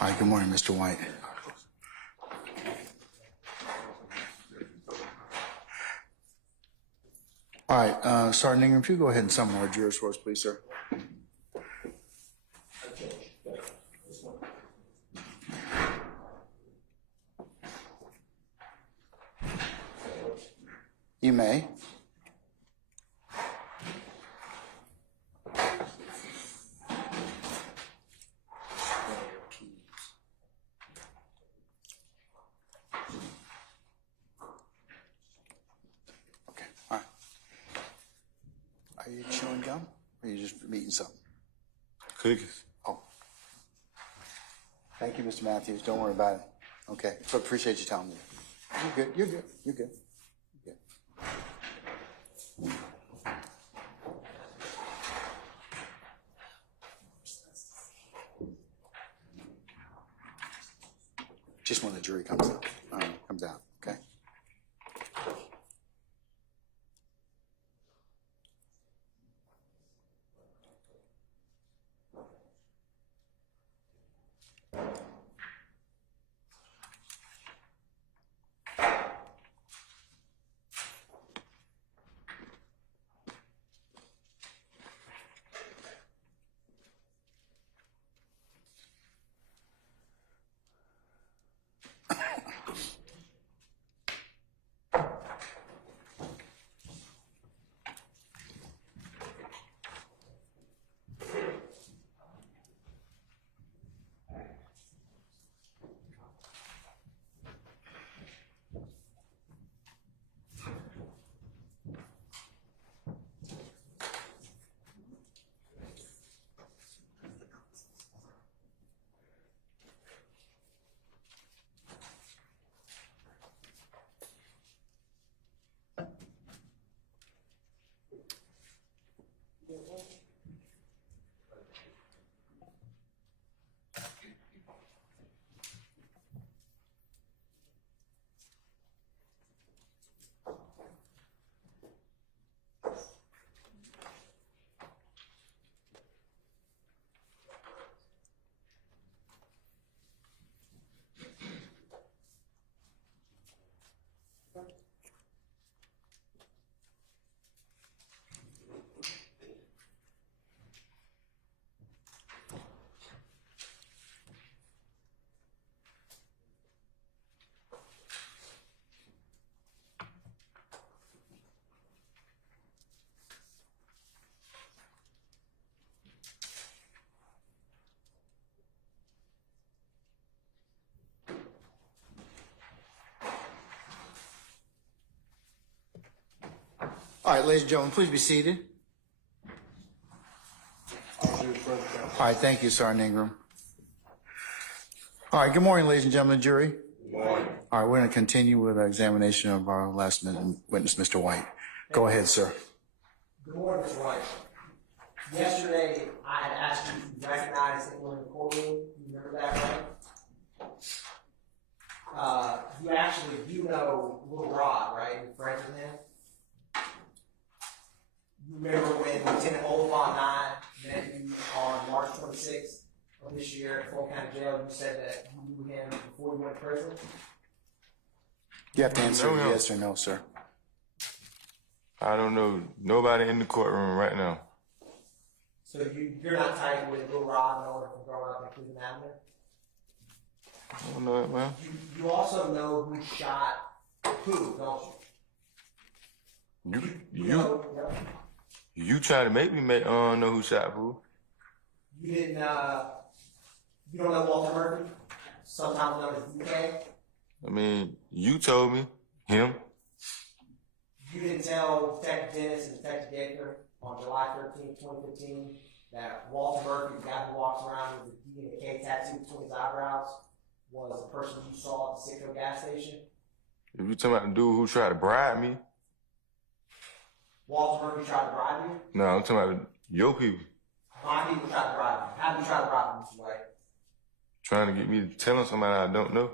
Hi, good morning, Mr. White. All right, Sergeant Ingram, if you go ahead and summon our jurors for us, please, sir. You may. Okay, all right. Are you chewing gum, or are you just eating something? Cookies. Oh. Thank you, Mr. Matthews. Don't worry about it. Okay, so appreciate you telling me. You're good, you're good, you're good. You're good. Just when the jury comes out, okay? All right, ladies and gentlemen, please be seated. All right, thank you, Sergeant Ingram. All right, good morning, ladies and gentlemen, of the jury. Good morning. All right, we're going to continue with our examination of our last witness, Mr. White. Go ahead, sir. Good morning, Mr. White. Yesterday, I had asked you to recognize anyone in the courtroom. You remember that, right? You actually do know Little Rod, right? You're friends with him. You remember when Lieutenant Oliphant and I met you on March 26th of this year at Fulton County Jail? You said that you knew him before you went to prison. You have to answer yes or no, sir. I don't know nobody in the courtroom right now. So you're not tight with Little Rod, no one from growing up in Cleveland Avenue? I don't know it, man. You also know who shot who, don't you? You try to make me know who shot who. You didn't, you don't know Walter Murphy? Sometimes known as DK? I mean, you told me him. You didn't tell Detective Dennis and Detective Gaither on July 13, 2015, that Walter Murphy, the guy who walks around with the D and a K tattoo between his eyebrows, was the person you saw at the Citgo gas station? If you talking about the dude who tried to bribe me. Walter Murphy tried to bribe you? No, I'm talking about your people. My people tried to bribe you. How did you try to bribe him, Mr. White? Trying to get me to tell him somebody I don't know.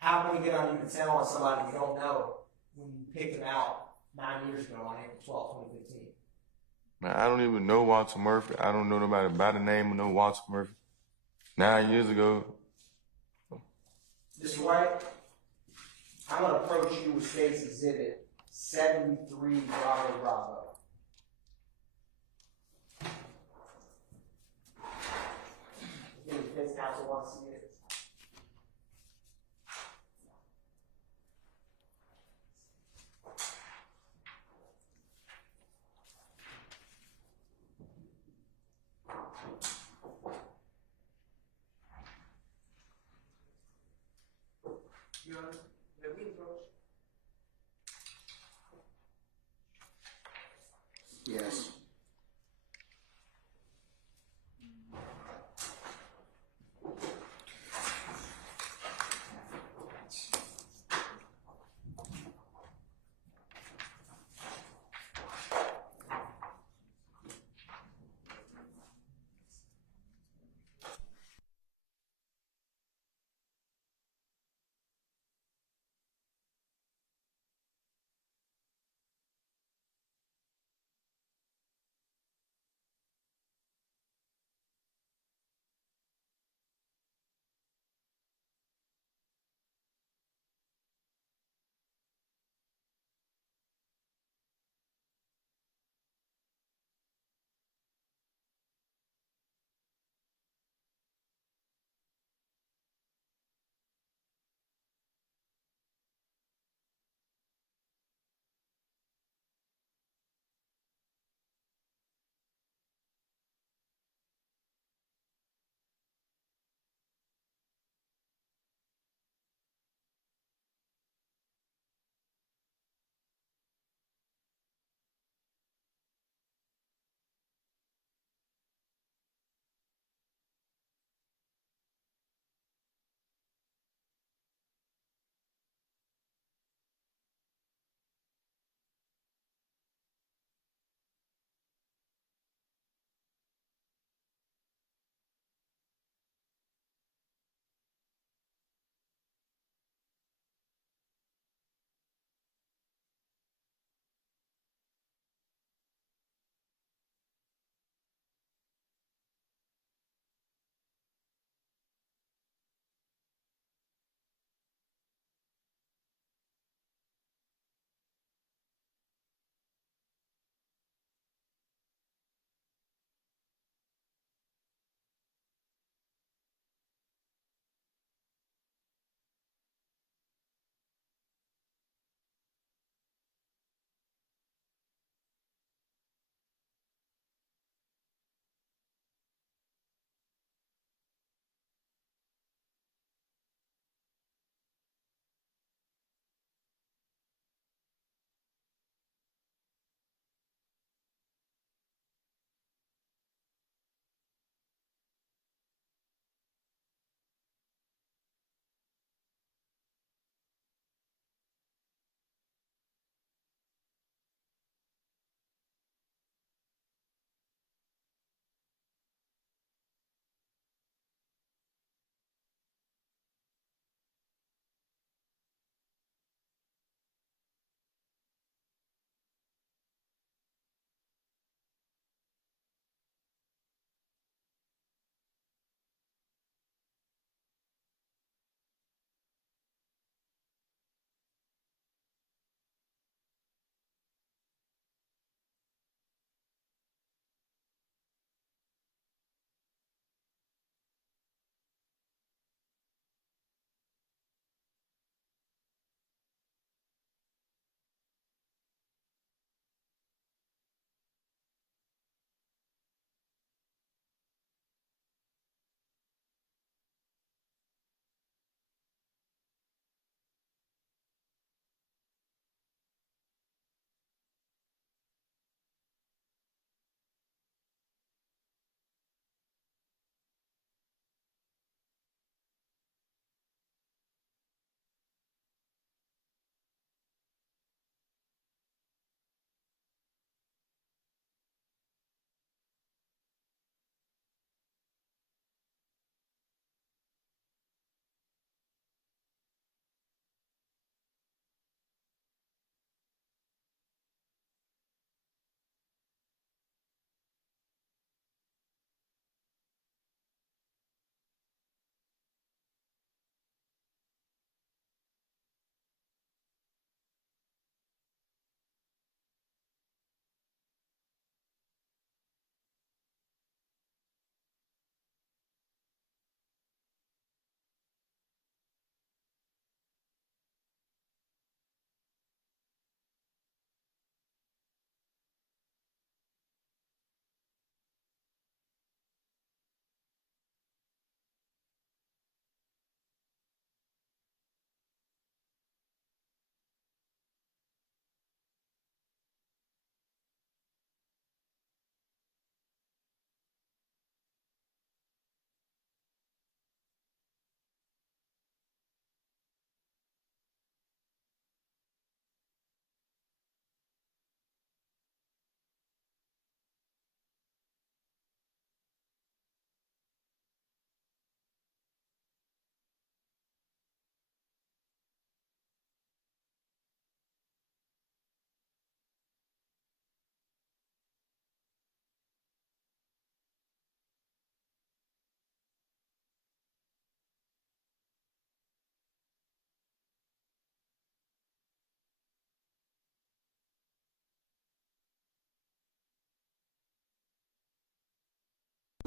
How can we get on you to tell on somebody you don't know when you picked him out 9 years ago on April 12, 2015? Man, I don't even know Walter Murphy. I don't know nobody by the name of no Walter Murphy. 9 years ago. Mr. White, I'm going to approach you with State's Exhibit 73 Bravo Bravo. I think the defense counsel wants to see it. Your Honor, may we approach? Yes.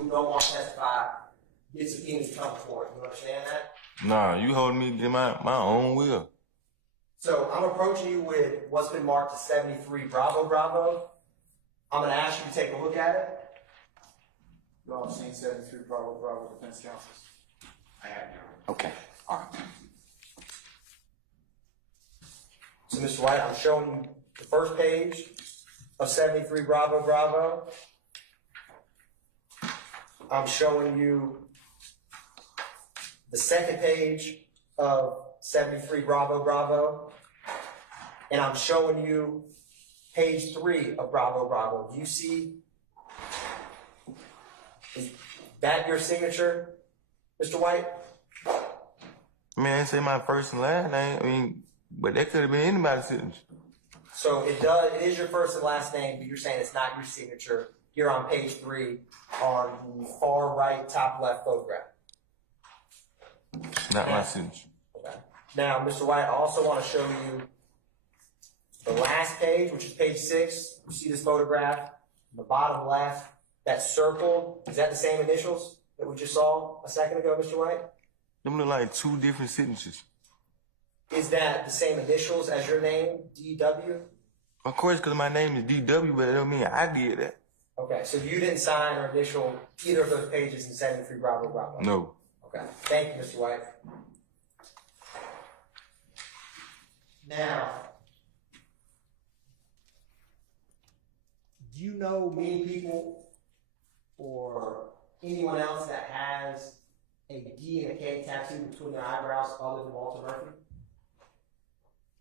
who don't want to testify get subpoenas to come before it. You understand that? Nah, you holding me to my own will. So I'm approaching you with what's been marked as 73 Bravo Bravo. I'm going to ask you to take a look at it. You all have seen 73 Bravo defense counsels? I have. Okay, all right. So, Mr. White, I'm showing you the first page of 73 Bravo Bravo. I'm showing you the second page of 73 Bravo Bravo. And I'm showing you page 3 of Bravo Bravo. Do you see? Is that your signature, Mr. White? Man, I say my first and last name. I mean, but that could have been anybody's signature. So it does. It is your first and last name, but you're saying it's not your signature. Here on page 3, on the far right, top left photograph. Not my signature. Okay. Now, Mr. White, I also want to show you the last page, which is page 6. You see this photograph on the bottom left. That circle, is that the same initials that we just saw a second ago, Mr. White? Them look like two different signatures. Is that the same initials as your name, DW? Of course, because my name is DW, but it don't mean I did that. Okay, so you didn't sign or initial either of those pages in 73 Bravo Bravo? No. Okay, thank you, Mr. White. Now, do you know many people or anyone else that has a D and a K tattoo between their eyebrows other than Walter Murphy?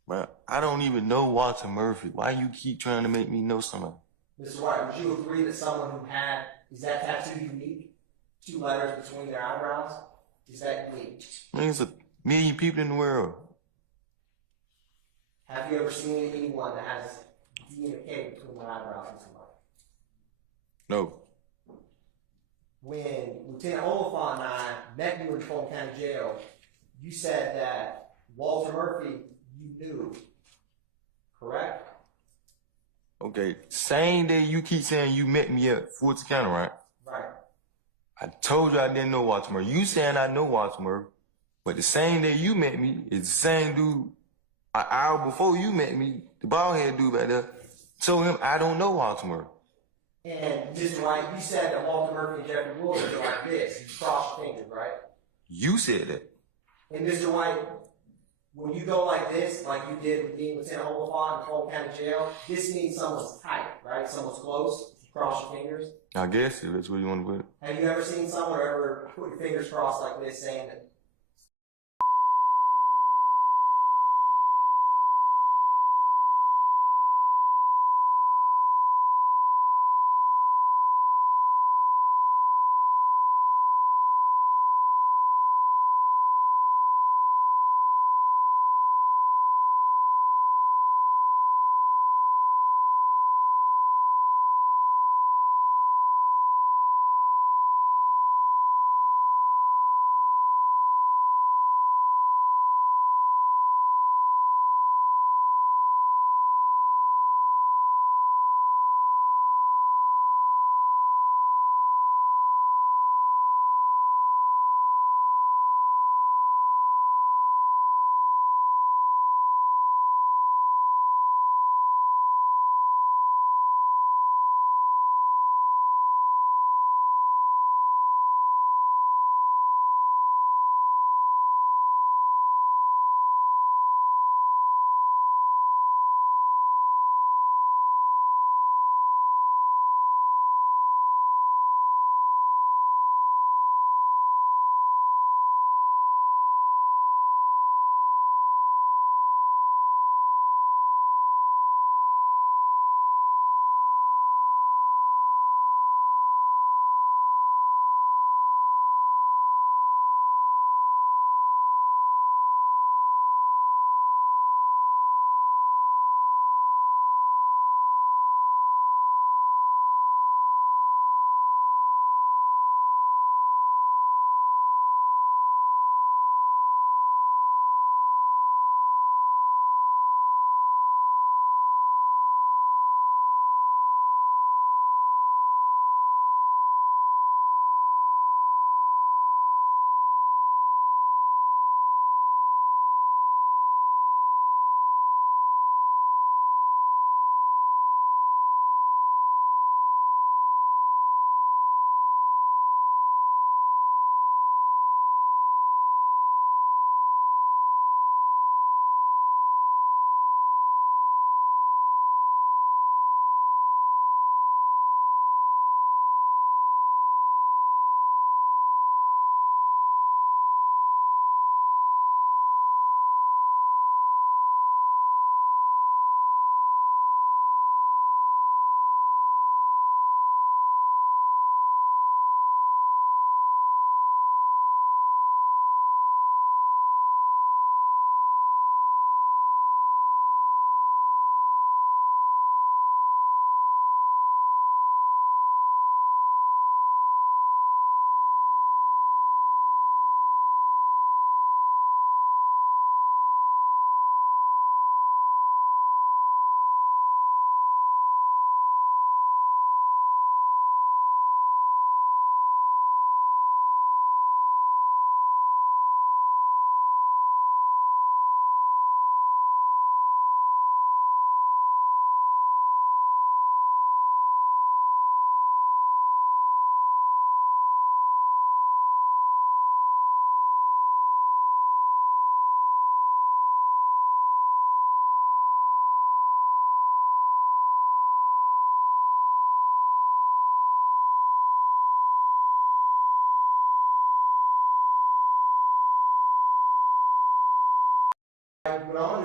But I don't even know Walter Murphy. Why you keep trying to make me know somebody? Mr. White, would you agree that someone who is that tattoo unique? 2 letters between their eyebrows? Is that unique? I mean, there's a million people in the world. Have you ever seen anyone that has D and a K between their eyebrows in somebody? No. When Lieutenant Oliphant and I met you in Fulton County Jail, you said that Walter Murphy you knew, correct? Okay, same day you keep saying you met me at Fulton County, right? Right. I told you I didn't know Walter Murphy. You saying I know Walter Murphy, but the same day you met me is the same dude an hour before you met me, the bald head dude back there, told him I don't know Walter Murphy. And Mr. White, you said that Walter Murphy and Jeffery Williams are like this. You cross your fingers, right? You said that. And Mr. White, when you go like this, like you did with being Lieutenant Oliphant in Fulton County Jail, this means someone's tight, right? Someone's close. If you cross your fingers. I guess if that's what you want to put it. Have you ever seen someone ever put your fingers crossed like this saying that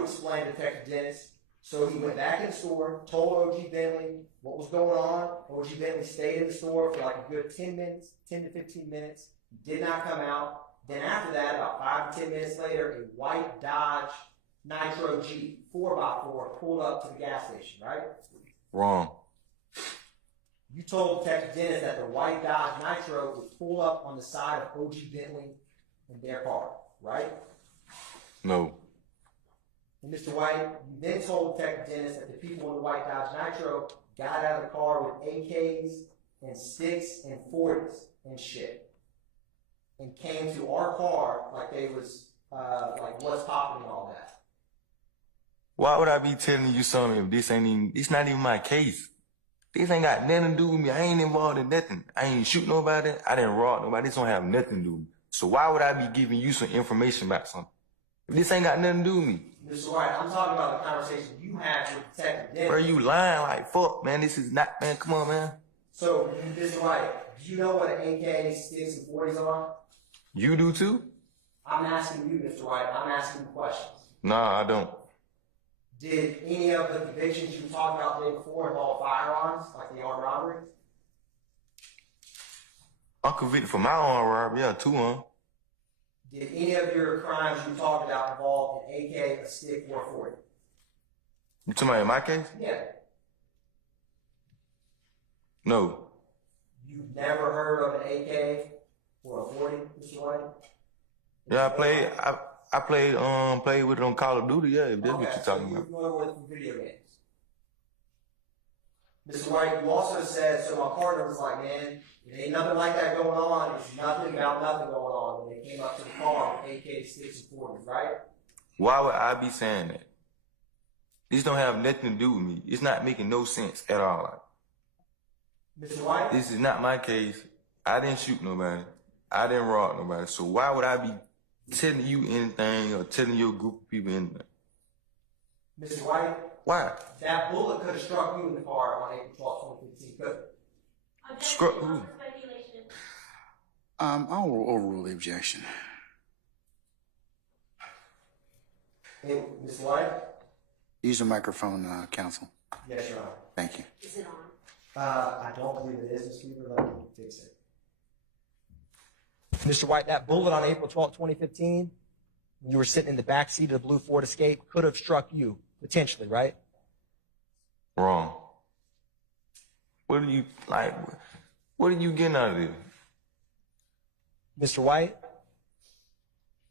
explain to Detective Dennis. So he went back in the store, told OG Bentley what was going on. OG Bentley stayed in the store for like a good 10 to 15 minutes. Did not come out. Then after that, about 5 to 10 minutes later, a white Dodge Nitro Jeep 4x4 pulled up to the gas station, right? Wrong. You told Detective Dennis that the white Dodge Nitro would pull up on the side of OG Bentley in their car, right? No. And Mr. White, you then told Detective Dennis that the people in the white Dodge Nitro got out of the car with AKs and sticks and 40s and shit, and came to our car like they was like what's popping and all that. Why would I be telling you something if it's not even my case? This ain't got nothing to do with me. I ain't involved in nothing. I ain't shoot nobody. I didn't rob nobody. This don't have nothing to do with me. So why would I be giving you some information about something? If this ain't got nothing to do with me. Mr. White, I'm talking about the conversation you had with Detective Dennis. Bro, you lying like fuck, man. This is not, man. Come on, man. So, Mr. White, do you know what an AK, sticks, and 40s are? You do too? I'm asking you, Mr. White. I'm asking you questions. Nah, I don't. Did any of the convictions you talked about the day before involve firearms, like the armed robbery? I'm convicted for my own robbery. Yeah, 2 on. Did any of your crimes you talked about involve an AK, a stick, or a 40? You talking about in my case? Yeah. No. You've never heard of an AK or a 40, Mr. White? Yeah, I played with it on Call of Duty, yeah, if that's what you're talking about. You're familiar with it from video games. Mr. White, you also said, so my partner was like, man, it ain't nothing like that going on. It's nothing about nothing going on. When they came up to the car with AK, sticks, and 40s, right? Why would I be saying that? This don't have nothing to do with me. It's not making no sense at all. Mr. White? This is not my case. I didn't shoot nobody. I didn't rob nobody. So why would I be telling you anything or telling your group of people anything? Mr. White? Why? That bullet could have struck you in the car on April 12, 2015, couldn't it? Struck who? I'll overrule the objection. Hey, Mr. White? Use the microphone, counsel. Yes, Your Honor. Thank you. Is it on? I don't believe it is, Mr. Weaver. Let me fix it. Mr. White, that bullet on April 12, 2015, when you were sitting in the back seat of the blue Ford Escape, could have struck you, potentially, right? Wrong. What are you getting out of this? Mr. White,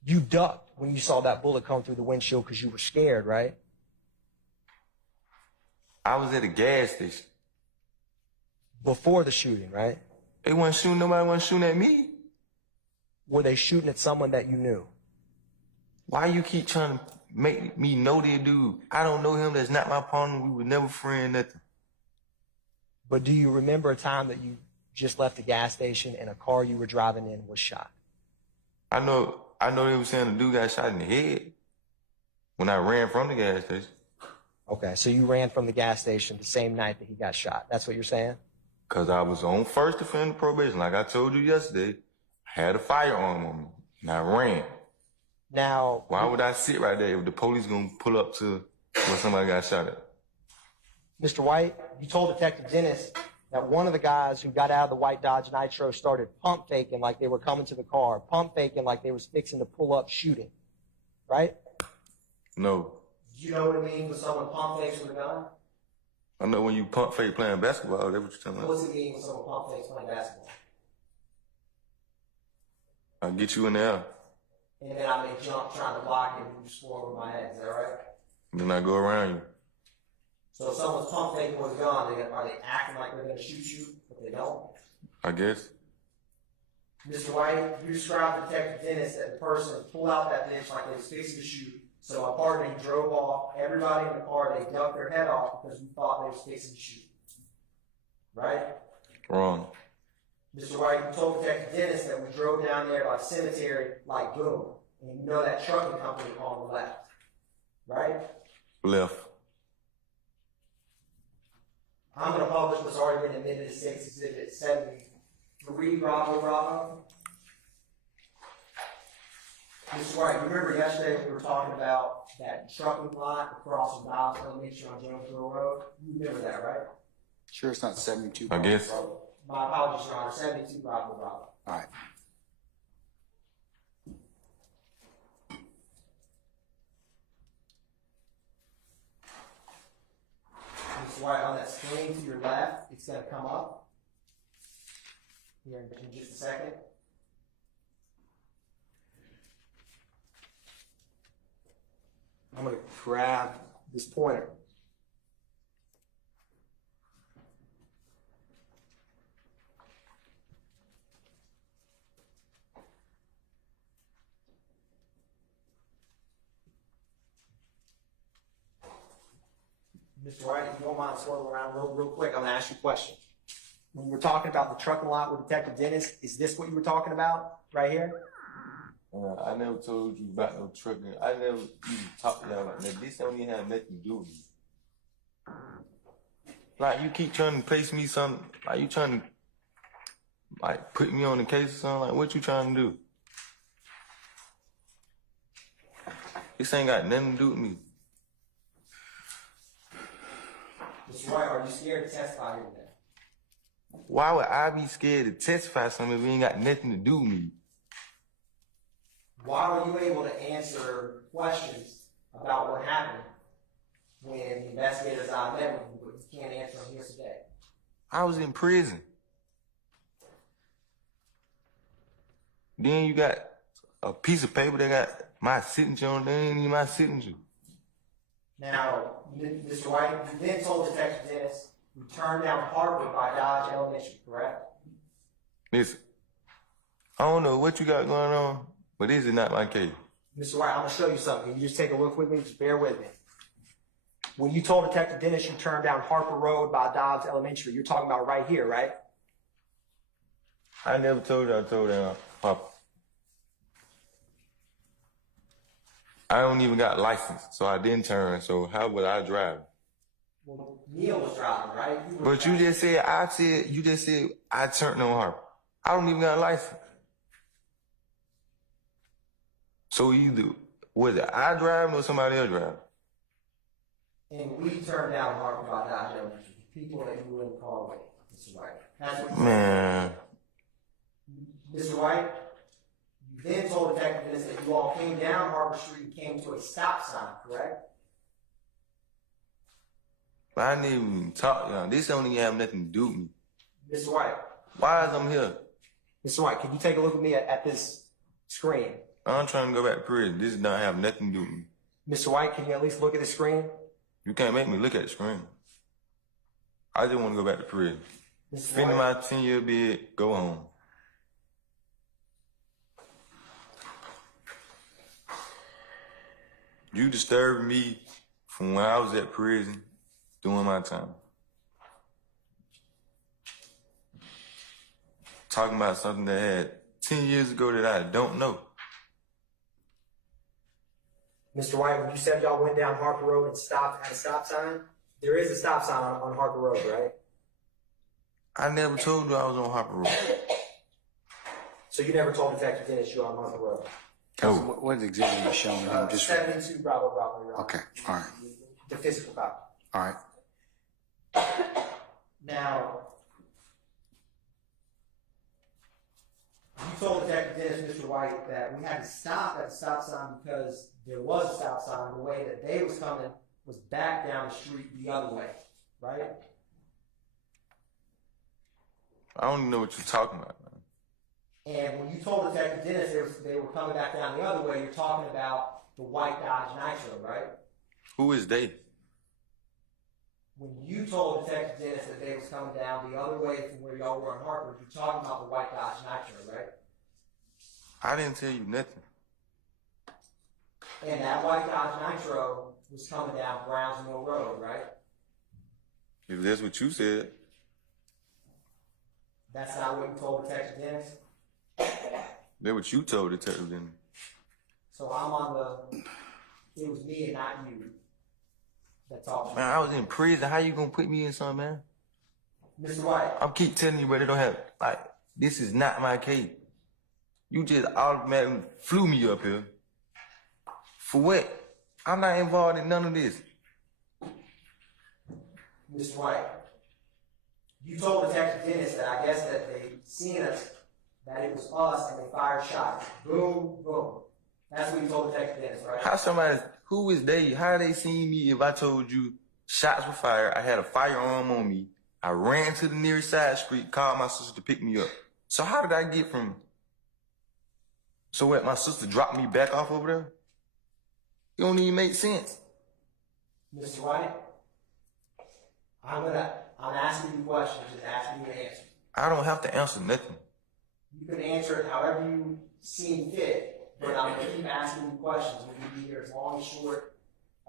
you ducked when you saw that bullet come through the windshield because you were scared, right? I was at a gas station. Before the shooting, right? They wasn't shooting, nobody wasn't shooting at me. Were they shooting at someone that you knew? Why you keep trying to make me know that dude? I don't know him. That's not my partner. We were never friends, nothing. But do you remember a time that you just left the gas station and a car you were driving in was shot? I know they were saying the dude got shot in the head when I ran from the gas station. Okay, so you ran from the gas station the same night that he got shot. That's what you're saying? Because I was on first offender probation. Like I told you yesterday, I had a firearm on me, and I ran. Now, why would I sit right there if the police gonna pull up to where somebody got shot at? Mr. White, you told Detective Dennis that one of the guys who got out of the white Dodge Nitro started pump faking like they were coming to the car, pump faking like they was fixing to pull up shooting, right? No. Do you know what it means when someone pump fakes with a gun? I know when you pump fake playing basketball, that's what you're talking about. What does it mean when someone pump fakes playing basketball? I'll get you in there. And then I may jump trying to block and you score over my head. Is that right? Then I go around you. So if someone's pump faking with a gun, are they acting like they're going to shoot you, but they don't? I guess. Mr. White, you described to Detective Dennis that the person pulled out that bench like they was fixing to shoot. So my partner, he drove off. Everybody in the car, they ducked their head off because we thought they was fixing to shoot. Right? Wrong. Mr. White, you told Detective Dennis that we drove down there by the cemetery like boom. And you know that trucking company on the left. Right? Left. I'm going to publish what's already been admitted as 6 Exhibit 73, Bravo, Bravo. Mr. White, you remember yesterday we were talking about that trucking lot across from Dobbs Elementary on Jonesboro Road? You remember that, right? Sure, it's not 72. I guess. My apologies, Your Honor. 72 Bravo Bravo. All right. Mr. White, on that screen to your left, it's going to come up here in just a second. I'm going to grab this pointer. Mr. White, if you don't mind swirling around real quick, I'm going to ask you a question. When you were talking about the trucking lot with Detective Dennis, is this what you were talking about right here? I never told you about no trucking. I never even talked to y'all about that. This don't even have nothing to do with me. Like, you keep trying to place me something, like, you trying to, like, put me on the case or something, like, what you trying to do? This ain't got nothing to do with me. Mr. White, are you scared to testify here today? Why would I be scared to testify something if it ain't got nothing to do with me? Why were you able to answer questions about what happened when the investigators I met with you, but you can't answer them here today? I was in prison. Then you got a piece of paper that got my signature on it. That ain't even my signature. Now, Mr. White, you then told Detective Dennis you turned down Harvard by Dodge Elementary, correct? Listen, I don't know what you got going on, but this is not my case. Mr. White, I'm going to show you something. Can you just take a look with me? Just bear with me. When you told Detective Dennis you turned down Harper Road by Dobbs Elementary, you're talking about right here, right? I never told you I told them, Papa. I don't even got license, so I didn't turn, so how would I drive? Well, Neil was driving, right? But you just said I turned on her. I don't even got a license. So either, was it I driving or somebody else driving? And we turned down Harper by Dodge Elementary. People that you wouldn't call away, Mr. White. That's what you Man. said. Mr. White, you then told Detective Dennis that you all came down Harbor Street and came to a stop sign, correct? But I didn't even talk, y'all. This don't even have nothing to do with me. Mr. White. Why is I'm here? Mr. White, can you take a look at me at this screen? I'm trying to go back to prison. This don't have nothing to do with me. Mr. White, can you at least look at the screen? You can't make me look at the screen. I just want to go back to prison. Finish my 10-year bid, go home. You disturbed me from when I was at prison doing my time. Talking about something that had 10 years ago that I don't know. Mr. White, when you said y'all went down Harper Road and stopped at a stop sign, there is a stop sign on Harper Road, right? I never told you I was on Harper Road. So you never told Detective Dennis you were on Harper Road? Counsel, what exhibit are you showing him? Just 72 Bravo Bravo, Your Honor. Okay, all right, The physical copy. all right. Now, you told Detective Dennis, Mr. White, that we had to stop at the stop sign because there was a stop sign. The way that they was coming was back down the street the other way, right? I don't even know what you're talking about, man. And when you told Detective Dennis they were coming back down the other way, you're talking about the white Dodge Nitro, right? Who is they? When you told Detective Dennis that they was coming down the other way from where y'all were in Harper, you're talking about the white Dodge Nitro, right? I didn't tell you nothing. And that white Dodge Nitro was coming down Browns Mill Road, right? If that's what you said. That's not what you told Detective Dennis? That's what you told Detective Dennis. So I'm on it was me and not you that talked to Man, I was in prison. How you gonna put me in something, man? Mr. White. I keep telling you, but it don't have, like, this is not my case. You just automatically flew me up here. For what? I'm not involved in none of this. Mr. White, you told Detective Dennis that I guess that they seen us, that it was us, and they fired shots. Boom, boom. That's what you told Detective Dennis, right? How somebody, who is they? How they seen me if I told you shots were fired, I had a firearm on me, I ran to the nearest side street, called my sister to pick me up. So how did I get from, so what, my sister dropped me back off over there? It don't even make sense. Mr. White, I'm asking you questions, just asking you to answer. I don't have to answer nothing. You can answer it however you seem fit, but I'm going to keep asking you questions. We can be here as long and short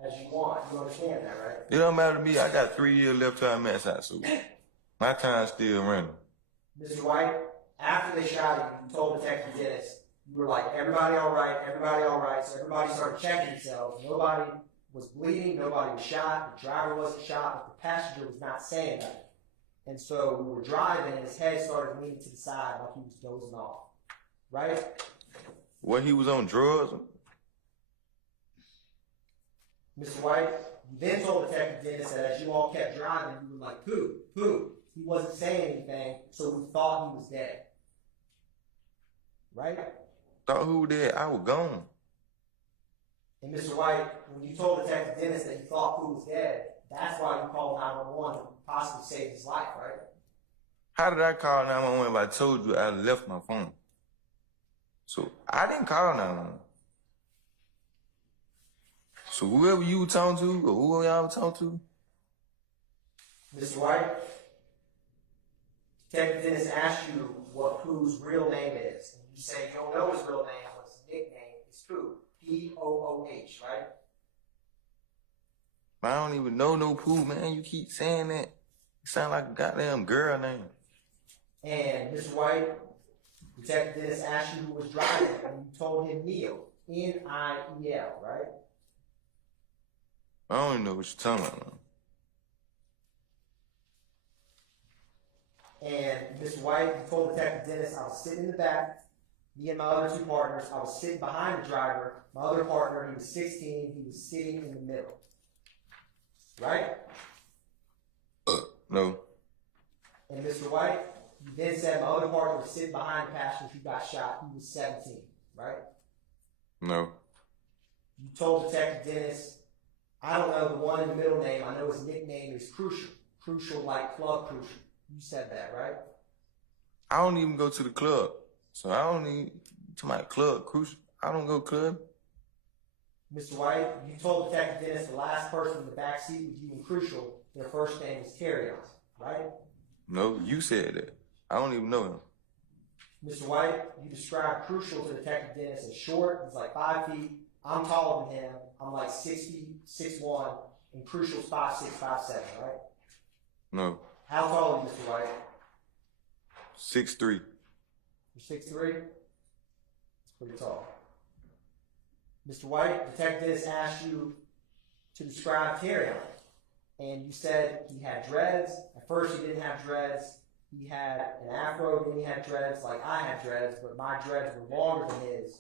as you want. You understand that, right? It don't matter to me. I got 3 years left till I'm outside, so my time's still running. Mr. White, after they shot you told Detective Dennis, you were like, everybody all right, everybody all right. So everybody started checking themselves. Nobody was bleeding, nobody was shot, the driver wasn't shot, but the passenger was not saying nothing. And so we were driving, and his head started leaning to the side like he was dozing off. Right? What, he was on drugs? Mr. White, you then told Detective Dennis that as you all kept driving, you were like, poo, poo. He wasn't saying anything, so we thought he was dead. Right? Thought who did? I was gone. And Mr. White, when you told Detective Dennis that you thought Pooh was dead, that's why you called 911 to possibly save his life, right? How did I call 911 if I told you I left my phone? So I didn't call 911. So whoever you were talking to, or whoever y'all were talking to, Mr. White, Detective Dennis asked you what Pooh's real name is. And you say you don't know his real name, but his nickname is Pooh. P-O-O-H, right? I don't even know no Pooh, man. You keep saying that. You sound like a goddamn girl name. And Mr. White, Detective Dennis asked you who was driving, and you told him Neil. N-I-E-L, right? I don't even know what you're talking about, man. And Mr. White, you told Detective Dennis, I was sitting in the back, me and my other two partners, I was sitting behind the driver. My other partner, he was 16, he was sitting in the middle. Right? No. And Mr. White, you then said my other partner was sitting behind the passenger who got shot, he was 17, right? No. You told Detective Dennis, I don't know the one in the middle name, I know his nickname is Crucial. Crucial like Club Crucial. You said that, right? I don't even go to the club. So I don't even, to my club, Crucial. I don't go club. Mr. White, you told Detective Dennis the last person in the back seat with you and Crucial, their first name was Terry, right? No, you said that. I don't even know him. Mr. White, you described Crucial to Detective Dennis as short, he's like 5 feet. I'm taller than him. I'm like 6 feet, 6'1", and Crucial's 5'6", 5'7", right? No. How tall are you, Mr. White? 6'3". You're 6'3"? That's pretty tall. Mr. White, Detective Dennis asked you to describe Terry, and you said he had dreads. At first he didn't have dreads. He had an afro, then he had dreads like I had dreads, but my dreads were longer than his.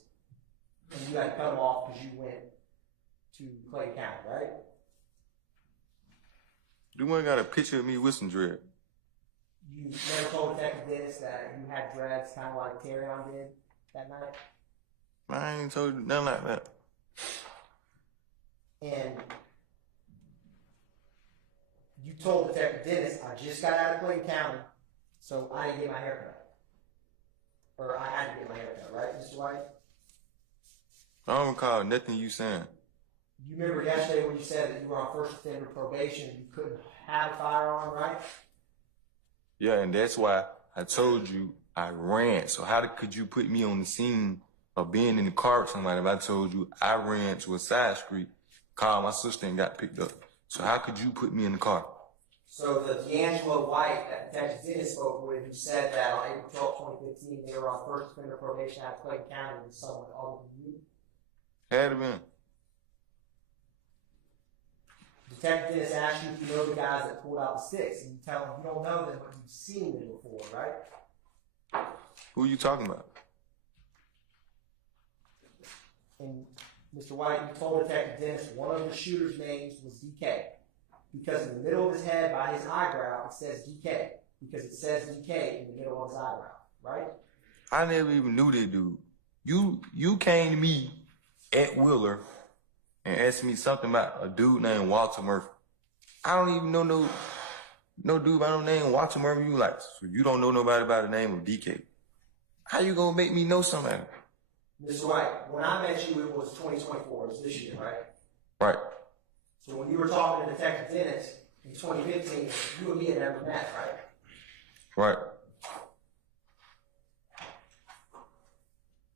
And you had to cut them off because you went to Clay County, right? You one got a picture of me with some dread. You never told Detective Dennis that you had dreads kind of like Terry did that night? I ain't told you nothing like that. And you told Detective Dennis, I just got out of Clayton County, so I didn't get my hair cut. Or I had to get my hair cut, right, Mr. White? I don't recall nothing you saying. You remember yesterday when you said that you were on first offender probation and you couldn't have a firearm, right? Yeah, and that's why I told you I ran. So how could you put me on the scene of being in the car with somebody if I told you I ran to a side street, called my sister, and got picked up? So how could you put me in the car? So the D'Angelo White that Detective Dennis spoke with, who said that on April 12, 2015, they were on first offender probation out of Clayton County with someone other than you? Had it been. Detective Dennis asked you if you know the guys that pulled out the sticks, and you tell him you don't know them, but you've seen them before, right? Who you talking about? And Mr. White, you told Detective Dennis one of the shooter's names was DK. Because in the middle of his head, by his eyebrow, it says DK. Because it says DK in the middle of his eyebrow, right? I never even knew that dude. You came to me at Wheeler and asked me something about a dude named Walter Murphy. I don't even know no dude by no name Walter Murphy. You like, so you don't know nobody by the name of DK. How you gonna make me know somebody? Mr. White, when I met you, it was 2024. It was this year, right? Right. So when you were talking to Detective Dennis in 2015, you and me had never met, right? Right.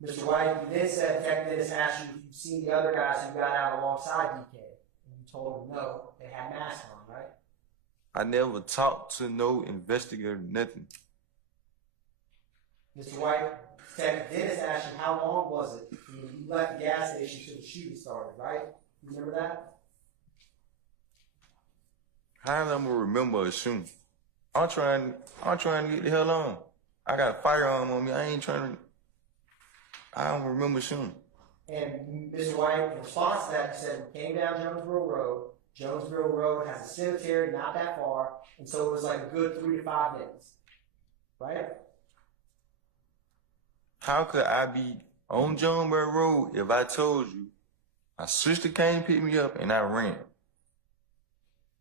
Mr. White, you then said Detective Dennis asked you if you've seen the other guys who got out alongside DK. And you told him no, they had masks on, right? I never talked to no investigator, nothing. Mr. White, Detective Dennis asked you how long was it from when you left the gas station till the shooting started, right? You remember that? How am I gonna remember a shooting? I'm trying to get the hell on. I got a firearm on me. I don't remember shooting. And Mr. White, in response to that, you said we came down Jonesboro Road. Jonesboro Road has a cemetery not that far, and so it was like a good 3 to 5 minutes, right? How could I be on Jonesboro Road if I told you my sister came to pick me up and I ran?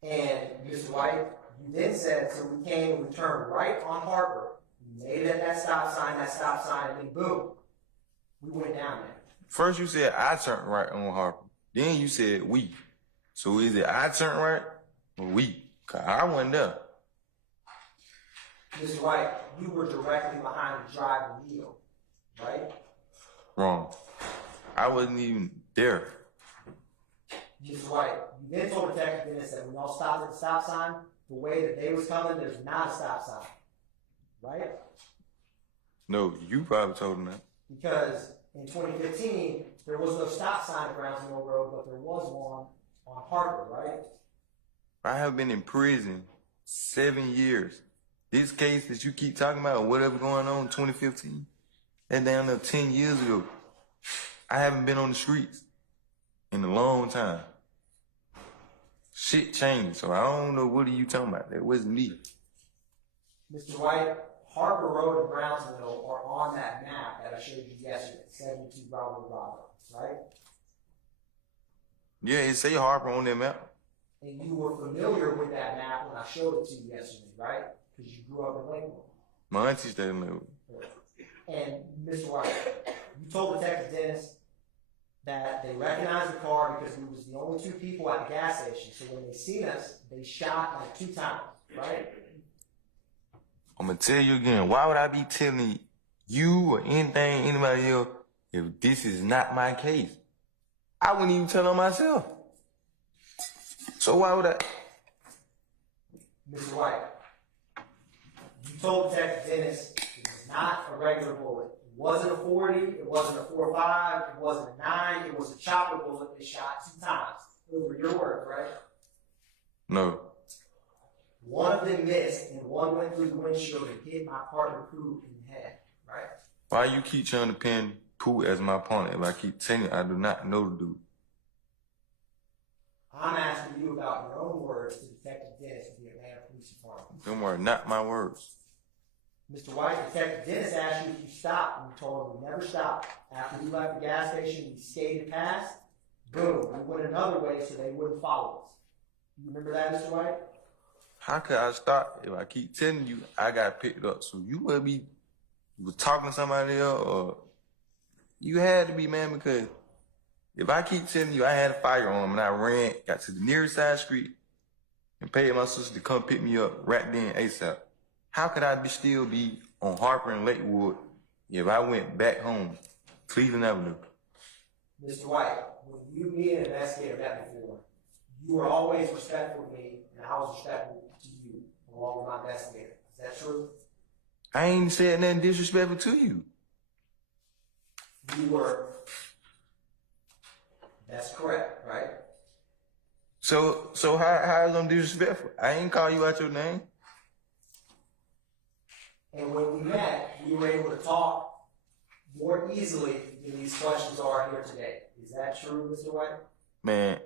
And Mr. White, you then said, so we came and we turned right on Harper. We made it at that stop sign, and then boom, we went down there. First you said I turned right on Harper. Then you said we. So is it I turned right or we? 'Cause I wasn't there. Mr. White, you were directly behind the driving wheel, right? Wrong. I wasn't even there. Mr. White, you then told Detective Dennis that when y'all stopped at the stop sign, the way that they was coming, there's not a stop sign, right? No, you probably told him that. Because in 2015, there was no stop sign at Brownsville Road, but there was one on Harper, right? I have been in prison 7 years. This case that you keep talking about, or whatever going on in 2015, that down there 10 years ago. I haven't been on the streets in a long time. Shit changed, so I don't know what are you talking about. That wasn't me. Mr. White, Harper Road and Brownsville are on that map that I showed you yesterday, 72 Bravo, right? Yeah, it say Harper on that map. And you were familiar with that map when I showed it to you yesterday, right? Because you grew up in Lakewood. My auntie stayed in Lakewood. And Mr. White, you told Detective Dennis that they recognized the car because we was the only 2 people at the gas station. So when they seen us, they shot like 2 times, right? I'm gonna tell you again, why would I be telling you or anybody else, if this is not my case? I wouldn't even tell on myself. So why would I? Mr. White, you told Detective Dennis it was not a regular bullet. It wasn't a 40, it wasn't a 4.5, it wasn't a 9, it was a chopper bullet they shot 2 times. Those were your words, right? No. One of them missed, and one went through the windshield and hit my partner Pooh in the head, right? Why you keep trying to pin Pooh as my opponent if I keep telling you I do not know the dude? I'm asking you about your own words to Detective Dennis of the Atlanta Police Department. Them were not my words. Mr. White, Detective Dennis asked you if you stopped, and you told him we never stopped. After we left the gas station, we skated past. Boom, we went another way so they wouldn't follow us. You remember that, Mr. White? How could I stop if I keep telling you I got picked up? So you must be was talking to somebody else, or you had to be, man, because if I keep telling you I had a firearm and I ran, got to the nearest side street and paid my sister to come pick me up right then ASAP, how could I still be on Harper and Lakewood if I went back home, Cleveland Avenue? Mr. White, when you, me, and an investigator met before, you were always respectful to me, and I was respectful to you, along with my investigator. Is that true? I ain't said nothing disrespectful to you. You were. That's correct, right? So how is I'm disrespectful? I ain't call you out your name. And when we met, we were able to talk more easily than these questions are here today. Is that true, Mr. White? Man,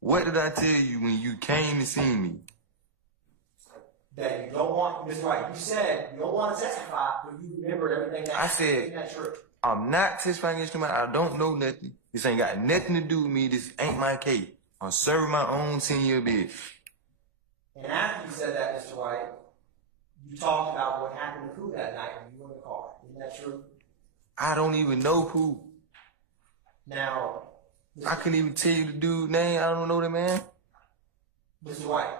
what did I tell you when you came to see me? That you don't want, Mr. White, you said you don't want to testify, but you remembered everything that I said, isn't that true? I'm not testifying against nobody. I don't know nothing. This ain't got nothing to do with me. This ain't my case. I'm serving my own 10-year bid. And after you said that, Mr. White, you talked about what happened to Pooh that night when you were in the car. Isn't that true? I don't even know Pooh. Now, I couldn't even tell you the dude's name. I don't know that man. Mr. White,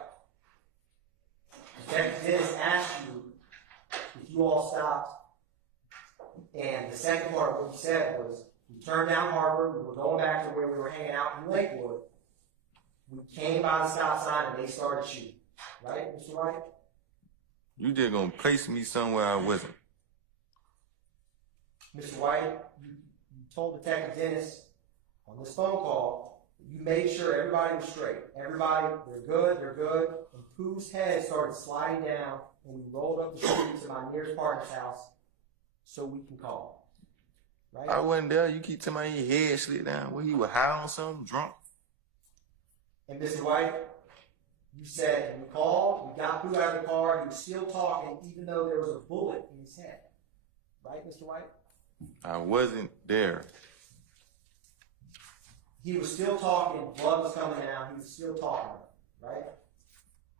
Detective Dennis asked you if you all stopped, and the second part of what you said was, we turned down Harbor, we were going back to where we were hanging out in Lakewood, we came by the stop sign and they started shooting. Right, Mr. White? You just gonna place me somewhere I wasn't. Mr. White, you told Detective Dennis on this phone call that you made sure everybody was straight. Everybody, they're good. And Pooh's head started sliding down, and we rolled up the street to my nearest partner's house so we can call. Right? I wasn't there. You keep telling me your head slid down. What, he was high on something, drunk? And Mr. White, you said we called, we got Pooh out of the car, he was still talking even though there was a bullet in his head. Right, Mr. White? I wasn't there. He was still talking, blood was coming down, he was still talking, right?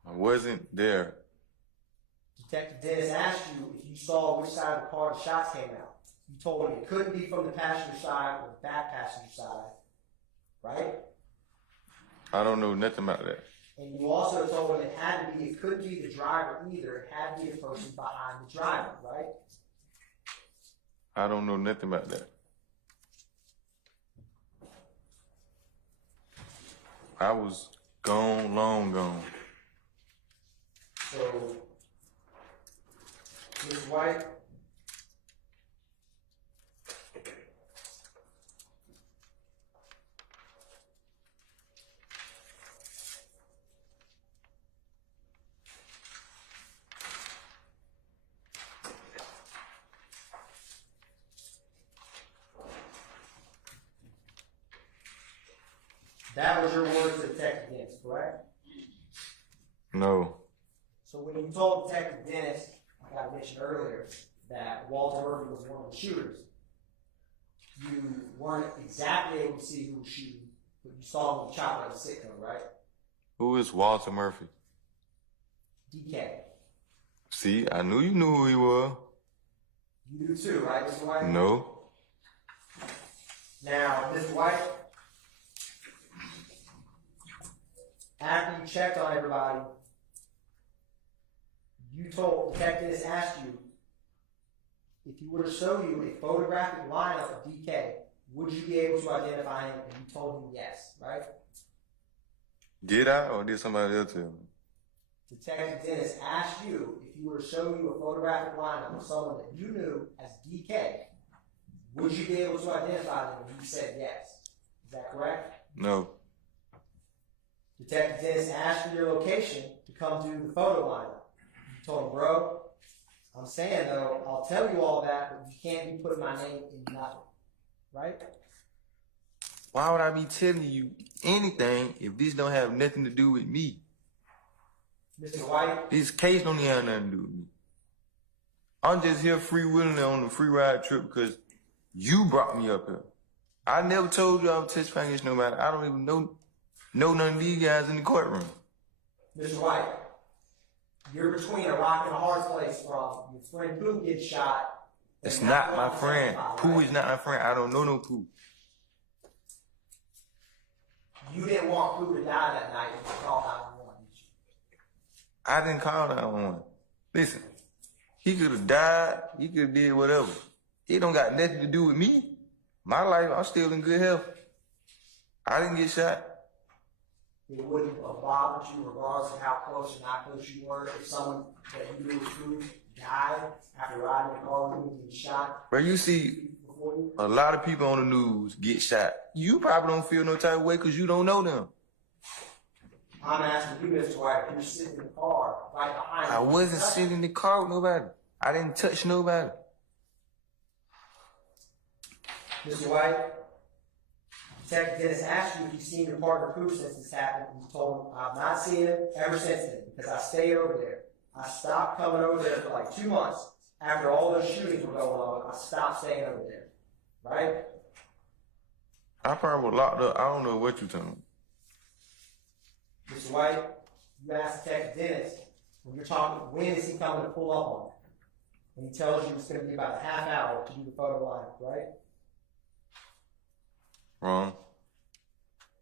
I wasn't there. Detective Dennis asked you if you saw which side of the car the shots came out. You told him it couldn't be from the passenger side or the back passenger side, right? I don't know nothing about that. And you also told him it couldn't be the driver either, it had to be the person behind the driver, right? I don't know nothing about that. I was gone, long gone. So, Ms. White, that was your words to Detective Dennis, correct? No. So when you told Detective Dennis, like I mentioned earlier, that Walter Murphy was one of the shooters, you weren't exactly able to see who was shooting, but you saw him chop like a sicko, right? Who is Walter Murphy? DK. See, I knew you knew who he was. You do too, right, Mr. White? No. Now, Mr. White, after you checked on everybody, you told Detective Dennis asked you if he were to show you a photographic lineup of DK, would you be able to identify him? And you told him yes, right? Did I, or did somebody else tell me? Detective Dennis asked you if he were to show you a photographic lineup of someone that you knew as DK, would you be able to identify them? And you said yes. Is that correct? No. Detective Dennis asked for your location to come do the photo lineup. You told him, bro, I'm saying though, I'll tell you all that, but you can't be putting my name in nothing. Right? Why would I be telling you anything if this don't have nothing to do with me? Mr. White, This case don't even have nothing to do with me. I'm just here freewheeling on the free ride trip because you brought me up here. I never told you I was testifying against nobody. I don't even know none of these guys in the courtroom. Mr. White, you're between a rock and a hard place from your friend Pooh gets shot. It's not my friend. Pooh is not my friend. I don't know no Pooh. You didn't want Pooh to die that night when you called 911, did you? I didn't call 911. Listen, he could have died. He could have did whatever. It don't got nothing to do with me. My life, I'm still in good health. I didn't get shot. It wouldn't have bothered you regardless of how close or not close you were if someone that you knew was Pooh died after riding in a car with you and getting shot. Bro, you see Before you? a lot of people on the news get shot. You probably don't feel no type of way because you don't know them. I'm asking you, Mr. White, if you're sitting in the car right behind you. I wasn't sitting in the car with nobody. I didn't touch nobody. Mr. White, Detective Dennis asked you if you've seen your partner Pooh since this happened, and you told him, I've not seen him ever since then, because I stayed over there. I stopped coming over there for like 2 months. After all those shootings were going on, I stopped staying over there. Right? I probably was locked up. I don't know what you're telling me. Mr. White, you asked Detective Dennis, when you're talking, when is he coming to pull up on you? And he tells you it's going to be about a half hour to do the photo lineup, right? Wrong.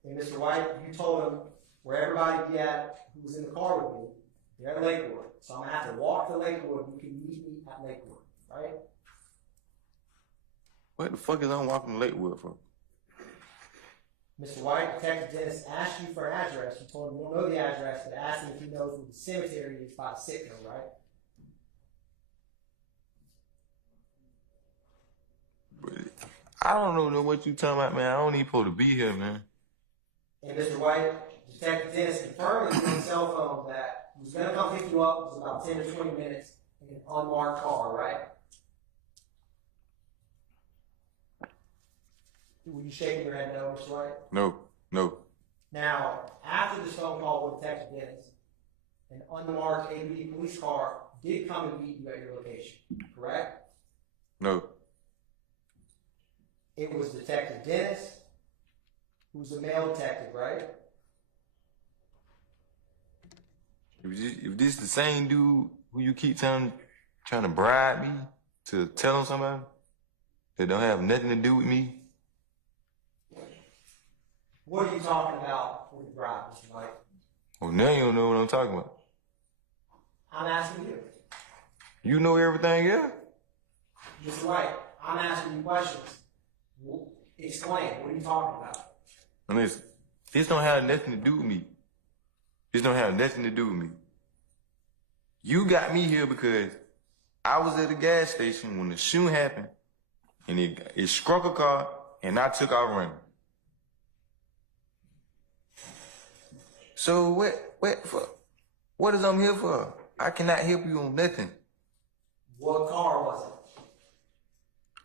And Mr. White, you told him where everybody be at who was in the car with me, they're at Lakewood. So I'm going to have to walk to Lakewood. You can meet me at Lakewood, right? What the fuck is I walking to Lakewood for? Mr. White, Detective Dennis asked you for an address. You told him you don't know the address, but asked him if he knows where the cemetery is by the signal, right? I don't know what you talking about, man. I don't even supposed to be here, man. And Mr. White, Detective Dennis confirmed on his cell phone that he was going to come pick you up. It was about 10 to 20 minutes in an unmarked car, right? Were you shaking your head no, Mr. White? No. Now, after this phone call with Detective Dennis, an unmarked ABD police car did come and meet you at your location, correct? No. It was Detective Dennis, who's a male detective, right? If this the same dude who you keep trying to bribe me to tell him somebody that don't have nothing to do with me, What are you talking about with the bribe, Mr. White? well, now you don't know what I'm talking about. I'm asking you. You know everything else? Mr. White, I'm asking you questions. Explain. What are you talking about? And listen, this don't have nothing to do with me. This don't have nothing to do with me. You got me here because I was at the gas station when the shooting happened, and it struck a car, and I took off running. So what is I'm here for? I cannot help you on nothing. What car was it?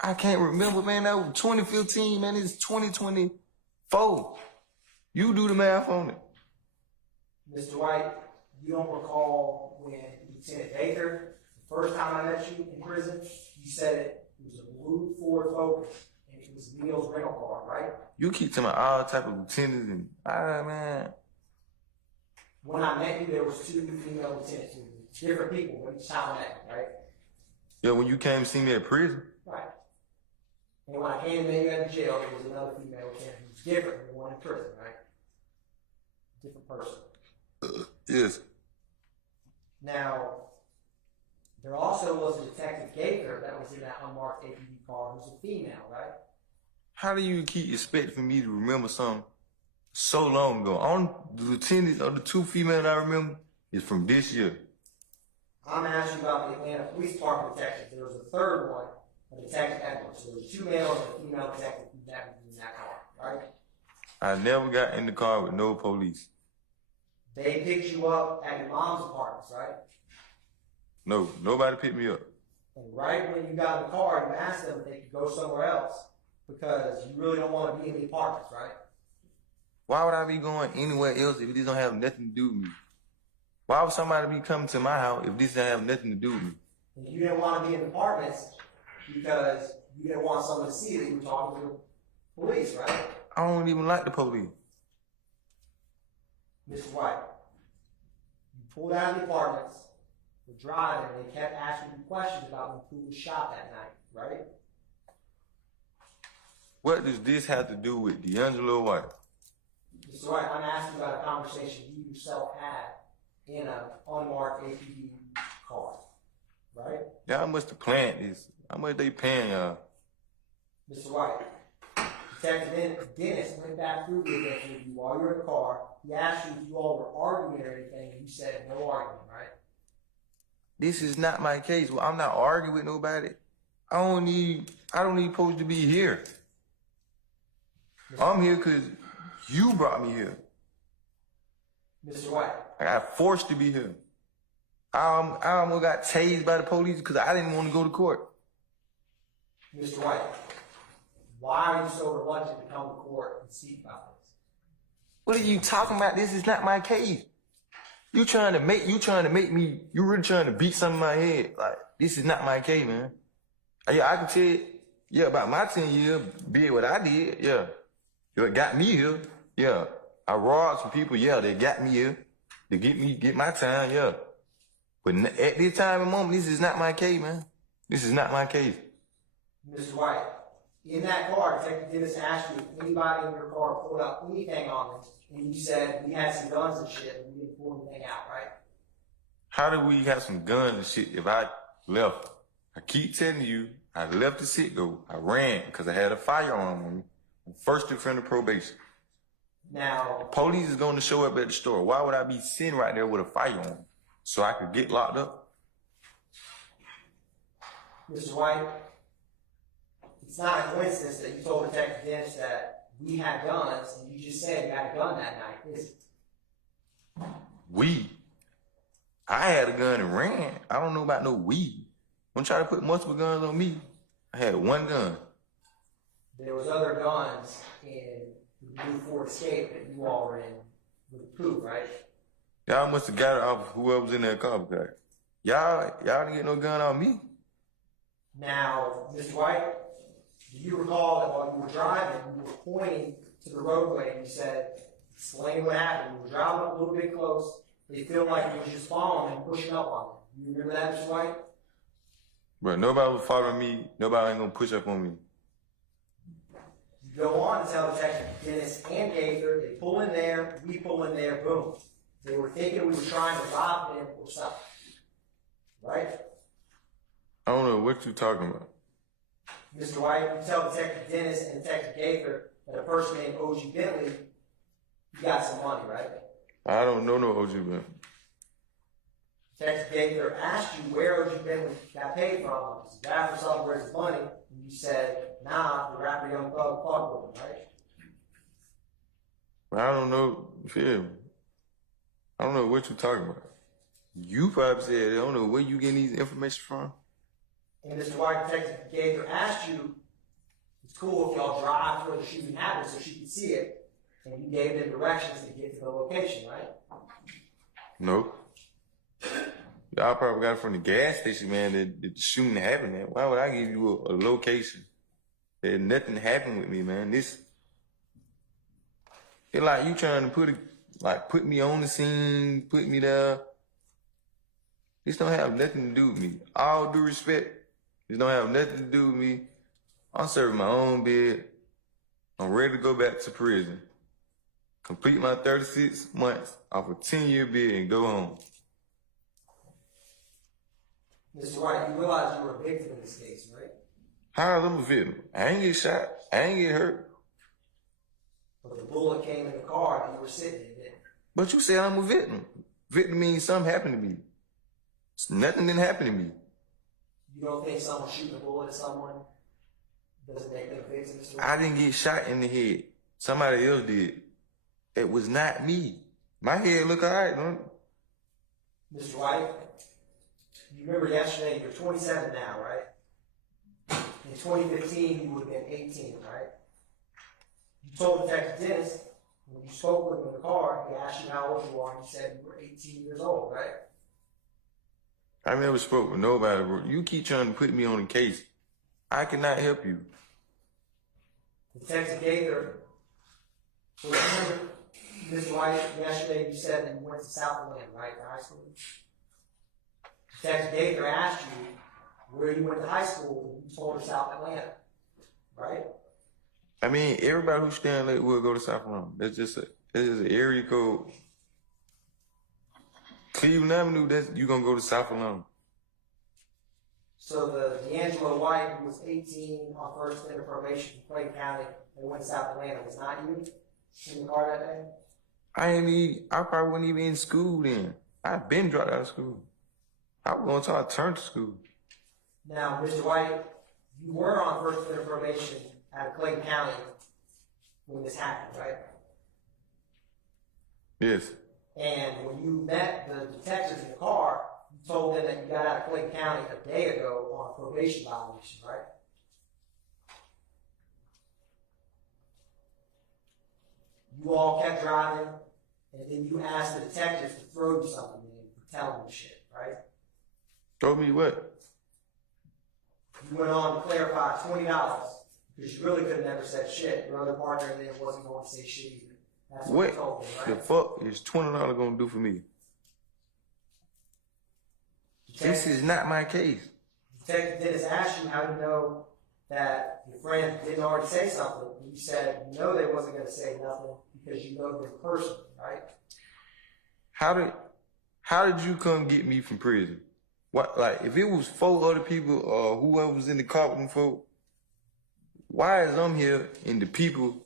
I can't remember, man. That was 2015, man. It's 2024. You do the math on it. Mr. White, you don't recall when Lieutenant Baker, the first time I met you in prison, you said it was a blue Ford Focus, and it was Neil's rental car, right? You keep telling me all type of lieutenants and, man. When I met you, there was 2 female lieutenants, different people, but each time I met you, right? Yeah, when you came to see me at prison. Right. And when I came to meet you at the jail, there was another female lieutenant who was different than the one in prison, right? Different person. Yes. Now, there also was a Detective Gaither that was in that unmarked APD car who's a female, right? How do you keep expecting me to remember something so long ago? On the lieutenants or the 2 females I remember is from this year. I'm asking you about the Atlanta Police Department detective. There was a third one, a Detective Edwards. So there were 2 males and a female detective that was in that car, right? I never got in the car with no police. They picked you up at your mom's apartments, right? No, nobody picked me up. And right when you got in the car, you asked them if they could go somewhere else because you really don't want to be in the apartments, right? Why would I be going anywhere else if this don't have nothing to do with me? Why would somebody be coming to my house if this don't have nothing to do with me? And you didn't want to be in the apartments because you didn't want someone to see that you were talking to the police, right? I don't even like the police. Mr. White, you pulled out of the apartments, were driving, and they kept asking you questions about when Pooh was shot that night, right? What does this have to do with D'Angelo White? Mr. White, I'm asking about a conversation you yourself had in an unmarked APD car, right? Y'all must have planned this. How much they paying y'all? Mr. White, Detective Dennis went back through the event with you while you were in the car. He asked you if you all were arguing or anything, and you said no arguing, right? This is not my case. Well, I'm not arguing with nobody. I don't need supposed to be here. I'm here because you brought me here. Mr. White. I got forced to be here. I almost got tased by the police because I didn't want to go to court. Mr. White, Why are you so reluctant to come to court and speak about this? What are you talking about? This is not my case. You trying to make me, you really trying to beat something in my head. Like, this is not my case, man. Yeah, I can tell you, yeah, about my 10 years, be it what I did, yeah. It got me here, yeah. I robbed some people, yeah, they got me here. To get my time, yeah. But at this time and moment, this is not my case, man. This is not my case. Mr. White, in that car, Detective Dennis asked you if anybody in your car pulled out anything on them, and you said we had some guns and shit, and we didn't pull anything out, right? How do we have some guns and shit if I left? I keep telling you, I left the sit-go. I ran because I had a firearm on me. First offender probation. Now, The police is going to show up at the store. Why would I be sitting right there with a firearm so I could get locked up? Mr. White, it's not a coincidence that you told Detective Dennis that we had guns, and you just said you had a gun that night, is it? I had a gun and ran. I don't know about no we. Don't try to put multiple guns on me. I had one gun. There was other guns in the Blue Ford Escape that you all were in with proof, right? Y'all must have got it off whoever was in that car. Because y'all didn't get no gun on me. Now, Mr. White, do you recall that while you were driving, you were pointing to the roadway and you said, explain what happened. You were driving up a little bit close. They feel like it was just following and pushing up on them. You remember that, Mr. White? But nobody was following me. Nobody ain't gonna push up on me. You go on to tell Detective Dennis and Gaither, they pull in there, we pull in there, boom. They were thinking we were trying to rob them or something. Right? I don't know what you talking about. Mr. White, you tell Detective Dennis and Detective Gaither that a person named O.G. Bentley, you got some money, right? I don't know no OG man. Detective Gaither asked you where O.G. Bentley got paid from. He said, "After something, where's his money?" And you said, "Nah, the rapper Young Thug fucked with him," right? But I don't know, feel me? I don't know what you talking about. You probably said, I don't know where you getting these information from. And Mr. White, Detective Gaither asked you, it's cool if y'all drive to where the shooting happened so she could see it, and you gave them directions to get to the location, right? No. Y'all probably got it from the gas station, man, that the shooting happened, man. Why would I give you a location? There's nothing happened with me, man. It's like you trying to put me on the scene, put me there. This don't have nothing to do with me. All due respect, this don't have nothing to do with me. I'm serving my own bid. I'm ready to go back to prison. Complete my 36 months off a 10-year bid and go home. Mr. White, you realize you were a victim in this case, right? How am I a victim? I ain't get shot. I ain't get hurt. But the bullet came in the car that you were sitting in, didn't it? But you said I'm a victim. Victim means something happened to me. Nothing didn't happen to me. You don't think someone shooting a bullet at someone doesn't make them a victim, Mr. White? I didn't get shot in the head. Somebody else did. It was not me. My head look all right, don't it? Mr. White, you remember yesterday, you're 27 now, right? In 2015, you would have been 18, right? You told Detective Dennis, when you spoke with him in the car, he asked you how old you are, and you said you were 18 years old, right? I never spoke with nobody, bro. You keep trying to put me on a case. I cannot help you. Detective Gaither, remember, Mr. White, yesterday you said that you went to South Atlanta, right, to high school? Detective Gaither asked you where you went to high school, and you told her South Atlanta, right? I mean, everybody who's staying late will go to South Atlanta. That's just an area code. Cleveland Avenue, you gonna go to South Atlanta. So the D'Angelo White, who was 18 on first offender probation from Fulton County and went to South Atlanta, was not you in the car that day? I probably wasn't even in school then. I've been dropped out of school. I was going until I turned to school. Now, Mr. White, you were on first offender probation at Clayton County when this happened, right? Yes. And when you met the detectives in the car, you told them that you got out of Clayton County a day ago on a probation violation, right? You all kept driving, and then you asked the detectives to throw you something in for telling them shit, right? Told me what? You went on to clarify $20 because you really could have never said shit. Your other partner then wasn't going to say shit either. That's what you told them, The right? fuck is $20 gonna do for me? This is not my case. Detective Dennis asked you how you know that your friend didn't already say something. And you said you know they wasn't going to say nothing because you know them personally, right? How did you come get me from prison? What, like, if it was 4 other people or whoever was in the car with them folk, why is I'm here and the people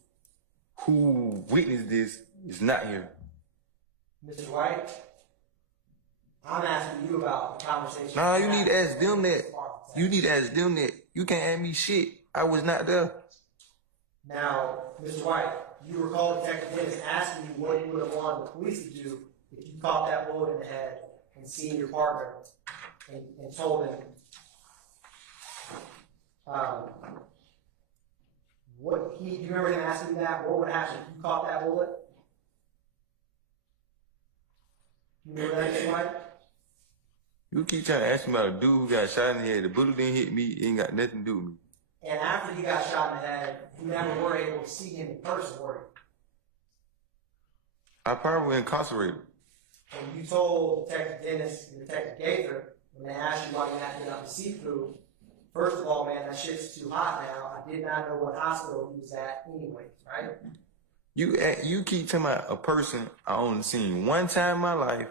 who witnessed this is not here? Mr. White, I'm asking you about the conversation. Nah, you need to ask them that. You need to ask them that. You can't ask me shit. I was not there. Now, Mr. White, you recall Detective Dennis asking you what you would have wanted the police to do if you caught that bullet in the head and seen your partner and told him do you remember him asking you that? What would happen if you caught that bullet? You remember that, Mr. White? You keep trying to ask me about a dude who got shot in the head. The bullet didn't hit me. It ain't got nothing to do with me. And after he got shot in the head, you never were able to see him in person, were you? I probably was incarcerated. And you told Detective Dennis and Detective Gaither, when they asked you why you hadn't been up to seafood, first of all, man, that shit's too hot now. I did not know what hospital he was at anyway, right? You keep talking about a person I only seen one time in my life.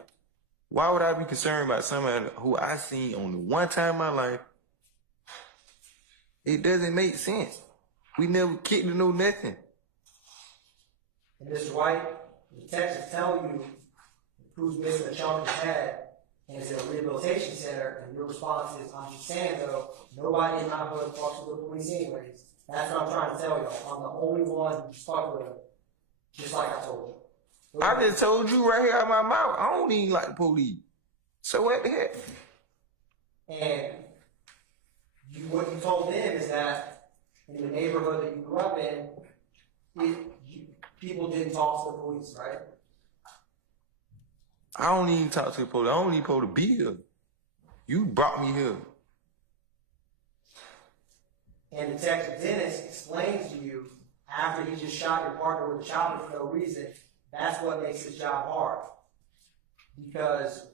Why would I be concerned about somebody who I seen only one time in my life? It doesn't make sense. We never kicked to know nothing. And Mr. White, the detectives tell you who's missing a chunk of his head and is in a rehabilitation center, and your response is, I'm just saying though, nobody in my hood fucks with the police anyways. That's what I'm trying to tell you. I'm the only one who's fucked with them, just like I told you. I just told you right here out of my mouth, I don't even like the police. So what the heck? And what you told them is that in the neighborhood that you grew up in, people didn't talk to the police, right? I don't even talk to the police. I don't even supposed to be here. You brought me here. And Detective Dennis explains to you, after he just shot your partner with a chopper for no reason, that's what makes his job hard. Because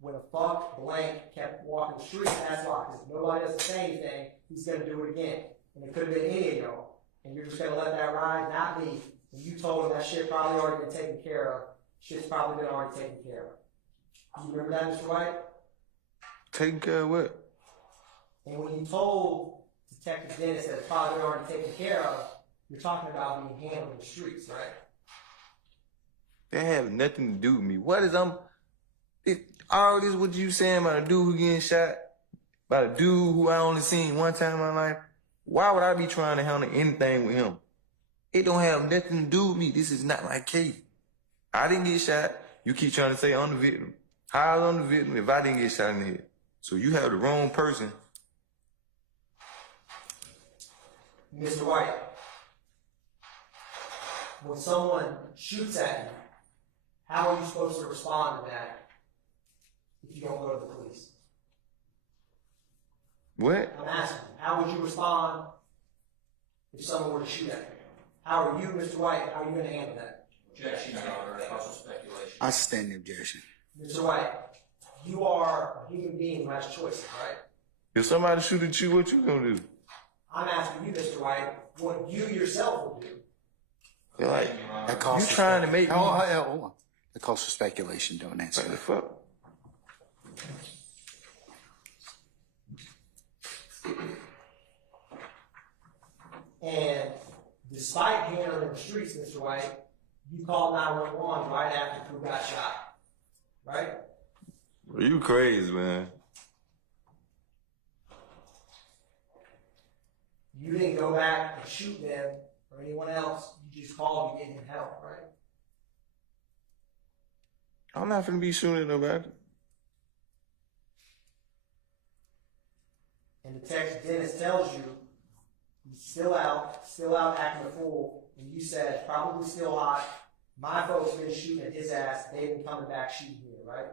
when a fuck blank kept walking the street, that's why. Because if nobody doesn't say anything, he's going to do it again. And it could have been any of y'all. And you're just going to let that ride, not me. And you told him that shit probably already been taken care of. Shit's probably been already taken care of. You remember that, Mr. White? Taking care of what? And when you told Detective Dennis that it's probably been already taken care of, you're talking about being handled in the streets, right? That have nothing to do with me. What is all this what you saying about a dude who getting shot? About a dude who I only seen one time in my life? Why would I be trying to handle anything with him? It don't have nothing to do with me. This is not my case. I didn't get shot. You keep trying to say I'm the victim. How I'm the victim if I didn't get shot in the head? So you have the wrong person. Mr. White, when someone shoots at you, how are you supposed to respond to that if you don't go to the police? What? I'm asking you, how would you respond if someone were to shoot at you? How are you, Mr. White, how are you going to handle that? Objection, Your Honor, that's also speculation. I sustain the objection. Mr. White, you are a human being who has choices, right? If somebody shoot at you, what you gonna do? I'm asking you, Mr. White, what you yourself will do. You're like, That calls you for trying to make me... hold on. That calls for speculation. Don't answer What the that. fuck? And despite handling in the streets, Mr. White, you called 911 right after Drew got shot, right? Are you crazy, man? You didn't go back and shoot them or anyone else. You just called to get him help, right? I'm not finna be shooting at nobody. And Detective Dennis tells you He's still out acting a fool, and you said probably still hot. My folks been shooting at his ass. They've been coming back shooting here, right?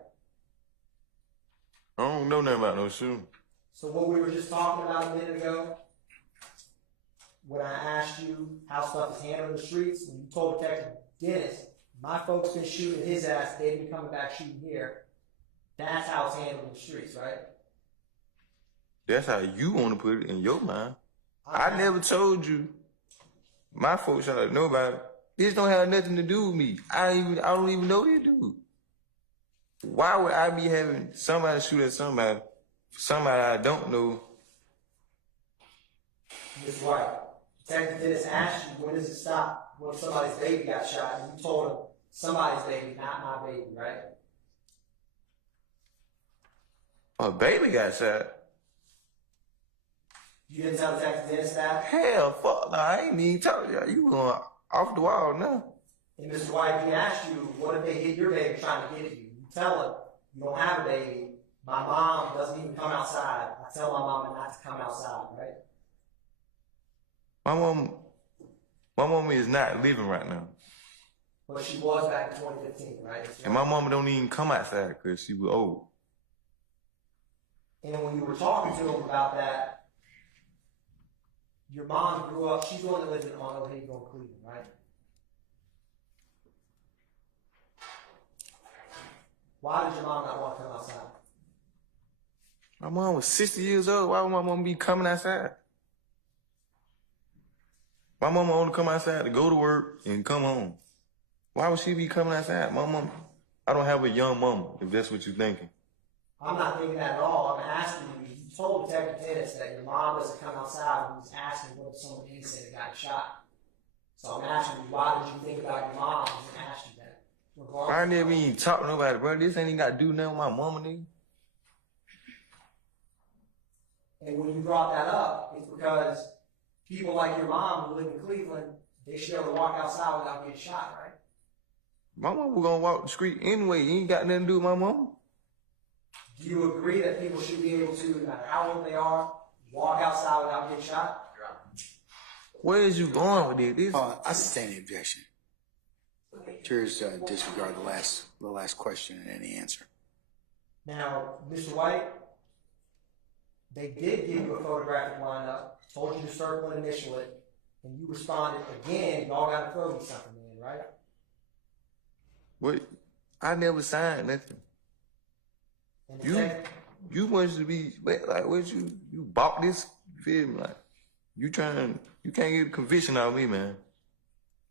I don't know nothing about no shooting. So what we were just talking about a minute ago, when I asked you how stuff is handled in the streets, when you told Detective Dennis, my folks been shooting at his ass, they've been coming back shooting here. That's how it's handled in the streets, right? That's how you want to put it in your mind. I never told you. My folks ought to know about it. This don't have nothing to do with me. I don't even know this dude. Why would I be having somebody shoot at somebody I don't know? That's right. Detective Dennis asked you, when does it stop when somebody's baby got shot? And you told him, somebody's baby, not my baby, right? A baby got shot. You didn't tell Detective Dennis that? Hell, fuck, no, I ain't even talking to you. You going off the wall now. And Mr. White, he asked you, what if they hit your baby trying to get at you? You tell him, you don't have a baby. My mom doesn't even come outside. I tell my mama not to come outside, right? My mom is not living right now. But she was back in 2015, right? And my mama don't even come outside because she was old. And when you were talking to him about that, your mom grew up, she's the one that lived on O'Hagan, Cleveland, right? Why did your mom not want to come outside? My mom was 60 years old. Why would my mom be coming outside? My mama only come outside to go to work and come home. Why would she be coming outside? My mom, I don't have a young mama, if that's what you're thinking. I'm not thinking that at all. I'm asking you. You told Detective Dennis that your mom doesn't come outside when he's asking what if someone innocent got shot. So I'm asking you, why did you think about your mom when I asked you that? I never even talk to nobody, bro. This ain't even got to do nothing with my mama, nigga. And when you brought that up, it's because people like your mom who live in Cleveland, they should be able to walk outside without getting shot, right? My mama was gonna walk the street anyway. You ain't got nothing to do with my mama. Do you agree that people should be able to, no matter how old they are, walk outside without getting shot? Where is you going with this? I sustain the objection. Jurors disregard the last question and any answer. Now, Mr. White, they did give you a photographic lineup, told you to circle and initial it, and you responded again, y'all gotta throw me something, man, right? What? I never signed nothing. And You want to be like what you bought this? You feel me? Like you can't get a conviction out of me, man.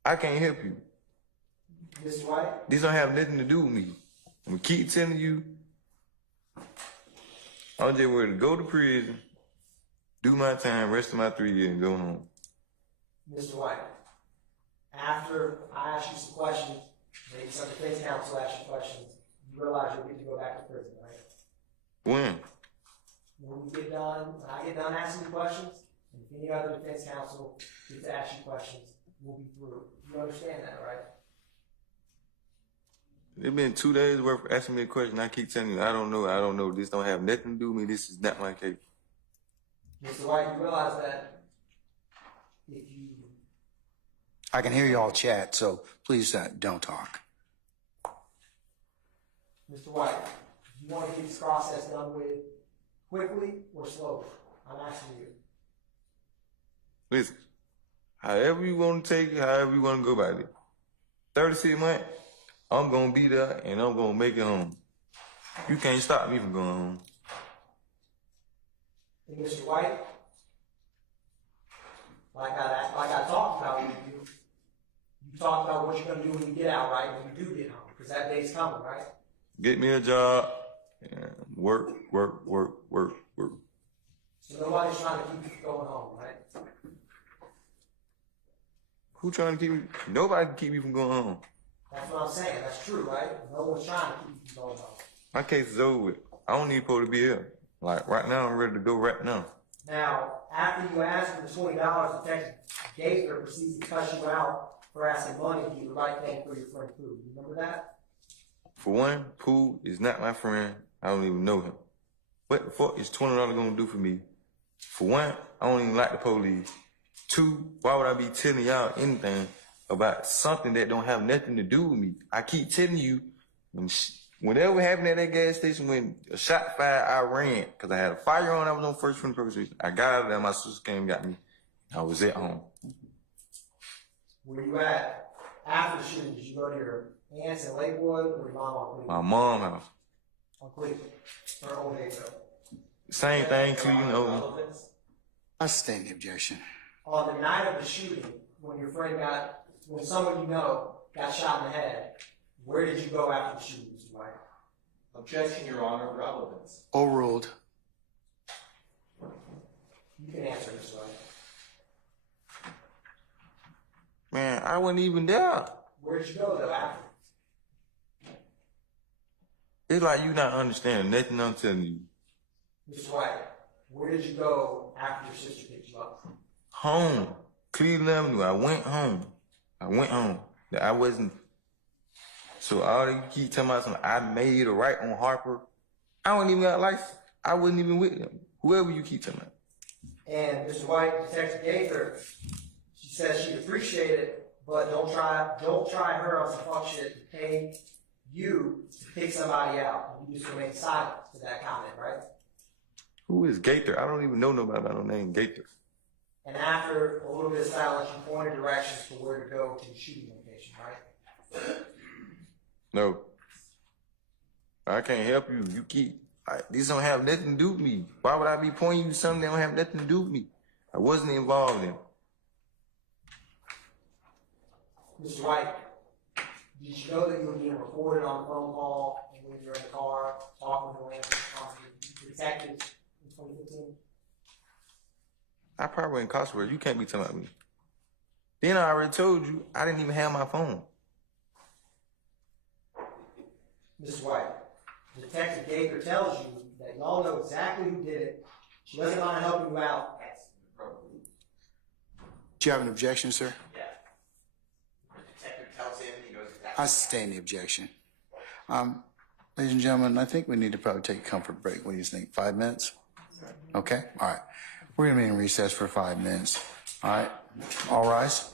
I can't help you. Mr. White? This don't have nothing to do with me. I'm gonna keep telling you. I'm just ready to go to prison, do my time, rest of my 3 years, and go home. Mr. White, after I asked you some questions, maybe some defense counsel asked you questions, you realize you'll get to go back to prison, right? When? When I get done asking you questions, and if any other defense counsel gets to ask you questions, we'll be through. You understand that, right? It's been 2 days worth of asking me a question. I keep telling you, I don't know. This don't have nothing to do with me. This is not my case. Mr. White, you realize that if you... I can hear you all chat, so please don't talk. Mr. White, do you want to get this process done with quickly or slowly? I'm asking you. Listen, however you want to take it, however you want to go about it. 36 months, I'm going to be there and I'm going to make it home. You can't stop me from going home. And Mr. White, like I talked about with you, you talked about what you're going to do when you get out, right? When you do get home, because that day's coming, right? Get me a job and work. So nobody's trying to keep you going home, right? Who trying to keep me? Nobody can keep me from going home. That's what I'm saying. That's true, right? No one's trying to keep you from going home. My case is over with. I don't need supposed to be here. Like right now, I'm ready to go right now. Now, after you asked for the $20, Detective Gaither proceeds to cuss you out for asking money to do the right thing for your friend Pooh. You remember that? For one, Pooh is not my friend. I don't even know him. What the fuck is $20 gonna do for me? For one, I don't even like the police. Two, why would I be telling y'all anything about something that don't have nothing to do with me? I keep telling you, whenever happened at that gas station, when a shot fired, I ran because I had a firearm. I was on first friend purpose. I got out of there. My sister came and got me. I was at home. Where you at after the shooting? Did you go to your aunt's in Lakewood or your mom on Cleveland? My mom house. On Cleveland. Or Old Acre. Same thing, Cleveland. I sustain the objection. On the night of the shooting, when your friend when someone you know got shot in the head, where did you go after the shooting, Mr. White? Objection, Your Honor, relevance. Overruled. You can answer this way. Man, I wasn't even there. Where did you go though after? It's like you not understanding nothing I'm telling you. Mr. White, where did you go after your sister picked you up? Home. Cleveland Avenue. I went home. I wasn't. So all you keep talking about something, I made a right on Harper. I wasn't even got a license. I wasn't even with them. Whoever you keep talking about. And Mr. White, Detective Gaither, she says she'd appreciate it, but don't try her on some fuck shit to pay you to pick somebody out. You just remain silent to that comment, right? Who is Gaither? I don't even know nobody by no name Gaither. And after a little bit of silence, you pointed directions for where to go to the shooting location, right? No. I can't help you. You keep, these don't have nothing to do with me. Why would I be pointing you to something that don't have nothing to do with me? I wasn't involved in it. Mr. White, did you know that you were being recorded on the phone call and when you were in the car talking to the detectives in 2015? I probably went incarcerated. You can't be talking about me. Then I already told you I didn't even have my phone. Mr. White, Detective Gaither tells you that y'all know exactly who did it. She doesn't mind helping you out. Do you have an objection, sir? Yeah. The detective tells him, he knows exactly. I sustain the objection. Ladies and gentlemen, I think we need to probably take a comfort break. What do you think? 5 minutes? Okay? All right. We're going to be in recess for 5 minutes. All right? All rise.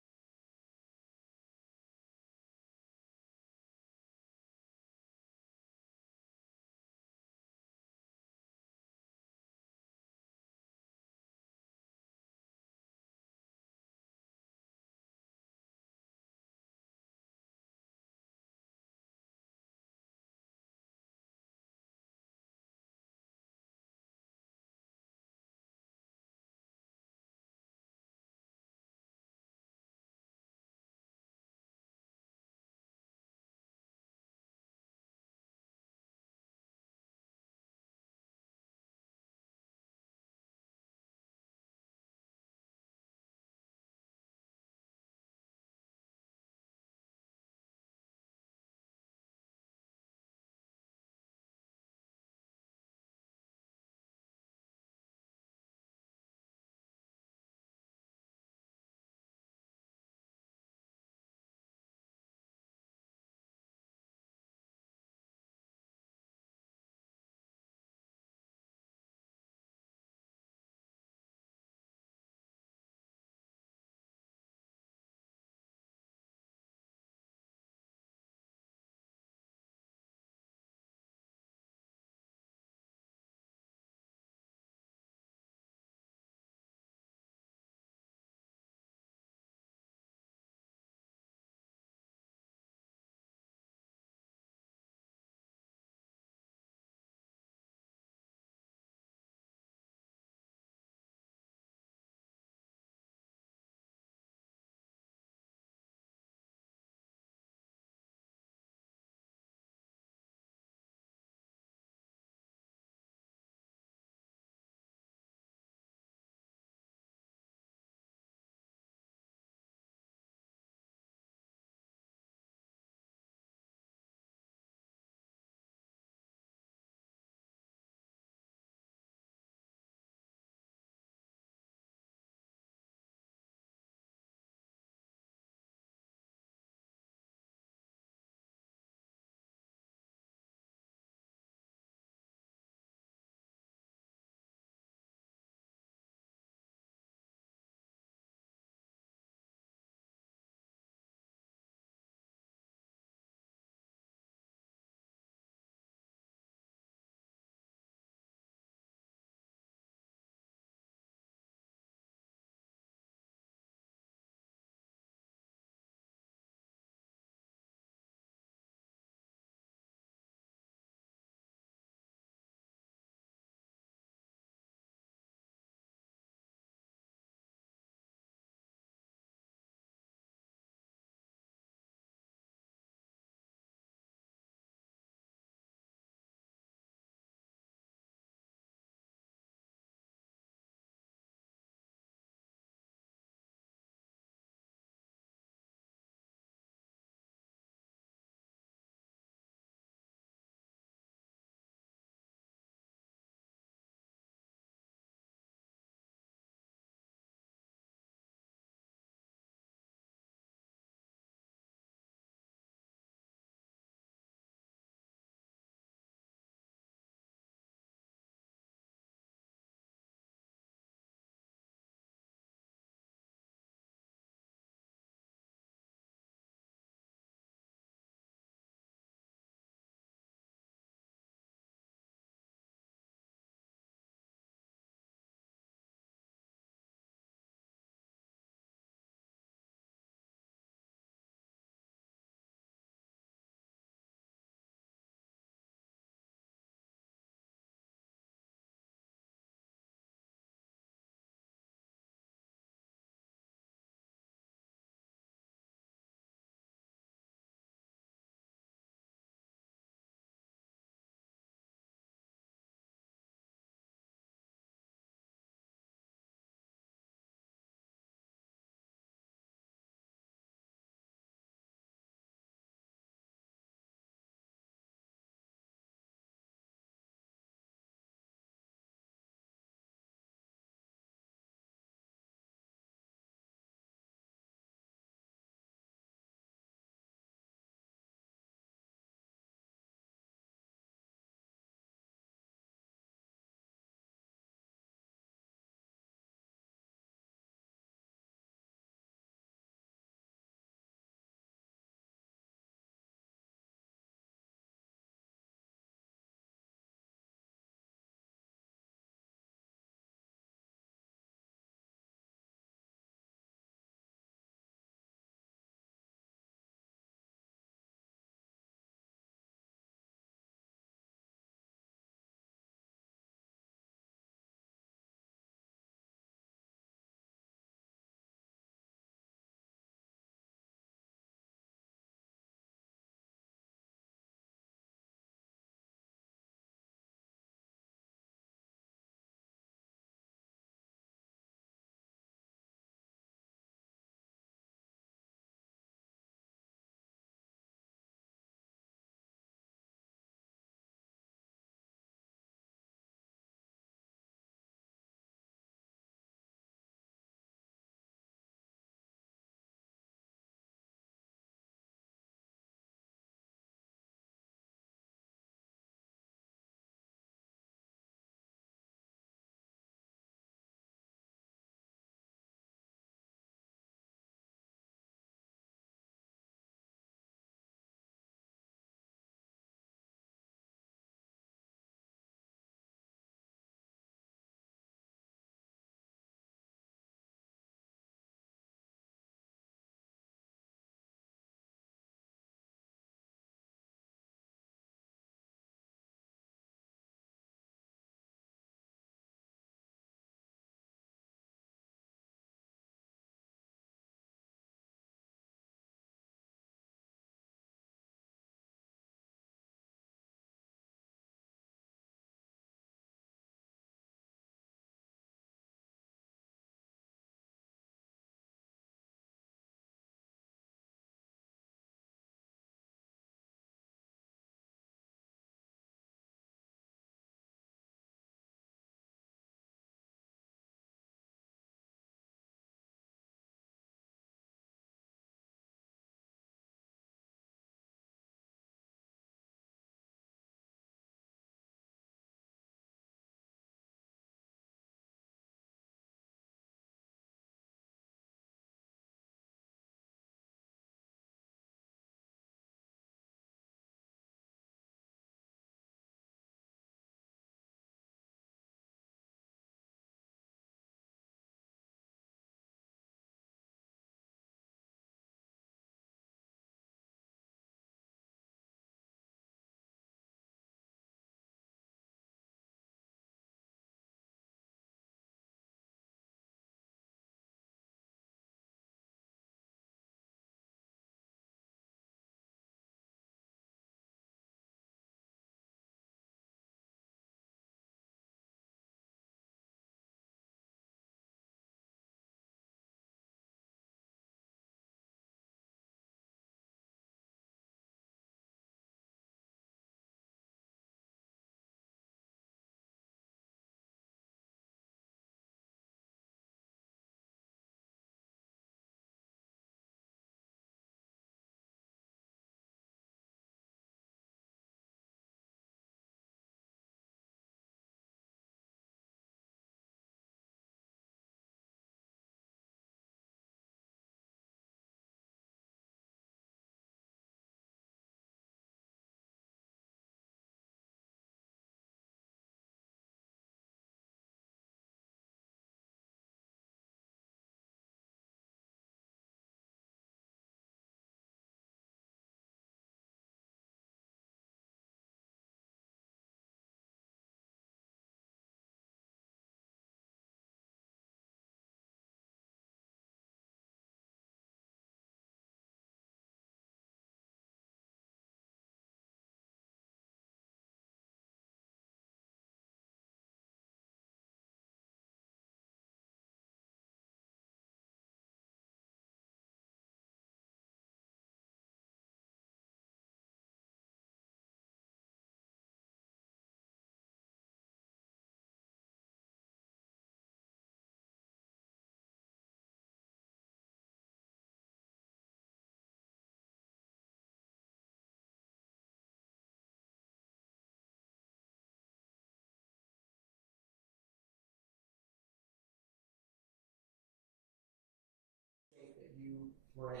were in,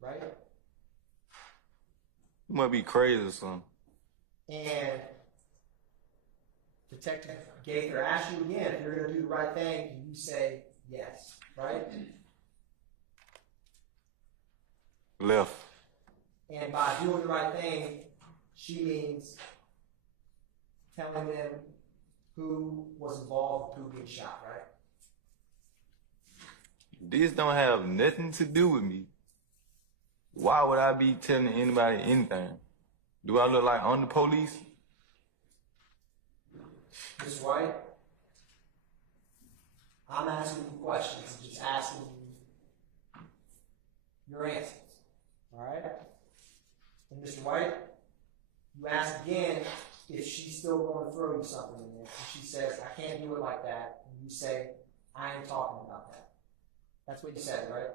right? You might be crazy or something. And Detective Gaither asks you again if you're going to do the right thing, and you say yes, right? Left. And by doing the right thing, she means telling them who was involved with who getting shot, right? This don't have nothing to do with me. Why would I be telling anybody anything? Do I look like I'm the police? Ms. White, I'm asking you questions and just asking you your answers. All right? And Mr. White, you ask again if she's still going to throw you something in there. And she says, I can't do it like that. And you say, I ain't talking about that. That's what you said, right?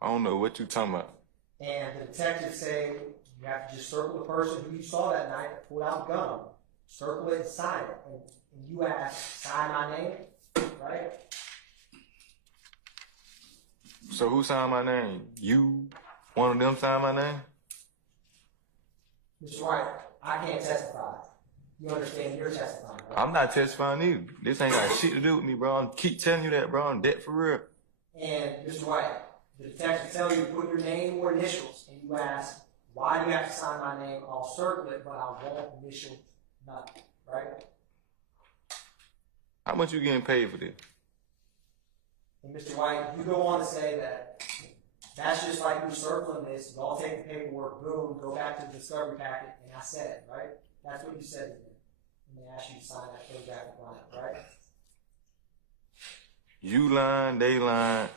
I don't know what you talking about. And the detectives say you have to just circle the person who you saw that night that pulled out the gun. Circle it and sign it. And you ask, sign my name, right? So who signed my name? You? One of them signed my name? Mr. White, I can't testify. You understand you're testifying, right? I'm not testifying either. This ain't got shit to do with me, bro. I keep telling you that, bro. I'm dead for real. And Mr. White, the detectives tell you to put your name or initials, and you ask, why do you have to sign my name? I'll circle it, but I won't initial nothing, right? How much you getting paid for this? And Mr. White, you go on to say that that's just like you circling this. You all take the paperwork, boom, go back to the discovery packet, and I said it, right? That's what you said to them. And they asked you to sign that photographic line, right? You lying, they lying.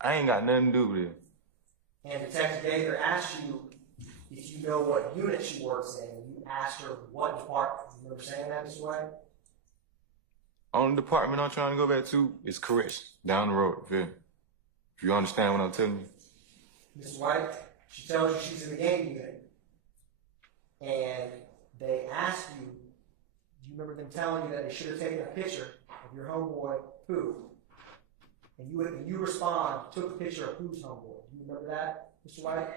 I ain't got nothing to do with it. And Detective Gaither asked you if you know what unit she works in, and you asked her what department. You remember saying that, Mr. White? Only department I'm trying to go back to is correction, down the road, feel me? If you understand what I'm telling you. Mrs. White, she tells you she's in the game unit. And they ask you, do you remember them telling you that they should have taken a picture of your homeboy, who? And you respond, took a picture of whose homeboy. Do you remember that, Mr. White?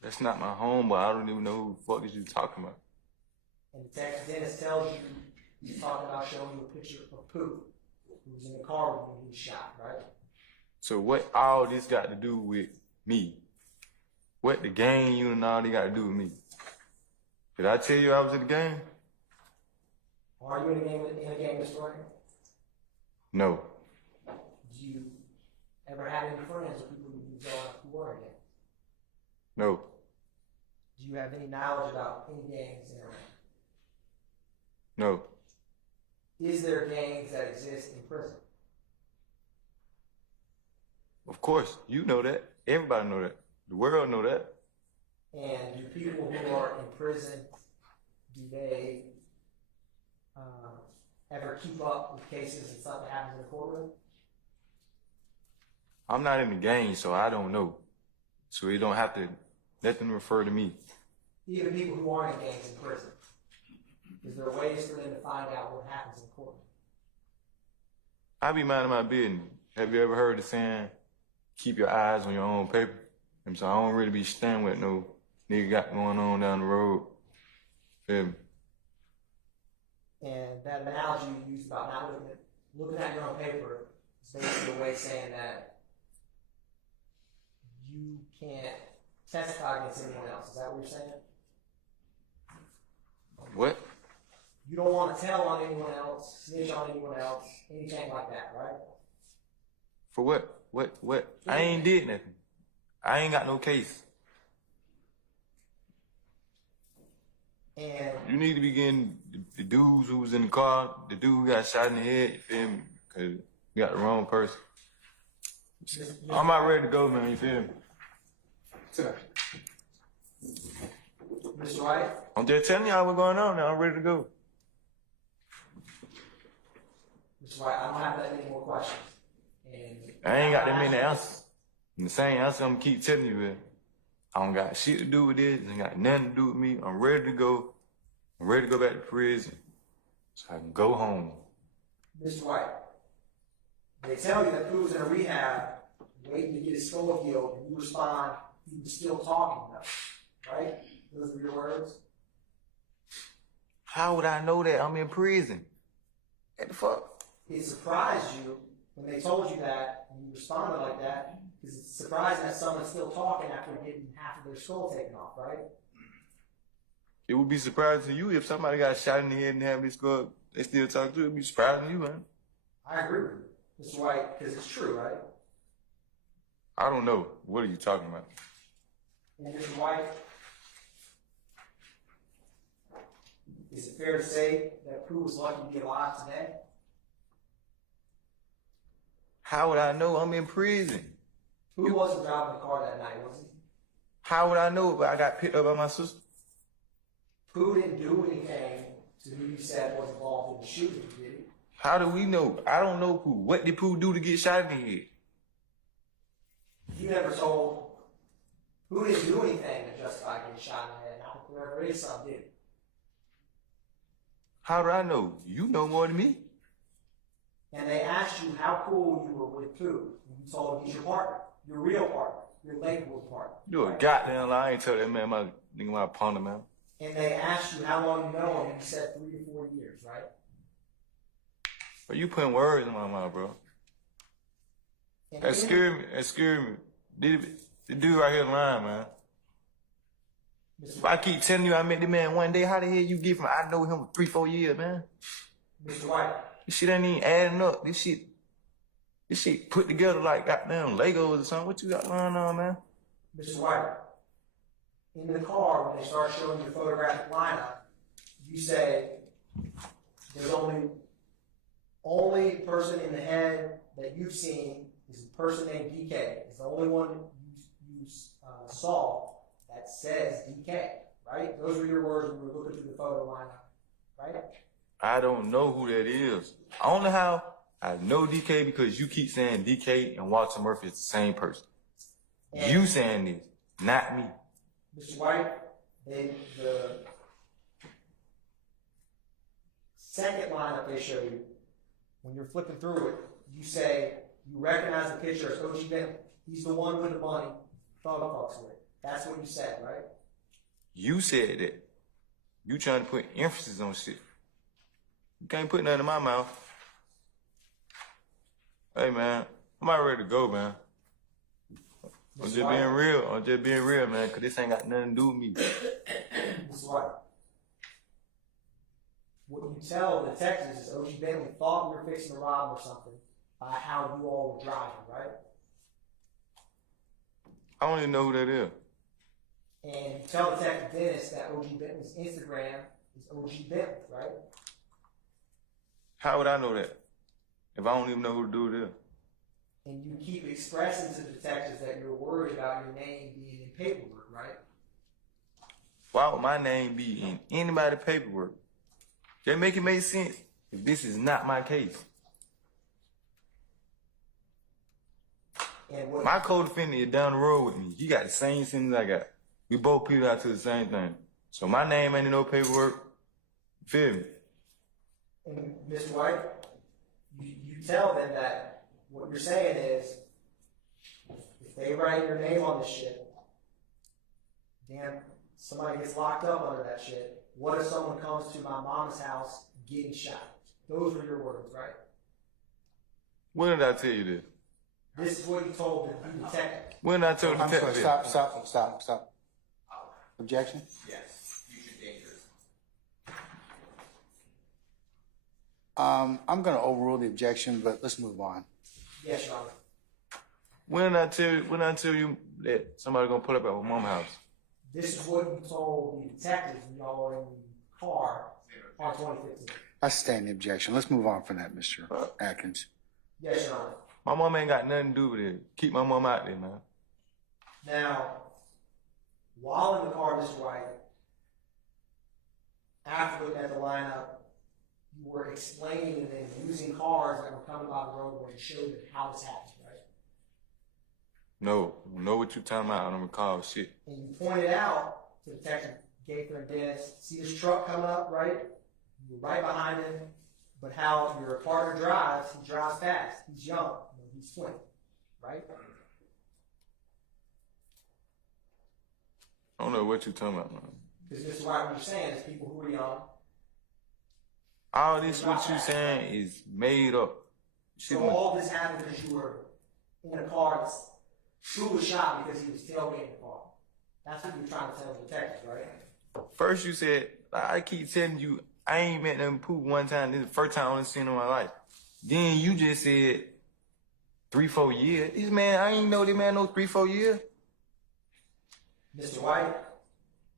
That's not my homeboy. I don't even know who the fuck is you talking about. And Detective Dennis tells you he's talking about showing you a picture of Pooh, who was in the car with you when he was shot, right? So what all this got to do with me? What the gang unit and all they got to do with me? Did I tell you I was in the gang? Are you in a game, Mr. White? No. Do you ever have any friends or people who were in a gang? No. Do you have any knowledge about any gangs in Iran? No. Is there gangs that exist in prison? Of course. You know that. Everybody know that. The world know that. And do people who are in prison, do they ever keep up with cases and stuff that happens in the courtroom? I'm not in the gang, so I don't know. So you don't have to let them refer to me. Even people who aren't in gangs in prison, is there ways for them to find out what happens in court? I be minding my business. Have you ever heard the saying, keep your eyes on your own paper? And so I don't really be standing with no nigga got going on down the road. Feel me? And that analogy you used about not looking at your own paper is basically a way of saying that you can't testify against anyone else. Is that what you're saying? What? You don't want to tell on anyone else, snitch on anyone else, anything like that, right? For what? What? I ain't did nothing. I ain't got no case. And You need to be getting the dudes who was in the car, the dude who got shot in the head, you feel me? Because you got the wrong person. I'm not ready to go, man, you feel me? Mr. White, I'm just telling y'all what's going on now. I'm ready to go. Mr. White, I don't have that many more questions. And I ain't got that many answers. And the same answer I'm gonna keep telling you is, I don't got shit to do with this. It ain't got nothing to do with me. I'm ready to go. I'm ready to go back to prison so I can go home. Mr. White, They tell you that Pooh's in a rehab, waiting to get his skull healed, and you respond, he was still talking though, right? Those were your words? How would I know that I'm in prison? What the fuck? It surprised you when they told you that, and you responded like that, because it's surprising that someone's still talking after getting half of their skull taken off, right? It would be surprising to you if somebody got shot in the head and have this skull, they still talk to it. It'd be surprising to you, man. I agree with you, Mr. White, because it's true, right? I don't know. What are you talking about? And Mr. White, is it fair to say that Pooh was lucky to be alive today? How would I know I'm in prison? Pooh wasn't driving the car that night, was he? How would I know if I got picked up by my sister? Pooh didn't do anything to who you said was involved in the shooting, did he? How do we know? I don't know Pooh. What did Pooh do to get shot in the head? You never told Pooh didn't do anything to justify getting shot in the head. Not that there ever is some, did he? How do I know? You know more than me. And they asked you how cool you were with Pooh. And you told them he's your partner, your real partner, your Lakewood partner. You a goddamn lie. I ain't tell that man my nigga my partner, man. And they asked you how long you know him, and you said 3 to 4 years, right? But you putting words in my mouth, bro. And That scared me. That scared me. The dude right here lying, man. If I keep telling you I met the man one day, how the hell you get from I know him for 3, 4 years, man? Mr. White, This shit ain't even adding up. This shit put together like goddamn Legos or something. What you got going on, man? Mr. White, in the car, when they start showing you the photographic lineup, you say there's only person in the head that you've seen is a person named DK. It's the only one you saw that says DK, right? Those were your words when we were looking through the photo lineup, right? I don't know who that is. I don't know how I know DK because you keep saying DK and Walter Murphy is the same person. And you saying this, not me. Mr. White, the second lineup they show you, when you're flipping through it, you say you recognize the picture as O.G. Bentley. He's the one with the money, thug fucks with. That's what you said, right? You said that. You trying to put emphasis on shit. You can't put nothing in my mouth. Hey, man, I'm about ready to go, man. I'm just being real. I'm just being real, man, because this ain't got nothing to do with me. Mr. White, what you tell the detectives is O.G. Bentley thought we were fixing to rob him or something by how you all were driving, right? I don't even know who that is. And you tell Detective Dennis that O.G. Bentley's Instagram is O.G. Bentley, right? How would I know that if I don't even know who to do it is? And you keep expressing to the detectives that you're worried about your name being in paperwork, right? Why would my name be in anybody's paperwork? That make it make sense if this is not my case. And what My co-defendant is down the road with me. He got the same sentence I got. We both pleaded out to the same thing. So my name ain't in no paperwork. You feel me? And Mr. White, you tell them that what you're saying is, if they write your name on this shit, damn, somebody gets locked up under that shit. What if someone comes to my mom's house getting shot? Those were your words, right? When did I tell you this? This is what you told the detective. When did I tell the I'm sorry, detective this? stop. Objection? Yes, future dangerous. I'm going to overrule the objection, but let's move on. Yes, Your Honor. When did I tell you that somebody gonna pull up at my mom's house? This is what you told the detectives when y'all were in the car on 2015. I stand the objection. Let's move on from that, Mr. Atkins. Yes, Your Honor. My mom ain't got nothing to do with it. Keep my mom out there, man. Now, while in the car, Mr. White, after looking at the lineup, you were explaining and then using cars that were coming by the roadway to show them how this happened, right? No, know what you talking about. I don't recall shit. And you pointed out to Detective Gaither and Dennis, see this truck coming up, right? You were right behind him. But how your partner drives, he drives fast. He's young. He's 20, right? I don't know what you're talking about, man. Because this is what you're saying is people who are young. All this what you saying is made up. So all this happened because you were in a car. Who was shot because he was tailgating the car? That's what you're trying to tell the detectives, right? First you said, I keep telling you, I ain't met them poop one time. This is the first time I've seen in my life. Then you just said 3-4 years. This man, I ain't know this man no 3-4 years. Mr. White,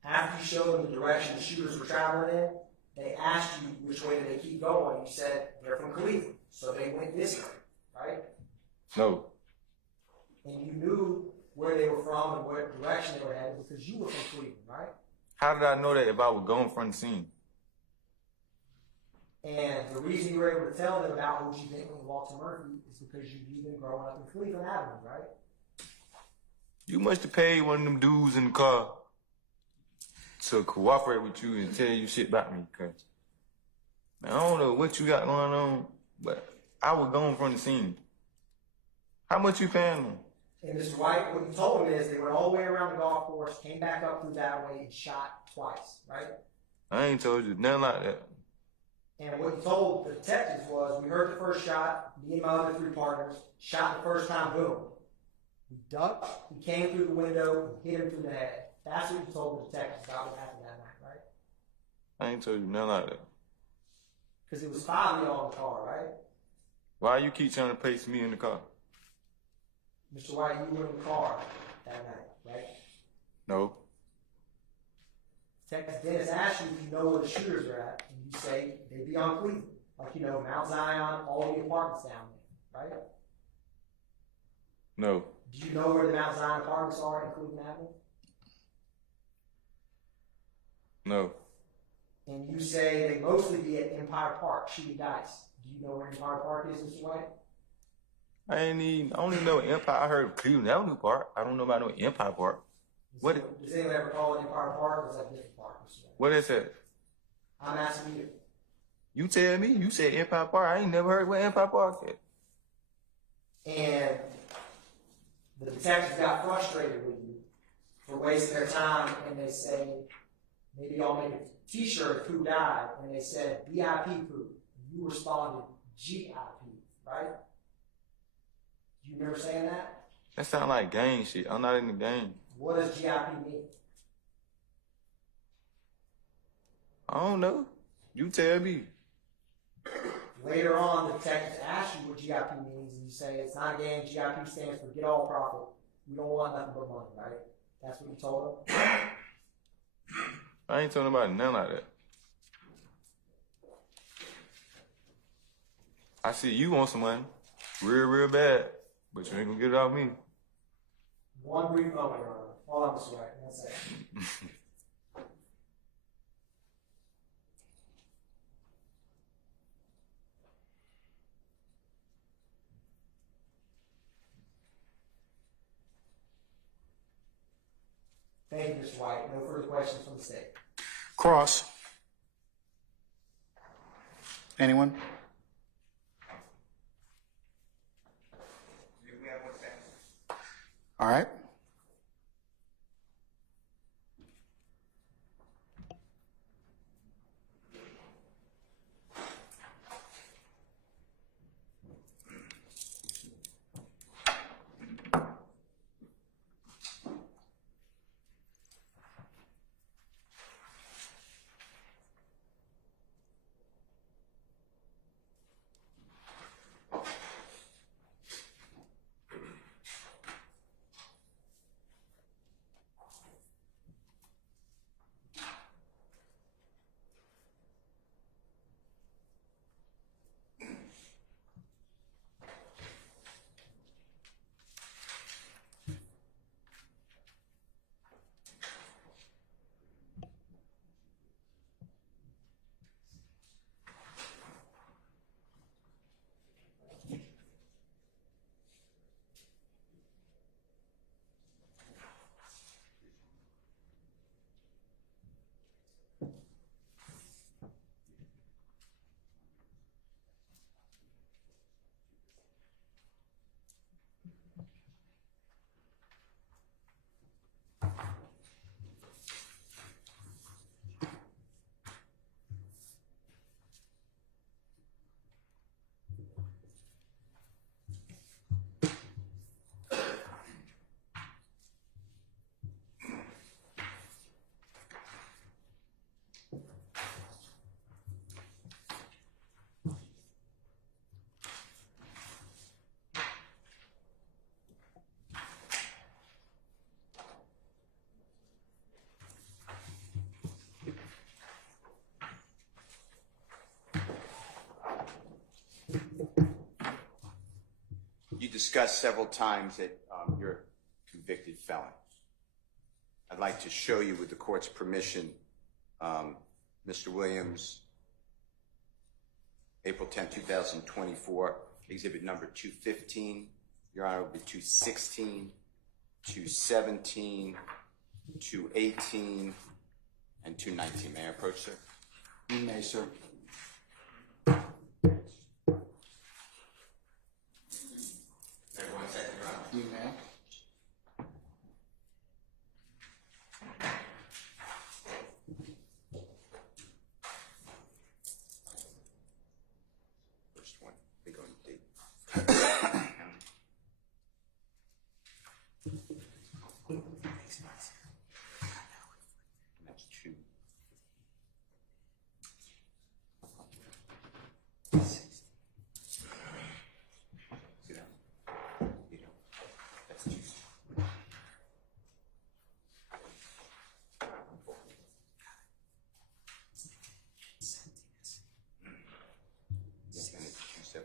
after you showed them the direction the shooters were traveling in, they asked you which way did they keep going. You said they're from Cleveland, so they went this way, right? No. And you knew where they were from and what direction they were headed because you were from Cleveland, right? How did I know that if I was going from the scene? And the reason you were able to tell them about O.G. Bentley and Walter Murphy is because you've been growing up in Cleveland Avenue, right? You must have paid one of them dudes in the car to cooperate with you and tell you shit about me, cause man, I don't know what you got going on, but I was going from the scene. How much you paying them? And Mr. White, what you told him is they went all the way around the golf course, came back up through that way, and shot twice, right? I ain't told you nothing like that. And what you told the detectives was, we heard the first shot, me and my other 3 partners, shot the first time, boom. He ducked, he came through the window, and hit him through the head. That's what you told the detectives about what happened that night, right? I ain't told you nothing like that. Because it was 5 of y'all in the car, right? Why you keep trying to place me in the car? Mr. White, you were in the car that night, right? No. Detective Dennis asked you if you know where the shooters are at, and you say they'd be on Cleveland. Like, you know, Mount Zion, all the apartments down there, right? No. Do you know where the Mount Zion apartments are in Cleveland Avenue? No. And you say they mostly be at Empire Park shooting dice. Do you know where Empire Park is, Mr. White? I only know Empire. I heard of Cleveland Avenue Park. I don't know about no Empire Park. What? Does anyone ever call it Empire Park, or is that a different park, Mr. White? What is that? I'm asking you. You tell me. You said Empire Park. I ain't never heard where Empire Park is. And the detectives got frustrated with you for wasting their time, and they say, maybe I'll make a t-shirt, who died, and they said VIP poo. You responded GIP, right? Do you remember saying that? That sound like gang shit. I'm not in the game. What does GIP mean? I don't know. You tell me. Later on, the detectives ask you what GIP means, and you say it's not a gang. GIP stands for get all profit. We don't want nothing but money, right? That's what you told them? I ain't talking about nothing like that. I see you want some money. Real bad. But you ain't gonna get it out me. One brief moment, Your Honor. Hold on, Mr. White. 1 second. Thank you, Mr. White. No further questions from the state. Cross. Anyone? All right. You discussed several times that you're a convicted felon. I'd like to show you, with the court's permission, Mr. Williams, April 10, 2024, exhibit number 215. Your Honor, will be 216, 217, 218, and 219. May I approach, sir? You may, sir. Everyone, second, Your Honor. You may. First one, they go in date. And that's 2. See that? You know, that's 2. Yes, and it's 2-7.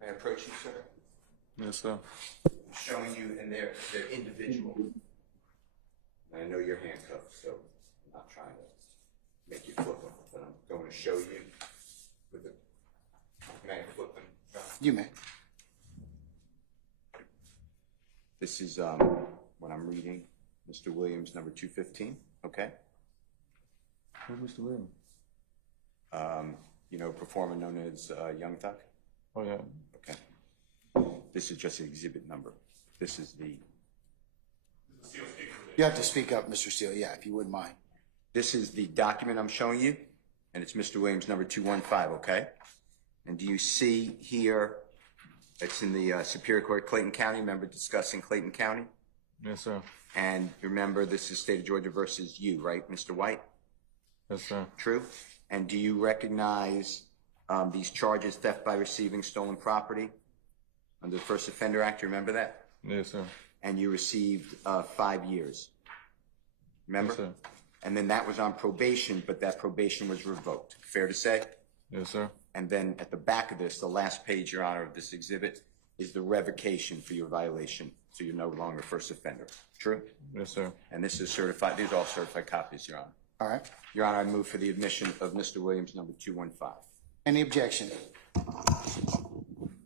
May I approach you, sir? Yes, sir. I'm showing you, and they're individual. And I know you're handcuffed, so I'm not trying to make you flip them, but I'm going to show you with the. May I flip them? You may. This is what I'm reading, Mr. Williams, number 215. Okay. Who's Mr. Williams? You know, performer known as Young Thug. Oh, yeah. Okay. This is just an exhibit number. This is the. You have to speak up, Mr. Steele. Yeah, if you wouldn't mind. This is the document I'm showing you, and it's Mr. Williams, number 215. Okay. And do you see here? It's in the Superior Court, Clayton County. Remember discussing Clayton County? Yes, sir. And remember, this is State of Georgia versus you, right, Mr. White? Yes, sir. True. And do you recognize these charges, theft by receiving stolen property under the First Offender Act? You remember that? Yes, sir. And you received 5 years. Remember? Yes, sir. And then that was on probation, but that probation was revoked. Fair to say? Yes, sir. And then at the back of this, the last page, Your Honor, of this exhibit is the revocation for your violation, so you're no longer a first offender. True? Yes, sir. And this is certified. These are all certified copies, Your Honor. All right. Your Honor, I move for the admission of Mr. Williams, number 215. Any objection?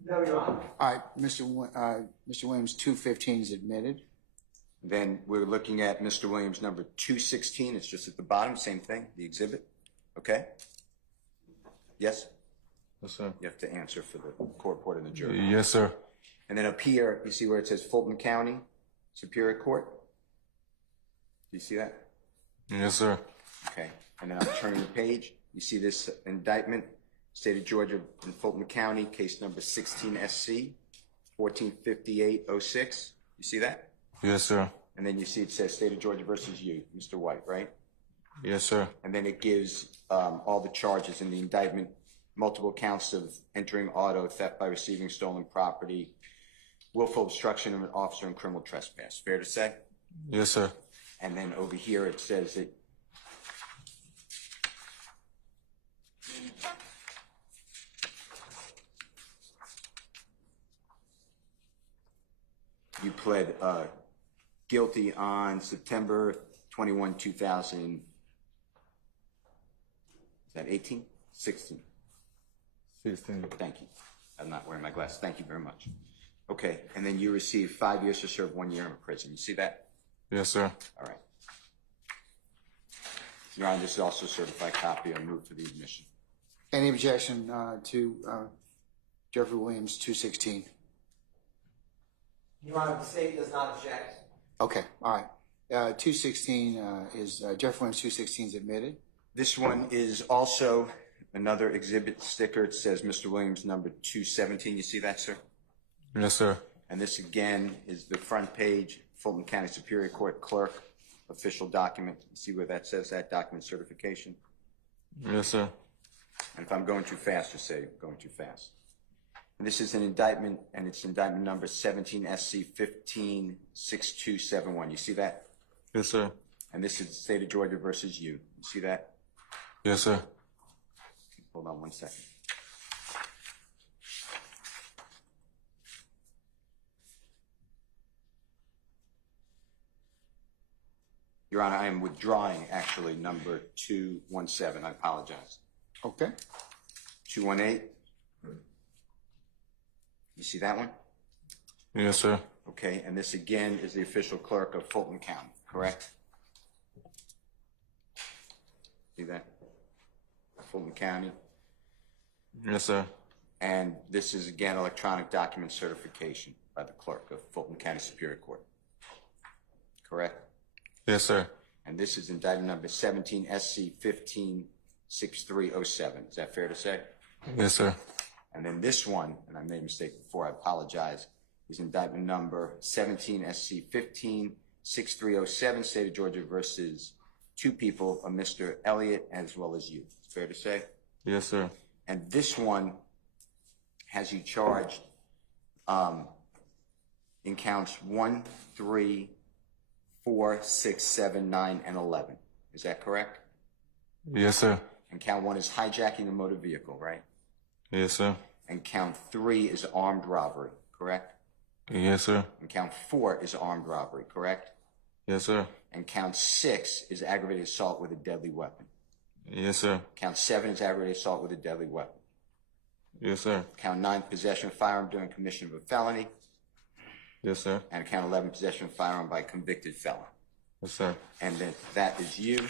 No, Your Honor. All right, Mr. Williams, 215 is admitted. Then we're looking at Mr. Williams, number 216. It's just at the bottom, same thing, the exhibit. Okay? Yes? Yes, sir. You have to answer for the court reporter and the jury. Yes, sir. And then up here, you see where it says Fulton County Superior Court? Do you see that? Yes, sir. Okay. And then I'm turning the page. You see this indictment, State of Georgia in Fulton County, case number 16 SC 145806. You see that? Yes, sir. And then you see it says State of Georgia versus you, Mr. White, right? Yes, sir. And then it gives all the charges in the indictment, multiple counts of entering auto, theft by receiving stolen property, willful obstruction of an officer, and criminal trespass. Fair to say? Yes, sir. And then over here it says that you pled guilty on September 21, 2000. Is that 18? 16. 16. Thank you. I'm not wearing my glasses. Thank you very much. Okay, and then you received 5 years to serve 1 year in prison. You see that? Yes, sir. All right. Your Honor, this is also a certified copy. I move for the admission. Any objection to Jeffery Williams, 216? Your Honor, the state does not object. Okay, all right. 216 is Jeffery Williams, 216 is admitted. This one is also another exhibit sticker. It says Mr. Williams, number 217. You see that, sir? Yes, sir. And this again is the front page, Fulton County Superior Court Clerk, official document. You see where that says that, document certification? Yes, sir. And if I'm going too fast, just say going too fast. And this is an indictment, and it's indictment number 17 SC 156271. You see that? Yes, sir. And this is the state of Georgia versus you. You see that? Yes, sir. Hold on one second. Your Honor, I am withdrawing actually number 217. I apologize. Okay. 218. You see that one? Yes, sir. Okay, and this again is the official clerk of Fulton County, correct? See that? Fulton County. Yes, sir. And this is again electronic document certification by the clerk of Fulton County Superior Court. Correct? Yes, sir. And this is indictment number 17 SC 156307. Is that fair to say? Yes, sir. And then this one, and I made a mistake before, I apologize, is indictment number 17 SC 156307, State of Georgia versus two people, a Mr. Elliott as well as you. It's fair to say? Yes, sir. And this one has you charged in counts 1, 3, 4, 6, 7, 9, and 11. Is that correct? Yes, sir. And count 1 is hijacking a motor vehicle, right? Yes, sir. And count 3 is armed robbery, correct? Yes, sir. And count 4 is armed robbery, correct? Yes, sir. And count 6 is aggravated assault with a deadly weapon. Yes, sir. Count 7 is aggravated assault with a deadly weapon. Yes, sir. Count 9, possession of firearm during commission of a felony. Yes, sir. And count 11, possession of firearm by a convicted felon. Yes, sir. And then that is you.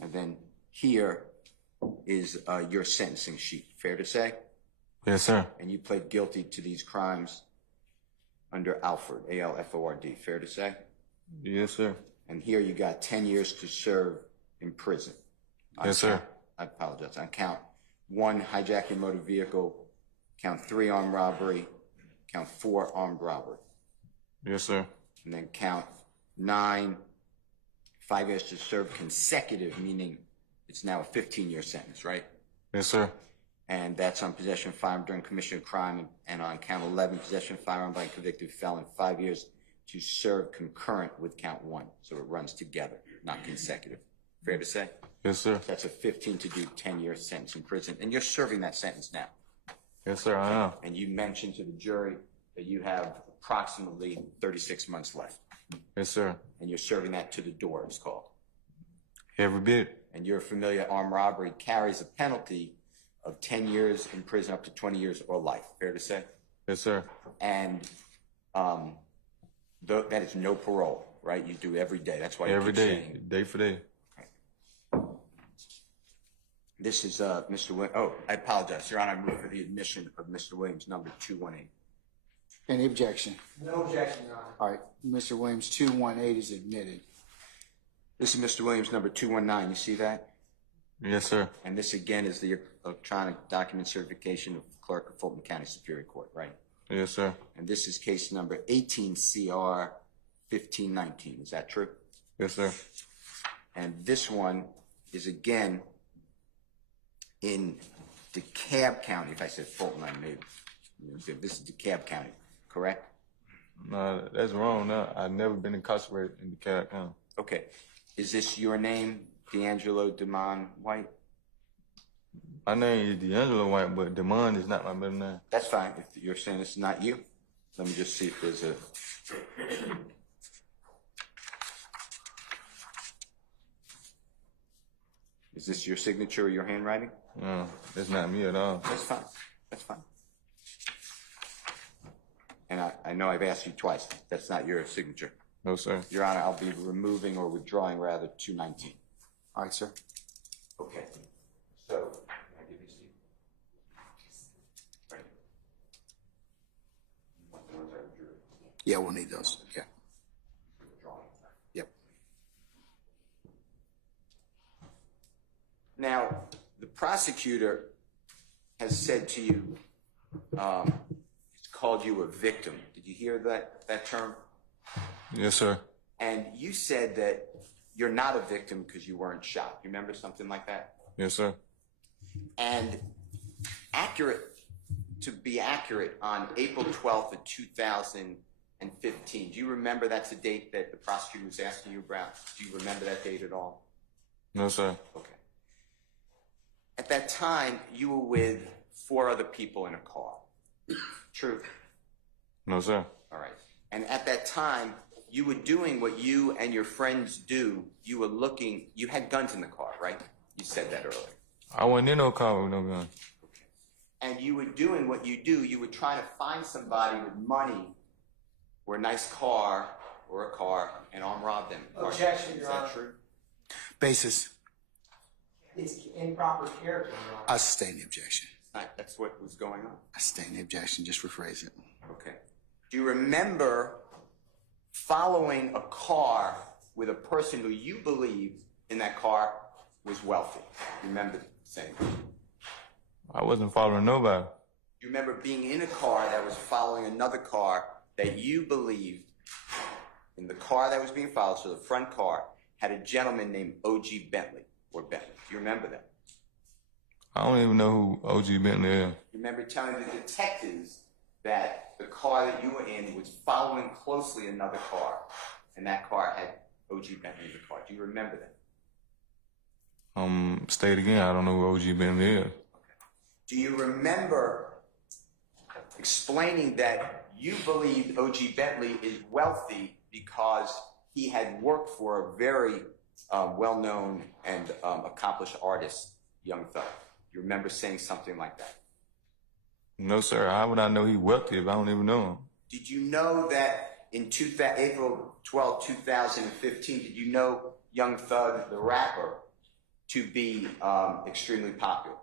And then here is your sentencing sheet. Fair to say? Yes, sir. And you pled guilty to these crimes under Alford, A-L-F-O-R-D. Fair to say? Yes, sir. And here you got 10 years to serve in prison. Yes, sir. I apologize. On count 1, hijacking motor vehicle. Count 3, armed robbery. Count 4, armed robbery. Yes, sir. And then count 9, 5 years to serve consecutive, meaning it's now a 15-year sentence, right? Yes, sir. And that's on possession of firearm during commission of crime, and on count 11, possession of firearm by a convicted felon, 5 years to serve concurrent with count 1. So it runs together, not consecutive. Fair to say? Yes, sir. That's a 15 to do 10-year sentence in prison, and you're serving that sentence now. Yes, sir, I am. And you mentioned to the jury that you have approximately 36 months left, Yes, sir. and you're serving that to the door, it's called. Every bit. And your familiar armed robbery carries a penalty of 10 years in prison up to 20 years or life. Fair to say? Yes, sir. And that is no parole, right? You do every day. That's why you Every keep day, saying. day for day. This is Mr. Williams. Oh, I apologize, Your Honor. I move for the admission of Mr. Williams, number 218. Any objection? No objection, Your Honor. All right, Mr. Williams, 218 is admitted. This is Mr. Williams, number 219. You see that? Yes, sir. And this again is the electronic document certification of clerk of Fulton County Superior Court, right? Yes, sir. And this is case number 18 CR 1519. Is that true? Yes, sir. And this one is again in DeKalb County. If I said Fulton, I may. This is DeKalb County, correct? No, that's wrong. No, I've never been incarcerated in DeKalb County. Okay. Is this your name, D'Angelo Demond White? My name is D'Angelo White, but Demond is not my middle name. That's fine. If you're saying it's not you, let me just see if there's a. Is this your signature or your handwriting? No, that's not me at all. That's fine. That's fine. And I know I've asked you twice. That's not your signature. No, sir. Your Honor, I'll be removing or withdrawing rather 219. All right, sir. Okay. So, can I give these to you? Right. You want the ones I drew? Yeah, we'll need those. Yeah. Withdrawing. Yep. Now, the prosecutor has said to you, he's called you a victim. Did you hear that term? Yes, sir. And you said that you're not a victim because you weren't shot. You remember something like that? Yes, sir. And to be accurate, on April 12th of 2015, do you remember that's the date that the prosecutor was asking you about? Do you remember that date at all? No, sir. Okay. At that time, you were with 4 other people in a car. True? No, sir. All right. And at that time, you were doing what you and your friends do. You were looking, you had guns in the car, right? You said that earlier. I wasn't in no car with no gun. Okay. And you were doing what you do. You were trying to find somebody with money or a nice car or a car and arm rob them. Objection, Your Honor. Is that true? Basis. It's improper character, Your Honor. I sustain the objection. That's what was going on. I sustain the objection. Just rephrase it. Okay. Do you remember following a car with a person who you believed in that car was wealthy? You remember saying that? I wasn't following nobody. You remember being in a car that was following another car that you believed in the car that was being followed, so the front car had a gentleman named O.G. Bentley or Bentley. Do you remember that? I don't even know who O.G. Bentley is. You remember telling the detectives that the car that you were in was following closely another car, and that car had O.G. Bentley in the car. Do you remember that? State again, I don't know who O.G. Bentley is. Okay. Do you remember explaining that you believed O.G. Bentley is wealthy because he had worked for a very well-known and accomplished artist, Young Thug? You remember saying something like that? No, sir. How would I know he wealthy if I don't even know him? Did you know that in April 12, 2015, did you know Young Thug, the rapper, to be extremely popular?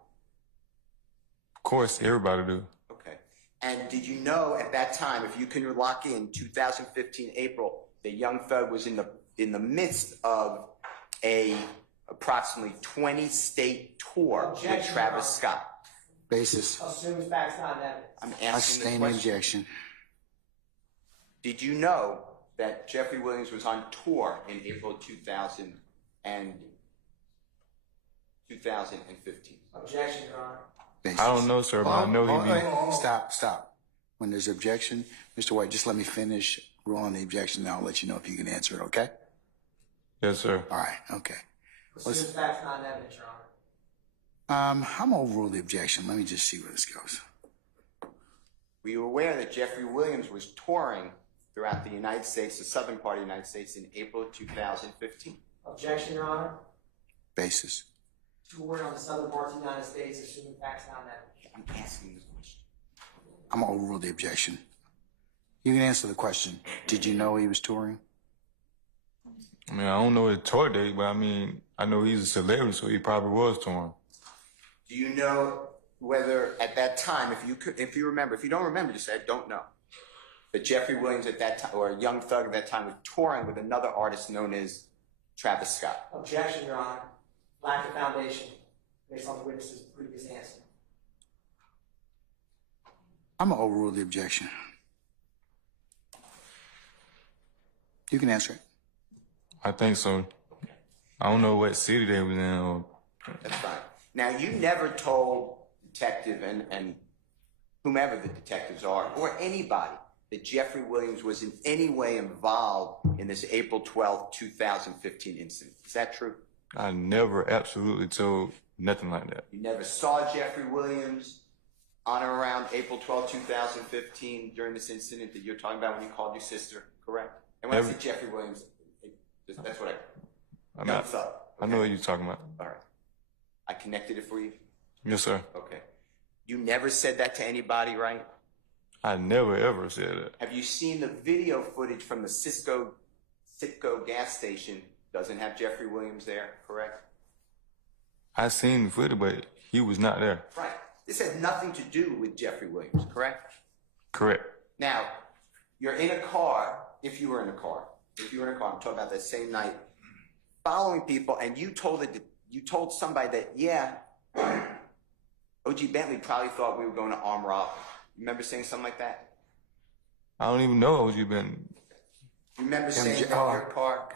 Of course, everybody do. Okay. And did you know at that time, if you can lock in 2015 April, that Young Thug was in the midst of a approximately 20-state tour Objection, with Travis Scott? Basis. Assumes facts, not evidence. I'm I asking the sustain the question. objection. Did you know that Jeffery Williams was on tour in April 2015? Objection, Your Honor. Basis. I don't know, sir, but I know he be... Wait. Stop. When there's objection, Mr. White, just let me finish ruling the objection, and I'll let you know if you can answer it, okay? Yes, sir. All right, okay. Assumes facts, not evidence, Your Honor. I'm gonna overrule the objection. Let me just see where this goes. Were you aware that Jeffery Williams was touring throughout the United States, the southern part of the United States, in April 2015? Objection, Your Honor. Basis. Touring on the southern parts of the United States, assuming facts, not evidence. I'm asking this question. I'm gonna overrule the objection. You can answer the question. Did you know he was touring? I mean, I don't know his tour date, but I mean, I know he's a celebrity, so he probably was touring. Do you know whether at that time, if you remember, if you don't remember, just say, I don't know, that Jeffery Williams at that time, or Young Thug at that time, was touring with another artist known as Travis Scott? Objection, Your Honor. Lack of foundation, based on the witness's previous answer. I'm gonna overrule the objection. You can answer it. I think so. I don't know what city they was in. Or... That's fine. Now, you never told detective and whomever the detectives are, or anybody, that Jeffery Williams was in any way involved in this April 12, 2015 incident. Is that true? I never absolutely told nothing like that. You never saw Jeffery Williams on or around April 12, 2015 during this incident that you're talking about when you called your sister, correct? And when I say Jeffery Williams, that's what I Young Thug. Okay. I know what you're talking about. All right. I connected it for you? Yes, sir. Okay. You never said that to anybody, right? I never ever said that. Have you seen the video footage from the Citgo gas station? Doesn't have Jeffery Williams there, correct? I seen the footage, but he was not there. Right. This has nothing to do with Jeffery Williams, correct? Correct. Now, you're in a car, if you were in a car, I'm talking about that same night, following people, and you told you told somebody that, yeah, O.G. Bentley probably thought we were going to arm rob. You remember saying something like that? I don't even know what you've been. You remember saying that your car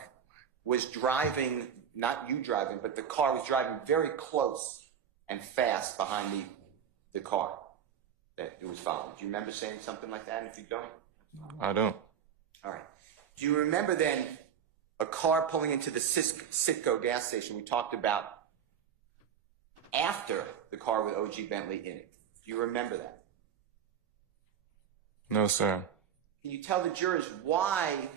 was driving, not you driving, but the car was driving very close and fast behind the car that it was following. Do you remember saying something like that? And if you don't? I don't. All right. Do you remember then a car pulling into the Citgo gas station we talked about after the car with O.G. Bentley in it? Do you remember that? No, sir. Can you tell the jurors why,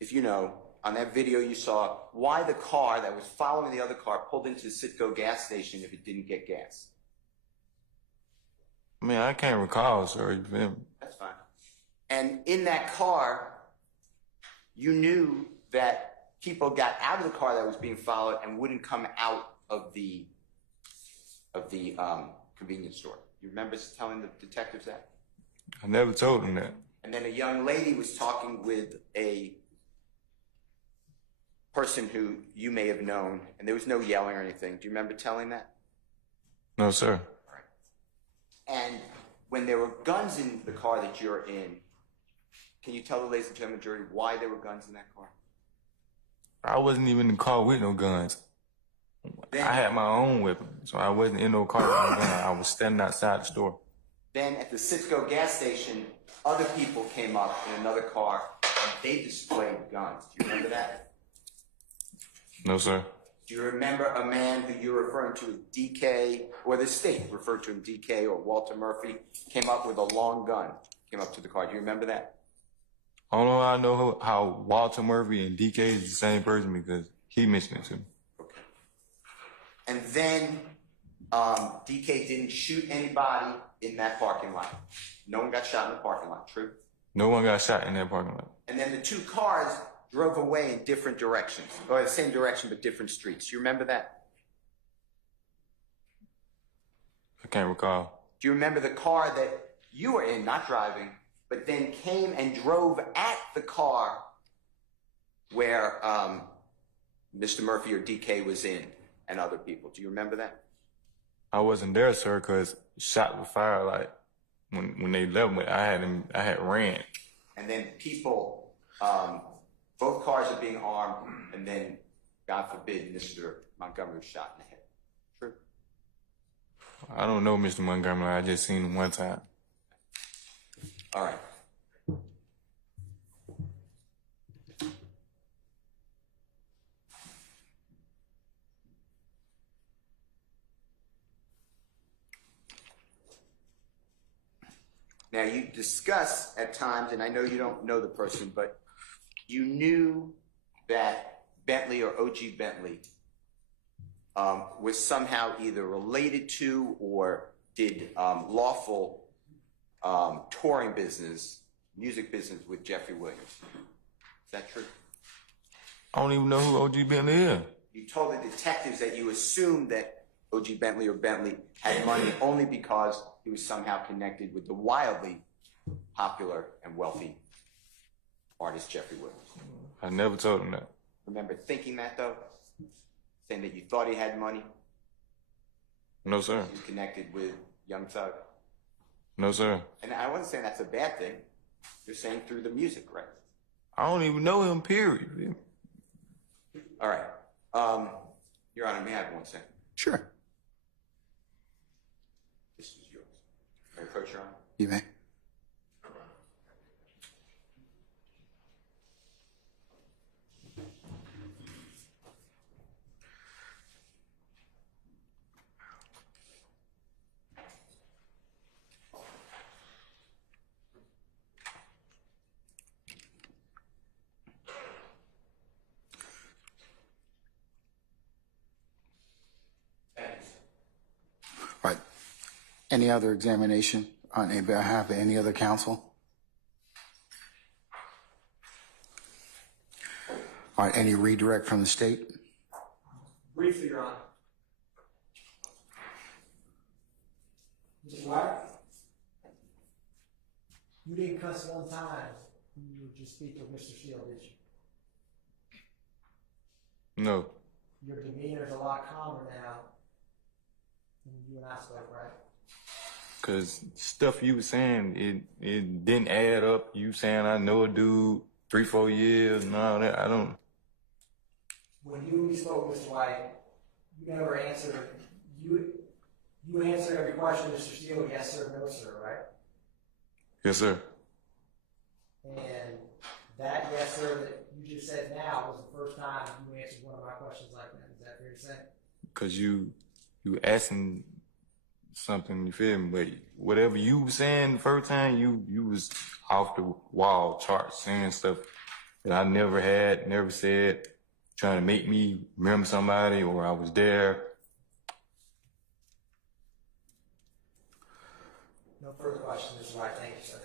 if you know, on that video you saw, why the car that was following the other car pulled into the Citgo gas station if it didn't get gas? I mean, I can't recall, sir. That's fine. And in that car, you knew that people got out of the car that was being followed and wouldn't come out of the convenience store. You remember telling the detectives that? I never told them that. And then a young lady was talking with a person who you may have known, and there was no yelling or anything. Do you remember telling that? No, sir. All right. And when there were guns in the car that you're in, can you tell the ladies and gentlemen jury why there were guns in that car? I wasn't even in the car with no guns. Then, I had my own weapon, so I wasn't in no car with no gun. I was standing outside the store. Then at the Citgo gas station, other people came up in another car and they displayed guns. Do you remember that? No, sir. Do you remember a man who you're referring to as DK, or the state referred to him DK or Walter Murphy, came up with a long gun, came up to the car? Do you remember that? Although I know how Walter Murphy and DK is the same person because he mentioned it to me. Okay. And then DK didn't shoot anybody in that parking lot. No one got shot in the parking lot, true? No one got shot in that parking lot. And then the two cars drove away in different directions, or the same direction but different streets. You remember that? I can't recall. Do you remember the car that you were in, not driving, but then came and drove at the car where Mr. Murphy or DK was in and other people? Do you remember that? I wasn't there, sir, because shot with fire, like, when they left me, I had ran. And then people, both cars are being armed, and then, God forbid, Mr. Montgomery was shot in the head. True? I don't know Mr. Montgomery. I just seen him one time. All right. Now, you discuss at times, and I know you don't know the person, but you knew that Bentley or O.G. Bentley was somehow either related to or did lawful touring business, music business with Jeffery Williams. Is that true? I don't even know who O.G. Bentley is. You told the detectives that you assumed that O.G. Bentley or Bentley had money only because he was somehow connected with the wildly popular and wealthy artist Jeffery Williams. I never told him that. Remember thinking that, though? Saying that you thought he had money? No, sir. He was connected with Young Thug? No, sir. And I wasn't saying that's a bad thing. You're saying through the music, right? I don't even know him, period. All right. Your Honor, may I have 1 second? Sure. This is yours. May I approach, Your Honor? You may. All right. Any other examination on behalf of any other counsel? All right. Any redirect from the state? Briefly, Your Honor. Mr. White? You didn't cuss one time when you were just speaking with Mr. Shield, did you? No. your demeanor's a lot calmer now than you and I spoke, right? Cause stuff you was saying, it didn't add up. You saying I know a dude 3-4 years and all that. I don't. When you and me spoke, Mr. White, you never answered. You answered every question, Mr. Steele, yes sir, no sir, right? Yes, sir. And that yes sir that you just said now was the first time you answered one of my questions like that. Is that fair to say? Cause you asking something, you feel me? But whatever you was saying the first time, you was off the wall chart saying stuff that I never had, never said, trying to make me remember somebody or I was there. No further questions, Mr. White. Thank you, sir.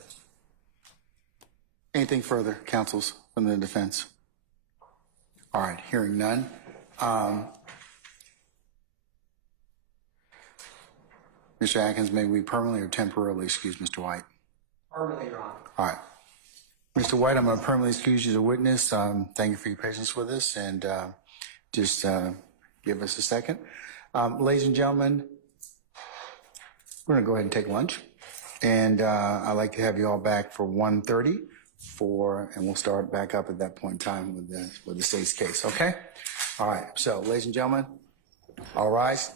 Anything further, counsels from the defense? All right, hearing none. Mr. Atkins, may we permanently or temporarily excuse Mr. White? Permanently, Your Honor. All right. Mr. White, I'm going to permanently excuse you as a witness. Thank you for your patience with us, and just give us a second. Ladies and gentlemen, we're going to go ahead and take lunch, and I'd like to have you all back for 1:30 and we'll start back up at that point in time with the state's case, okay? All right, so ladies and gentlemen, all rise.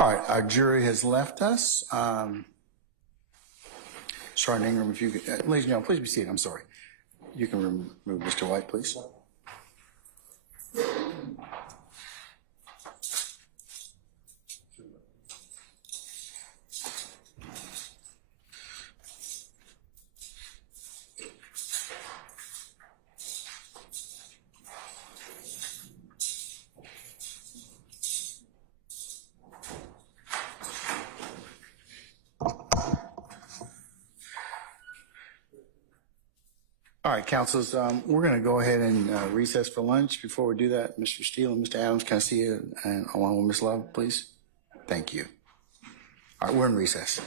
All right, our jury has left us. Sergeant Ingram, if you could, ladies and gentlemen, please be seated. I'm sorry. You can remove Mr. White, please. All right, councilors, we're going to go ahead and recess for lunch. Before we do that, Mr. Steele and Mr. Adams, can I see you along with Ms. Love, please? Thank you. All right, we're in recess.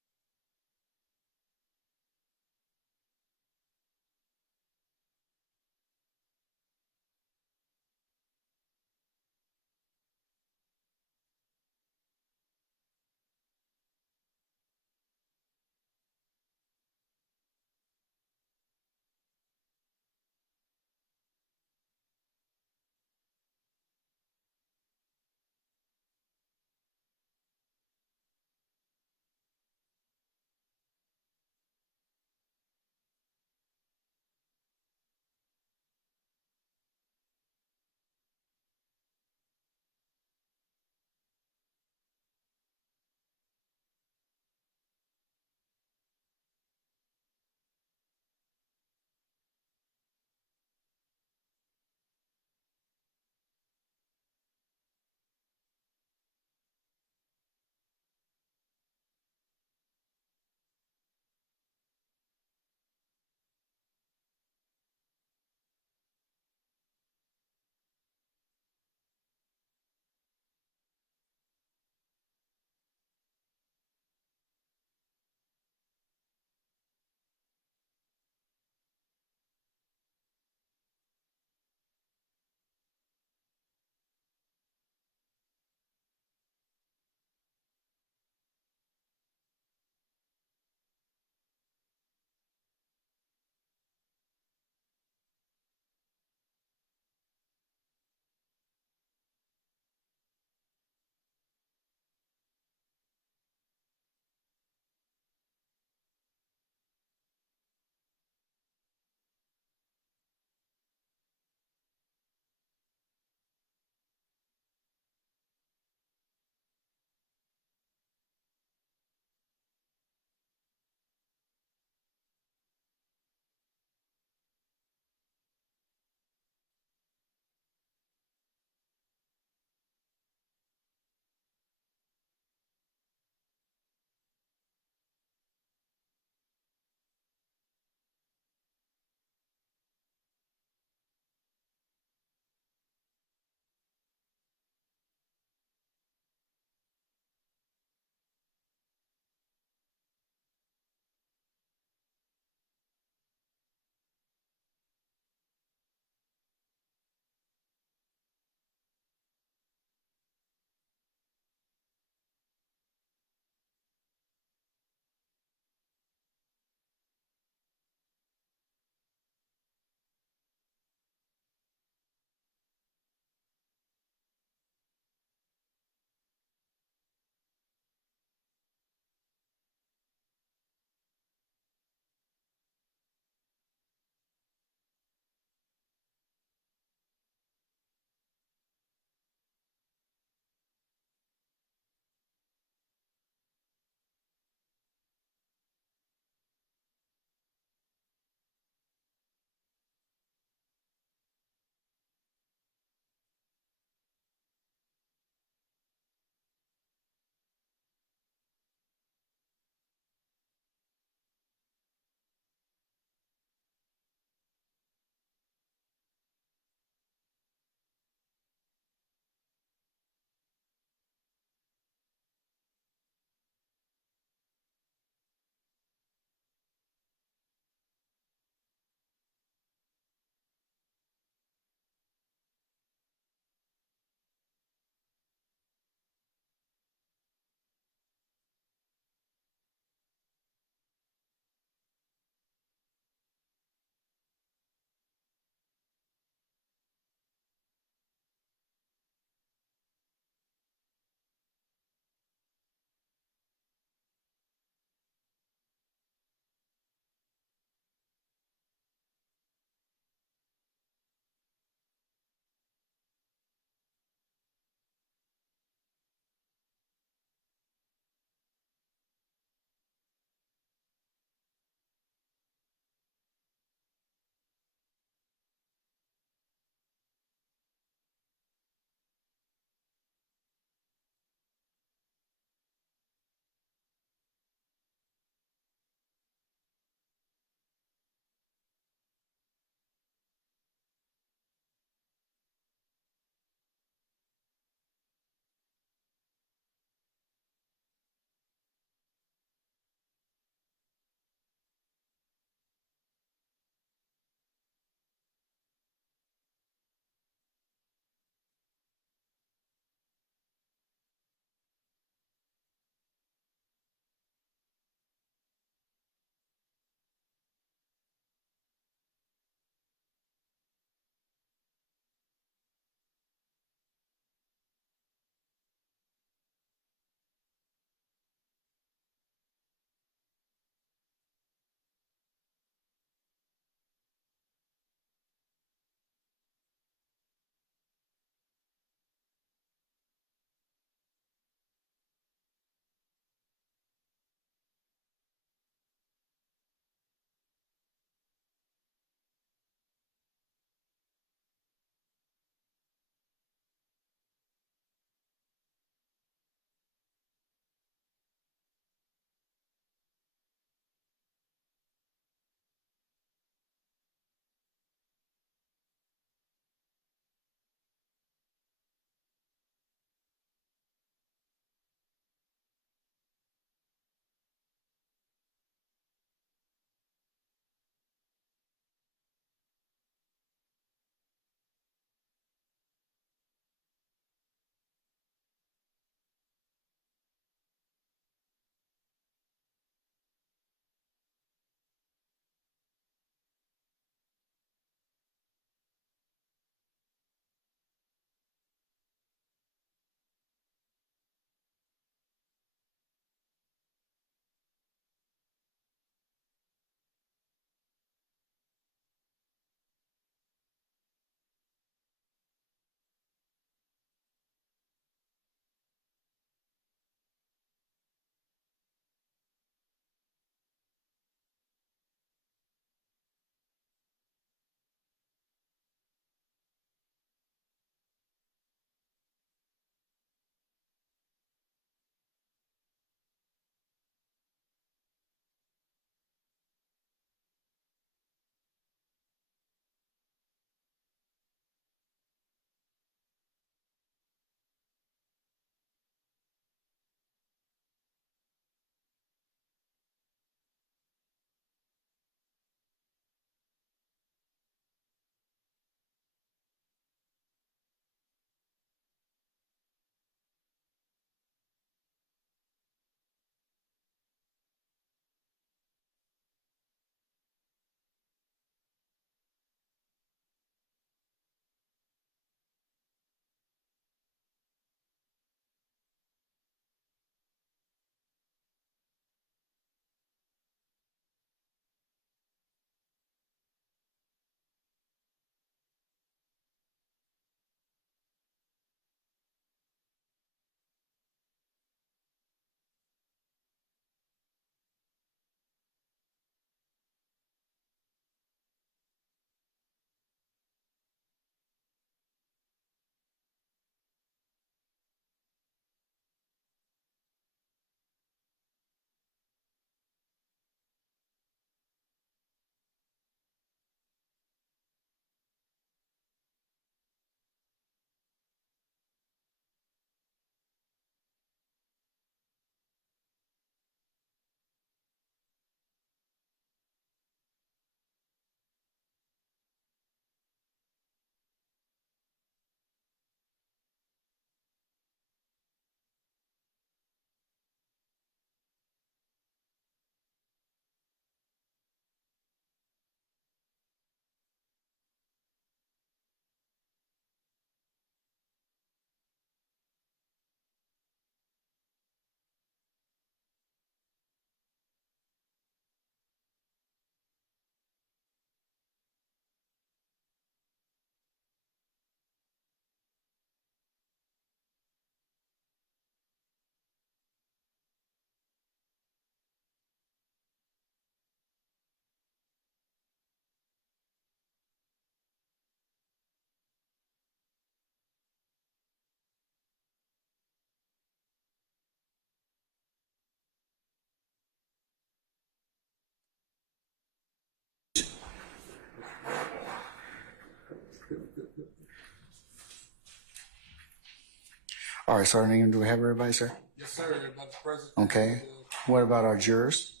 All right, Sergeant, do we have everybody, sir? Yes, sir. Everybody's present. Okay. What about our jurors?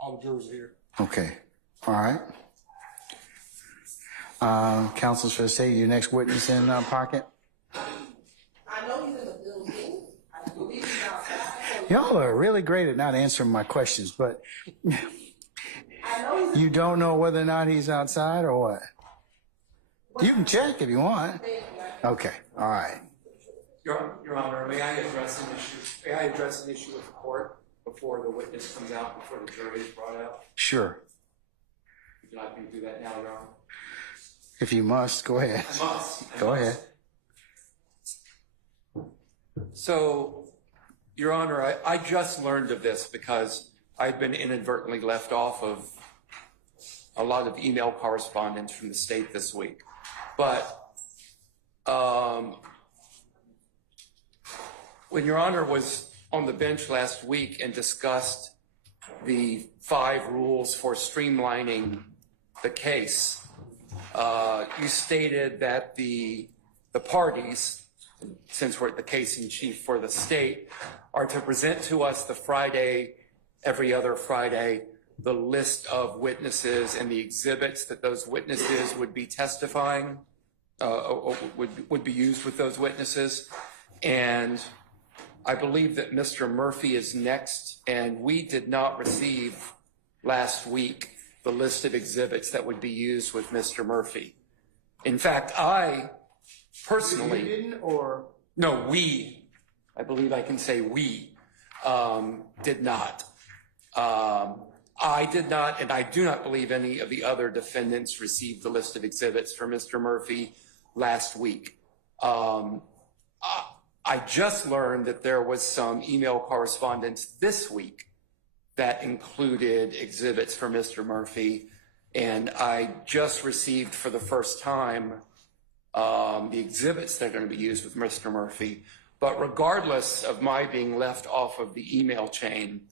All the jurors are here. Okay. All right. Counsels for the state, your next witness in pocket? I know he's in the building. I believe he's outside. Y'all are really great at not answering my questions, but I know he's you don't know whether or not he's outside or what? You can check if you want. Okay. All right. Your Honor, may I address an issue with the court before the witness comes out, before the jury is brought out? Sure. Would you like me to do that now, Your Honor? If you must, go ahead. I must. Go ahead. So, Your Honor, I just learned of this because I'd been inadvertently left off of a lot of email correspondence from the state this week. But when Your Honor was on the bench last week and discussed the 5 rules for streamlining the case, you stated that the parties, since we're the case in chief for the state, are to present to us the Friday, every other Friday, the list of witnesses and the exhibits that those witnesses would be testifying, or would be used with those witnesses. And I believe that Mr. Murphy is next, and we did not receive last week the list of exhibits that would be used with Mr. Murphy. In fact, I personally... You didn't, or? No, we. I believe I can say we did not. I did not, and I do not believe any of the other defendants received the list of exhibits for Mr. Murphy last week. I just learned that there was some email correspondence this week that included exhibits for Mr. Murphy, and I just received for the first time the exhibits that are going to be used with Mr. Murphy. But regardless of my being left off of the email chain,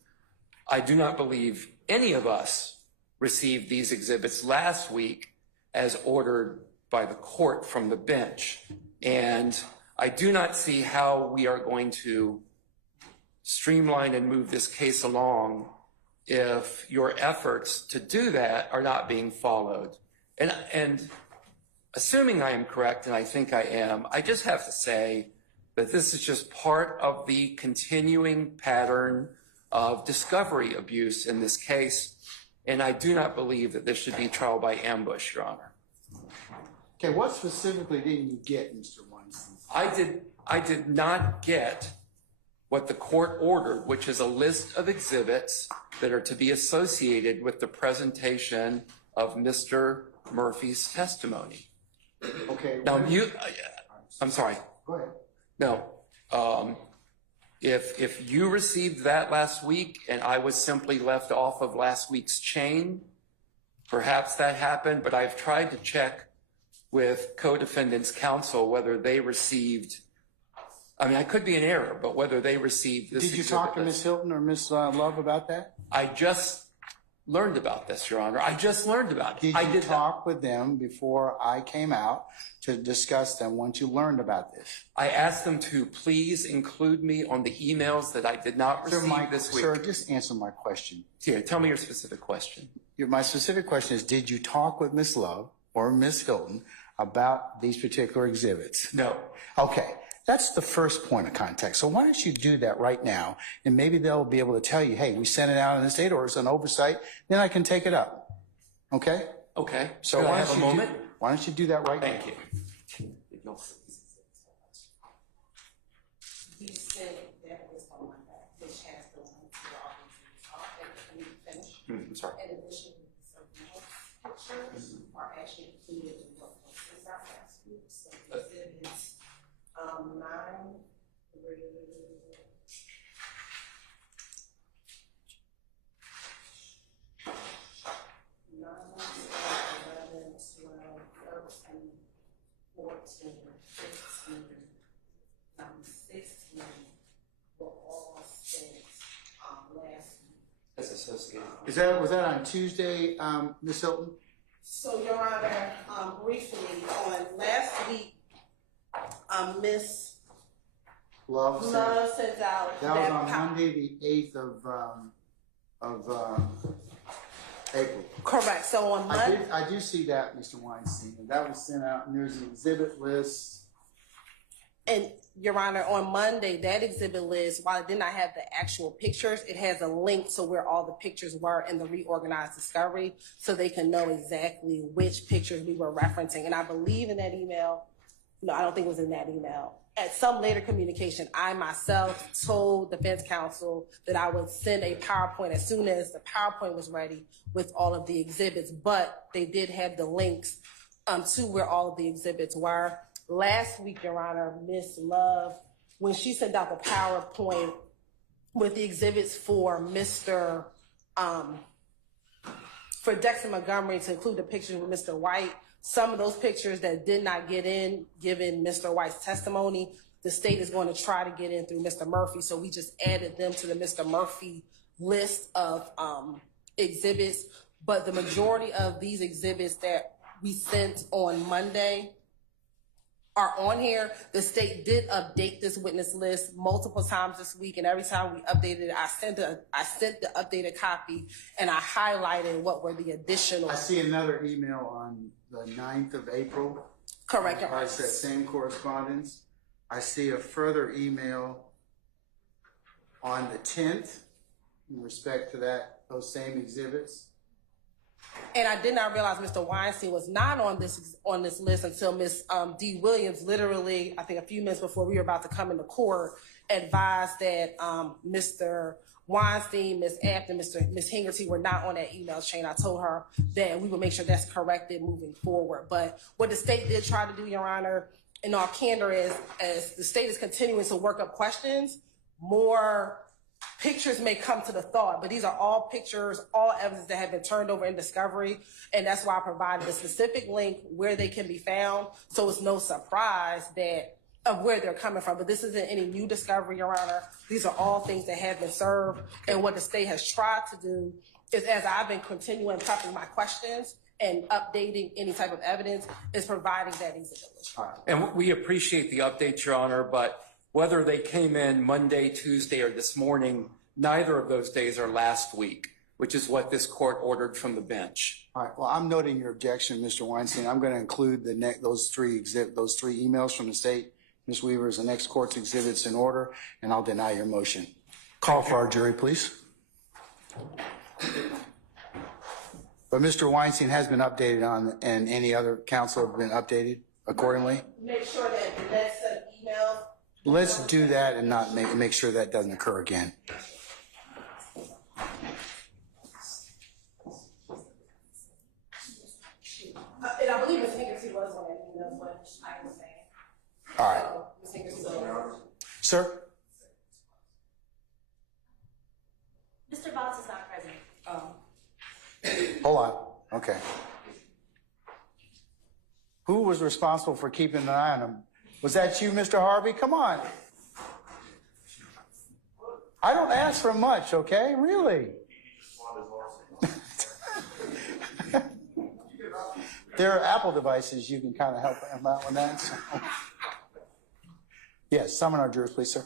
I do not believe any of us received these exhibits last week as ordered by the court from the bench. And I do not see how we are going to streamline and move this case along if your efforts to do that are not being followed. And assuming I am correct, and I think I am, I just have to say that this is just part of the continuing pattern of discovery abuse in this case, and I do not believe that this should be trial by ambush, Your Honor. Okay, what specifically didn't you get, Mr. Weinstein? I did not get what the court ordered, which is a list of exhibits that are to be associated with the presentation of Mr. Murphy's testimony. Okay. Now, I'm sorry. Go ahead. No. If you received that last week and I was simply left off of last week's chain, perhaps that happened, but I've tried to check with co-defendants counsel whether they received, I mean, I could be in error, but whether they received this. Did you talk to Ms. Hilton or Ms. Love about that? I just learned about this, Your Honor. I just learned about it. Did you talk with them before I came out to discuss them once you learned about this? I asked them to please include me on the emails that I did not receive this week. Sir, just answer my question. Here, tell me your specific question. My specific question is, did you talk with Ms. Love or Ms. Hilton about these particular exhibits? No. Okay. That's the first point of contact. So why don't you do that right now, and maybe they'll be able to tell you, hey, we sent it out in the state, or it's an oversight, then I can take it up. Okay? Okay. So Could I why have don't a you moment? why don't you do that right now? Thank you. He said that was on my back, which has the link to the audience. Let me finish. I'm sorry. In addition, some pictures are actually included in what was sent out last week. So exhibits 9 through 9, 11, 12, 13, 14, 15, 16 were all sent last week. As associated. Was that on Tuesday, Ms. Hilton? So, Your Honor, briefly, on last week, Miss Love sent, Love sends out that was on pow- Monday, the 8th of April. Correct. So on Monday, I do see that, Mr. Weinstein, and that was sent out, and there's an exhibit list. and Your Honor, on Monday, that exhibit list, while it did not have the actual pictures, it has a link to where all the pictures were in the reorganized discovery, so they can know exactly which pictures we were referencing. And I believe in that email, no, I don't think it was in that email. At some later communication, I myself told defense counsel that I would send a PowerPoint as soon as the PowerPoint was ready with all of the exhibits, but they did have the links to where all of the exhibits were. Last week, Your Honor, Miss Love, when she sent out the PowerPoint with the exhibits for for Dexter Montgomery, to include the pictures with Mr. White, some of those pictures that did not get in, given Mr. White's testimony, the state is going to try to get in through Mr. Murphy. So we just added them to the Mr. Murphy list of exhibits. But the majority of these exhibits that we sent on Monday are on here. The state did update this witness list multiple times this week, and every time we updated it, I sent the updated copy, and I highlighted what were the additional. I see another email on the 9th of April. Correct. Your Honor. That same correspondence. I see a further email on the 10th in respect to those same exhibits. And I did not realize Mr. Weinstein was not on this list until Ms. D. Williams, literally, I think a few minutes before we were about to come into court, advised that Mr. Weinstein, Ms. Apton, Ms. Hingerty were not on that email chain. I told her that we would make sure that's corrected moving forward. But what the state did try to do, Your Honor, in all candor, is as the state is continuing to work up questions, more pictures may come to the thought, but these are all pictures, all evidence that have been turned over in discovery, and that's why I provided a specific link where they can be found, so it's no surprise of where they're coming from. But this isn't any new discovery, Your Honor. These are all things that have been served, and what the state has tried to do is, as I've been continuing prepping my questions and updating any type of evidence, is providing that exhibit list. And we appreciate the updates, Your Honor, but whether they came in Monday, Tuesday, or this morning, neither of those days are last week, which is what this court ordered from the bench. All right. Well, I'm noting your objection, Mr. Weinstein. I'm going to include those three emails from the state, Ms. Weaver, as the next court's exhibits in order, and I'll deny your motion. Call for our jury, please. But Mr. Weinstein has been updated on, and any other counsel have been updated accordingly. Make sure that the next set of emails. Let's do that and not make sure that doesn't occur again. And I believe Ms. Hingerty was on that email, what I was saying. All right. So, Ms. Hingerty was. Sir? Mr. Botts is not present. Hold on. Okay. Who was responsible for keeping an eye on him? Was that you, Mr. Harvey? Come on. I don't ask for much, okay? Really? There are Apple devices you can kind of help him out with that. So. Yes, summon our jurors, please, sir.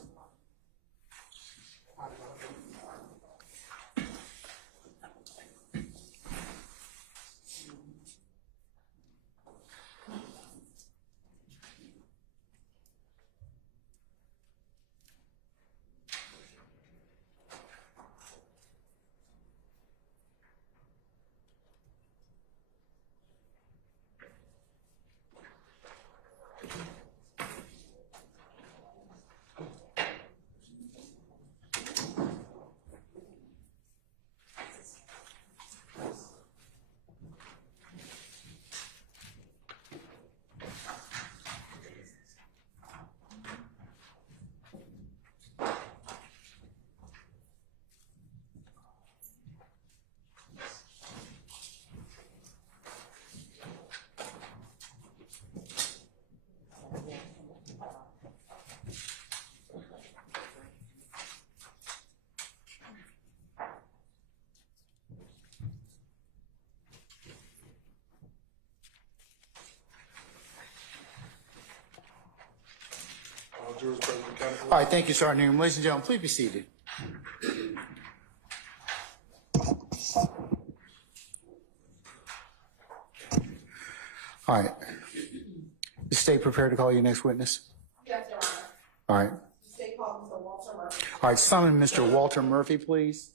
All right, thank you, Sergeant Ingram. Ladies and gentlemen, please be seated. All right. The state prepared to call your next witness? Yes, Your Honor. All right. The state called Mr. Walter Murphy. All right, summon Mr. Walter Murphy, please.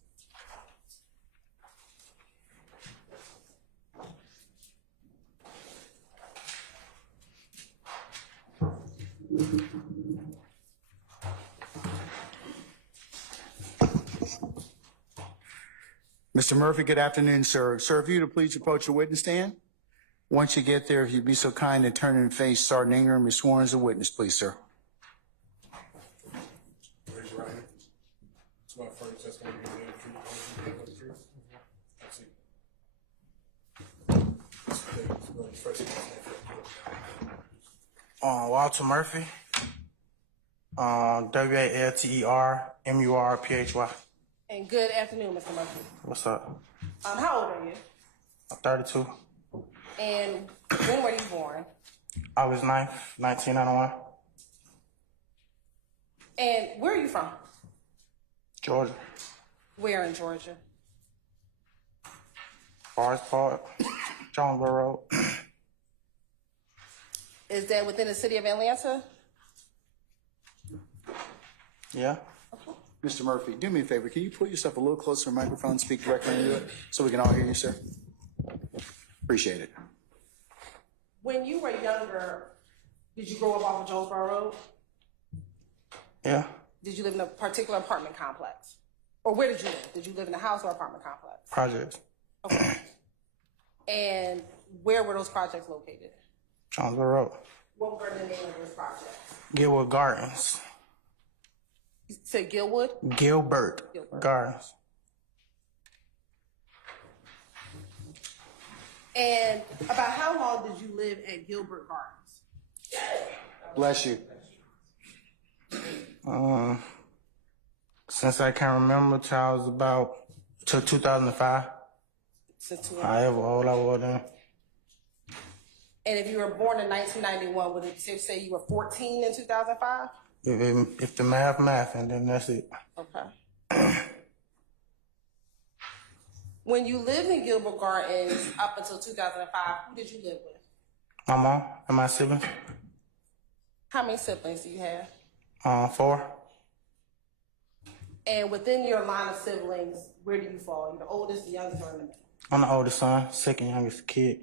Mr. Murphy, good afternoon, sir. Sir, if you would please approach the witness stand. Once you get there, if you'd be so kind to turn and face Sergeant Ingram, be sworn as a witness, please, sir. Raise your right hand. It's my first testimony. Walter Murphy. WALTERMURPHY. And good afternoon, Mr. Murphy. What's up? How old are you? I'm 32. And when were you born? August 9th, 1991. And where are you from? Georgia. Where in Georgia? Forest Park. Jonesboro Road. Is that within the city of Atlanta? Yeah. Mr. Murphy, do me a favor. Can you put yourself a little closer to the microphone, speak directly into it, so we can all hear you, sir? Appreciate it. When you were younger, did you grow up off of Jonesboro Road? Yeah. Did you live in a particular apartment complex? Or where did you live? Did you live in a house or apartment complex? Projects. Okay. And where were those projects located? Jonesboro Road. What were the name of those projects? Gilwood Gardens. You said Gilwood? Gilbert Gardens. And about how long did you live at Gilbert Gardens? Bless you. Since I can remember till I was till 2005. Since However old I was then. And if you were born in 1991, would it say you were 14 in 2005? If the math, and then that's it. Okay. When you lived in Gilbert Gardens up until 2005, who did you live with? My mom and my siblings. How many siblings do you have? 4. And within your line of siblings, where do you fall? You're the oldest, the youngest, or in the middle? I'm the oldest son, second youngest kid.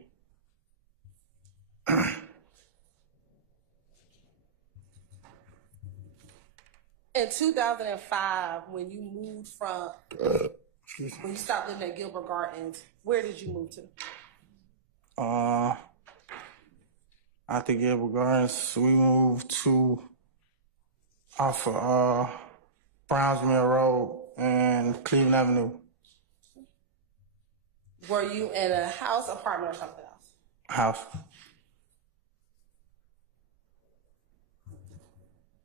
In 2005, when you moved from, when you stopped living at Gilbert Gardens, where did you move to? After Gilbert Gardens, we moved to off of Browns Mill Road and Cleveland Avenue. Were you in a house, apartment, or something else? House.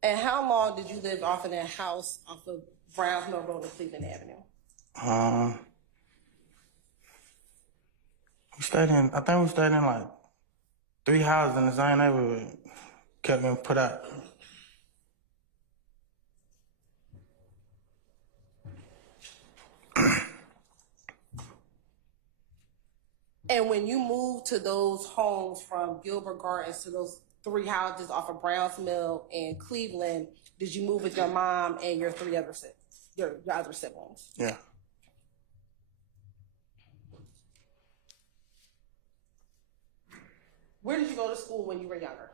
And how long did you live off in that house off of Browns Mill Road and Cleveland Avenue? I think we stayed in like 3 houses in the same neighborhood. Kept getting put out. And when you moved to those homes from Gilbert Gardens to those 3 houses off of Browns Mill and Cleveland, did you move with your mom and your 3 other your other siblings? Yeah. Where did you go to school when you were younger?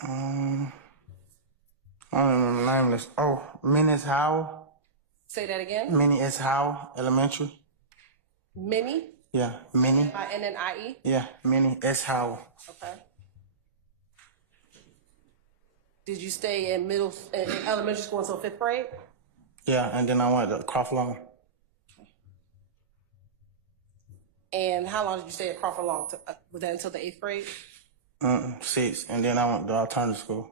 I don't remember the name of this. Oh, Minnie S. Howell. Say that again. Minnie S. Howell Elementary. Minnie? Yeah, Minnie. N-N-I-E? Yeah, Minnie S. Howell. Okay. Did you stay in elementary school until 5th grade? Yeah, and then I went to Crawford Long. And how long did you stay at Crawford Long? Was that until the 8th grade? 6, and then I went to alternative school.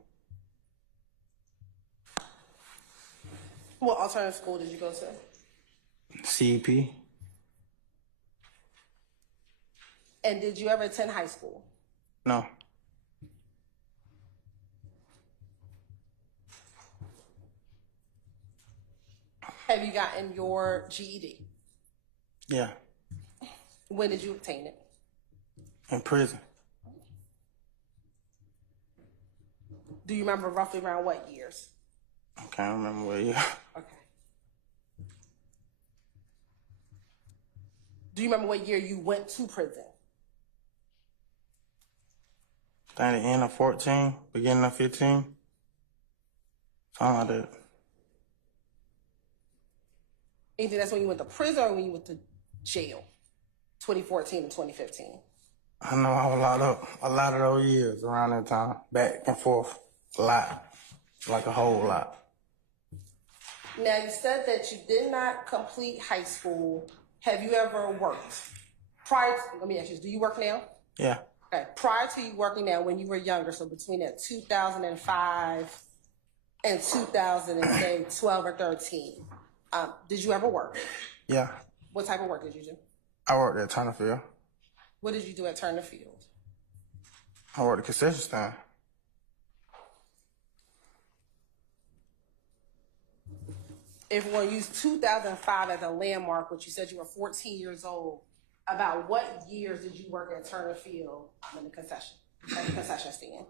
What alternative school did you go to? CEP. And did you ever attend high school? No. Have you gotten your GED? Yeah, When did you obtain it? in prison. Do you remember roughly around what years? I can't remember what year. Okay. Do you remember what year you went to prison? I think the end of 14, beginning of 15. Something like that. You think that's when you went to prison or when you went to jail? 2014 and 2015. I know I was locked up a lot of those years around that time, back and forth, a lot, like a whole lot. Now, you said that you did not complete high school. Have you ever worked? Let me ask you, do you work now? Yeah, Okay. Prior to you working now, when you were younger, so between that 2005 and 2012 or 13, did you ever work? yeah. What type of work did you do? I worked at Turnerfield. What did you do at Turnerfield? I worked at concession stand. If we're going to use 2005 as a landmark, which you said you were 14 years old, about what years did you work at Turnerfield in the concession, at the concession stand?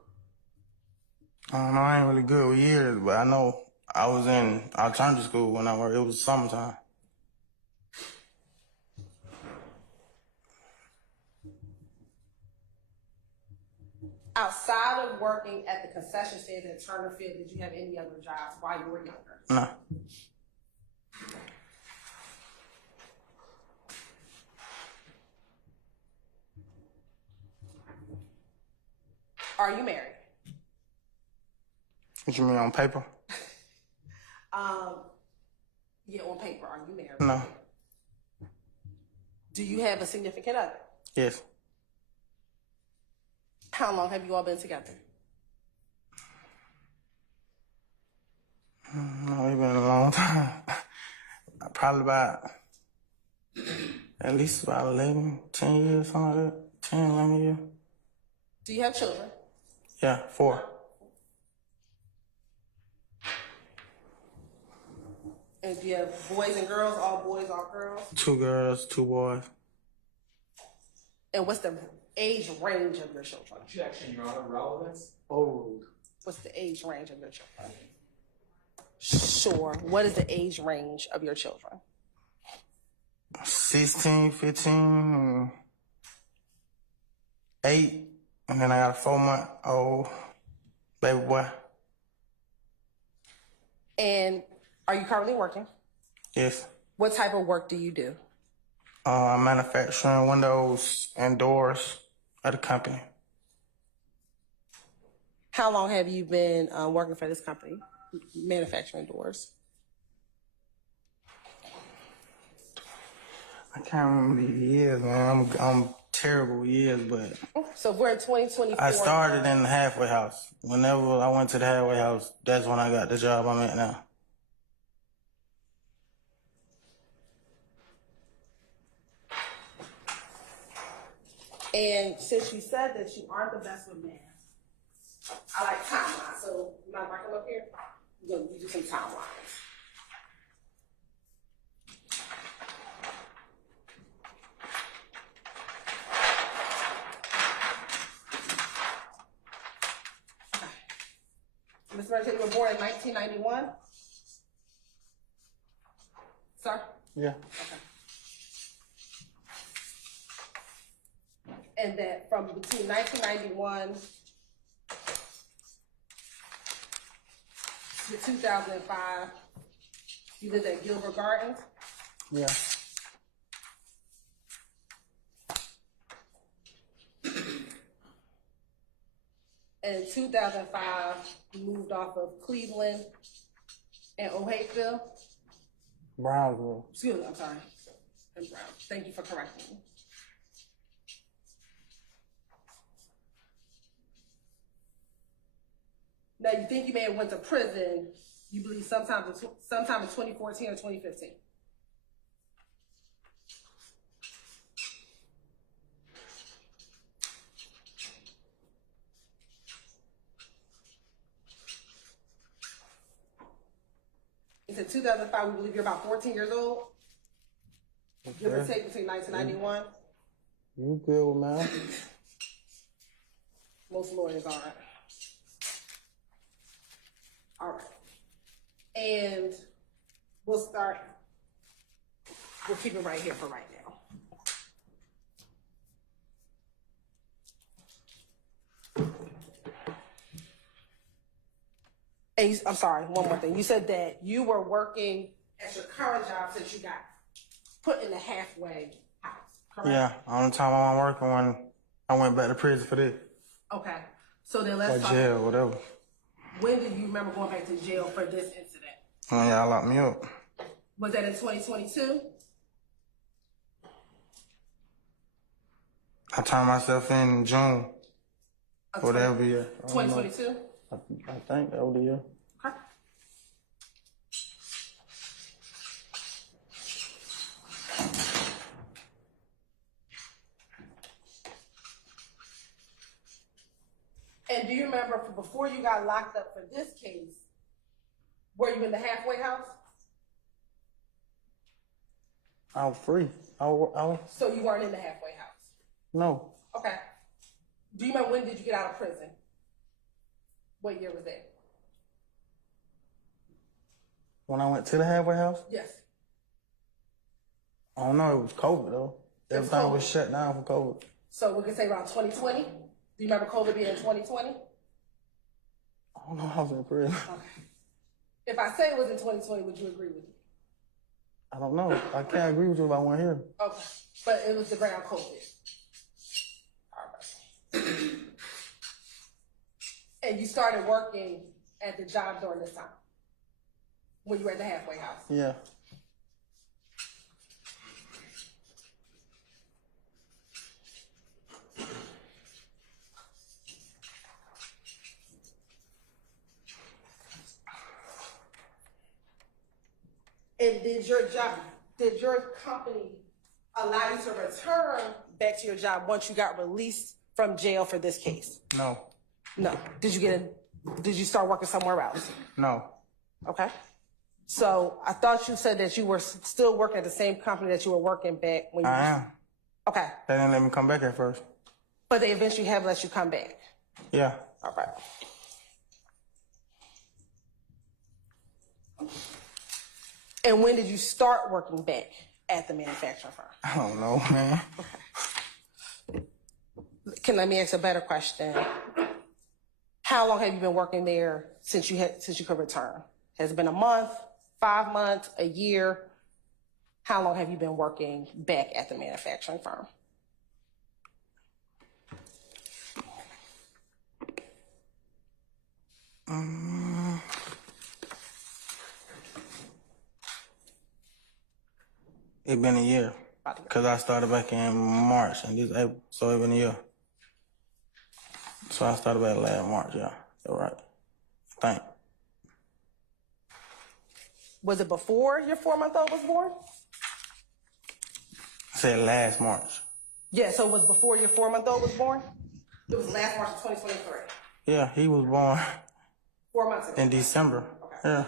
I don't know, I ain't really good with years, but I know I was in alternative school when I worked. It was summertime. Outside of working at the concession stand at Turnerfield, did you have any other jobs while you were younger? No. Are you married? What you mean, on paper? Yeah, on paper, are you married? No. Do you have a significant other? Yes. How long have you all been together? No, it's been a long time. Probably about, at least about 11, 10 years, something like that. 10, 11 years. Do you have children? Yeah, 4. And do you have boys and girls, all boys, all girls? 2 girls, 2 boys. And what's the age range of your children? Objection, Your Honor, relevance. What's the age range of your children? Sure. What is the age range of your children? 16, 15, 8, and then I got a 4-month-old baby boy. And are you currently working? Yes. What type of work do you do? I'm manufacturing windows and doors at a company. How long have you been working for this company, manufacturing doors? I can't remember the years, man. I'm terrible with years, but So we're in 2024. I started in the halfway house. Whenever I went to the halfway house, that's when I got the job I'm at now. And since you said that you aren't the best with math, I like timelines. So you mind if I come up here? We're gonna do some timelines. Ms. Mercer, you were born in 1991? Sir? Yeah. Okay. And that from between 1991 to 2005, you lived at Gilbert Gardens? Yeah. And in 2005, you moved off of Cleveland and O'Hapeville? Brownsville. Excuse me, I'm sorry. And Brown. Thank you for correcting me. Now, you think you may have went to prison, you believe sometime in 2014 or 2015? said 2005, we believe you're about 14 years old? Give or take between 1991? You good with math? Most lawyers are. All right. And we'll keep it right here for right now. And I'm sorry, one more thing. You said that you were working at your current job since you got put in the halfway house, correct? Yeah, only time I wasn't working when I went back to prison for this. Okay. So then Or let's talk. jail, whatever. When did you remember going back to jail for this incident? When y'all locked me up. Was that in 2022? I turned myself in June. Whatever year. 2022? I think that was the year. Okay. And do you remember before you got locked up for this case, were you in the halfway house? I was free. I was So you weren't in the halfway house? no. Okay. Do you remember when did you get out of prison? What year was that? When I went to the halfway house, Yes. I don't know. It was COVID though. Everything was shut down for COVID. So we could say around 2020? Do you remember COVID being in 2020? I don't know. I was in prison. Okay. If I say it was in 2020, would you agree with me? I don't know. I can't agree with you if I weren't here. Okay. But it was around COVID. All right. And you started working at the job during this time? When you were at the halfway house? Yeah. And did your company allow you to return back to your job once you got released from jail for this case? No. No. Did you start working somewhere else? No. Okay. So I thought you said that you were still working at the same company that you were working back when you I am. Okay. They didn't let me come back at first. But they eventually have let you come back. Yeah. All right. And when did you start working back at the manufacturing firm? I don't know, man. Let me ask a better question. How long have you been working there since you could return? Has it been a month, 5 months, a year? How long have you been working back at the manufacturing firm? It been a year. Because I started back in March, and this April, so it been a year. So I started back last March, yeah. You're right. I think. Was it before your 4-month-old was born? I said last March. Yeah, so it was before your 4-month-old was born? It was last March of 2023. Yeah, he was born 4 months ago. in December. Okay. Yeah.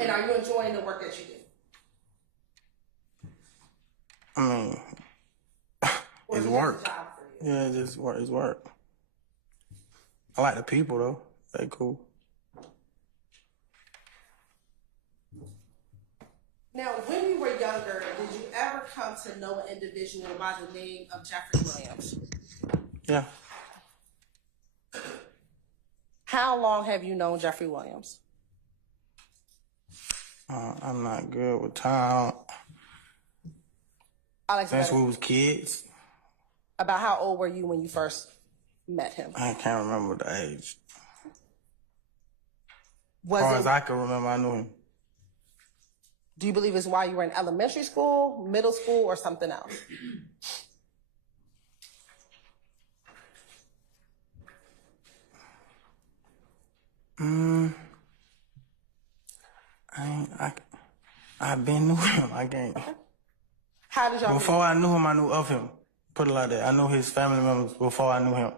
And are you enjoying the work that you do? I mean, Or it's is it work. just a job for you? Yeah, it's just work. It's work. I like the people though. They cool. Now, when you were younger, did you ever come to know an individual by the name of Jeffery Williams? Yeah. How long have you known Jeffery Williams? I'm not good with time. Since we was kids. About how old were you when you first met him? I can't remember the age. Was As far it, as I can remember, I knew him. do you believe it's while you were in elementary school, middle school, or something else? I've been knew him. I can't. How did y'all meet? Before I knew him, I knew of him. Put it like that. I knew his family members before I knew him.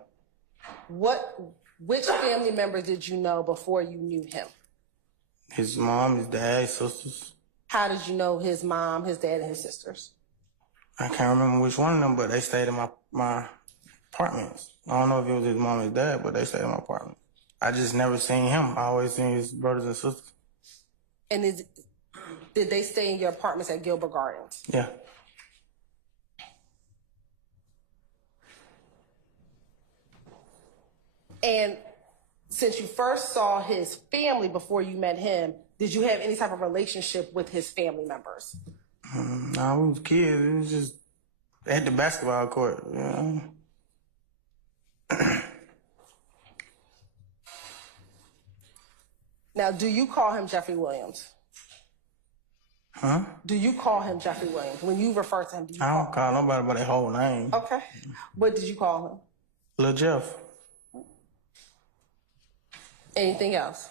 Which family members did you know before you knew him? His mom, his dad, his sisters. How did you know his mom, his dad, and his sisters? I can't remember which one of them, but they stayed in my apartments. I don't know if it was his mom or his dad, but they stayed in my apartment. I just never seen him. I always seen his brothers and sisters. And did they stay in your apartments at Gilbert Gardens? Yeah. And since you first saw his family before you met him, did you have any type of relationship with his family members? No, we was kids. It was just at the basketball court, you know. Now, do you call him Jeffery Williams? Huh? Do you call him Jeffery Williams? When you refer to him, do you I call don't call nobody by their whole name. him? Okay. What did you call him? Lil Jeff. Anything else?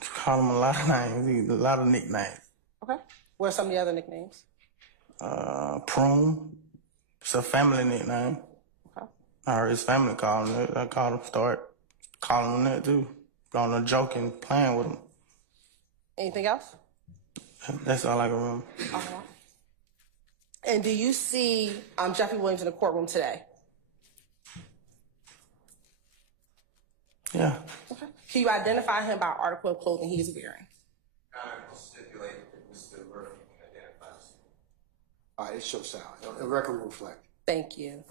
Call him a lot of names, a lot of nicknames. Okay. What are some of the other nicknames? Prune. It's a family nickname. Okay. I heard his family call him that. I called him, start calling him that too. On a joking, playing with him. Anything else? That's all I can remember. Uh-huh. And do you see Jeffery Williams in the courtroom today? Yeah. Okay. Can you identify him by article of clothing he is wearing? Stipulate that Mr. Murphy can identify us. All right, it shows out. The record will reflect. Thank you.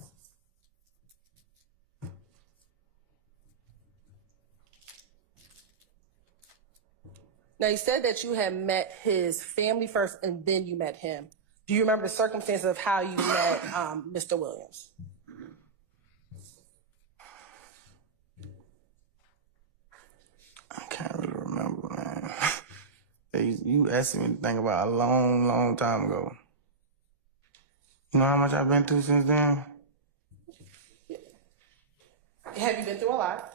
Now, you said that you had met his family first and then you met him. Do you remember the circumstances of how you met Mr. Williams? I can't really remember, man. You asked me to think about a long, long time ago. You know how much I've been through since then? Have you been through a lot?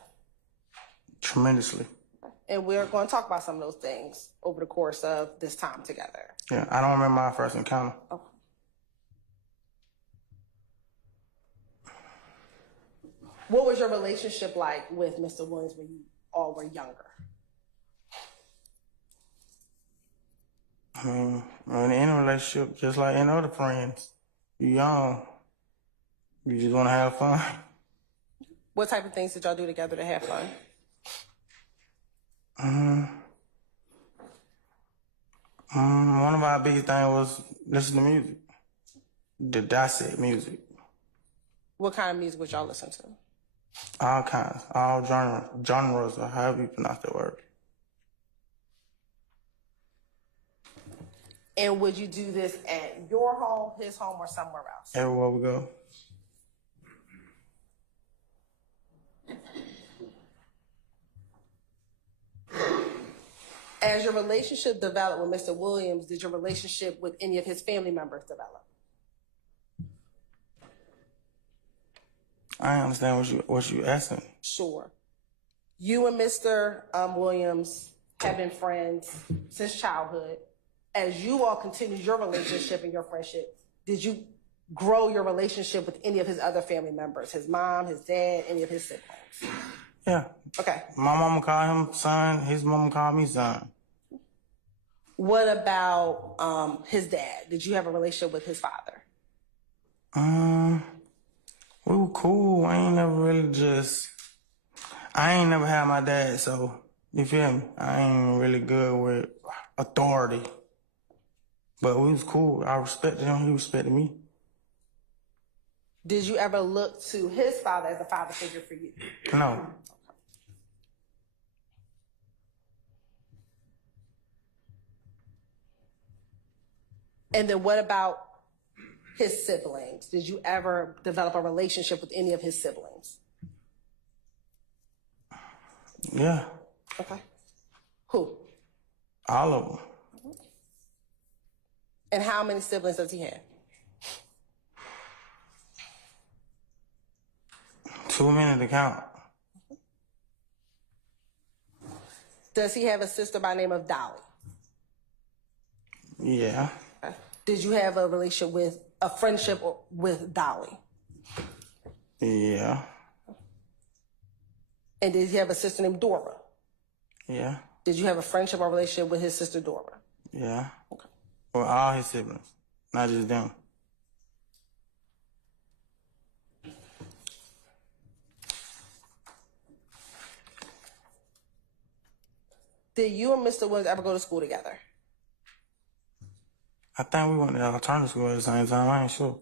Tremendously. And we're going to talk about some of those things over the course of this time together. Yeah, I don't remember my first encounter. Okay. What was your relationship like with Mr. Williams when you all were younger? I mean, in any relationship, just like any other friends, you young, you just want to have fun. What type of things did y'all do together to have fun? One of our biggest things was listen to music. The dissect music. What kind of music would y'all listen to? All kinds, all genres, or however you pronounce that word. And would you do this at your home, his home, or somewhere else? Everywhere we go. As your relationship developed with Mr. Williams, did your relationship with any of his family members develop? I understand what you asking. Sure. You and Mr. Williams have been friends since childhood. As you all continued your relationship and your friendship, did you grow your relationship with any of his other family members? His mom, his dad, any of his siblings? Yeah. Okay. My mama called him son. His mama called me son. What about his dad? Did you have a relationship with his father? We were cool. I ain't never had my dad, so you feel me? I ain't really good with authority. But we was cool. I respected him. He respected me. Did you ever look to his father as a father figure for you? No. And then what about his siblings? Did you ever develop a relationship with any of his siblings? Yeah. Okay. Who? All of them. And how many siblings does he have? Too many to count. Does he have a sister by the name of Dolly? Yeah. Okay. Did you have a friendship with Dolly? Yeah. And did he have a sister named Dora? Yeah. Did you have a friendship or relationship with his sister Dora? Yeah. Okay. Well, all his siblings, not just them. Did you and Mr. Williams ever go to school together? I think we went to alternative school at the same time. I ain't sure.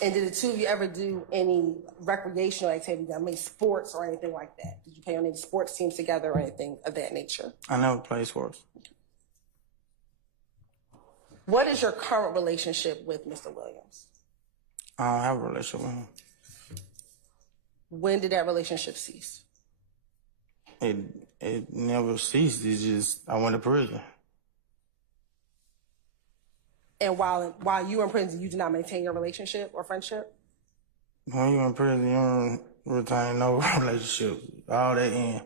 And did the two of you ever do any recreational activity, I mean sports or anything like that? Did you play on any sports teams together or anything of that nature? I never played sports. What is your current relationship with Mr. Williams? I don't have a relationship with him. When did that relationship cease? It never ceased. It's just I went to prison. And while you were in prison, you did not maintain your relationship or friendship? When you're in prison, you don't retain no relationship. All that in.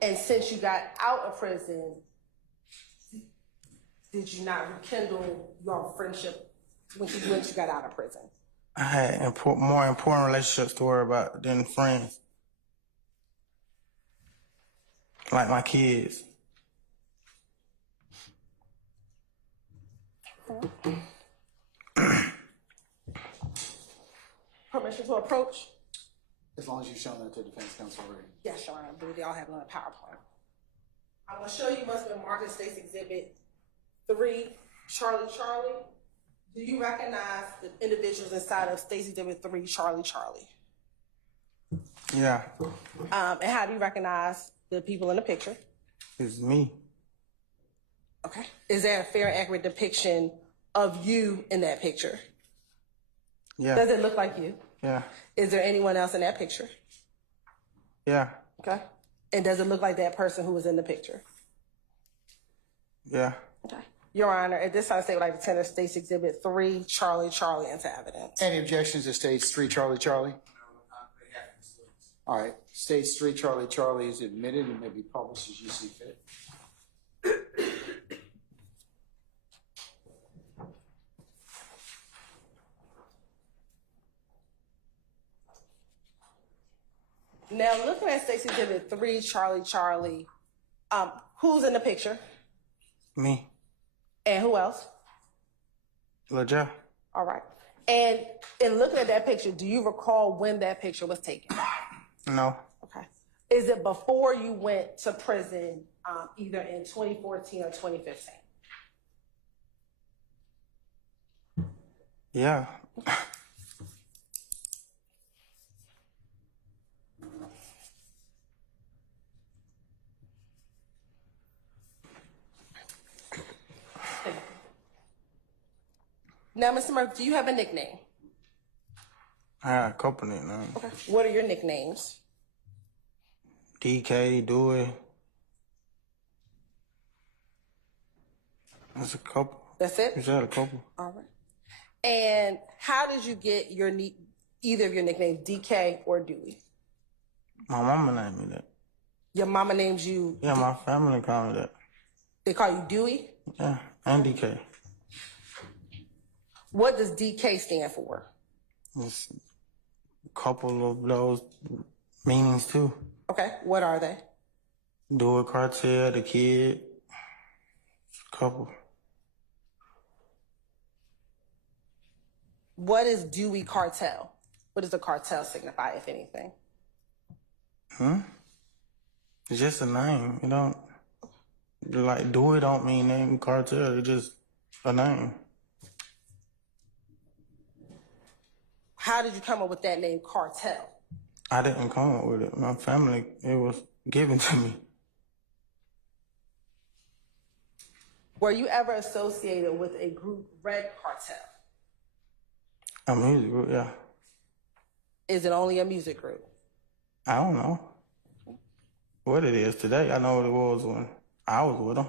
And since you got out of prison, did you not rekindle your friendship when you got out of prison? I had more important relationships to worry about than friends. Like my kids. Permission to approach? As long as you've shown that to defense counsel already. Yes, Your Honor. I believe they all have it on a PowerPoint. I'm going to show you what's been marked as State's Exhibit 3, Charlie. Do you recognize the individuals inside of State's Exhibit 3, Charlie? Yeah. And how do you recognize the people in the picture? It's me. Okay. Is that a fair and accurate depiction of you in that picture? Yeah. Does it look like you? Yeah. Is there anyone else in that picture? Yeah. Okay. And does it look like that person who was in the picture? Yeah. Okay. Your Honor, at this time, the state would like to tender State's Exhibit 3, Charlie into evidence. Any objections to States 3 Charlie? All right. States 3 Charlie is admitted and may be published as you see fit. Now, looking at State's Exhibit 3, Charlie, who's in the picture? Me. And who else? LaJah. All right. And in looking at that picture, do you recall when that picture was taken? No. Okay. Is it before you went to prison, either in 2014 or 2015? Yeah. Now, Mr. Murphy, do you have a nickname? I got a couple nicknames. Okay. What are your nicknames? DK, Dewey. That's a couple. That's it? You said a couple. All right. And how did you get either of your nicknames, DK or Dewey? My mama named me that. Your mama named you? Yeah, my family called me that. They call you Dewey? Yeah, and DK. What does DK stand for? It's a couple of those meanings too. Okay, what are they? Dewey Cartel, the kid. A couple. What is Dewey Cartel? What does the cartel signify, if anything? It's just a name, you know. Like Dewey don't mean name cartel, it's just a name. How did you come up with that name, cartel? I didn't come up with it. My family, it was given to me. Were you ever associated with a group, Red Cartel? A music group, yeah. Is it only a music group? I don't know what it is today. I know what it was when I was with them.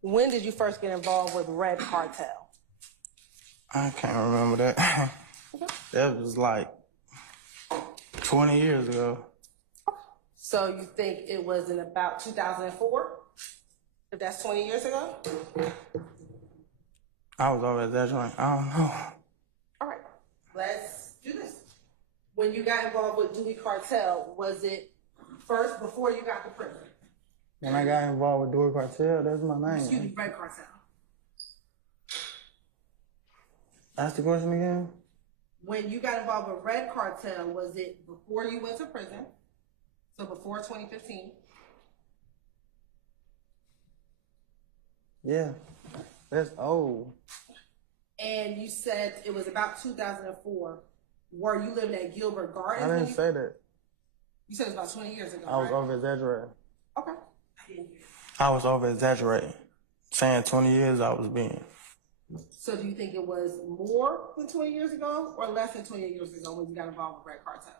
When did you first get involved with Red Cartel? I can't remember that. That was like 20 years ago. So you think it was in about 2004? If that's 20 years ago? I was over exaggerating. I don't know. All right, let's do this. When you got involved with Dewey Cartel, was it first before you got to prison? When I got involved with Dewey Cartel, that's my name. Excuse me, Red Cartel. Ask the question again. When you got involved with Red Cartel, was it before you went to prison? So before 2015? Yeah, that's old. And you said it was about 2004. Were you living at Gilbert Gardens? I didn't say that. You said it was about 20 years ago, I was right? over exaggerating. Okay. I was over exaggerating. Saying 20 years I was being. So do you think it was more than 20 years ago or less than 20 years ago when you got involved with Red Cartel?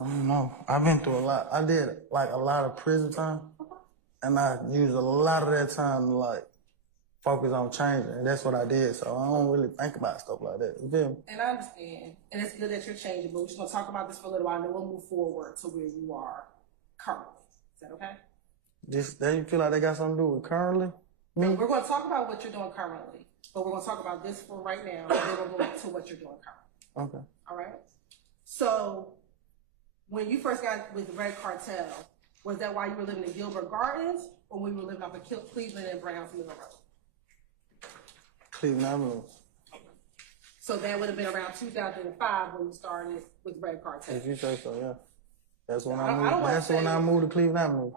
I don't know. I've been through a lot. I did like a lot of prison time, and I used a lot of that time to like focus on changing, and that's what I did. So I don't really think about stuff like that. You feel me? And I understand, and it's good that you're changing, but we're just gonna talk about this for a little while, and then we'll move forward to where you are currently. Is that okay? That you feel like they got something to do with currently me? We're gonna talk about what you're doing currently, but we're gonna talk about this for right now, and then we'll go to what you're doing currently. Okay. All right? So when you first got with Red Cartel, was that while you were living in Gilbert Gardens, or when you were living up in Cleveland and Brownsville Road? Cleveland Avenue. So that would have been around 2005 when you started with Red Cartel. If you say so, yeah. That's when I I don't moved. wanna That's say- when I moved to Cleveland Avenue.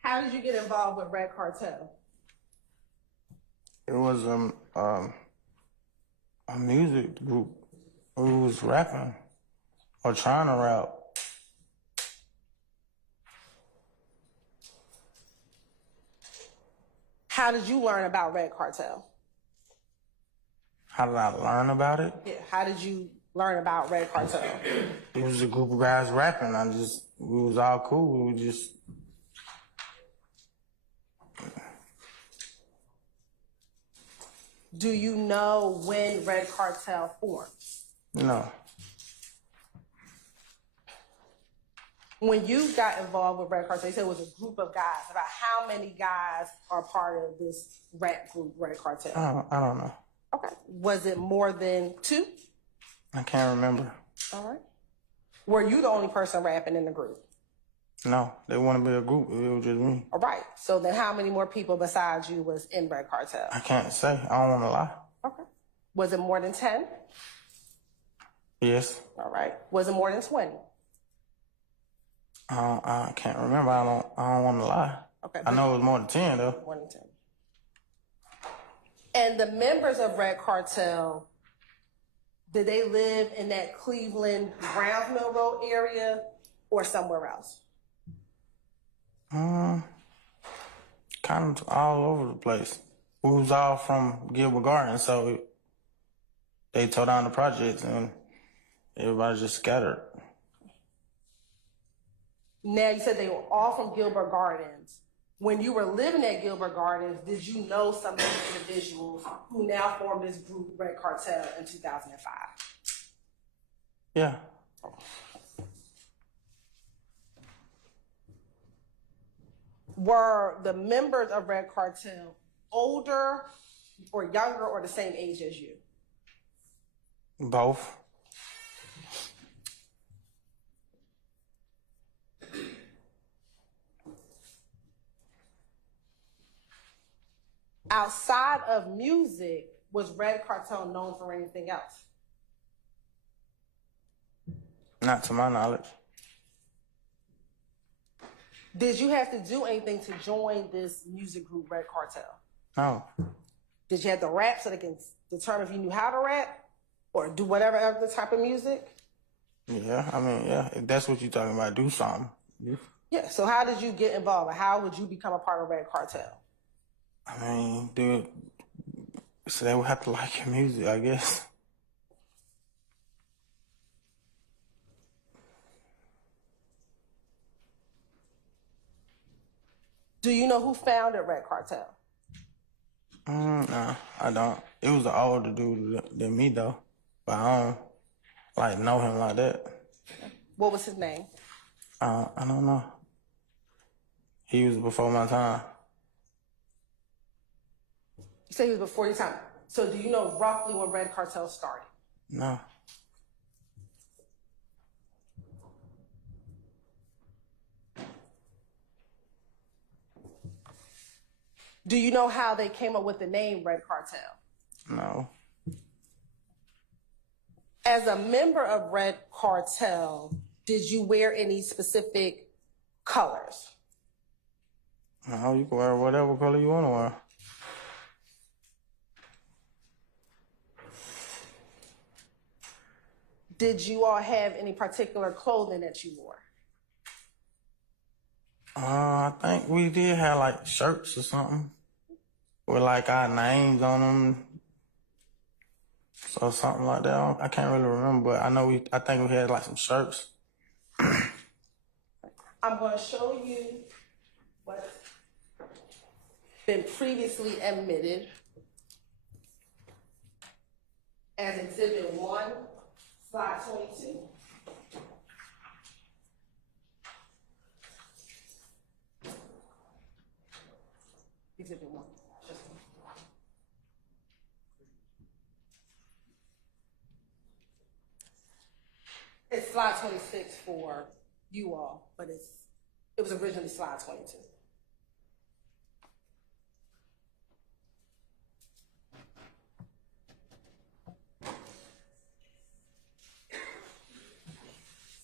How did you get involved with Red Cartel? It was a music group who was rapping or trying to rap. How did you learn about Red Cartel? How did I learn about it? Yeah, how did you learn about Red Cartel? It was a group of guys rapping. We was all cool. We were just. Do you know when Red Cartel formed? No. When you got involved with Red Cartel, you said it was a group of guys. About how many guys are part of this rap group, Red Cartel? I don't know. Okay. Was it more than 2? I can't remember. All right. Were you the only person rapping in the group? No, they want to be a group. It was just me. All right. So then how many more people besides you was in Red Cartel? I can't say. I don't want to lie. Okay. Was it more than 10? Yes. All right. Was it more than 20? I can't remember. I don't want to lie. Okay. I know it was more than 10 though. More than 10. And the members of Red Cartel, did they live in that Cleveland Brownsville Road area or somewhere else? Kind of all over the place. We was all from Gilbert Gardens, so they tore down the projects and everybody just scattered. Now, you said they were all from Gilbert Gardens. When you were living at Gilbert Gardens, did you know some of these individuals who now form this group, Red Cartel, in 2005? Yeah. Were the members of Red Cartel older or younger or the same age as you? Both. Outside of music, was Red Cartel known for anything else? Not to my knowledge. Did you have to do anything to join this music group, Red Cartel? No. Did you have to rap so they can determine if you knew how to rap or do whatever other type of music? Yeah, I mean, yeah, if that's what you're talking about, do something. Yeah, so how did you get involved? How would you become a part of Red Cartel? I mean, dude, so they would have to like your music, I guess. Do you know who founded Red Cartel? No, I don't. It was an older dude than me, though. But I don't, know him like that. What was his name? I don't know. He was before my time. You said he was before your time. So do you know roughly when Red Cartel started? No. Do you know how they came up with the name Red Cartel? No. As a member of Red Cartel, did you wear any specific colors? No, you can wear whatever color you want to wear. Did you all have any particular clothing that you wore? I think we did have like shirts or something with like our names on them. So something like that. I can't really remember, but I think we had like some shirts. I'm going to show you what's been previously admitted as Exhibit 1, Slide 22. Exhibit 1. It's Slide 26 for you all, but it was originally Slide 22.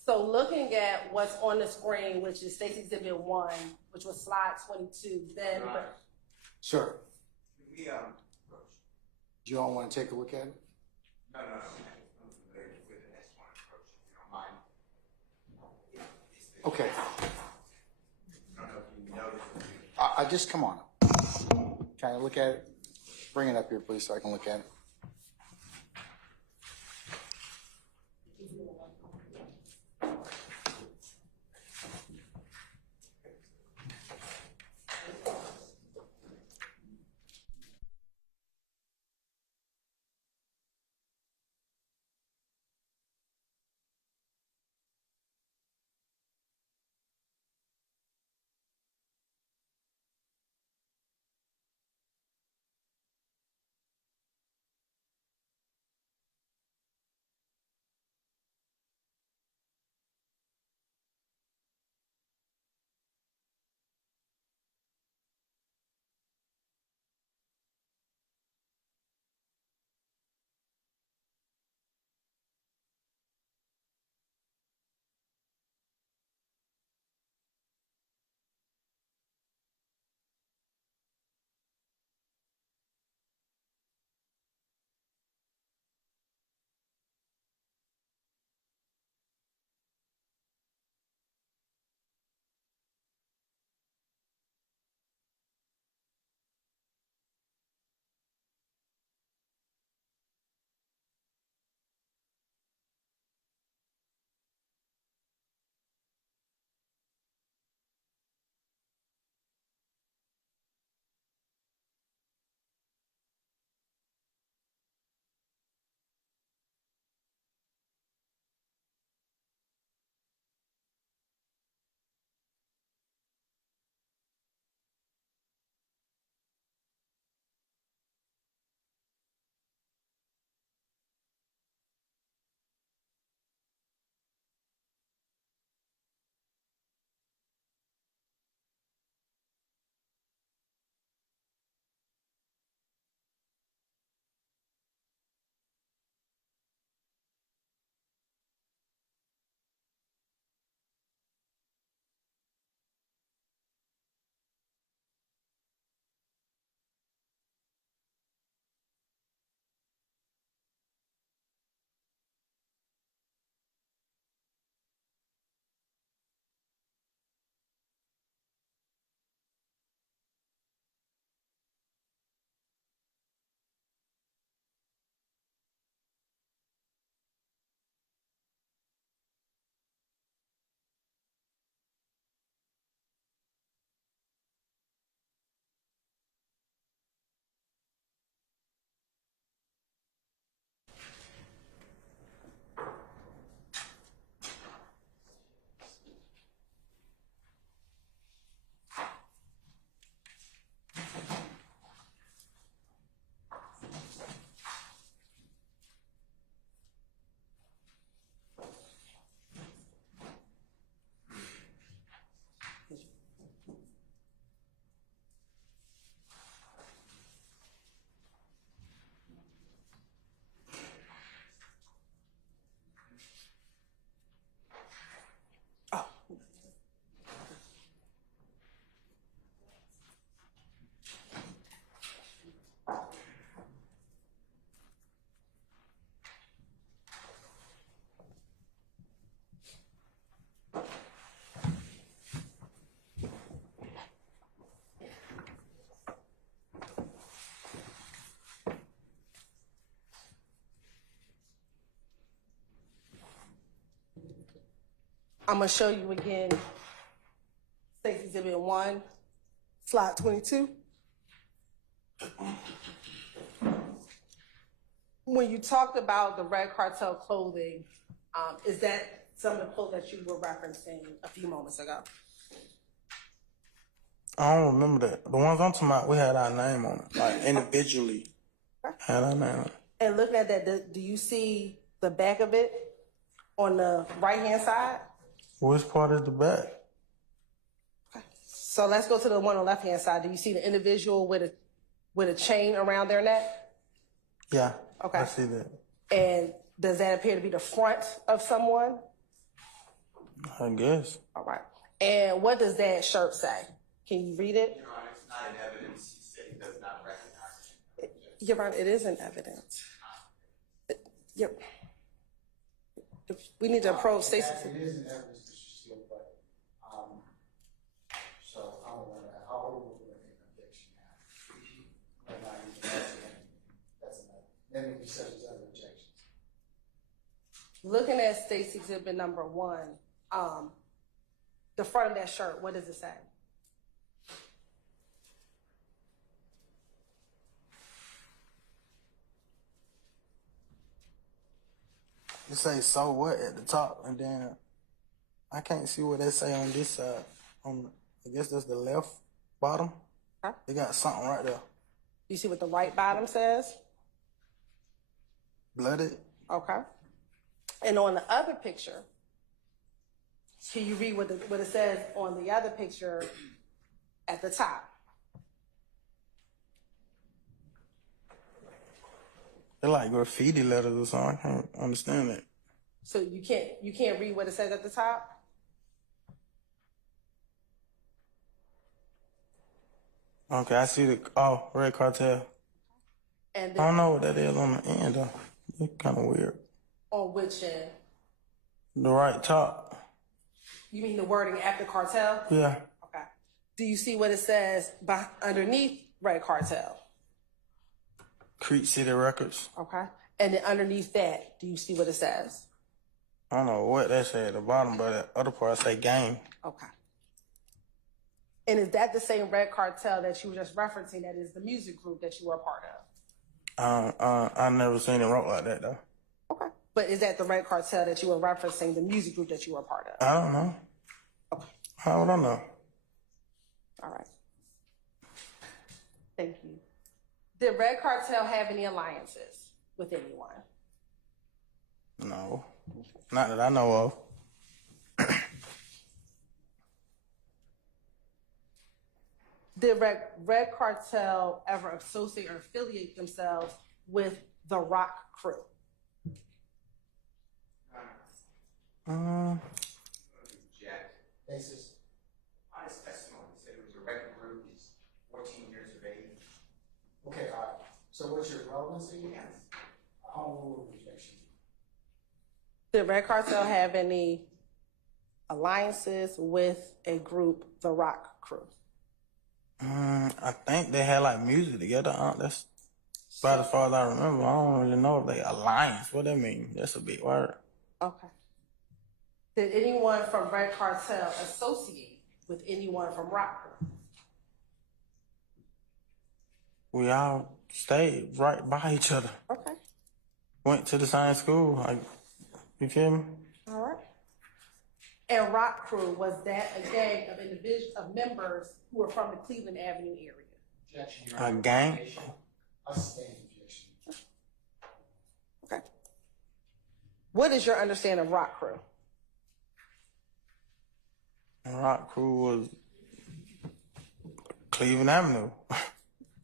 So looking at what's on the screen, which is State's Exhibit 1, which was Slide 22, then... Sir, do you all want to take a look at it? No. I'm familiar with an S1 approach, if you don't mind. Okay. I don't know if you noticed. I just come on. Can I look at it? Bring it up here, please, so I can look at it. I'm gonna show you again. State's Exhibit 1, slide 22. When you talked about the Red Cartel clothing, is that some of the clothes that you were referencing a few moments ago? I don't remember that. The ones I'm talking about, we had our name on it, like individually had our name on it. And looking at that, do you see the back of it on the right-hand side? Which part is the back? So let's go to the one on the left-hand side. Do you see the individual with a chain around their neck? Yeah. Okay. I see that. And does that appear to be the front of someone? I guess. All right. And what does that shirt say? Can you read it? Your Honor, it's not in evidence. He said he does not recognize it. Your Honor, it is in evidence. Yep. We need to approach Stacey. It is in evidence, Mr. Steele, but, so I don't know that. I'll overrule an objection now. Right now, you can ask him. That's enough. Then we can subject to other objections. Looking at State's Exhibit number 1, the front of that shirt, what does it say? It say "so what" at the top, and then I can't see what they say on this side. I guess that's the left bottom. Huh? They got something right there. You see what the right bottom says? Blooded. Okay. And on the other picture, can you read what it says on the other picture at the top? They're like graffiti letters or something. I can't understand that. So you can't read what it says at the top? Okay, I see Red Cartel. And I then don't know what that is on the end though. It's kind of weird. on which end? The right top. You mean the wording after cartel? Yeah. Okay. Do you see what it says underneath Red Cartel? Creek City Records. Okay. And then underneath that, do you see what it says? I don't know what that say at the bottom, but the other part say gang. Okay. And is that the same Red Cartel that you were just referencing that is the music group that you were a part of? I never seen it wrote like that though. Okay. But is that the Red Cartel that you were referencing, the music group that you were a part of? I don't know. Okay. How would I know? All right. Thank you. Did Red Cartel have any alliances with anyone? No. Not that I know of. Did Red Cartel ever associate or affiliate themselves with the Rock Crew? Jack, Basis. on his testimony, he said it was a record group. He's 14 years of age. Okay, all right. So what's your relevancy? I'll overrule the objection. Did Red Cartel have any alliances with a group, the Rock Crew? I think they had like music together. That's about as far as I remember. I don't really know if they alliance. What that mean? That's a big word. Okay. Did anyone from Red Cartel associate with anyone from Rock Crew? We all stayed right by each other. Okay. Went to the same school. Like, you feel me? All right. And Rock Crew, was that a gang of members who were from the Cleveland Avenue area? Objection, Your A Honor. gang? I sustain the objection. Okay. What is your understanding of Rock Crew? Rock Crew was Cleveland Avenue.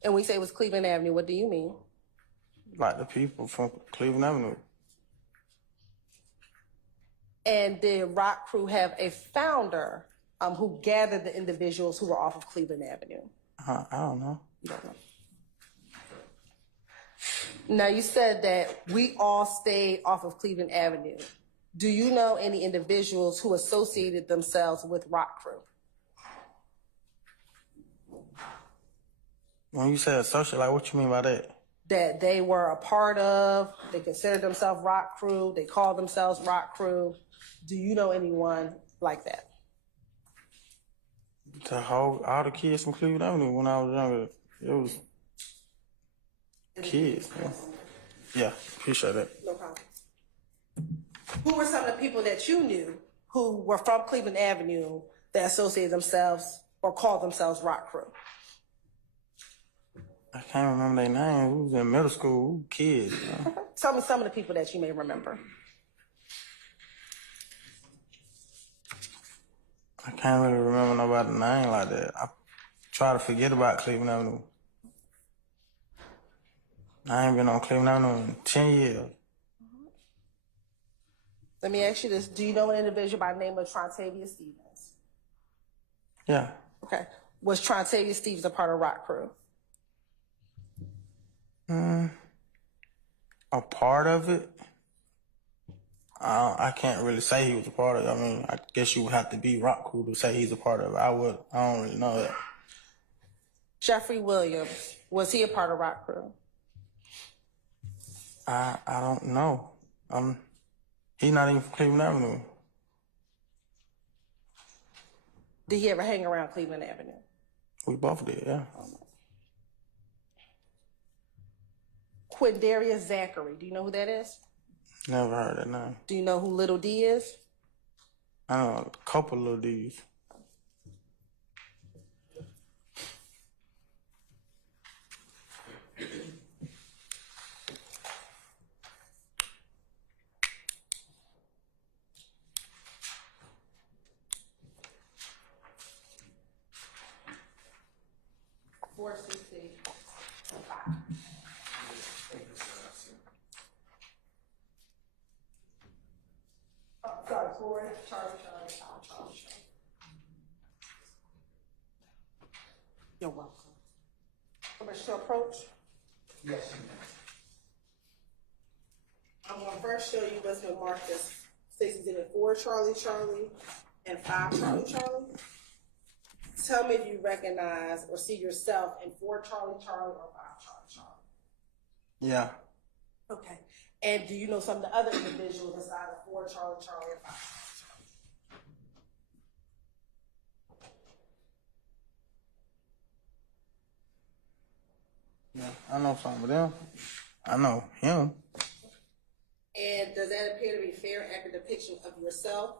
And we say it was Cleveland Avenue, what do you mean? Like the people from Cleveland Avenue. And did Rock Crew have a founder who gathered the individuals who were off of Cleveland Avenue? I don't know. You don't know. Now, you said that we all stayed off of Cleveland Avenue. Do you know any individuals who associated themselves with Rock Crew? When you say associate, like what you mean by that? That they were a part of, they considered themselves Rock Crew, they called themselves Rock Crew. Do you know anyone like that? All the kids from Cleveland Avenue when I was younger, it was kids. Yeah, appreciate that. No problem. Who were some of the people that you knew who were from Cleveland Avenue that associated themselves or called themselves Rock Crew? I can't remember their name. Who was in middle school? Kids. Tell me some of the people that you may remember. I can't really remember nobody's name like that. I try to forget about Cleveland Avenue. I ain't been on Cleveland Avenue in 10 years. Let me ask you this. Do you know an individual by the name of Trontavia Stevens? Yeah. Okay. Was Trontavia Stevens a part of Rock Crew? A part of it? I can't really say he was a part of it. I mean, I guess you would have to be Rock Crew to say he's a part of it. I don't really know that. Jeffery Williams, was he a part of Rock Crew? I don't know. He's not even from Cleveland Avenue. Did he ever hang around Cleveland Avenue? We both did, yeah. Quindarius Zachary, do you know who that is? Never heard that name. Do you know who Little D is? I know a couple little D's. Sorry, Corey, Charlie. You're welcome. Permission to approach? Yes. I'm going to first show you what's been marked as 6 Exhibit 4 Charlie and 5 Charlie. Tell me if you recognize or see yourself in 4 Charlie or 5 Charlie. Yeah. Okay. And do you know some of the other individuals inside of 4 Charlie and 5 Charlie? Yeah, I know some of them. I know him. And does that appear to be a fair, accurate depiction of yourself,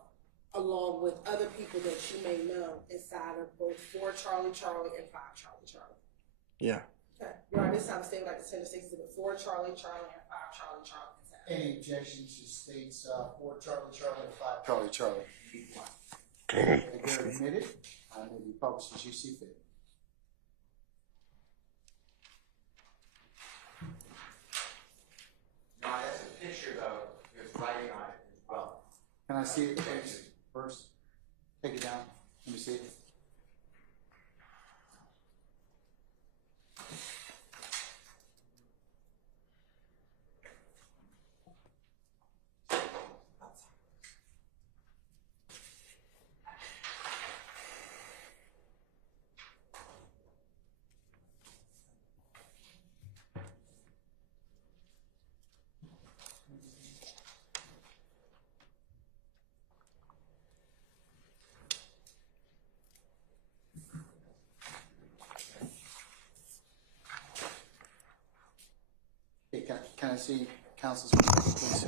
along with other people that you may know inside of both 4 Charlie and 5 Charlie? Yeah. Okay. You're on this time stay like the 10 to 6 Exhibit 4 Charlie and 5 Charlie inside. Any objections to states 4 Charlie and 5 Charlie. They're admitted. May be published as you see fit. No, that's a picture though, there's writing on it as well. Can I see it first? Take it down. Let me see it. Can I see counsel's perspective, please?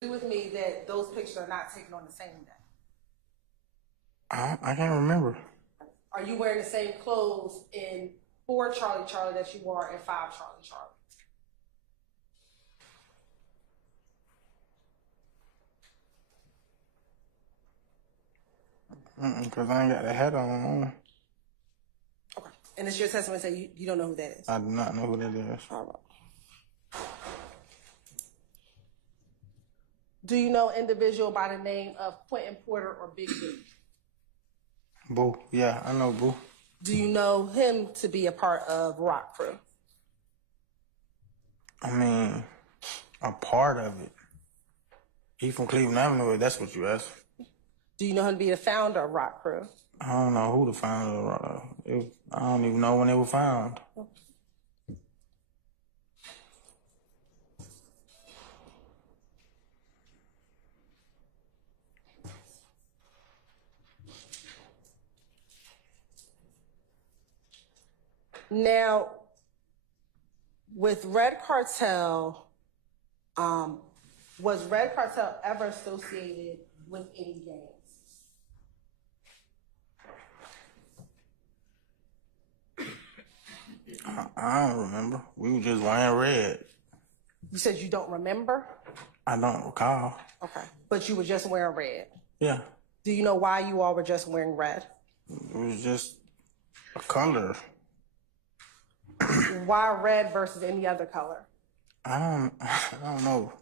Agree with me that those pictures are not taken on the same day. I can't remember. Are you wearing the same clothes in 4 Charlie Charlie that you wore in 5 Charlie Charlie? Because I ain't got the hat on. Okay. And it's your testimony that you don't know who that is? I do not know who that is. All right. Do you know an individual by the name of Quentin Porter or Big Boo? Boo. Yeah, I know Boo. Do you know him to be a part of Rock Crew? I mean, a part of it. He from Cleveland Avenue, if that's what you asked. Do you know him to be the founder of Rock Crew? I don't know who the founder of it. I don't even know when it was found. Now, with Red Cartel, was Red Cartel ever associated with any gangs? I don't remember. We were just wearing red. You said you don't remember? I don't recall. Okay. But you were just wearing red. Yeah. Do you know why you all were just wearing red? It was just a color. Why red versus any other color? I don't know.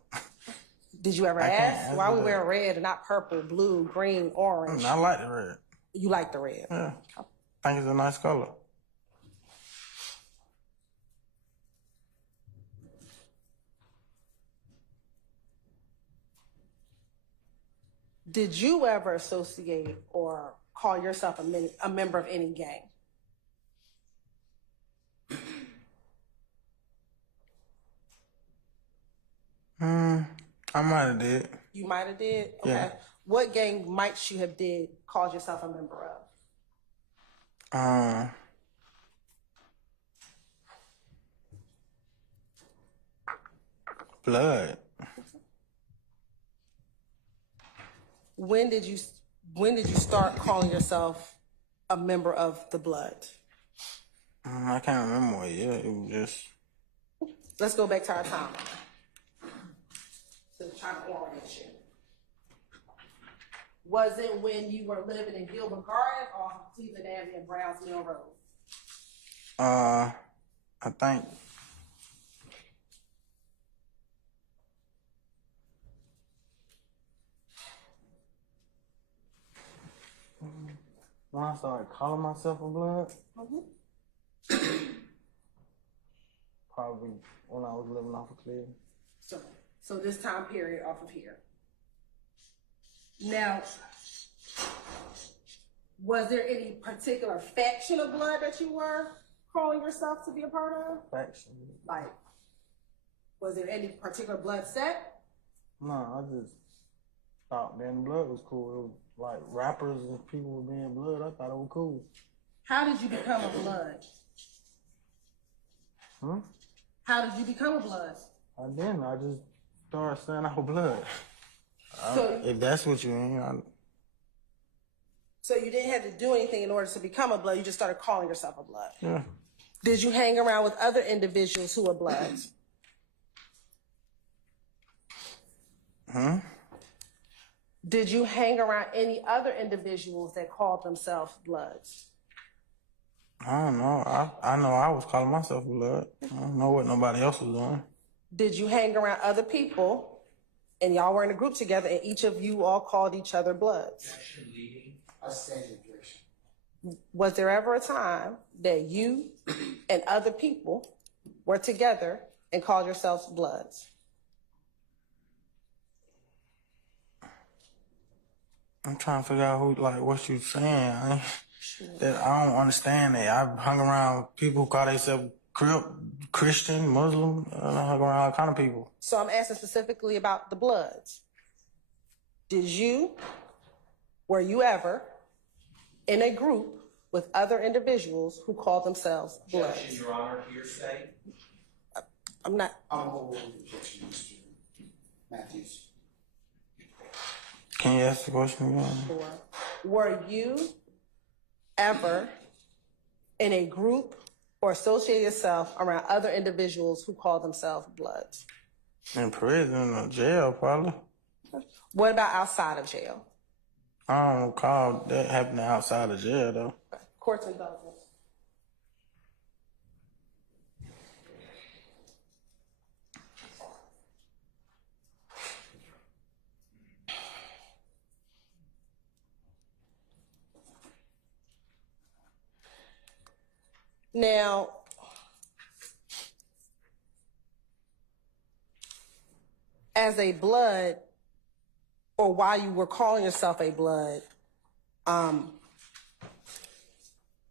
Did you ever ask? Why we wearing red and not purple, blue, green, orange? I like the red. You like the red? Yeah. I think it's a nice color. Did you ever associate or call yourself a member of any gang? I might have did. You might have did? Okay. Yeah. What gang might you have called yourself a member of? Blood. When did you start calling yourself a member of the Blood? I can't remember what year. It was just. Let's go back to our time. So trying to orient you. Was it when you were living in Gilbert Garden or Cleveland Avenue and Browns Mill Road? I think. When I started calling myself a Blood, probably when I was living off of Cleveland. So this time period off of here. Now, was there any particular faction of Blood that you were calling yourself to be a part of? Faction? Like, was there any particular Blood sect? No, I just thought being Blood was cool. It was like rappers and people were being Blood. I thought it was cool. How did you become a Blood? How did you become a Blood? I didn't. I just started saying I was Blood. So, if that's what you mean. So you didn't have to do anything in order to become a Blood. You just started calling yourself a Blood. Yeah. Did you hang around with other individuals who were Bloods? Did you hang around any other individuals that called themselves Bloods? I don't know. I know I was calling myself Blood. I don't know what nobody else was doing. Did you hang around other people and y'all were in a group together and each of you all called each other Bloods? I stand the objection. Was there ever a time that you and other people were together and called yourselves Bloods? I'm trying to figure out what you saying. That I don't understand that. I've hung around people who call themselves Christian, Muslim. I hung around all kind of people. So I'm asking specifically about the Bloods. Were you ever in a group with other individuals who called themselves Bloods? Objection, Your Honor, hearsay. I'm not. I'm going with the objection, Mr. Matthews. Can you ask the question again? Sure. Were you ever in a group or associate yourself around other individuals who call themselves Bloods? In prison or jail, probably. What about outside of jail? I don't recall that happening outside of jail, though. Courts and government. Now, as a Blood, or while you were calling yourself a Blood,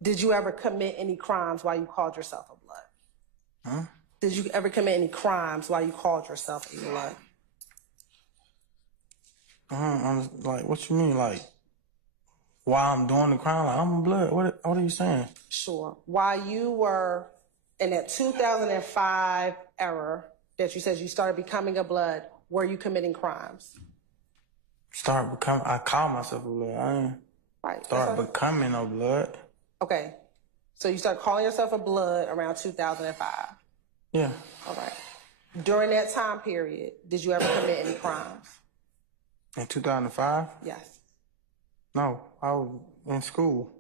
did you ever commit any crimes while you called yourself a Blood? Huh? Did you ever commit any crimes while you called yourself a Blood? Like, what you mean? Like, while I'm doing the crime, like, I'm a Blood. What are you saying? Sure. While you were in that 2005 era that you said you started becoming a Blood, were you committing crimes? I call myself a Blood. I ain't Right. start becoming a Blood. Okay. So you started calling yourself a Blood around 2005. Yeah. All right. During that time period, did you ever commit any crimes? In 2005? Yes. No, I was in school.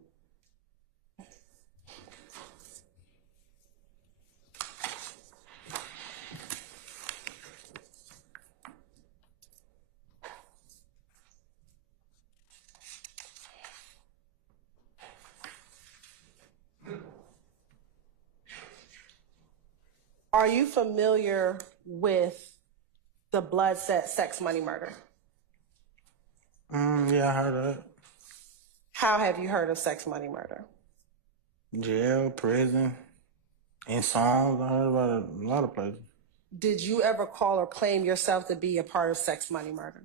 Are you familiar with the blood set sex, money, murder? Yeah, I heard of it. How have you heard of sex, money, murder? Jail, prison, in songs. I heard about it a lot of places. Did you ever call or claim yourself to be a part of sex, money, murder?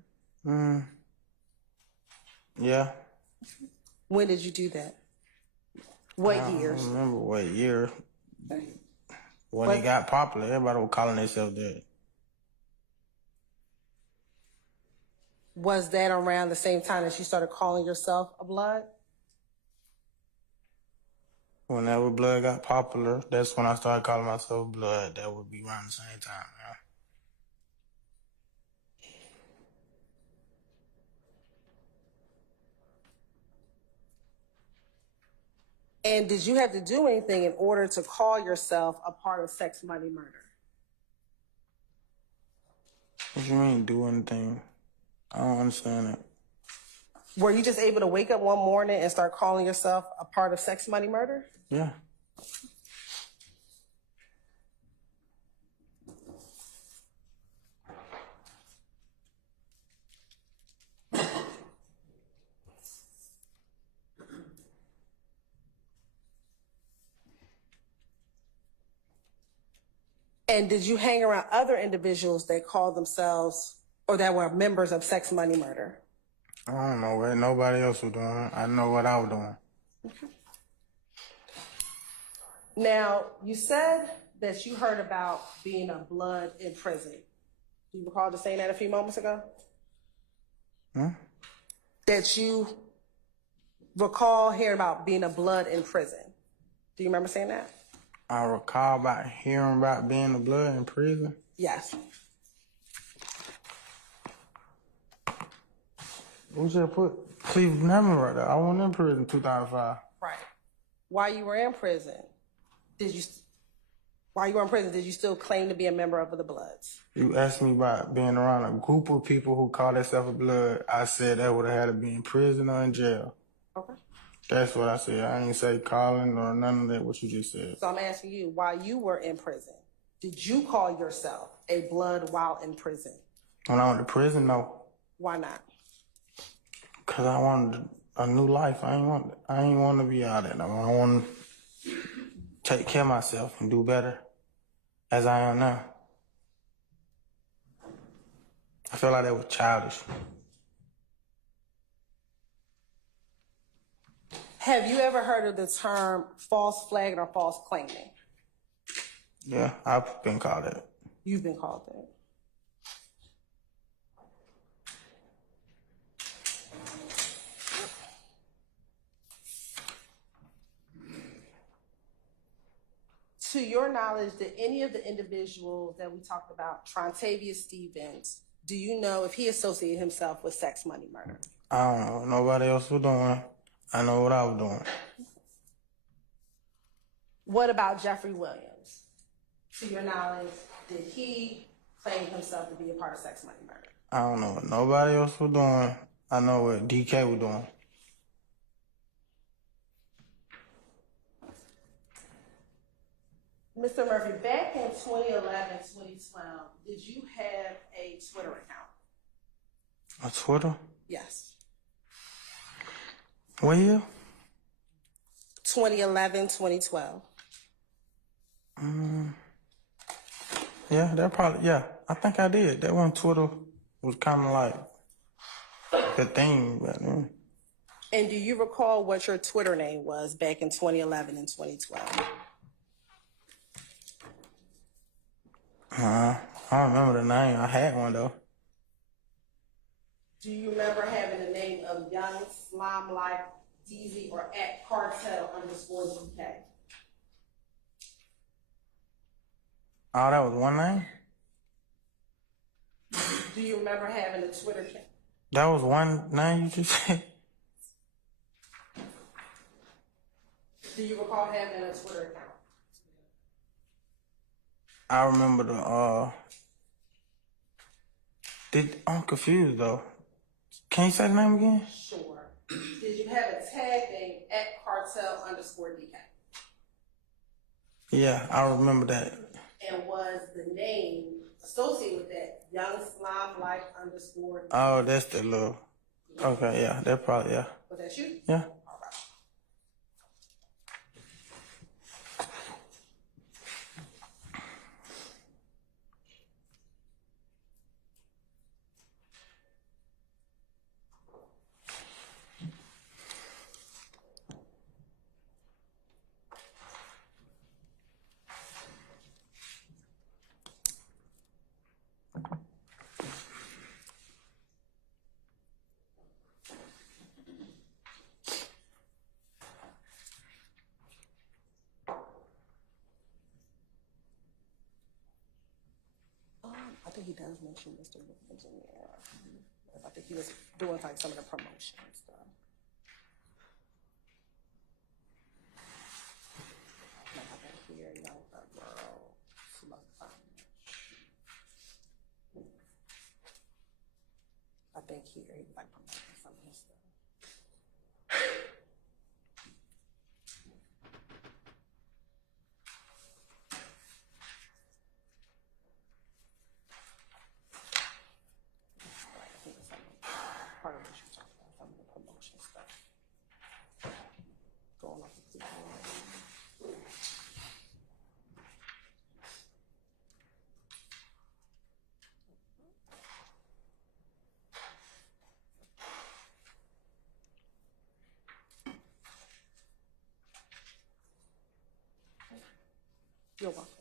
Yeah. When did you do that? What I years? don't remember what year. When it got popular, everybody was calling themselves that. Was that around the same time that you started calling yourself a Blood? Whenever Blood got popular, that's when I started calling myself Blood. That would be around the same time. And did you have to do anything in order to call yourself a part of sex, money, murder? What you mean, do anything? I don't understand it. Were you just able to wake up one morning and start calling yourself a part of sex, money, murder? Yeah. And did you hang around other individuals that called themselves or that were members of sex, money, murder? I don't know what nobody else was doing. I know what I was doing. Okay. Now, you said that you heard about being a Blood in prison. Do you recall just saying that a few moments ago? That you recall hearing about being a Blood in prison. Do you remember saying that? I recall about hearing about being a Blood in prison. Yes. We should put Cleveland Number right there. I went in prison in 2005. Right. While you were in prison, did you still claim to be a member of the Bloods? You asked me about being around a group of people who call themselves a Blood. I said that would have had to be in prison or in jail. Okay. That's what I said. I ain't say calling or none of that, what you just said. So I'm asking you, while you were in prison, did you call yourself a Blood while in prison? When I went to prison, no. Why not? Because I wanted a new life. I ain't want to be out there no more. I want to take care of myself and do better as I am now. I feel like that was childish. Have you ever heard of the term false flagging or false claiming? Yeah, I've been called that. You've been called that. To your knowledge, did any of the individuals that we talked about, Trontavious Stevens, do you know if he associated himself with sex, money, murder? I don't know. Nobody else was doing. I know what I was doing. What about Jeffery Williams? To your knowledge, did he claim himself to be a part of sex, money, murder? I don't know what nobody else was doing. I know what DK was doing. Mr. Murphy, back in 2011, 2012, did you have a Twitter account? On Twitter? Yes. What year? 2011, 2012. Yeah, that probably, yeah. I think I did. That one Twitter was kind of like the thing back then. And do you recall what your Twitter name was back in 2011 and 2012? I don't remember the name. I had one though. Do you remember having the name of Young Slime Life DZ or at cartel_DK? Oh, that was one name? Do you remember having a Twitter account? That was one name you just said? Do you recall having a Twitter account? I remember I'm confused though. Can you say the name again? Sure. Did you have a tag name at cartel_DK? Yeah, I remember that. And was the name associated with that Young Slime Life _DK? Oh, that's the little. Okay, yeah, that probably, yeah. Was that you? Yeah. All right. I think he does mention Mr. Williams in there. I think he was doing like some of the promotion and stuff. Like I think here, you know, girl, I think here he was like promoting some of his stuff. Part of what you talked about, some of the promotion stuff. Going off the You're welcome.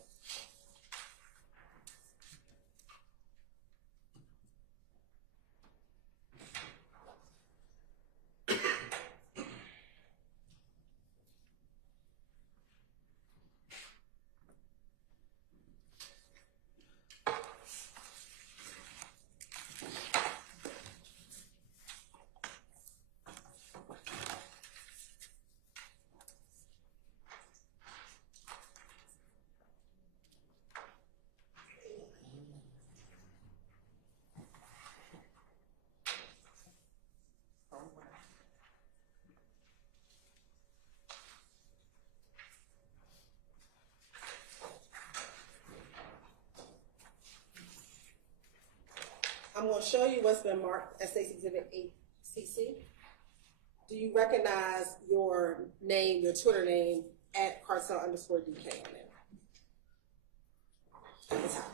I'm going to show you what's been marked as State's Exhibit 8CC. Do you recognize your name, your Twitter name, at cartel_DK on there? At the top.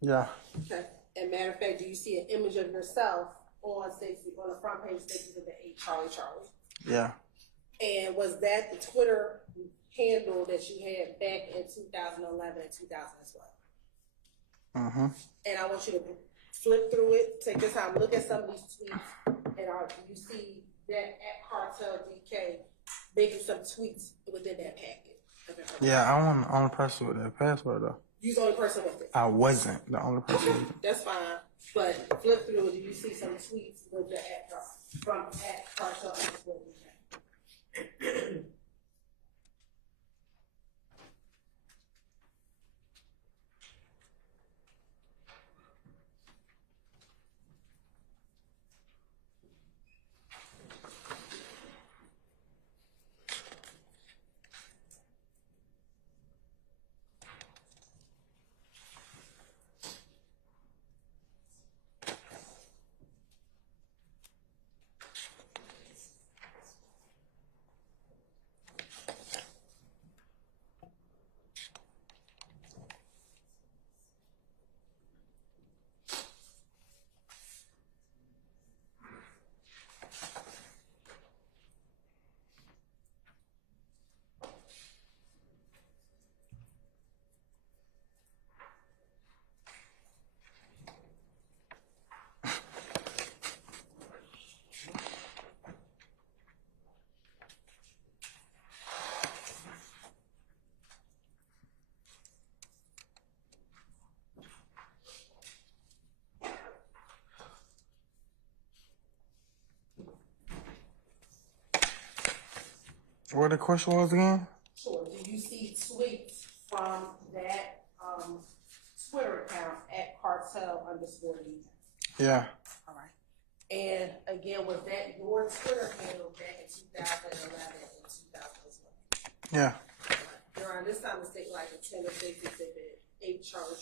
Yeah. Okay. And matter of fact, do you see an image of yourself on the front page of State's Exhibit 8, Charlie? Yeah. And was that the Twitter handle that you had back in 2011 and 2012? Mm-hmm. And I want you to flip through it, take your time, look at some of these tweets, and you see that at Cartel DK making some tweets within that packet. of information. Yeah, I wasn't the only person with that password though. You was the only person with it. I wasn't the only person with it. That's fine. But flip through, do you see some tweets with the from @cartel_? What the question was again? Sure. Do you see tweets from that Twitter account @cartel_DJ? Yeah. All right. And again, was that your Twitter handle back in 2011 and 2012? Yeah. During this time, the state like a 10 of States Exhibit 8 Charlie.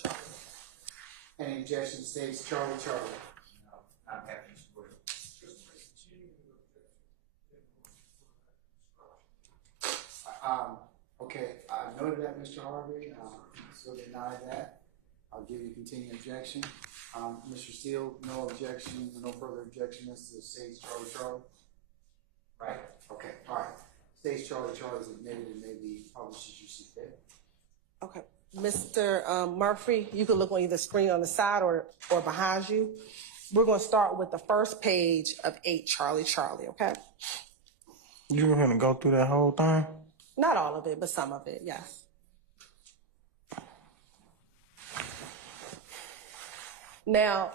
Any objection states Charlie. I'm happy to support it. Okay, I noted that, Mr. Harvey, so deny that. I'll give you continued objection. Mr. Steele, no objection, no further objection as to states Charlie. Right? Okay, all right. States Charlie is admitted and may be published as you see fit. Okay. Mr. Murphy, you can look on either screen on the side or behind you. We're going to start with the first page of 8 Charlie, okay? You were gonna go through that whole thing? Not all of it, but some of it, yes. Now,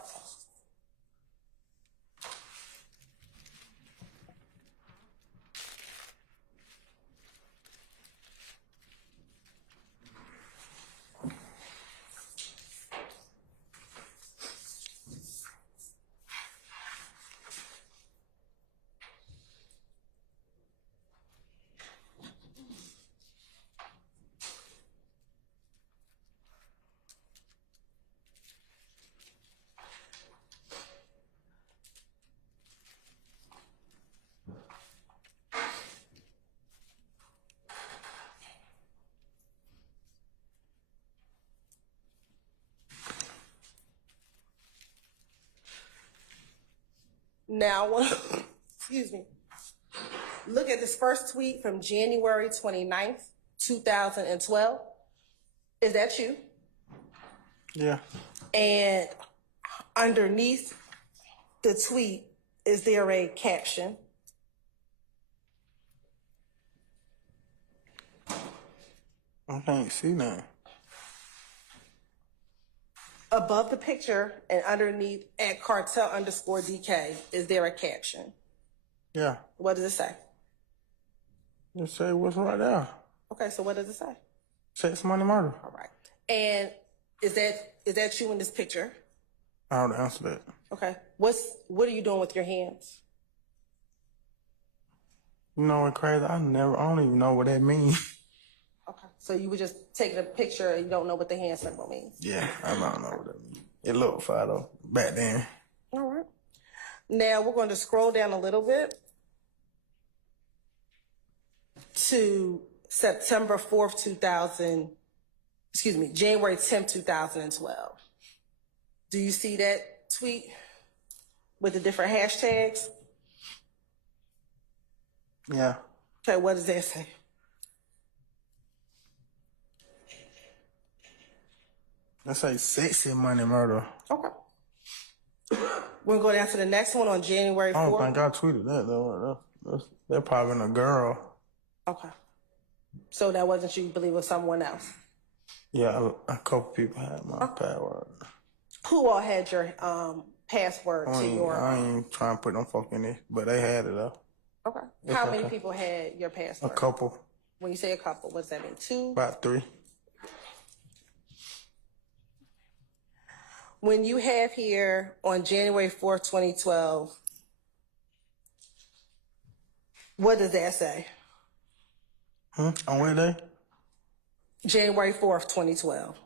excuse me. Look at this first tweet from January 29th, 2012. Is that you? Yeah. And underneath the tweet, is there a caption? I can't see nothing. Above the picture and underneath @cartel_DK, is there a caption? Yeah. What does it say? Just say what's right there. Okay, so what does it say? Sex, money, murder. All right. And is that you in this picture? I would answer that. Okay. What are you doing with your hands? You know what's crazy? I don't even know what that means. Okay. So you were just taking a picture and you don't know what the hand symbol means? Yeah, I don't know what that means. It looked fire though, back then. All right. Now we're going to scroll down a little bit to September 4th, January 10th, 2012. Do you see that tweet with the different hashtags? Yeah. Okay, what does that say? That say sexy, money, murder. Okay. We'll go down to the next one on January 4th. I don't think I tweeted that though. They're probably a girl. Okay. So that wasn't you believe it was someone else. Yeah, a couple people had my password. Who all had your password to your? I ain't trying to put them folk in there, but they had it though. Okay. It's How many okay. people had your password? A couple, When you say a couple, what does that mean? 2? about 3. When you have here on January 4th, 2012, what does that say? On what day? January 4th, 2012.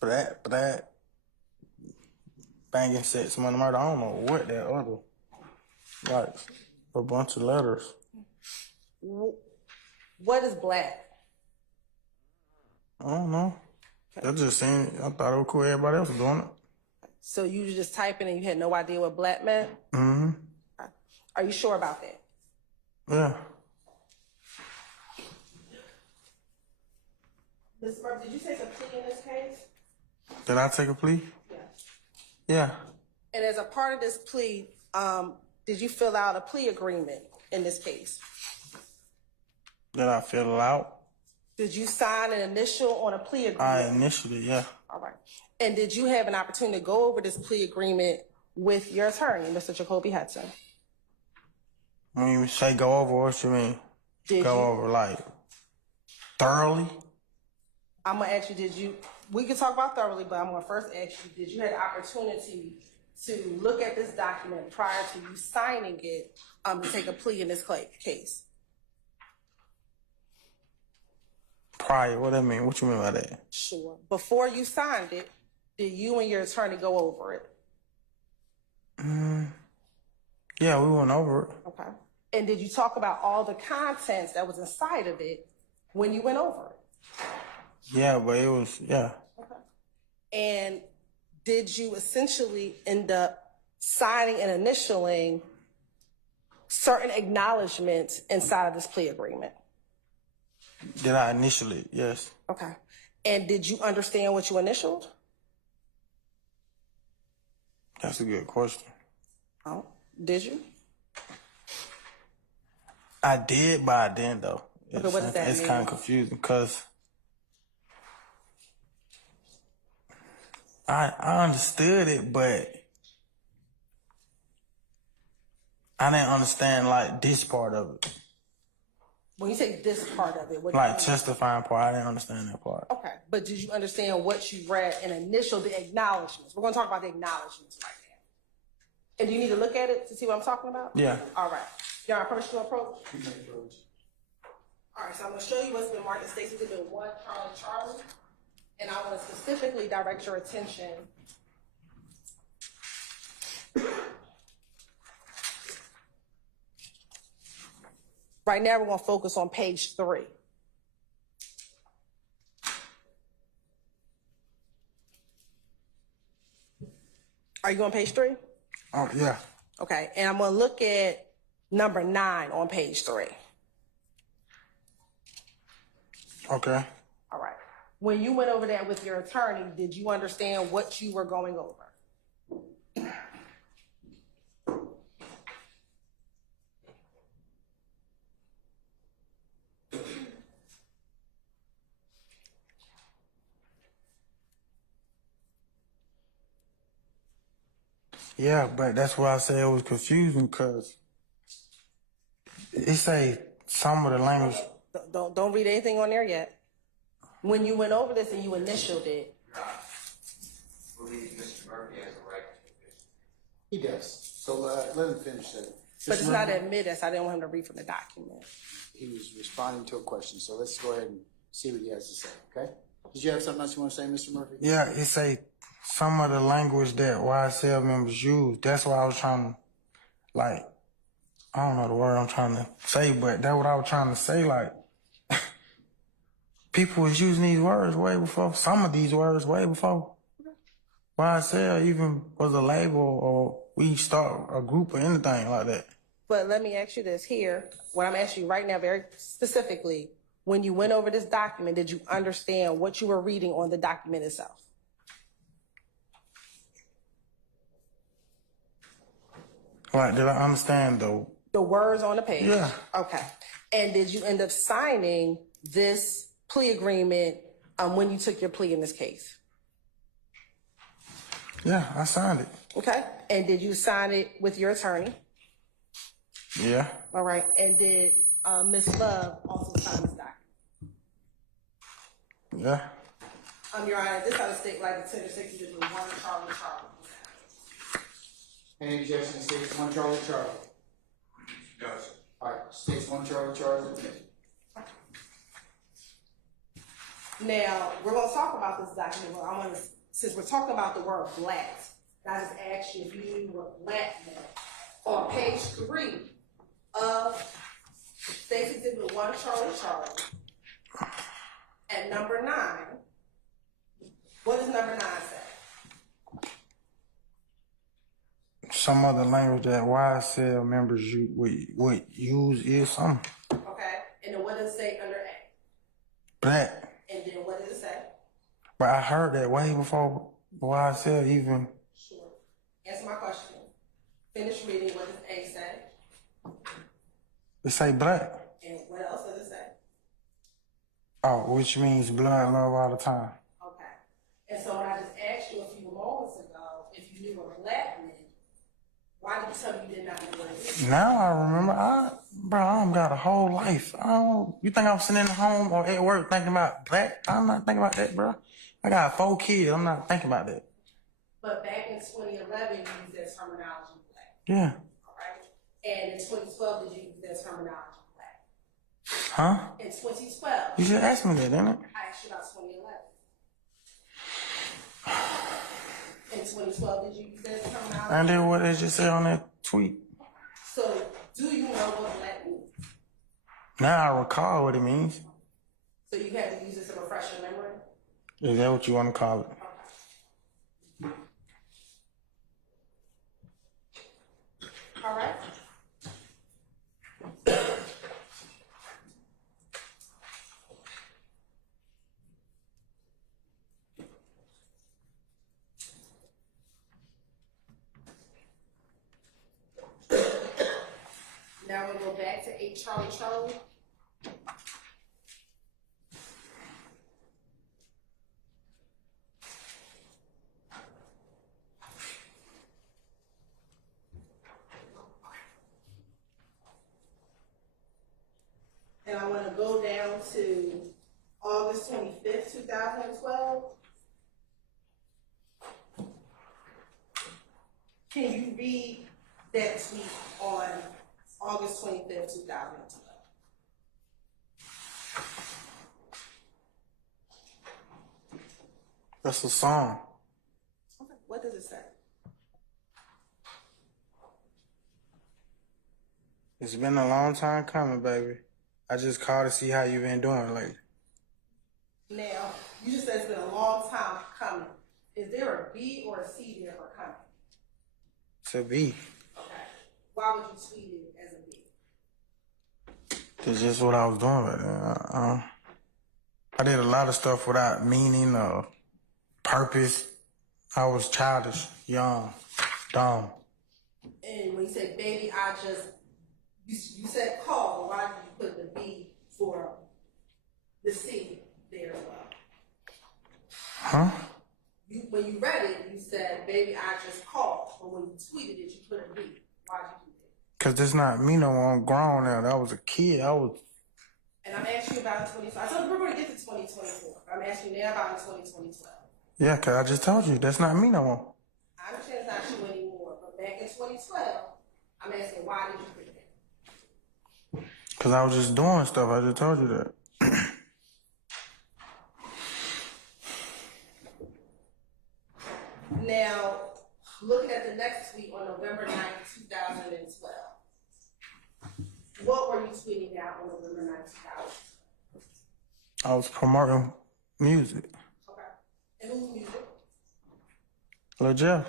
For that banging sex money murder, I don't know what that other, like, a bunch of letters. What is black? I don't know. That just seemed, I thought it was cool everybody else was doing it. So you were just typing and you had no idea what black meant? Mm-hmm. Are you sure about that? Yeah. Ms. Murphy, did you take a plea in this case? Did I take a plea? Yes. Yeah. And as a part of this plea, did you fill out a plea agreement in this case? Did I fill it out? Did you sign an initial on a plea agreement? I initialed it, yeah. All right. And did you have an opportunity to go over this plea agreement with your attorney, Mr. Jacoby Hudson? When you say go over, what you mean? Did Go you? over, like, thoroughly? I'm going to ask you, we can talk about thoroughly, but I'm going to first ask you, did you have an opportunity to look at this document prior to you signing it to take a plea in this case? Prior, what that mean? What you mean by that? Sure. Before you signed it, did you and your attorney go over it? Yeah, we went over it. Okay. And did you talk about all the contents that was inside of it when you went over it? Yeah, but it was, yeah. Okay. And did you essentially end up signing and initialing certain acknowledgments inside of this plea agreement? Did I initially? Yes. Okay. And did you understand what you initialed? That's a good question. Oh, did you? I did, but I didn't though. Okay, what does that It's mean? kind of confusing because I understood it, but I didn't understand like this part of it. When you say this part of it, what do you Like mean? testifying part, I didn't understand that part. Okay, but did you understand what you read and initial the acknowledgments? We're going to talk about the acknowledgments right now. And do you need to look at it to see what I'm talking about? Yeah. All right. You're on permission to approach? All right, so I'm going to show you what's been marked as State's Exhibit 1, Charlie. And I want to specifically direct your attention right now. We're going to focus on page 3. Are you on page 3? Oh yeah. Okay, and I'm going to look at number 9 on page 3. Okay. All right. When you went over that with your attorney, did you understand what you were going over? Yeah, but that's why I say it was confusing because it say some of the language. Don't read anything on there yet. When you went over this and you initialed it, I believe Mr. Murphy has a right to petition. He does. So let him finish that. but it's not admitted, so I didn't want him to read from the document. He was responding to a question, so let's go ahead and see what he has to say, okay? Did you have something else you want to say, Mr. Murphy? Yeah, it say some of the language that YSL members use. That's why I was trying to, like, I don't know the word I'm trying to say, but that's what I was trying to say. Like, people was using these words way before, some of these words way before YSL even was a label or we start a group or anything like that. But let me ask you this here. What I'm asking you right now, very specifically, when you went over this document, did you understand what you were reading on the document itself? Like, did I understand though? The words on the page? Yeah. Okay. And did you end up signing this plea agreement when you took your plea in this case? Yeah, I signed it. Okay. And did you sign it with your attorney? Yeah. All right. And did Ms. Love also sign this document? Yeah. Your Honor, this ought to state like the tender section is one Charlie. Any objection, states one Charlie. No, sir. All right, states one Charlie admitted. Now, we're going to talk about this document. Well, since we're talking about the word black, I just asked you if you knew what black meant. On page 3 of State's Exhibit 1 Charlie, at number 9, what does number 9 say? Some other language that YSL members would use is something. Okay, and then what does it say under A? Black. And then what does it say? But I heard that way before YSL even. Sure. Answer my question. Finish reading. What does A say? It say black. And what else does it say? Oh, which means blood, love all the time. Okay. And so when I just asked you a few moments ago if you knew what black meant, why did you tell me you did not know what it meant? Now I remember. I got a whole life. You think I'm sitting at home or at work thinking about black? I'm not thinking about that, bro. I got 4 kids. I'm not thinking about that. But back in 2011, you used that terminology black. Yeah. All right. And in 2012, did you use that terminology black? Huh? In 2012. You should ask me that, didn't it? I asked you about 2011. In 2012, did you use that terminology? I did what they just said on that tweet. So, do you know what black means? Now I recall what it means. So you had to use this to refresh your memory? Is that what you want to call it? Okay. All right. Now we'll go back to 8 Charlie. And I want to go down to August 25th, 2012. Can you read that tweet on August 25th, 2012? That's a song. Okay. What does it say? It's been a long time coming, baby. I just called to see how you been doing lately. Now, you just said it's been a long time coming. Is there a B or a C there for coming? To be. Okay. Why would you tweet it as a B? That's just what I was doing right there. I did a lot of stuff without meaning or purpose. I was childish, young, dumb. And when you say baby, you said call. Why did you put the B for the C there as well? Huh? When you read it, you said, baby, I just called. But when you tweeted it, you put a B. Why did you do that? Because that's not me no more. I'm grown now. That was a kid. And I'm asking you about 2025. So we're going to get to 2024. I'm asking you now about 2012. Yeah, because I just told you. That's not me no more. I understand it's not you anymore. But back in 2012, I'm asking, why did you put that? Because I was just doing stuff. I just told you that. Now, looking at the next tweet on November 9th, 2012, what were you tweeting out on November 9th, 2012? I was promoting music. Okay. And whose music? Lil Jeff.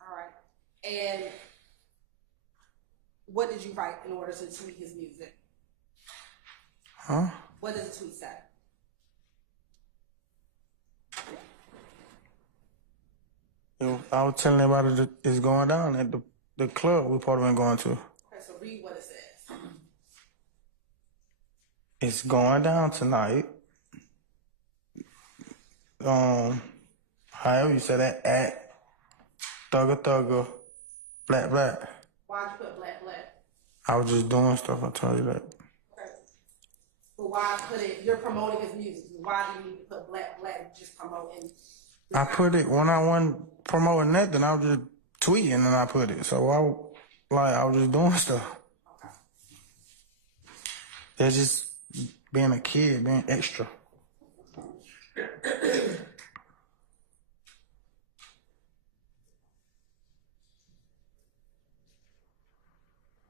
All right. And what did you write in order to tweet his music? Huh? What does the tweet say? I was telling everybody that it's going down at the The club we probably been going to. Okay, so read what it says. It's going down tonight. However you say that, at Thugger, Black. Why'd you put black, black? I was just doing stuff, I told you that. Okay. But why put it, you're promoting his music. Why do you need to put black, black, just promoting? I put it, when I wasn't promoting nothing, I was just tweeting and I put it. So I was just doing stuff. Okay. It's just being a kid, being extra.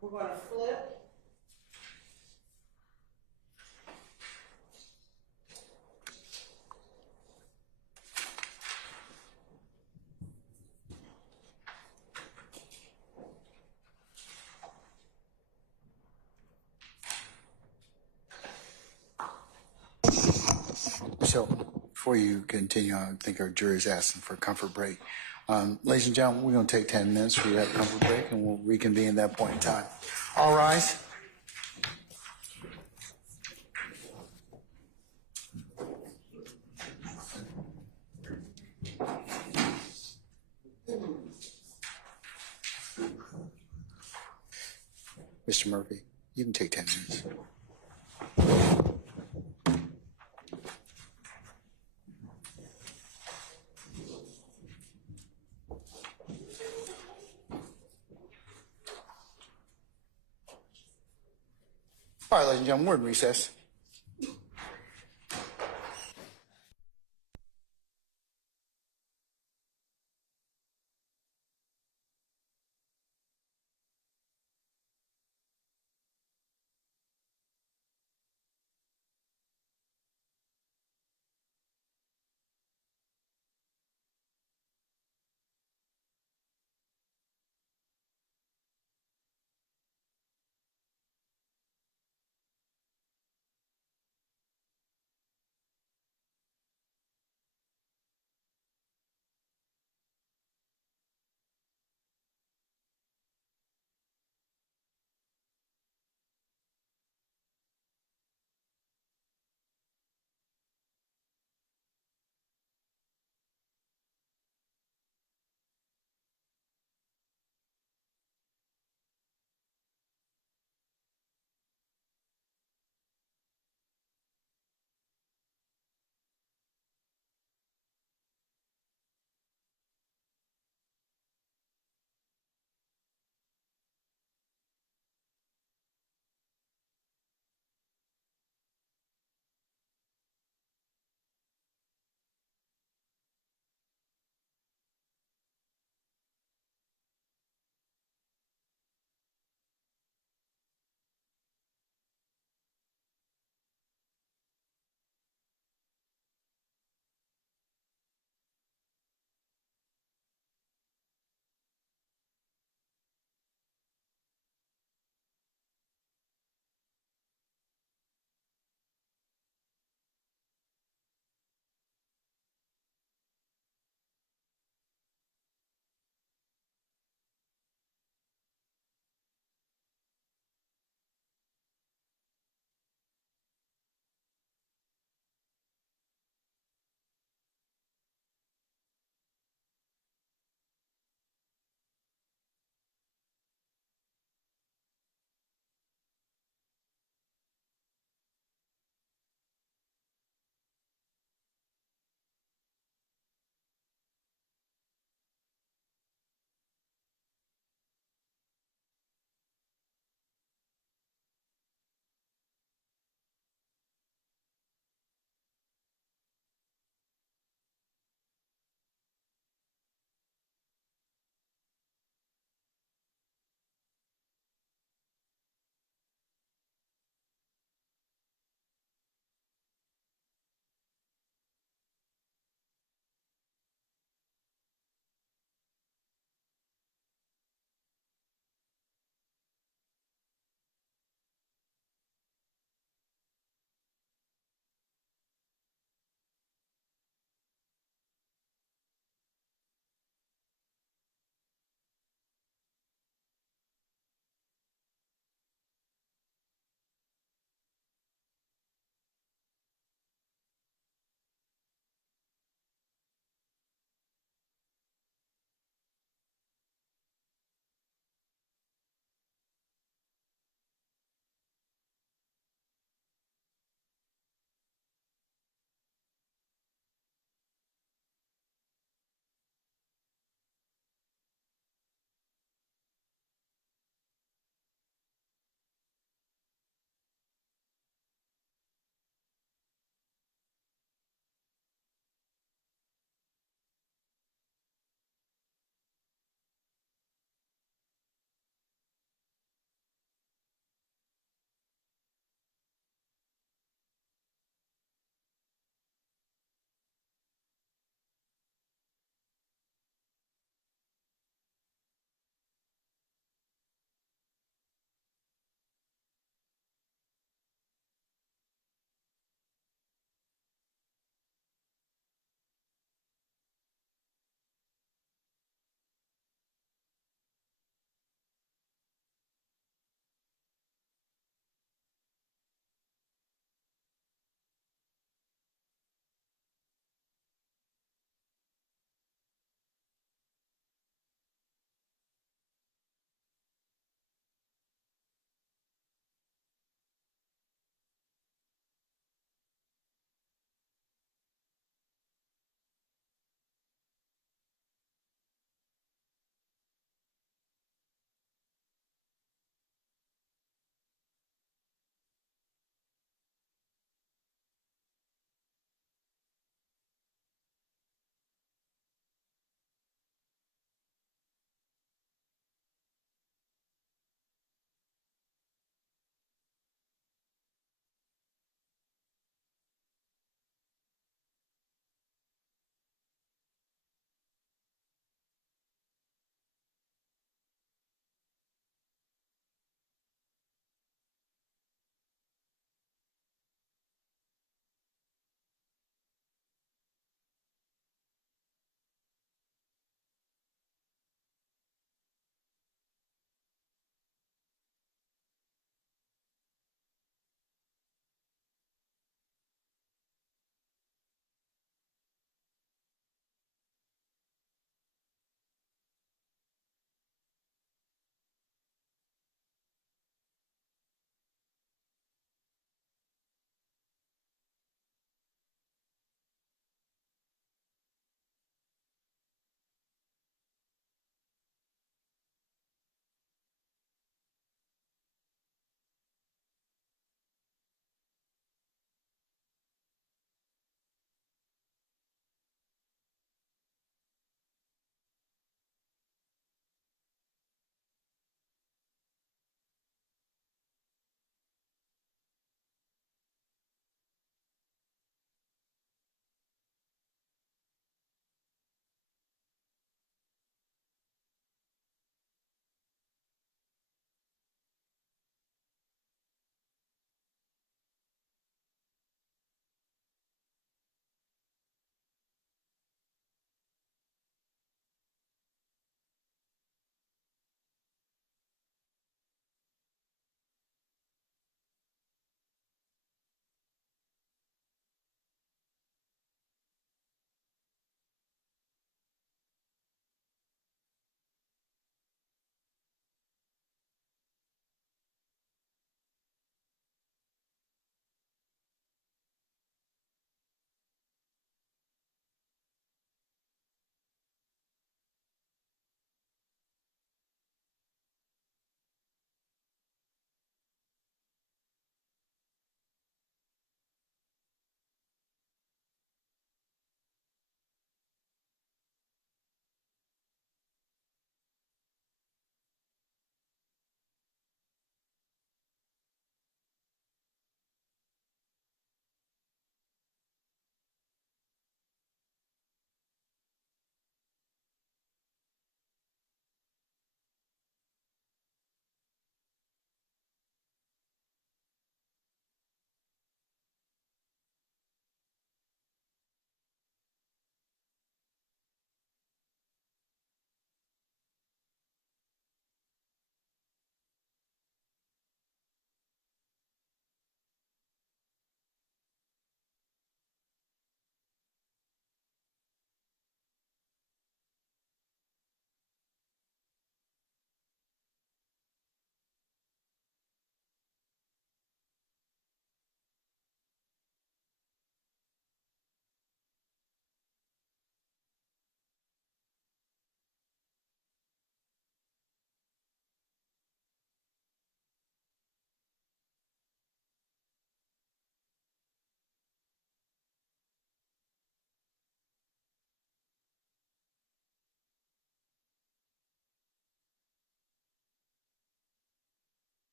We're gonna flip. So before you continue, I think our jury's asking for a comfort break. Ladies and gentlemen, we're going to take 10 minutes for that comfort break, and we'll reconvene at that point in time. All rise. Mr. Murphy, you can take 10 minutes. All right, ladies and gentlemen, we're in recess.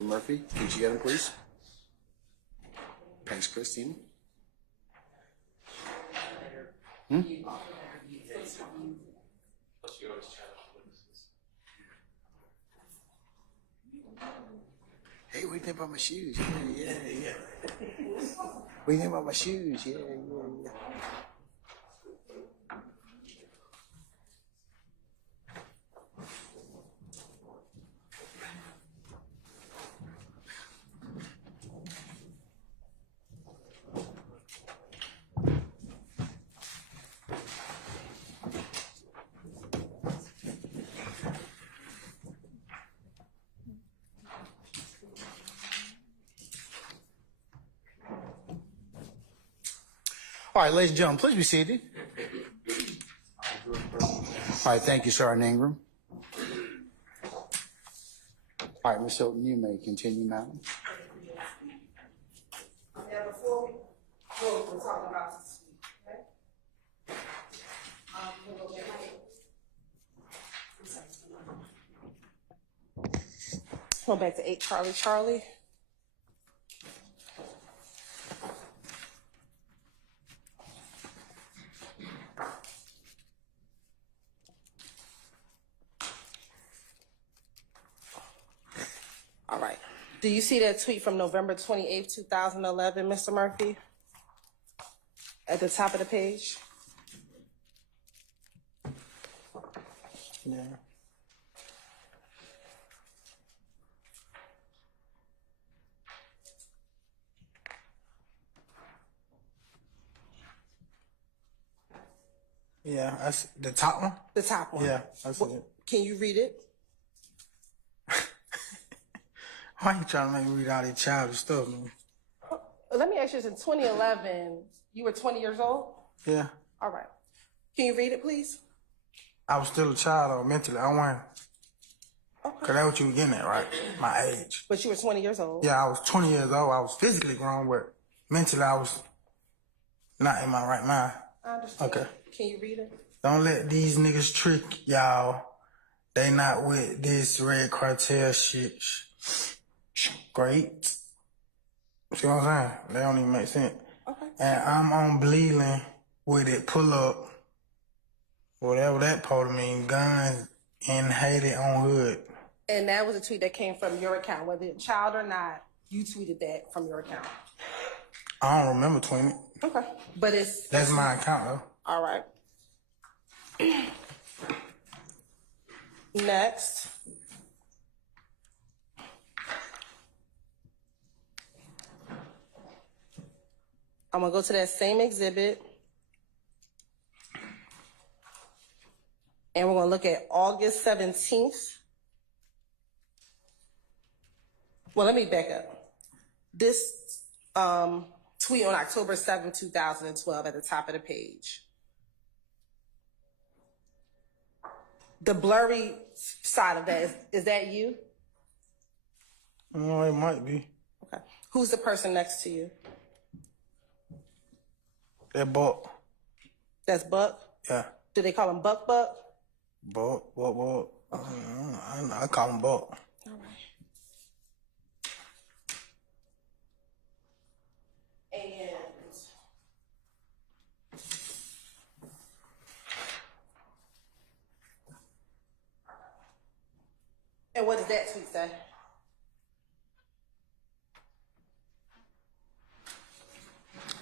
Murphy, can you get him, please? Thanks, Christine. Hey, what do you think about my shoes? Yeah. What do you think about my shoes? Yeah. All right, ladies and gentlemen, please be seated. All right, thank you, Sergeant Ingram. All right, Ms. Hilton, you may continue, madam. Now, before we go, we're talking about this week, okay? We'll go back. Go back to 8 Charlie. All right. Do you see that tweet from November 28th, 2011, Mr. Murphy? At the top of the page? Yeah. Yeah, that's the top one? The top one. Yeah, I see it. Can you read it? Why you trying to make me read all this childish stuff, man? Let me ask you this. In 2011, you were 20 years old? Yeah. All right. Can you read it, please? I was still a child, though, mentally. I wasn't. Okay. Because that's what you were getting at, right? My age. But you were 20 years old? Yeah, I was 20 years old. I was physically grown, but mentally I was not in my right mind. I understand. Okay. Can you read it? Don't let these niggas trick y'all. They not with this red cartel shit. Great. See what I'm saying? That don't even make sense. Okay. And I'm on Bleeding with it, pull up, whatever that supposed to mean, guns and hate it on hood. And that was a tweet that came from your account. Whether you're a child or not, you tweeted that from your account. I don't remember tweeting it. Okay. But it's... That's my account, though. All right. Next. I'm going to go to that same exhibit. And we're going to look at August 17th. Well, let me back up. This tweet on October 7, 2012 at the top of the page. The blurry side of that, is that you? Oh, it might be. Okay. Who's the person next to you? That Buck. That's Buck? Yeah. Do they call him Buck? Buck? Okay. I call him Buck. All right. And what does that tweet say?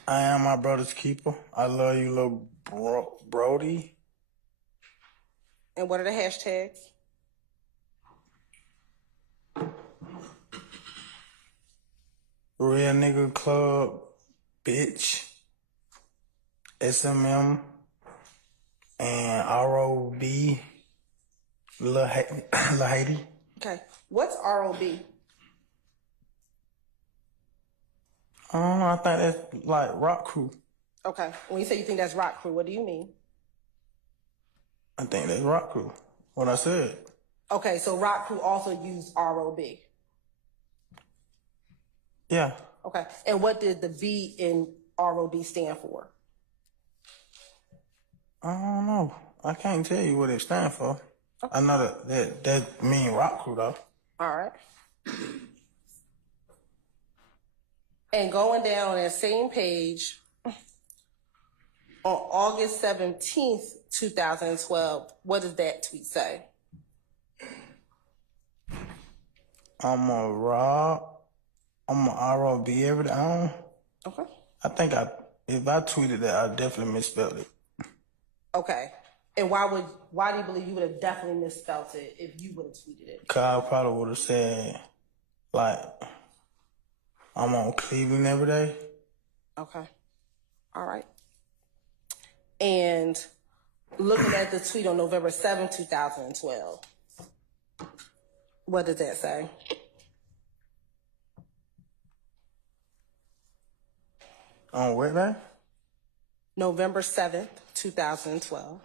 I am my brother's keeper. I love you, little Brody. And what are the hashtags? Real nigga club, bitch. SMM and ROB, Lil Haiti. Okay. What's ROB? I think that's like Rock Crew. Okay. When you say you think that's Rock Crew, what do you mean? I think that's Rock Crew. What I said. Okay, so Rock Crew also used ROB. Yeah. Okay. And what did the V in ROB stand for? I don't know. I can't tell you what it stands for. Okay. I know that mean Rock Crew though. All right. And going down on that same page, on August 17th, 2012, what does that tweet say? I'm a ROB every day. Okay. I think if I tweeted that, I definitely misspelled it. Okay. And why do you believe you would have definitely misspelled it if you would have tweeted it? Cause I probably would have said, like, I'm on Cleveland every day. Okay. All right. And looking at the tweet on November 7th, 2012, what does that say? On what day? November 7th, 2012.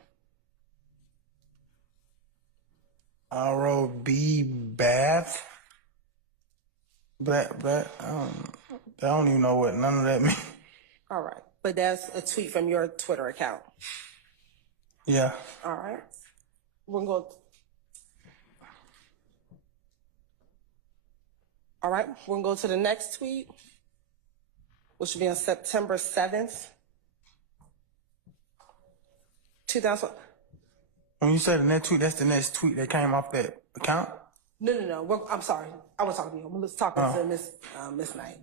ROB bath. Black. I don't even know what none of that means. All right. But that's a tweet from your Twitter account. Yeah. All right. We're going to go. All right. We're going to go to the next tweet, which will be on September 7th, 2012. When you say the next tweet, that's the next tweet that came off that account? No. I'm sorry. I was talking to you. I'm just talking to Miss Knight.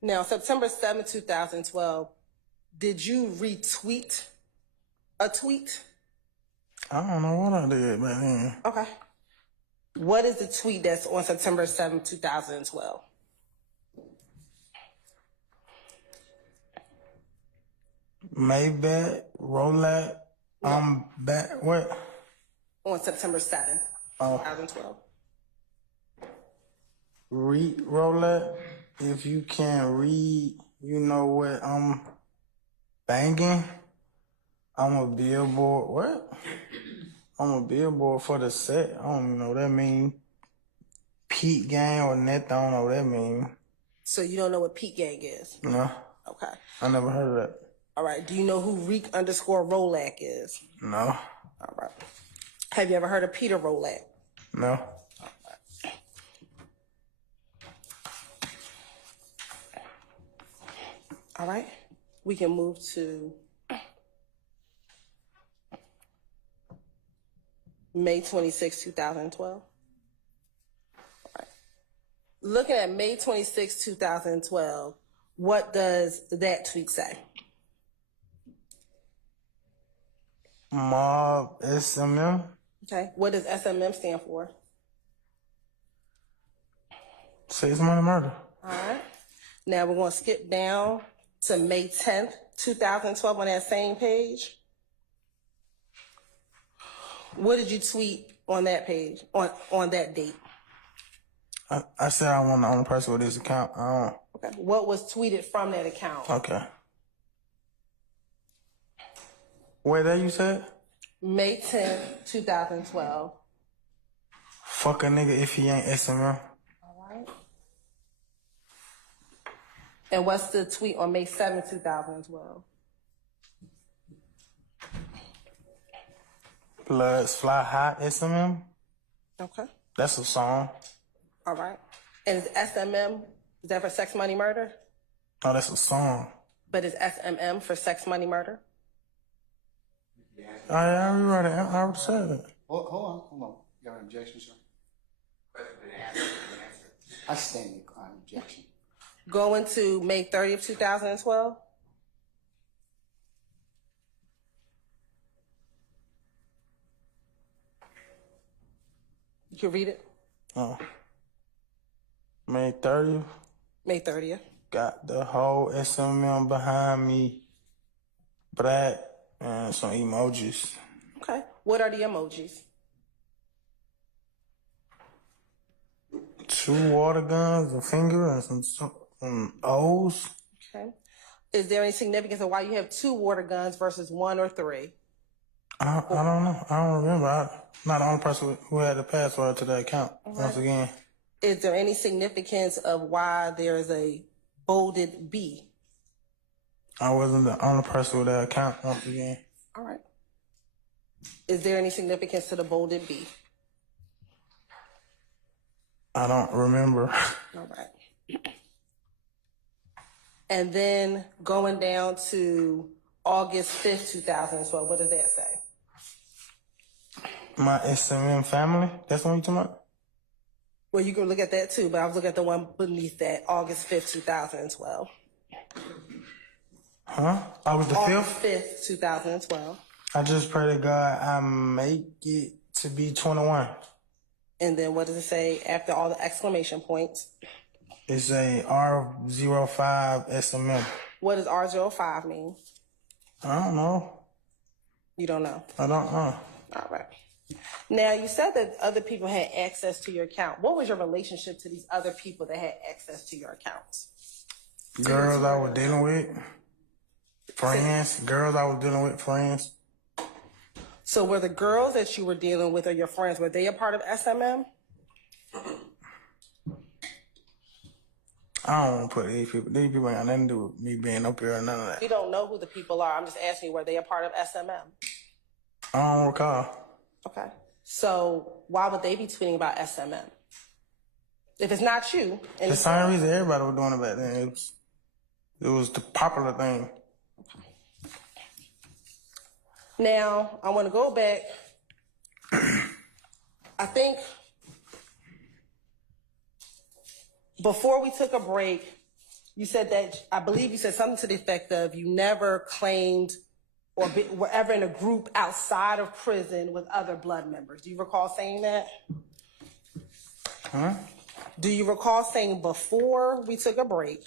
Now, September 7th, 2012, did you retweet a tweet? I don't know what I did back then. Okay. What is the tweet that's on September 7th, 2012? Maybach, Rolex, back, what? On September 7th, 2012. Read Rolex. If you can't read, you know what I'm banging. I'm a billboard. What? I'm a billboard for the set. I don't even know what that mean. Peak gang or net, I don't know what that mean. So you don't know what Peak Gang is? No. Okay. I never heard of that. All right. Do you know who Reek_Rolac is? No. All right. Have you ever heard of Peter Rolac? No. All right. We can move to May 26, 2012. All right. Looking at May 26, 2012, what does that tweet say? Mob SMM. Okay. What does SMM stand for? Sex Money Murder. All right. Now we're going to skip down to May 10th, 2012 on that same page. What did you tweet on that page, on that date? I said I want the only person with this account. Okay. What was tweeted from that account? Okay. Where that you said? May 10th, 2012. Fuck a nigga if he ain't SMM. All right. And what's the tweet on May 7th, 2012? Bloods Fly High SMM. Okay. That's a song. All right. And is SMM, is that for sex, money, murder? Oh, that's a song. But is SMM for sex, money, murder? I already read it. I already said it. Hold on. You got an objection, sir? I stand your objection. Going to May 30th, 2012? You can read it? May 30th. May 30th. Got the whole SMM behind me. Black and some emojis. Okay. What are the emojis? 2 water guns, a finger, and some O's. Okay. Is there any significance of why you have 2 water guns versus 1 or 3? I don't know. I don't remember. I'm not the only person who had the password to that account. Once again. Is there any significance of why there's a bolded B? I wasn't the only person with that account. Once again. All right. Is there any significance to the bolded B? I don't remember. All right. And then going down to August 5th, 2012, what does that say? My SMM family? That's what you talking about? Well, you can look at that too, but I was looking at the one beneath that, August 5th, 2012. Huh? August the 5th? August 5th, 2012. I just pray to God I make it to be 21. And then what does it say after all the exclamation points? It's a R05 SMM. What does R05 mean? I don't know. You don't know. I don't know. All right. Now, you said that other people had access to your account. What was your relationship to these other people that had access to your accounts? Girls I was dealing with. Friends. Girls I was dealing with. Friends. So were the girls that you were dealing with or your friends, were they a part of SMM? I don't want to put these people. These people ain't got nothing to do with me being up here or none of that. You don't know who the people are. I'm just asking you, were they a part of SMM? I don't recall. Okay. So why would they be tweeting about SMM? If it's not you. And The same reason everybody was doing it back then. It was the popular thing. Now, I want to go back. I think before we took a break, you said that, I believe you said something to the effect of you never claimed or were ever in a group outside of prison with other blood members. Do you recall saying that? Huh? Do you recall saying before we took a break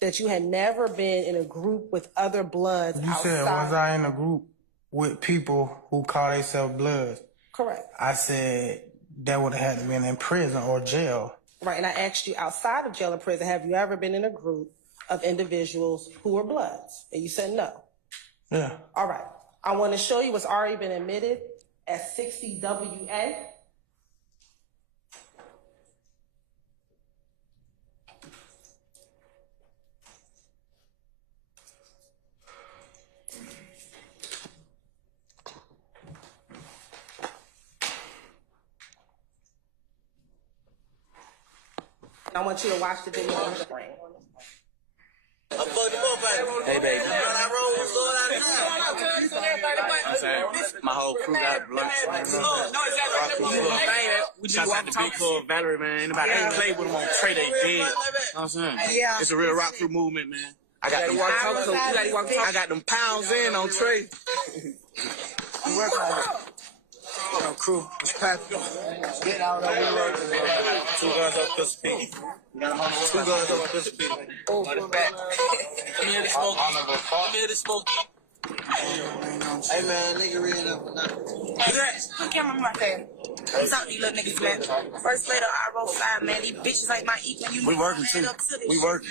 that you had never been in a group with other bloods You outside? said, was I in a group with people who call themselves Bloods? Correct. I said that would have had to been in prison or jail. Right, and I asked you outside of jail or prison, have you ever been in a group of individuals who are Bloods? And you said no. Yeah. All right. I want to show you what's already been admitted as 60 WA. I want you to watch the video on the screen. Hey, baby. I'm saying, my whole crew got blunts. We just walked the big club Valerie, man. Anybody ain't played with them on Trey, they dead. You know what I'm saying? Yeah. It's a real rock crew movement, man. I got them pounds in on Trey. Crew, it's clapping. Get out of the road. 2 guns up Pistol Pete. 2 guns up Pistol Pete. Oh, back. Come here to smoke. Come here to smoke. Hey man, nigga reading up or nothing. Hey, put camera in my face. I'm talking to these little niggas, man. First later, I roll 5, man. These bitches ain't my equal. We working too. We working.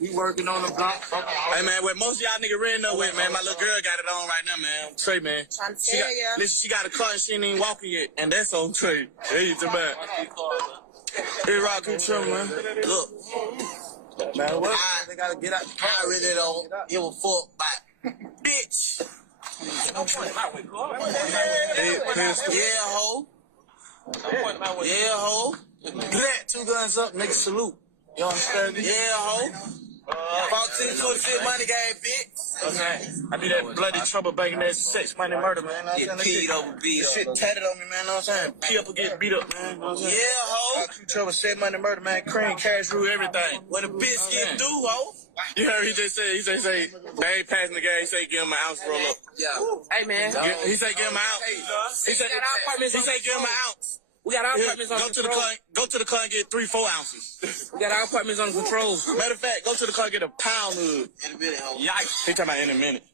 We working on the block. Hey man, what most of y'all niggas reading up with, man, my little girl got it on right now, man. Trey, man. Trying to tell ya. Listen, she got a car and she ain't even walking yet, and that's on Trey. Hey, it's about. Hey, Rock Courtroom, man. Look. Man, what? They gotta get out the car. I really don't give a fuck about bitch. Yeah, ho. Yeah, ho. Black, 2 guns up, nigga, salute. You understand me? Yeah, ho. 1426 money game, bitch. Okay. I be that bloody trouble banging that sex, money, murder, man. Get peed over, beat up. Shit tatted on me, man. Know what I'm saying? Pee up or get beat up, man. Know what I'm saying? Yeah, ho. Trouble, sex, money, murder, man. Cream, cash, rule, everything. What a bitch get do, ho. You heard he just said, they ain't passing the game, he say give him an ounce roll up. Yeah. Hey, man. He say give him an ounce. He say give him an ounce. We got our apartments on control. Go to the car and get 3-4 ounces. We got our apartments on control. Matter of fact, go to the car and get a pound of it. In a minute, ho. Yikes. He talking about in a minute.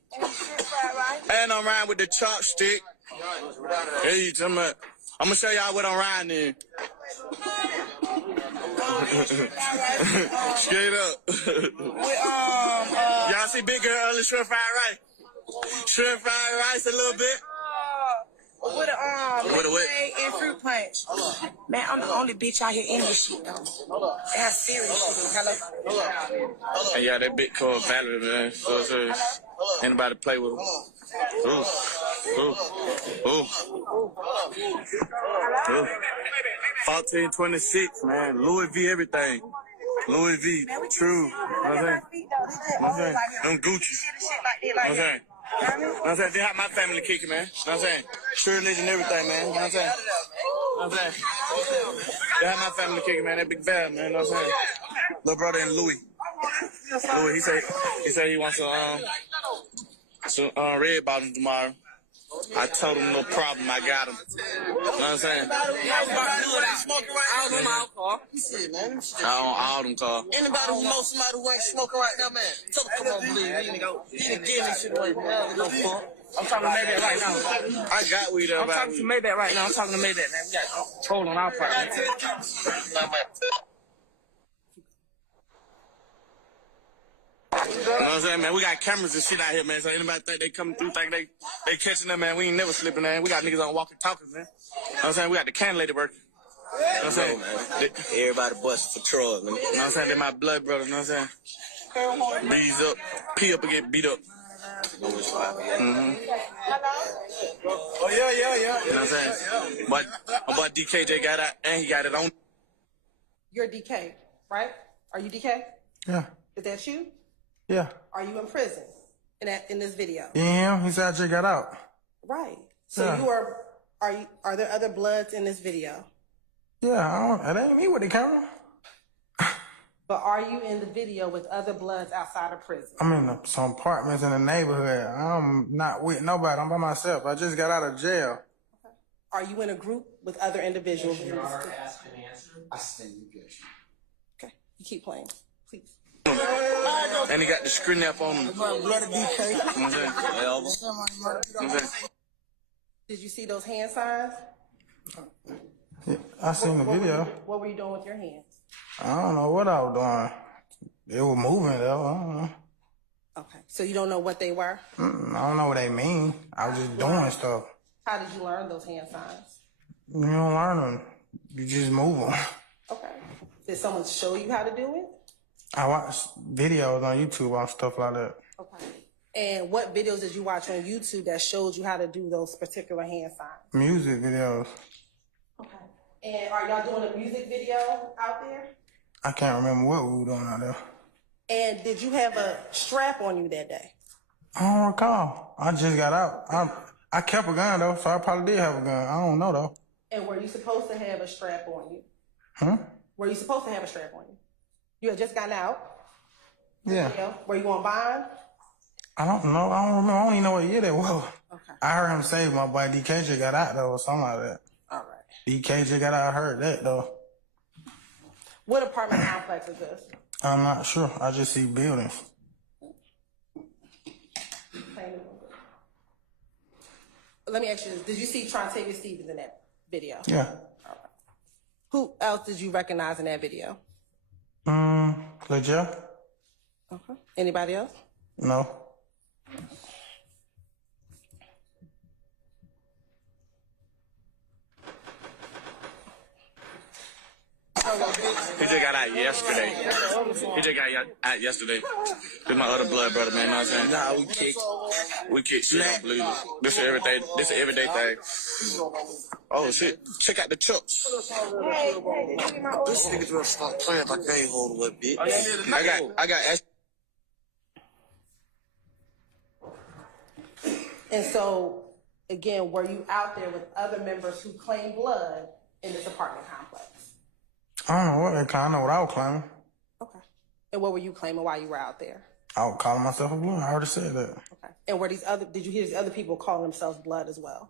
And I'm riding with the chopstick. Hey, I'm gonna show y'all what I'm riding in. Straight up. Y'all see Big Girl early shrimp fried rice? Shrimp fried rice a little bit. With a what? And fruit punch. Man, I'm the only bitch out here in this shit, though. That's serious shit. Hello? And yeah, that big called Valerie, man. So, anybody play with him? Ooh. 1426, man. Louis V everything. Louis V, true. You know what I'm saying? Them Gucci. You know what I'm saying? You know what I'm saying? They have my family kicking, man. You know what I'm saying? True religion, everything, man. You know what I'm saying? You know what I'm saying? They have my family kicking, man. That big bad, man. You know what I'm saying? Little brother and Louis. Louis, he said he wants some red bottom tomorrow. I told him no problem, I got him. You know what I'm saying? I was on my car. I on all them cars. Anybody who knows somebody who ain't smoking right now, man, tell them come on, believe. He didn't give me shit away, man. No fuck. I'm talking to Maybach right now. I got weed up. I'm talking to Maybach right now. I'm talking to Maybach, man. We got control on our part, man. You know what I'm saying, man? We got cameras and shit out here, man. So anybody think they coming through, think they catching them, man. We ain't never slipping, man. We got niggas on walking talking, man. You know what I'm saying? We got the can lady working. You know what I'm saying? Everybody busting for Troy, man. You know what I'm saying? They my blood brother, you know what I'm saying? Bees up, pee up and get beat up. Mm-hmm. Oh, yeah. You know what I'm saying? But my boy DKJ got out and he got it on. You're DK, right? Are you DK? Yeah. Is that you? Yeah. Are you in prison in this video? Yeah, he said I just got out. Right. So Yeah. are there other bloods in this video? Yeah, it ain't me with the camera. But are you in the video with other bloods outside of prison? I'm in some apartments in the neighborhood. I'm not with nobody. I'm by myself. I just got out of jail. Okay. Are you in a group with other individuals? Your Honor, ask and answer. I stand objection. Okay. You keep playing, please. And he got the screen up on him. Bloody DK. You know what I'm saying? Did you see those hand signs? Yeah, I seen the video. What were you doing with your hands? I don't know what I was doing. It was moving though. I don't know. Okay. So you don't know what they were? I don't know what they mean. I was just doing stuff. How did you learn those hand signs? You don't learn them. You just move them. Okay. Did someone show you how to do it? I watch videos on YouTube on stuff like that. Okay. And what videos did you watch on YouTube that showed you how to do those particular hand signs? Music videos. Okay. And are y'all doing a music video out there? I can't remember what we were doing out there. And did you have a strap on you that day? I don't recall. I just got out. I kept a gun though, so I probably did have a gun. I don't know though. And were you supposed to have a strap on you? Huh? Were you supposed to have a strap on you? You had just gotten out? Yeah. Were you on bond? I don't know. I don't remember. I don't even know what year that was. Okay. I heard him say my boy DKJ got out though, or something like that. All right. DKJ got out. I heard that though. What apartment complex is this? I'm not sure. I just see buildings. Let me ask you this. Did you see Trontavia Stevens in that video? Yeah. All right. Who else did you recognize in that video? Jeff? Okay. Anybody else? No. He just got out yesterday. This my other blood brother, man. You know what I'm saying? Nah, we kick shit up, believe it. This is everyday thing. Oh shit! Check out the chucks. This nigga just stop playing like I ain't holding a bit. I got. And so, again, were you out there with other members who claimed blood in this apartment complex? I don't know what they claim. I know what I was claiming. Okay. And what were you claiming while you were out there? I was calling myself a blood. I already said that. Okay. And did you hear these other people calling themselves blood as well?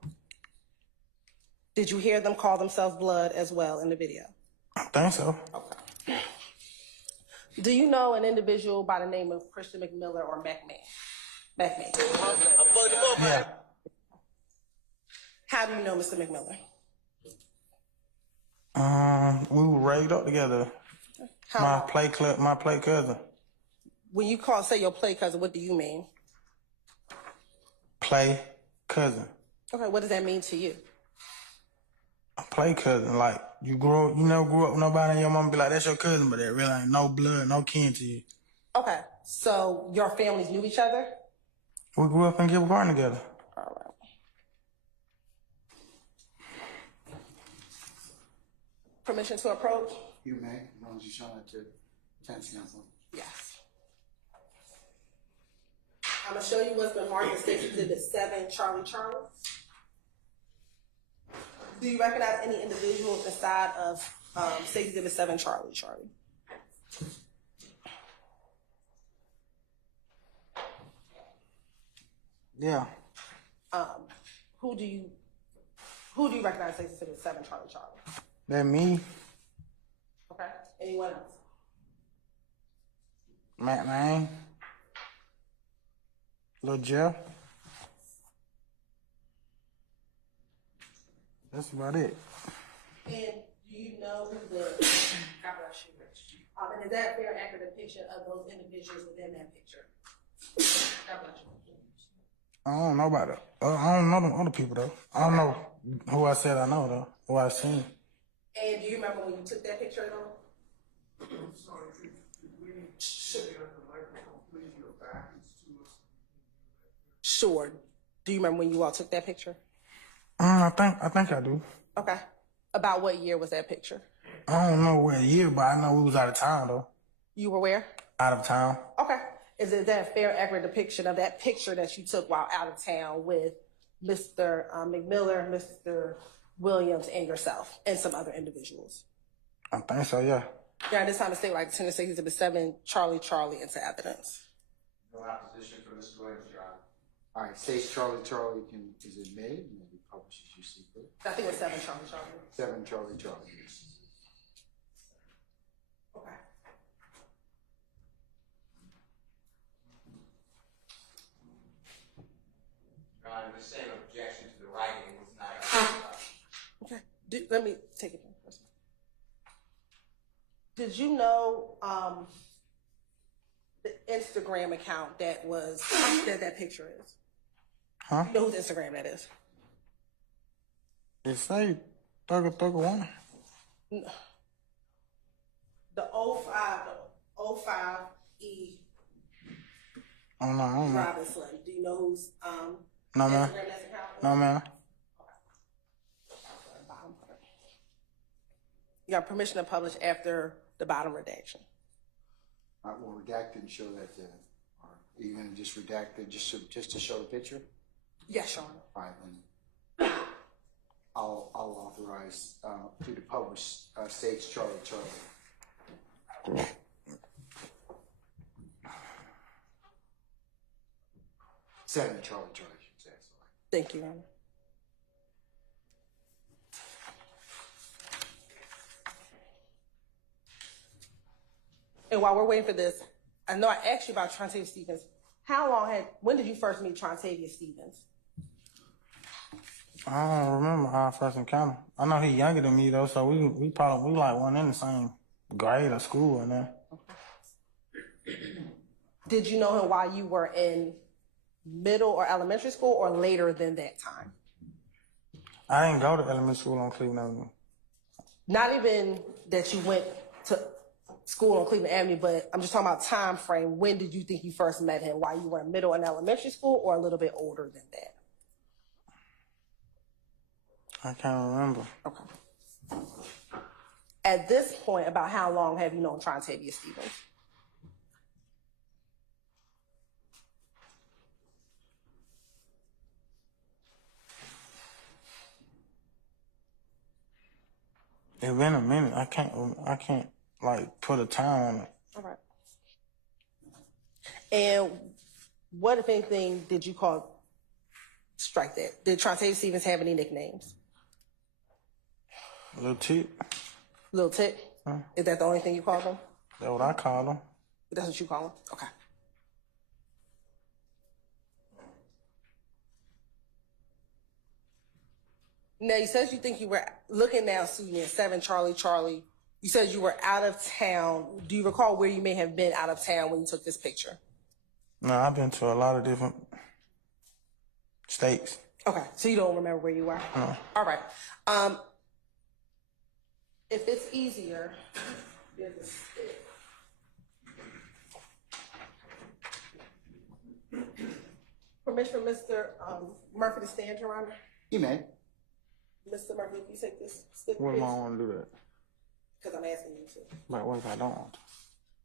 Did you hear them call themselves blood as well in the video? I think so. Okay. Do you know an individual by the name of Christian McMiller or McMahon? Yeah. How do you know Mr. McMiller? We were raised up together. My play cousin. When you say your play cousin, what do you mean? Play cousin. Okay, what does that mean to you? A play cousin, like you never grew up with nobody and your mom be like, that's your cousin, but that really ain't no blood, no kin to you. Okay, so your families knew each other? We grew up in Gilbert Garden together. All right. permission to approach? You may, as long as you show it to defense counsel. Yes. I'm gonna show you what's been marked as State Exhibit 7, Charlie. Do you recognize any individuals inside of State Exhibit 7, Charlie? Yeah. Who do you recognize State Exhibit 7, Charlie? That me, Okay. Anyone else? Matt Lang, Lil Jeff. That's about it. And do you know who the God bless you. And is that a fair, accurate depiction of those individuals within that picture? God bless you. I don't know about it. I don't know them other people though. I don't know who I said I know though. Who I seen. And do you remember when you took that picture at all? Sure. Do you remember when you all took that picture? I think I do. Okay. About what year was that picture? I don't know what year, but I know we was out of town though. You were where? Out of town. Okay. Is that a fair, accurate depiction of that picture that you took while out of town with Mr. McMiller, Mr. Williams, and yourself, and some other individuals? I think so, yeah. During this time of state, like Tennessee Exhibit 7, Charlie into evidence. No opposition for Mr. Williams, Your Honor. All right, State Charlie is admitted and will be published as you see fit. I think it was 7, Charlie. 7 Charlie. Okay. Your Honor, the same objection to the writing was not. Okay. Let me take it first. Did you know the Instagram account that picture is? Huh? You know whose Instagram that is? It say Thugger 1. No. The 05E Oh no, I don't know. Robinson. Do you know whose No, man. Instagram that's account? No, man. You got permission to publish after the bottom redaction. All right, we'll redact it and show that or are you gonna just redact it just to show the picture? Yes, Sean. All right, then I'll authorize to the publish States Charlie. 7 Charlie, I should say. Sorry. Thank you, Your Honor. And while we're waiting for this, I know I asked you about Trontavia Stevens. When did you first meet Trontavia Stevens? I don't remember how I first encountered. I know he's younger than me though, so we probably like one in the same grade or school and then. Did you know him while you were in middle or elementary school or later than that time? I didn't go to elementary school on Cleveland Avenue. Not even that you went to school on Cleveland Avenue, but I'm just talking about time frame. When did you think you first met him? While you were in middle and elementary school or a little bit older than that? I can't remember. Okay. At this point, about how long have you known Trontavia Stevens? It's been a minute. I can't like put a time on it. All right. And what, if anything, did you call strike that? Did Trontavia Stevens have any nicknames? Little Tip. Little Tip? Huh? Is that the only thing you called him? That's what I call him. That's what you call him? Okay. Now, you said you think you were looking now, Susan, at 7 Charlie. You said you were out of town. Do you recall where you may have been out of town when you took this picture? No, I've been to a lot of different states. Okay, so you don't remember where you were? No. All right. If it's easier, there's a stick. Permission for Mr. Murphy to stand, Your Honor? You may. Mr. Murphy, if you take this stick, What please. am I want to do that? Because I'm asking you to. But what if I don't want to?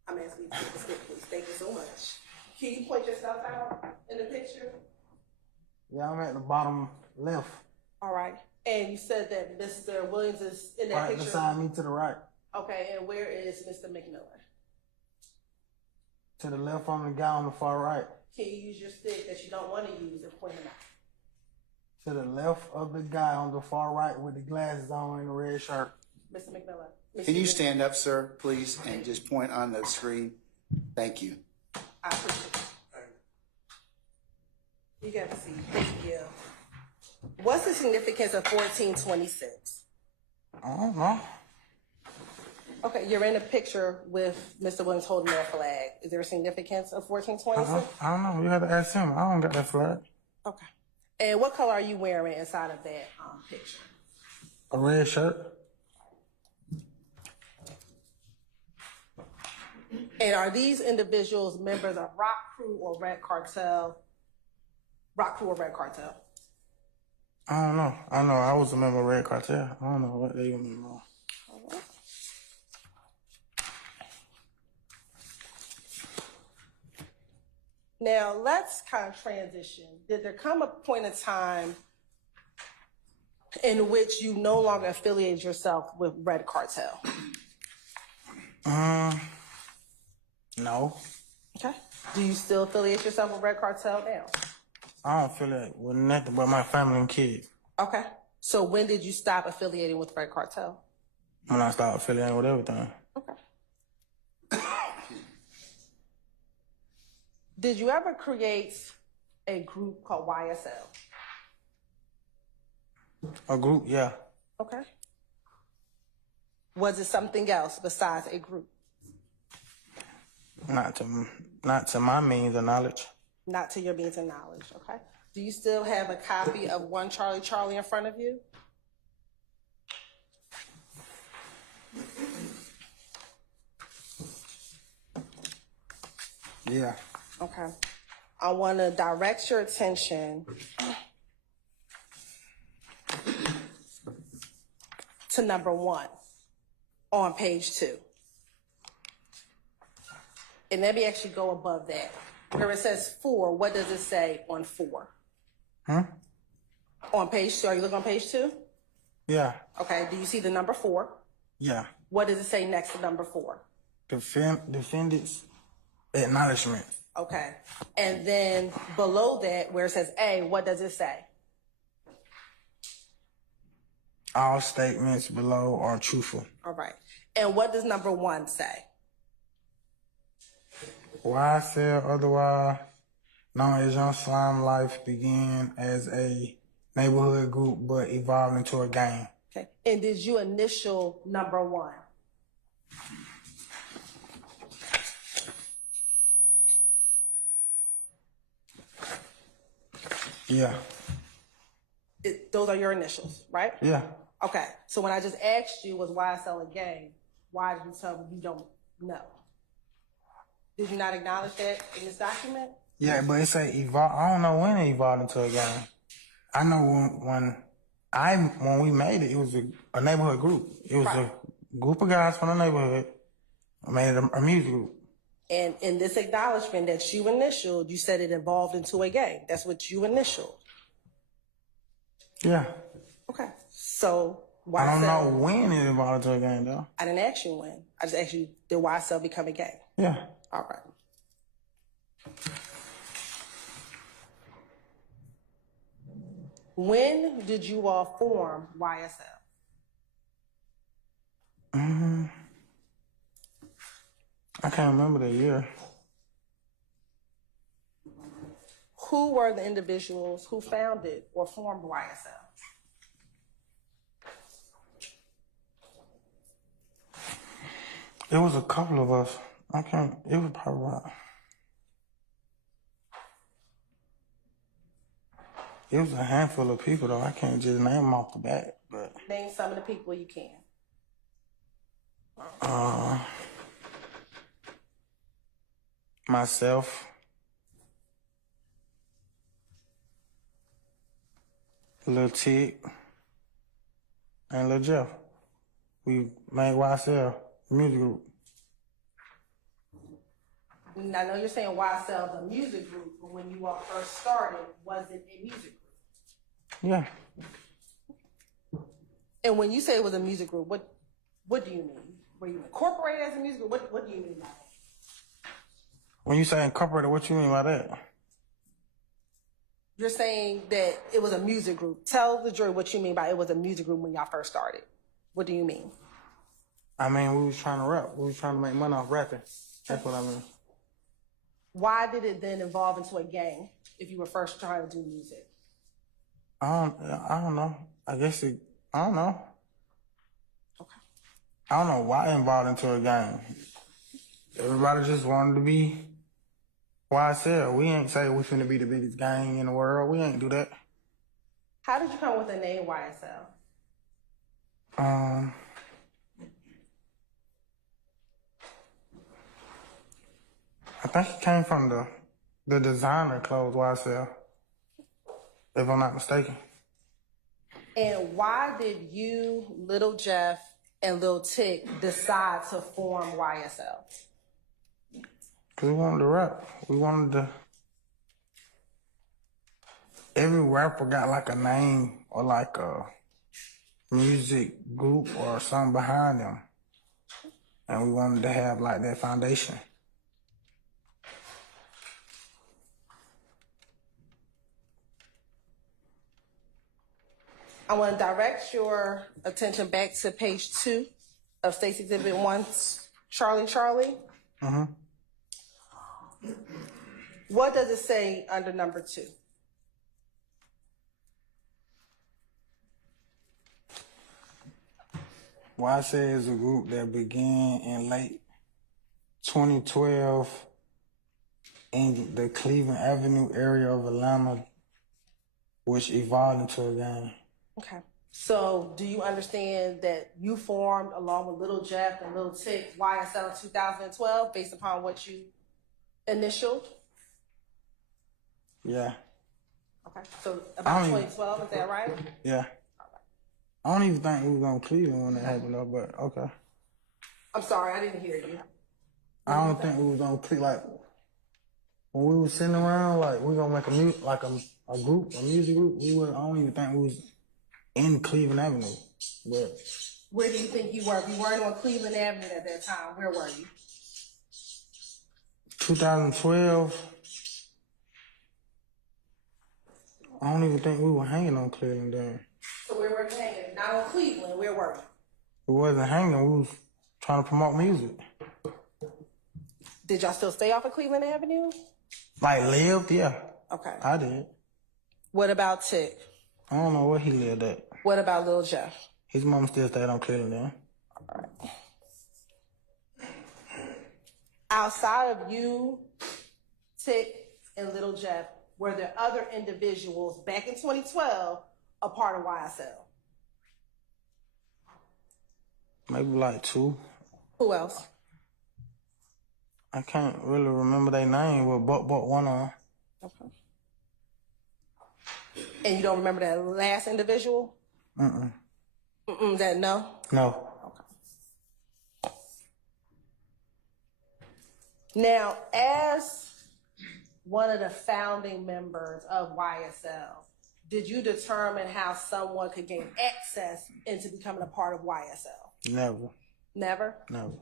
I'm asking you to specifically. Thank you so much. Can you point yourself out in the picture? Yeah, I'm at the bottom left. All right. And you said that Mr. Williams is in that Right picture? beside me to the right. Okay, and where is Mr. McMillan? To the left on the guy on the far right. Can you use your stick that you don't want to use and point him out? To the left of the guy on the far right with the glasses on and the red shirt. Mr. McMillan. Can you stand up, sir, please, and just point on the screen? Thank you. I appreciate it. You got to see. Thank you. What's the significance of 1426? I don't know. Okay, you're in a picture with Mr. Williams holding that flag. Is there a significance of 1426? I don't know. You have to ask him. I don't got that flag. Okay. And what color are you wearing inside of that picture? A red shirt. And are these individuals members of Rock Crew or Red Cartel? Rock Crew or Red Cartel? I don't know. I know I was a member of Red Cartel. I don't know what they were member of. Now, let's kind of transition. Did there come a point in time in which you no longer affiliated yourself with Red Cartel? No. Okay. Do you still affiliate yourself with Red Cartel now? I don't affiliate with nothing but my family and kids. Okay. So when did you stop affiliating with Red Cartel? When I started affiliating with everything. Okay. Did you ever create a group called YSL? A group, yeah. Okay. Was it something else besides a group? Not to my means of knowledge. Not to your means of knowledge, okay? Do you still have a copy of One Charlie Charlie in front of you? Yeah. Okay. I want to direct your attention to number 1 on page 2. And let me actually go above that. Where it says 4, what does it say on 4? On page 2, are you looking on page 2? Yeah. Okay, do you see the number 4? Yeah. What does it say next to number 4? Defendants acknowledgement. Okay, and then below that, where it says A, what does it say? All statements below are truthful. All right, and what does number 1 say? YSL, otherwise known as Young Slime Life, began as a neighborhood group but evolved into a gang. Okay, and did you initial number 1? Yeah. Those are your initials, right? Yeah. Okay, so when I just asked you, was YSL a gang, why did you tell me you don't know? Did you not acknowledge that in this document? Yeah, but it say evolve. I don't know when it evolved into a gang. I know when we made it, it was a neighborhood group. It was a group of guys from the neighborhood. I made a music group. And in this acknowledgement that you initialed, you said it evolved into a gang. That's what you initialed. Yeah. Okay. So I don't know when it evolved into a gang, though. I didn't ask you when. I just asked you, did YSL become a gang? Yeah. All right. When did you all form YSL? I can't remember the year. Who were the individuals who founded or formed YSL? It was a couple of us. It was probably about. It was a handful of people, though. I can't just name them off the bat, but. Name some of the people you can. Myself. Lil Tig. And Lil Jeff. We made YSL music group. And I know you're saying YSL, the music group, but when you all first started, was it a music group? Yeah. And when you say it was a music group, what do you mean? Were you incorporated as a music group? What do you mean by that? When you say incorporated, what you mean by that? You're saying that it was a music group. Tell the jury what you mean by it was a music group when y'all first started. What do you mean? I mean, we was trying to rap. We was trying to make money off rapping. That's what I mean. Why did it then evolve into a gang if you were first trying to do music? I don't know. I don't know. Okay. I don't know why it involved into a gang. Everybody just wanted to be YSL. We ain't say we finna be the biggest gang in the world. We ain't do that. How did you come with the name YSL? I think it came from the designer clothes YSL, if I'm not mistaken. And why did you, Little Jeff, and Lil Tick decide to form YSL? Because we wanted to rap. We wanted to... Every rapper got like a name or like a music group or something behind them. And we wanted to have like that foundation. I want to direct your attention back to page 2 of State's Exhibit 1, Charlie. Mm-hmm. What does it say under number 2? YSL is a group that began in late 2012 in the Cleveland Avenue area of Atlanta, which evolved into a gang. Okay. So do you understand that you formed, along with Little Jeff and Lil Tick, YSL in 2012 based upon what you initialed? Yeah. Okay. So about 2012, is that right? Yeah. I don't even think we was on Cleveland when that happened though, but okay. I'm sorry, I didn't hear you. I don't think we was on Cleveland. Like, when we was sitting around, like, we gonna make a music group, I don't even think we was in Cleveland Avenue. But Where do you think you were? If you weren't on Cleveland Avenue at that time, where were you? 2012, I don't even think we were hanging on Cleveland then. So where were you hanging? Not on Cleveland, where were you? We wasn't hanging, we was trying to promote music. Did y'all still stay off of Cleveland Avenue? Like, lived? Yeah. Okay. I did. What about Tick? I don't know where he lived at. What about Lil Jeff? His mom still stayed on Cleveland then. All right. Outside of you, Tick, and Little Jeff, were there other individuals back in 2012 a part of YSL? Maybe like 2. Who else? I can't really remember their name, but one of them. Okay. And you don't remember that last individual? That no? No. Okay. Now, as one of the founding members of YSL, did you determine how someone could gain access into becoming a part of YSL? Never. Never? Never.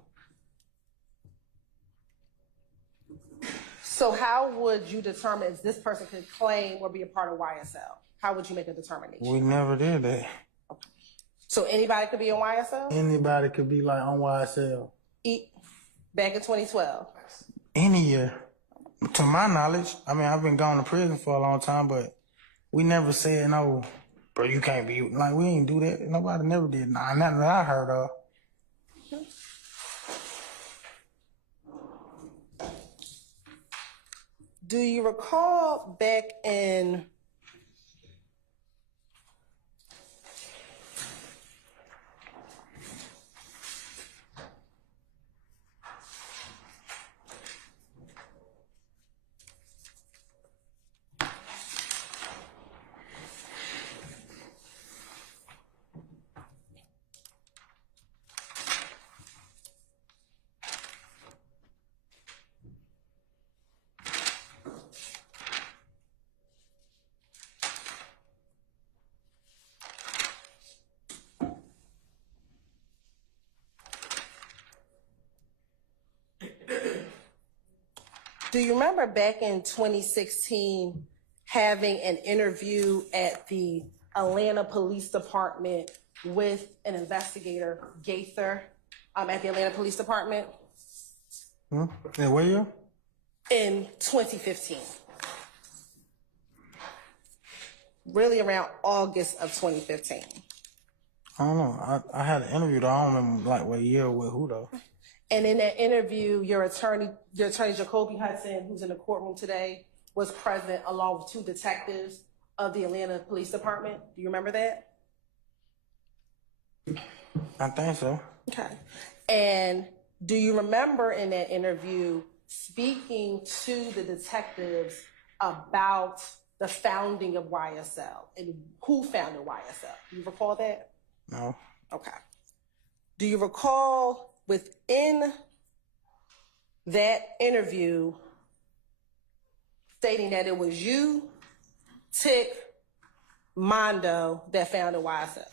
So how would you determine if this person could claim or be a part of YSL? How would you make a determination? We never did that. Okay. So anybody could be in YSL? Anybody could be like on YSL. Back in 2012? Any year. To my knowledge, I mean, I've been going to prison for a long time, but we never said, no, bro, you can't be. Like, we ain't do that. Nobody never did. Nah, nothing that I heard of. Do you recall back in Do you remember back in 2016 having an interview at the Atlanta Police Department with an investigator, Gaither, at the Atlanta Police Department? Yeah, where you? In 2015. Really around August of 2015. I don't know. I had an interview though. I don't remember like what year or with who though. And in that interview, your attorney Jacoby Hudson, who's in the courtroom today, was present along with two detectives of the Atlanta Police Department. Do you remember that? I think so. Okay. And do you remember in that interview speaking to the detectives about the founding of YSL and who founded YSL? Do you recall that? No. Okay. Do you recall within that interview stating that it was you, Tick, Mondo that founded YSL?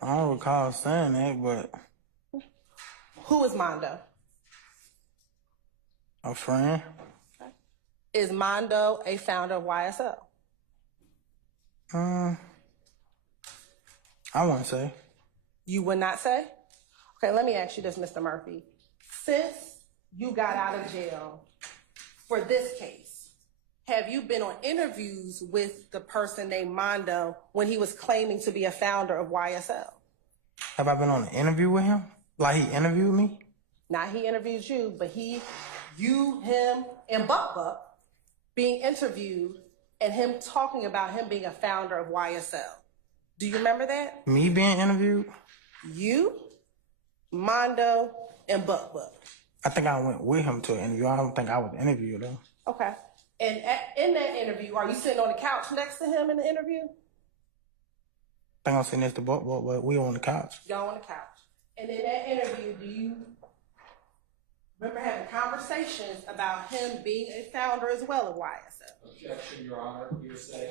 I don't recall saying that, but Who is Mondo? a friend. Is Mondo a founder of YSL? I wouldn't say. You would not say? Okay, let me ask you this, Mr. Murphy. Since you got out of jail for this case, have you been on interviews with the person named Mondo when he was claiming to be a founder of YSL? Have I been on an interview with him? Like he interviewed me? Not he interviews you, but you, him, and Buck being interviewed and him talking about him being a founder of YSL. Do you remember that? Me being interviewed? You, Mondo, and Buck. I think I went with him to an interview. I don't think I was interviewed though. Okay. And in that interview, are you sitting on the couch next to him in the interview? I think I'm sitting next to Buck, but we on the couch. Y'all on the couch. And in that interview, do you remember having conversations about him being a founder as well of YSL? Objection, Your Honor. Hearsay.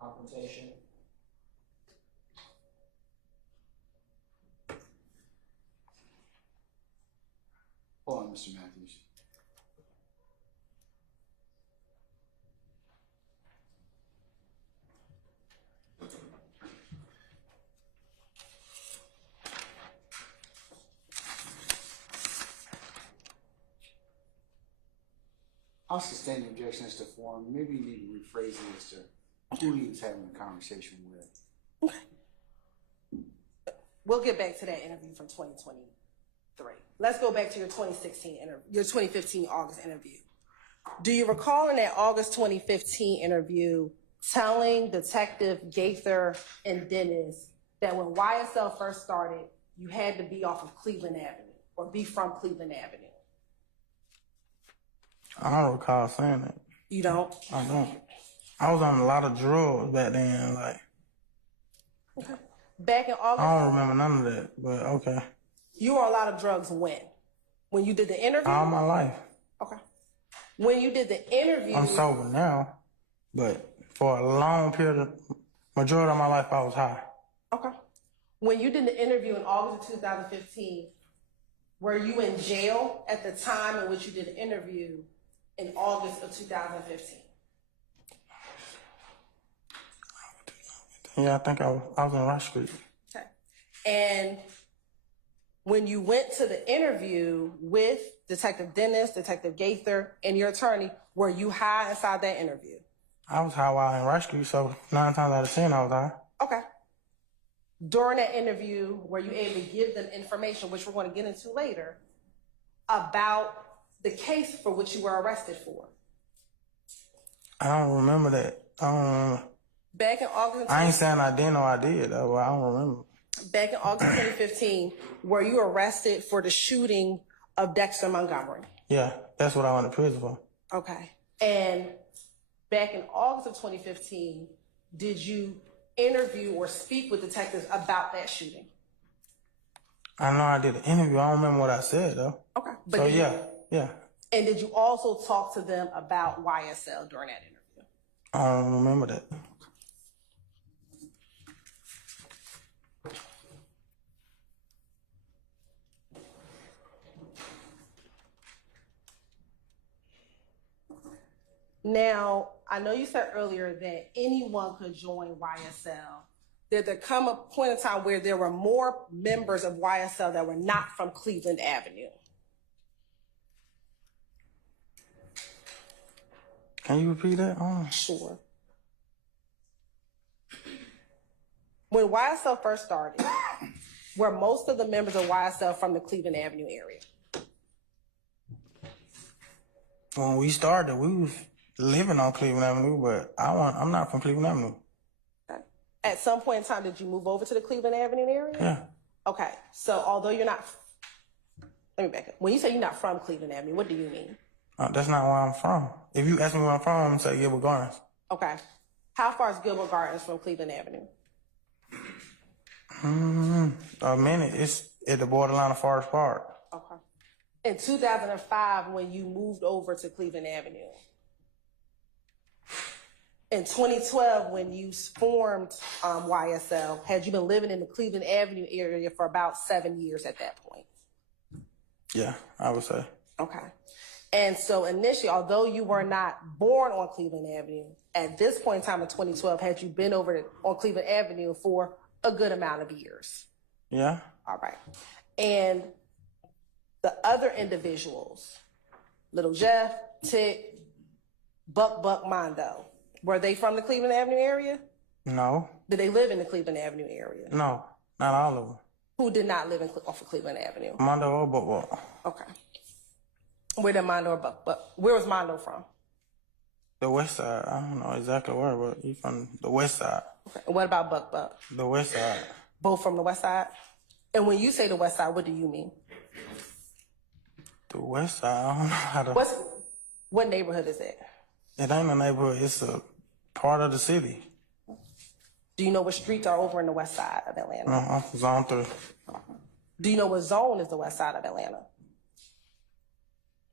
Confrontation. Hold on, Mr. Matthews. I'll sustain the objection as to form. Maybe you need to rephrase it as to who he was having a conversation with. We'll get back to that interview from 2023. Let's go back to your 2016 interview, your 2015 August interview. Do you recall in that August 2015 interview telling Detective Gaither and Dennis that when YSL first started, you had to be off of Cleveland Avenue or be from Cleveland Avenue? I don't recall saying that. You don't? I don't. I was on a lot of drugs back then, like. Okay. Back in August? I don't remember none of that, but okay. You were on a lot of drugs when? When you did the interview? All my life. Okay. When you did the interview... I'm sober now, but for a long period of, majority of my life, I was high. Okay. When you did the interview in August of 2015, were you in jail at the time in which you did the interview in August of 2015? Yeah, I think I was in Rush Street. Okay. And when you went to the interview with Detective Dennis, Detective Gaither, and your attorney, were you high inside that interview? I was high while in Rush Street, so 9 times out of 10 I was high. Okay. During that interview, were you able to give them information, which we're going to get into later, about the case for which you were arrested for? I don't remember that. I don't remember. Back in August... I ain't saying I didn't or I did, though, but I don't remember. Back in August 2015, were you arrested for the shooting of Dexter Montgomery? Yeah, that's what I went to prison for. Okay. And back in August of 2015, did you interview or speak with detectives about that shooting? I know I did an interview. I don't remember what I said, though. Okay. But so, yeah. And did you also talk to them about YSL during that interview? I don't remember that. Now, I know you said earlier that anyone could join YSL. Did there come a point in time where there were more members of YSL that were not from Cleveland Avenue? Can you repeat that? Sure. When YSL first started, were most of the members of YSL from the Cleveland Avenue area? When we started, we was living on Cleveland Avenue, but I'm not from Cleveland Avenue. At some point in time, did you move over to the Cleveland Avenue area? Yeah. Okay, so although you're not, let me back up. When you say you're not from Cleveland Avenue, what do you mean? That's not where I'm from. If you ask me where I'm from, I'm going to say Gilbert Gardens. Okay. How far is Gilbert Gardens from Cleveland Avenue? A minute. It's at the borderline of Forest Park. Okay. In 2005, when you moved over to Cleveland Avenue. In 2012, when you formed YSL, had you been living in the Cleveland Avenue area for about 7 years at that point? Yeah, I would say. Okay. And so initially, although you were not born on Cleveland Avenue, at this point in time in 2012, had you been over on Cleveland Avenue for a good amount of years? Yeah. All right. And the other individuals, Little Jeff, Tick, Buck Mondo, were they from the Cleveland Avenue area? No. Did they live in the Cleveland Avenue area? No, not all of them. Who did not live off of Cleveland Avenue? Mondo or Buck. Okay. Where did Mondo or Buck? Where was Mondo from? The west side. I don't know exactly where, but he's from the west side. Okay. And what about Buck? The west side. Both from the west side? And when you say the west side, what do you mean? The west side, I don't know how to... What neighborhood is it? It ain't a neighborhood. It's a part of the city. Do you know what streets are over in the west side of Atlanta? No, I'm from Zone 3. Do you know what zone is the west side of Atlanta?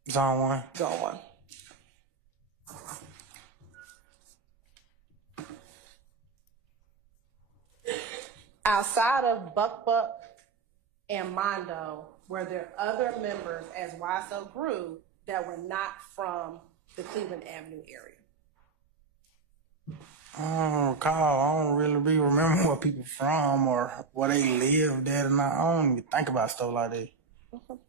Zone 1. Zone 1. Outside of Buck and Mondo, were there other members as YSL grew that were not from the Cleveland Avenue area? I don't recall. I don't really be remembering where people from or where they lived at, and I don't even think about stuff like that. Okay.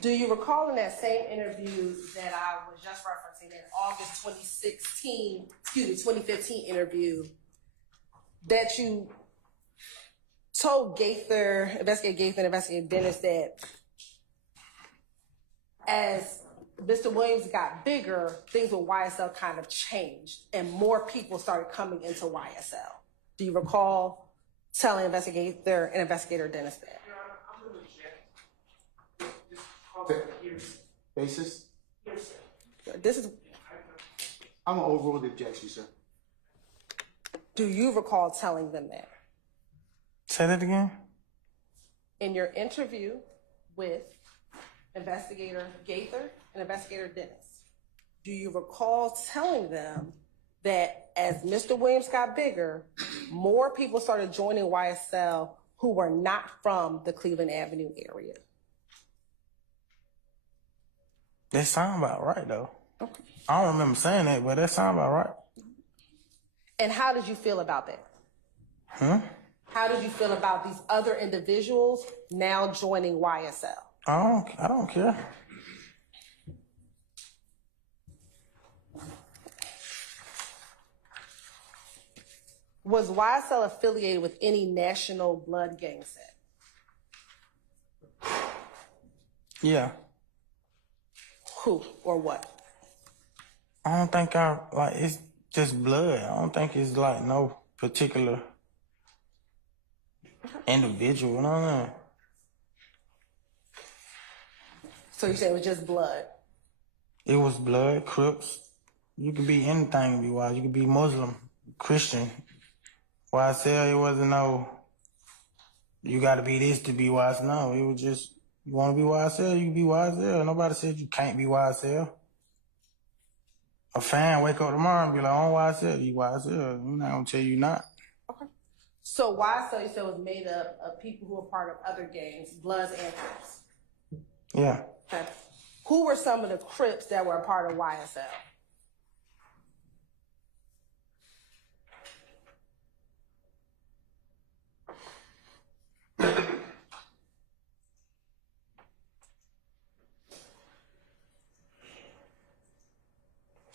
Do you recall in that same interview that I was just referencing, that August 2015 interview, that you told Investigator Gaither and Investigator Dennis that as Mr. Williams got bigger, things with YSL kind of changed and more people started coming into YSL? Do you recall telling Investigator and Investigator Dennis that? Basis? This is. I'm gonna overrule the objection, sir. Do you recall telling them that? Say that again? In your interview with Investigator Gaither and Investigator Dennis, do you recall telling them that as Mr. Williams got bigger, more people started joining YSL who were not from the Cleveland Avenue area? That sound about right, though. Okay. I don't remember saying that, but that sound about right. And how did you feel about that? How did you feel about these other individuals now joining YSL? I don't care. Was YSL affiliated with any national blood gang set? Yeah. Who or what? I don't think it's just blood. I don't think it's like no particular individual, you know what I mean? So you said it was just blood? It was blood, Crips. You could be anything to be wise. You could be Muslim, Christian. YSL, it wasn't no, you gotta be this to be wise. No, it was just, you wanna be YSL, you can be YSL. Nobody said you can't be YSL. A fan wake up tomorrow and be like, I'm YSL, you YSL. I'm not gonna tell you not. Okay. So YSL, you said, was made up of people who were part of other gangs, Bloods and Crips. Yeah. Okay. Who were some of the Crips that were a part of YSL?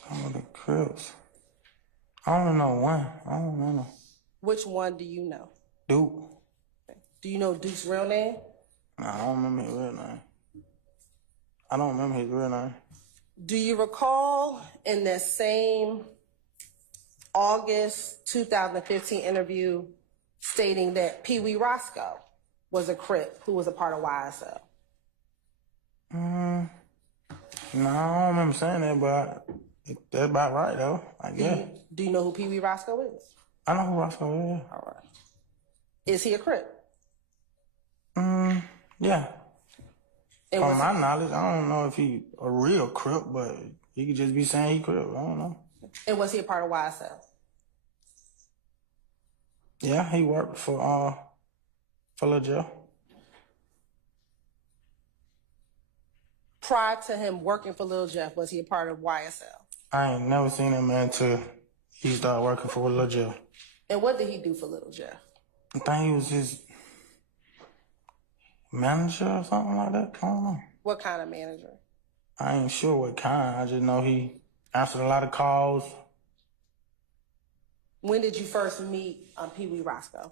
Some of the Crips. I only know one. I don't know. Which one do you know? Duke. Do you know Duke's real name? Nah, I don't remember his real name. I don't remember his real name. Do you recall in that same August 2015 interview stating that Pee Wee Roscoe was a Crip who was a part of YSL? No, I don't remember saying that, but that's about right, though, I guess. Do you know who Pee Wee Roscoe is? I know who Roscoe is. All right. Is he a Crip? Yeah. And From my knowledge, I don't know if he a real Crip, but he could just be saying he Crip. I don't know. And was he a part of YSL? Yeah, he worked for Lil Jeff. Prior to him working for Lil Jeff, was he a part of YSL? I ain't never seen him until he started working for Lil Jeff. And what did he do for Lil Jeff? I think he was his manager or something like that. I don't know. What kind of manager? I ain't sure what kind. I just know he answered a lot of calls. When did you first meet Pee Wee Roscoe?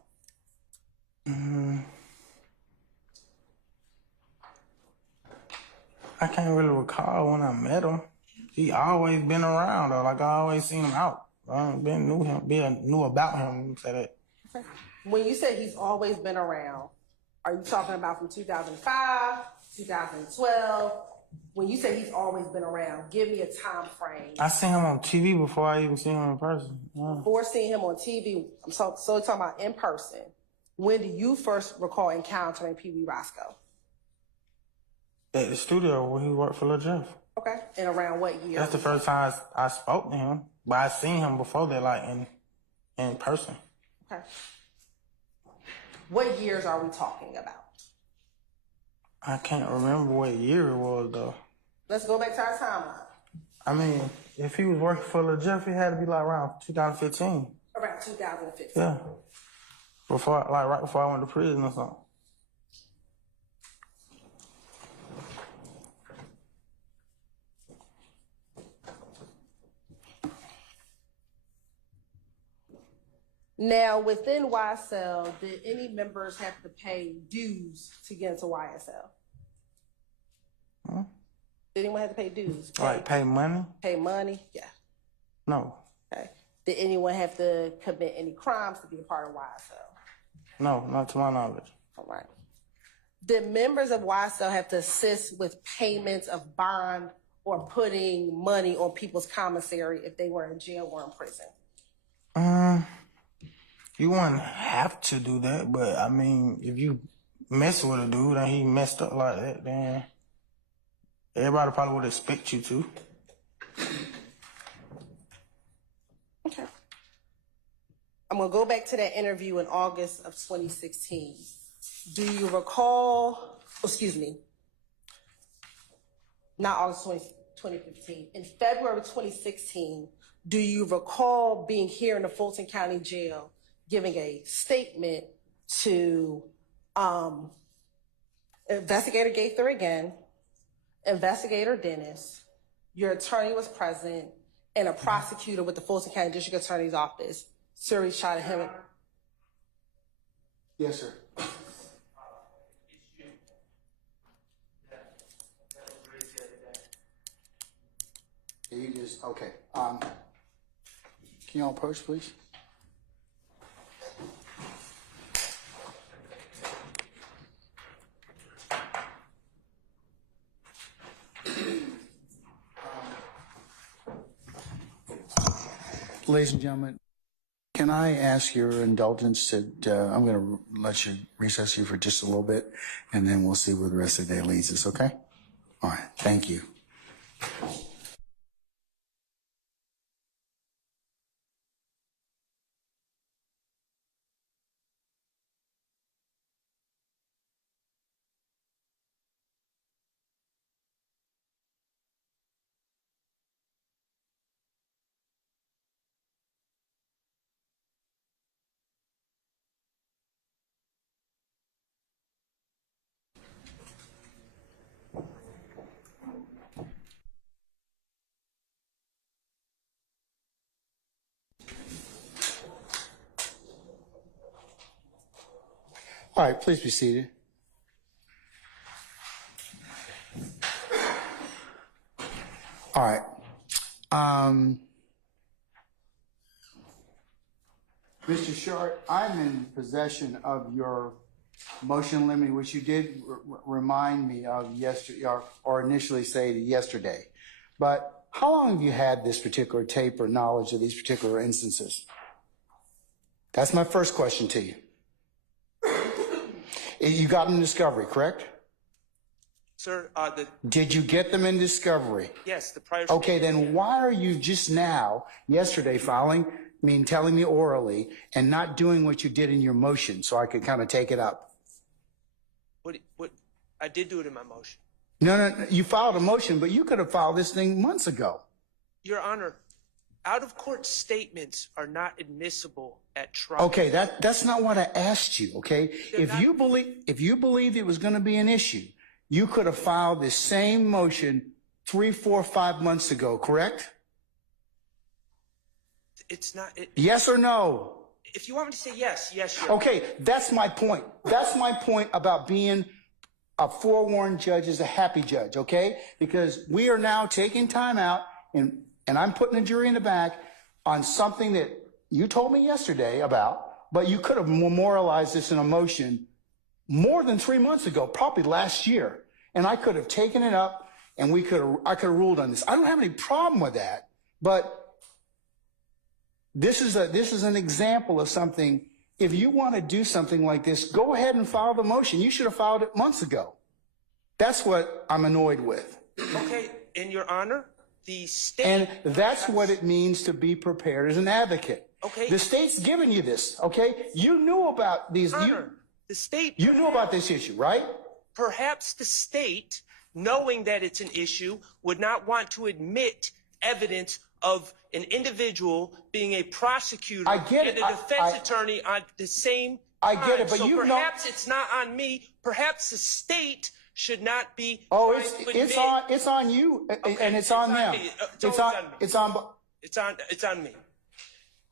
I can't really recall when I met him. He always been around though. Like I always seen him out. I knew about him. Say that. Okay. When you say he's always been around, are you talking about from 2005, 2012? When you say he's always been around, give me a time frame. I seen him on TV before I even seen him in person. Yeah. Before seeing him on TV, so talking about in person, when do you first recall encountering Pee Wee Roscoe? At the studio where he worked for Lil Jeff. Okay. And around what year? That's the first time I spoke to him. But I seen him before that, like in person. Okay. What years are we talking about? I can't remember what year it was though. Let's go back to our timeline. I mean, if he was working for Lil Jeff, it had to be like around 2015. Around 2015. Yeah. Right before I went to prison or something. Now, within YSL, did any members have to pay dues to get into YSL? Did anyone have to pay dues? Like pay money? Pay money? Yeah. No. Okay. Did anyone have to commit any crimes to be a part of YSL? No, not to my knowledge. All right. Did members of YSL have to assist with payments of bond or putting money on people's commissary if they were in jail or in prison? You wouldn't have to do that, but I mean, if you mess with a dude and he messed up like that, then everybody probably would expect you to. Okay. I'm going to go back to that interview in August of 2016. Do you recall, not August 2015, in February 2016, do you recall being here in the Fulton County Jail giving a statement to Investigator Gaither again, Investigator Dennis, your attorney was present, and a prosecutor with the Fulton County District Attorney's Office, Suri shot at him? Yes, sir. You just, okay. Can you all approach, please? Ladies and gentlemen, can I ask your indulgence to, I'm going to let you recess you for just a little bit, and then we'll see where the rest of the day leads us, okay? All right, thank you. All right, please be seated. All right. Mr. Short, I'm in possession of your motion limine, which you did remind me of yesterday, or initially say yesterday. But how long have you had this particular tape or knowledge of these particular instances? That's my first question to you. You got them in discovery, correct? Sir, Did you get them in discovery? yes, the prior. Okay, then why are you just now, yesterday, telling me orally and not doing what you did in your motion so I could kind of take it up? What, I did do it in my motion. No, you filed a motion, but you could have filed this thing months ago. Your Honor, out-of-court statements are not admissible at trial. Okay, that's not what I asked you, okay? If you believed it was going to be an issue, you could have filed this same motion 3, 4, 5 months ago, correct? It's not. Yes or no? If you want me to say yes, yes, Your Honor. Okay, that's my point. That's my point about being a forewarned judge is a happy judge, okay? Because we are now taking time out, and I'm putting the jury in the back on something that you told me yesterday about, but you could have memorialized this in a motion more than 3 months ago, probably last year. And I could have taken it up, and I could have ruled on this. I don't have any problem with that, but this is an example of something. If you want to do something like this, go ahead and file the motion. You should have filed it months ago. That's what I'm annoyed with. Okay, in Your Honor, the state. And that's what it means to be prepared as an advocate. Okay. The state's giving you this, okay? You knew about these. Honor, the state. You knew about this issue, right? Perhaps the state, knowing that it's an issue, would not want to admit evidence of an individual being a prosecutor I get and it. a defense attorney on the same time. I get it, but so you know. perhaps it's not on me. Perhaps the state should not be. Oh, trying to it's admit. on you, Okay, and it's on them. me. It's on me.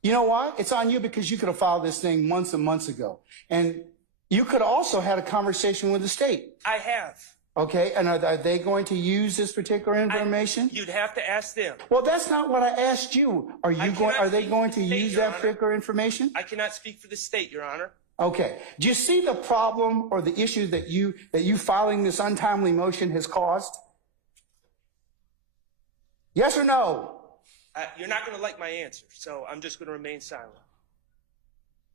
You know why? It's on you because you could have filed this thing months and months ago, and you could have also had a conversation with the state. I have. Okay, and are they going to use this particular information? You'd have to ask them. Well, that's not what I asked you. Are they going to use that particular information? I cannot speak for the state, Your Honor. Okay. Do you see the problem or the issue that you filing this untimely motion has caused? Yes or no? You're not going to like my answer, so I'm just going to remain silent.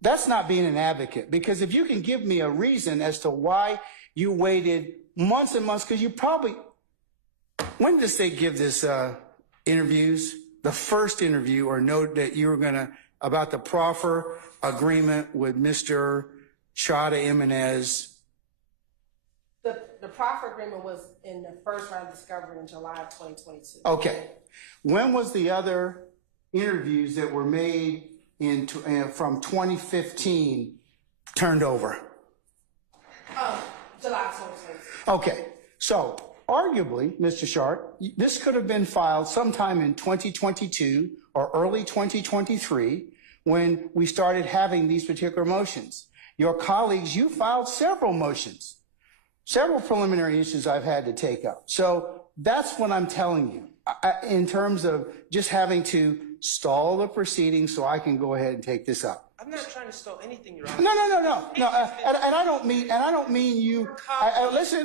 That's not being an advocate, because if you can give me a reason as to why you waited months and months, because you probably, when did the state give this interviews? The first interview or note that you were going to, about the proffer agreement with Mr. Chada Jimenez. The proffer agreement was in the first round of discovery in July of 2022. Okay. When was the other interviews that were made from 2015 turned over? July 2022. Okay. So arguably, Mr. Sharp, this could have been filed sometime in 2022 or early 2023 when we started having these particular motions. Your colleagues, you filed several motions, several preliminary issues I've had to take up. So that's what I'm telling you in terms of just having to stall the proceedings so I can go ahead and take this up. I'm not trying to stall anything, Your Honor. No. And I don't mean you.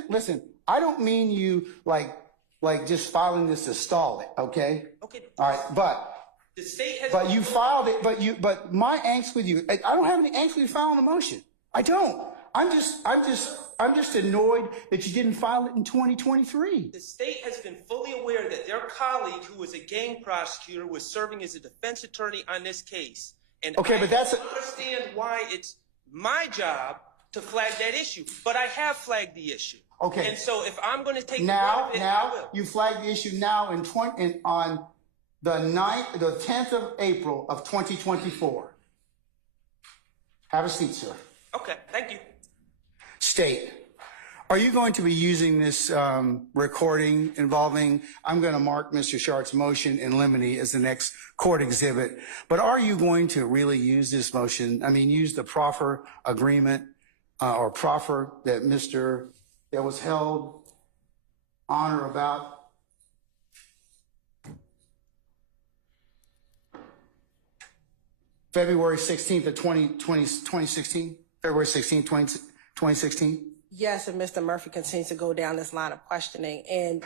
Listen. I don't mean you like just filing this to stall it. Okay. Okay. All right. But the state has. But you filed it. But my angst with you. I don't have any angst with you filing a motion. I don't. I'm just annoyed that you didn't file it in 2023. The state has been fully aware that their colleague, who was a gang prosecutor, was serving as a defense attorney on this case. And okay, I but that's understand why it's my job to flag that issue. But I have flagged the issue. Okay. And so if I'm going to take now I will. You flagged the issue now on the 10th of April of 2024. Have a seat, sir. Okay, thank you. State, are you going to be using this recording involving, I'm going to mark Mr. Sharp's motion in limine as the next court exhibit, but are you going to really use this motion, use the proffer agreement or proffer that that was held on or about February 16th of 2016? February 16th, 2016? Yes, and Mr. Murphy continues to go down this line of questioning. And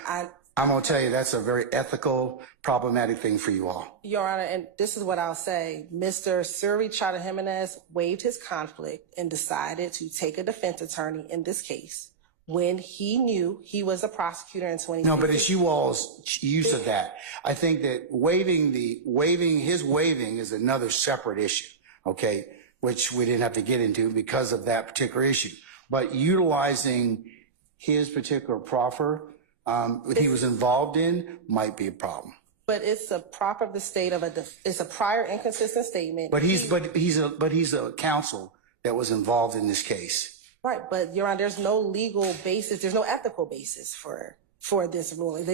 I'm going to tell you, that's a very ethical, problematic thing for you all. Your Honor, and this is what I'll say. Mr. Suri Chata Jimenez waived his conflict and decided to take a defense attorney in this case when he knew he was a prosecutor in 2016. No, but it's you all's use of that. I think that his waiving is another separate issue, okay, which we didn't have to get into because of that particular issue. But utilizing his particular proffer that he was involved in might be a problem. But it's a proffer of the state of it's a prior inconsistent statement. But he's a counsel that was involved in this case. Right, but Your Honor, there's no legal basis, there's no ethical basis for this ruling.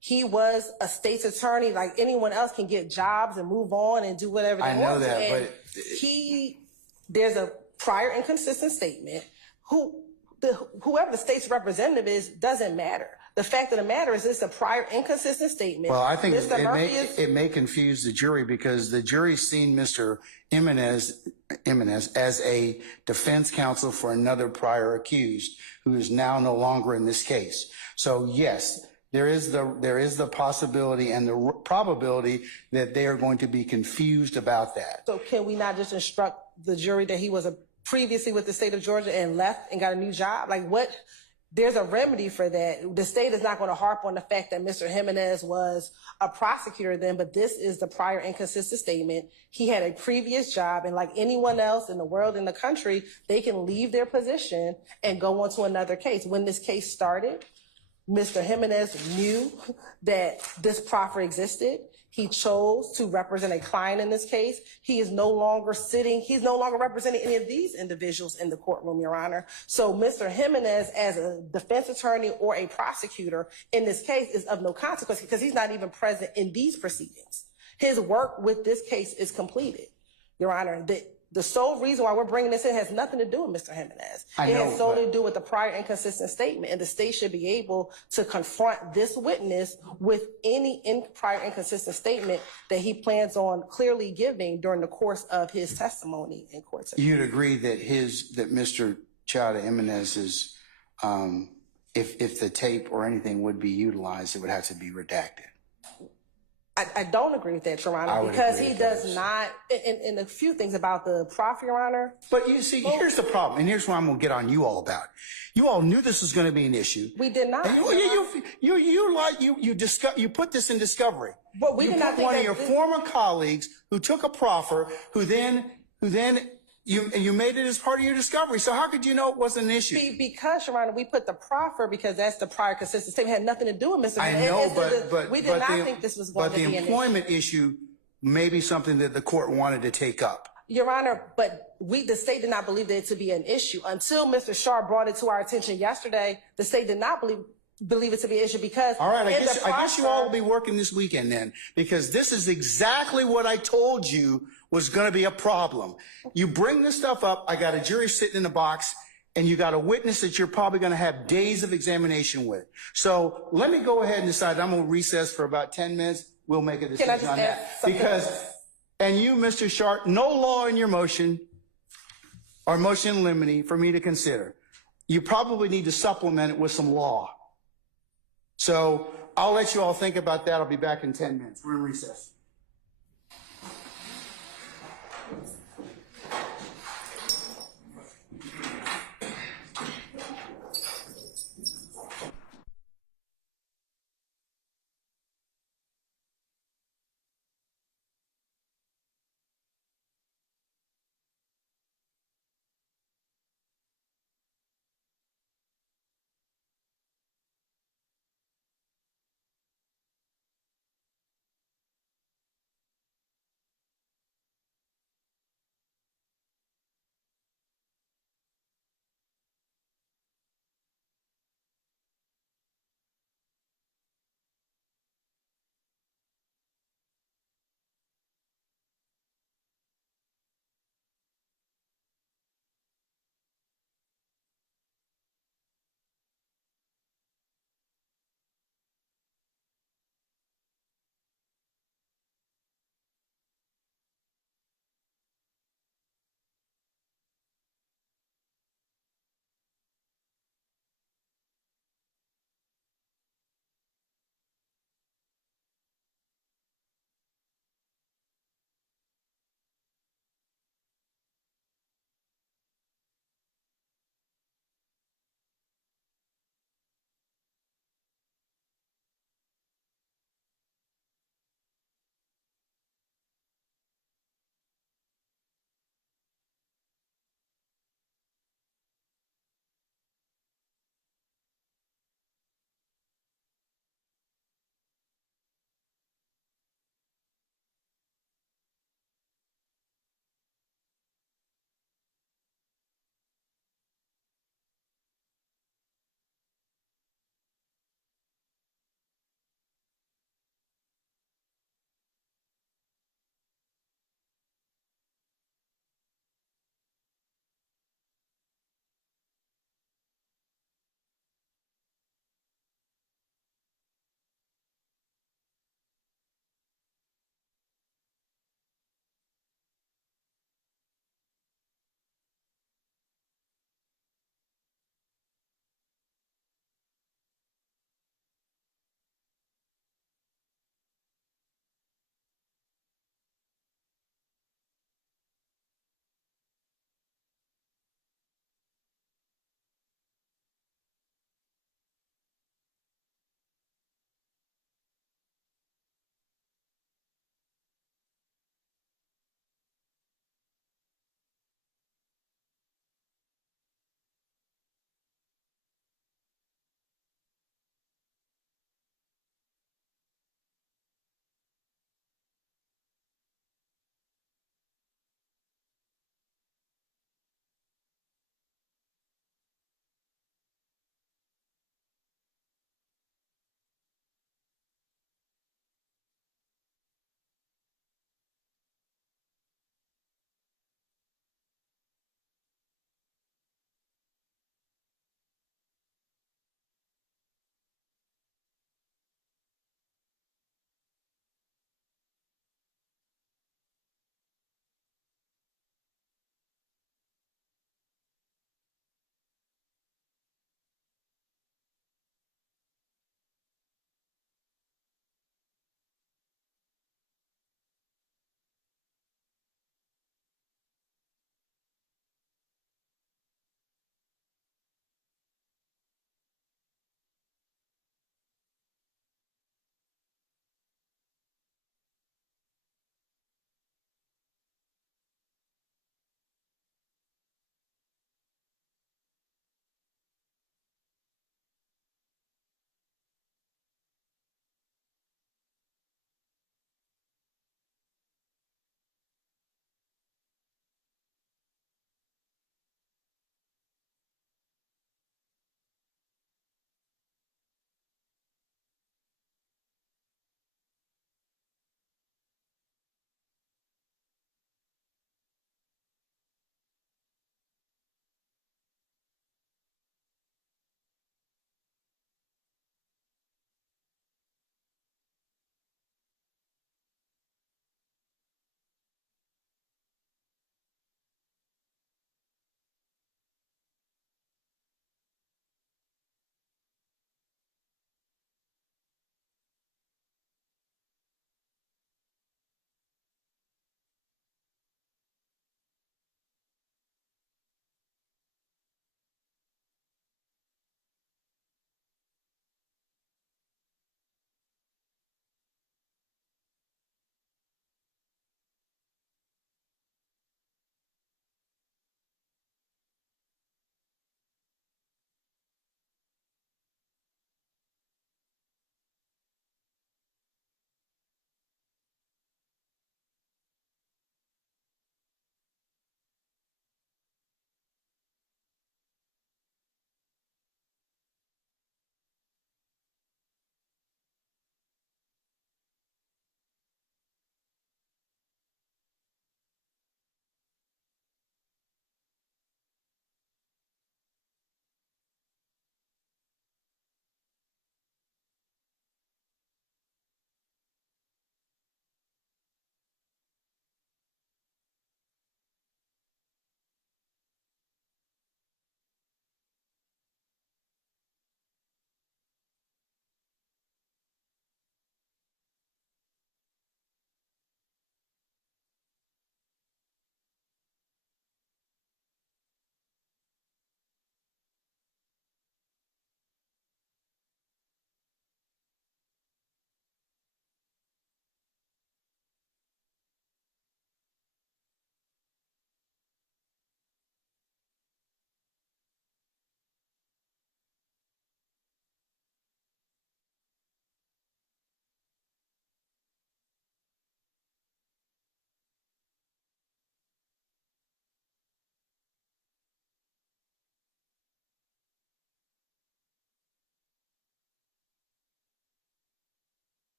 He was a state's attorney, like anyone else can get jobs and move on and do whatever they want. I know that, and but there's a prior inconsistent statement. Whoever the state's representative is doesn't matter. The fact of the matter is it's a prior inconsistent statement. Well, I think it may confuse the jury because the jury's seen Mr. Jimenez as a defense counsel for another prior accused who is now no longer in this case. So yes, there is the possibility and the probability that they are going to be confused about that. So can we not just instruct the jury that he was previously with the state of Georgia and left and got a new job? Like what? There's a remedy for that. The state is not going to harp on the fact that Mr. Jimenez was a prosecutor then, but this is the prior inconsistent statement. He had a previous job, and like anyone else in the world, in the country, they can leave their position and go on to another case. When this case started, Mr. Jimenez knew that this proffer existed. He chose to represent a client in this case. He is no longer representing any of these individuals in the courtroom, Your Honor. So Mr. Jimenez, as a defense attorney or a prosecutor in this case, is of no consequence because he's not even present in these proceedings. His work with this case is completed, Your Honor. The sole reason why we're bringing this in has nothing to do with Mr. Jimenez. It has solely to do with the prior inconsistent statement, and the state should be able to confront this witness with any prior inconsistent statement that he plans on clearly giving during the course of his testimony in court. You'd agree that Mr. Chata Jimenez's, if the tape or anything would be utilized, it would have to be redacted. I don't agree with that, Your Honor, because he does not, and a few things about the proffer, Your Honor. But you see, here's the problem, and here's what I'm going to get on you all about. You all knew this was going to be an issue. We did not. You put this in discovery. But we did not think one of your former colleagues who took a proffer, who then you made it as part of your discovery. So how could you know it wasn't an issue? Because, Your Honor, we put the proffer because that's the prior consistent statement. It had nothing to do with Mr. I know, but we did not think this was going to be an issue. But the employment issue may be something that the court wanted to take up. Your Honor, but the state did not believe that it to be an issue until Mr. Sharp brought it to our attention yesterday. The state did not believe it to be an issue because. All right, I guess you all will be working this weekend then, because this is exactly what I told you was going to be a problem. You bring this stuff up, I got a jury sitting in the box, and you got a witness that you're probably going to have days of examination with. So let me go ahead and decide I'm going to recess for about 10 minutes. We'll make a decision on that. And you, Mr. Sharp, no law in your motion or motion in limine for me to consider. You probably need to supplement it with some law. So I'll let you all think about that. I'll be back in 10 minutes. We're in recess.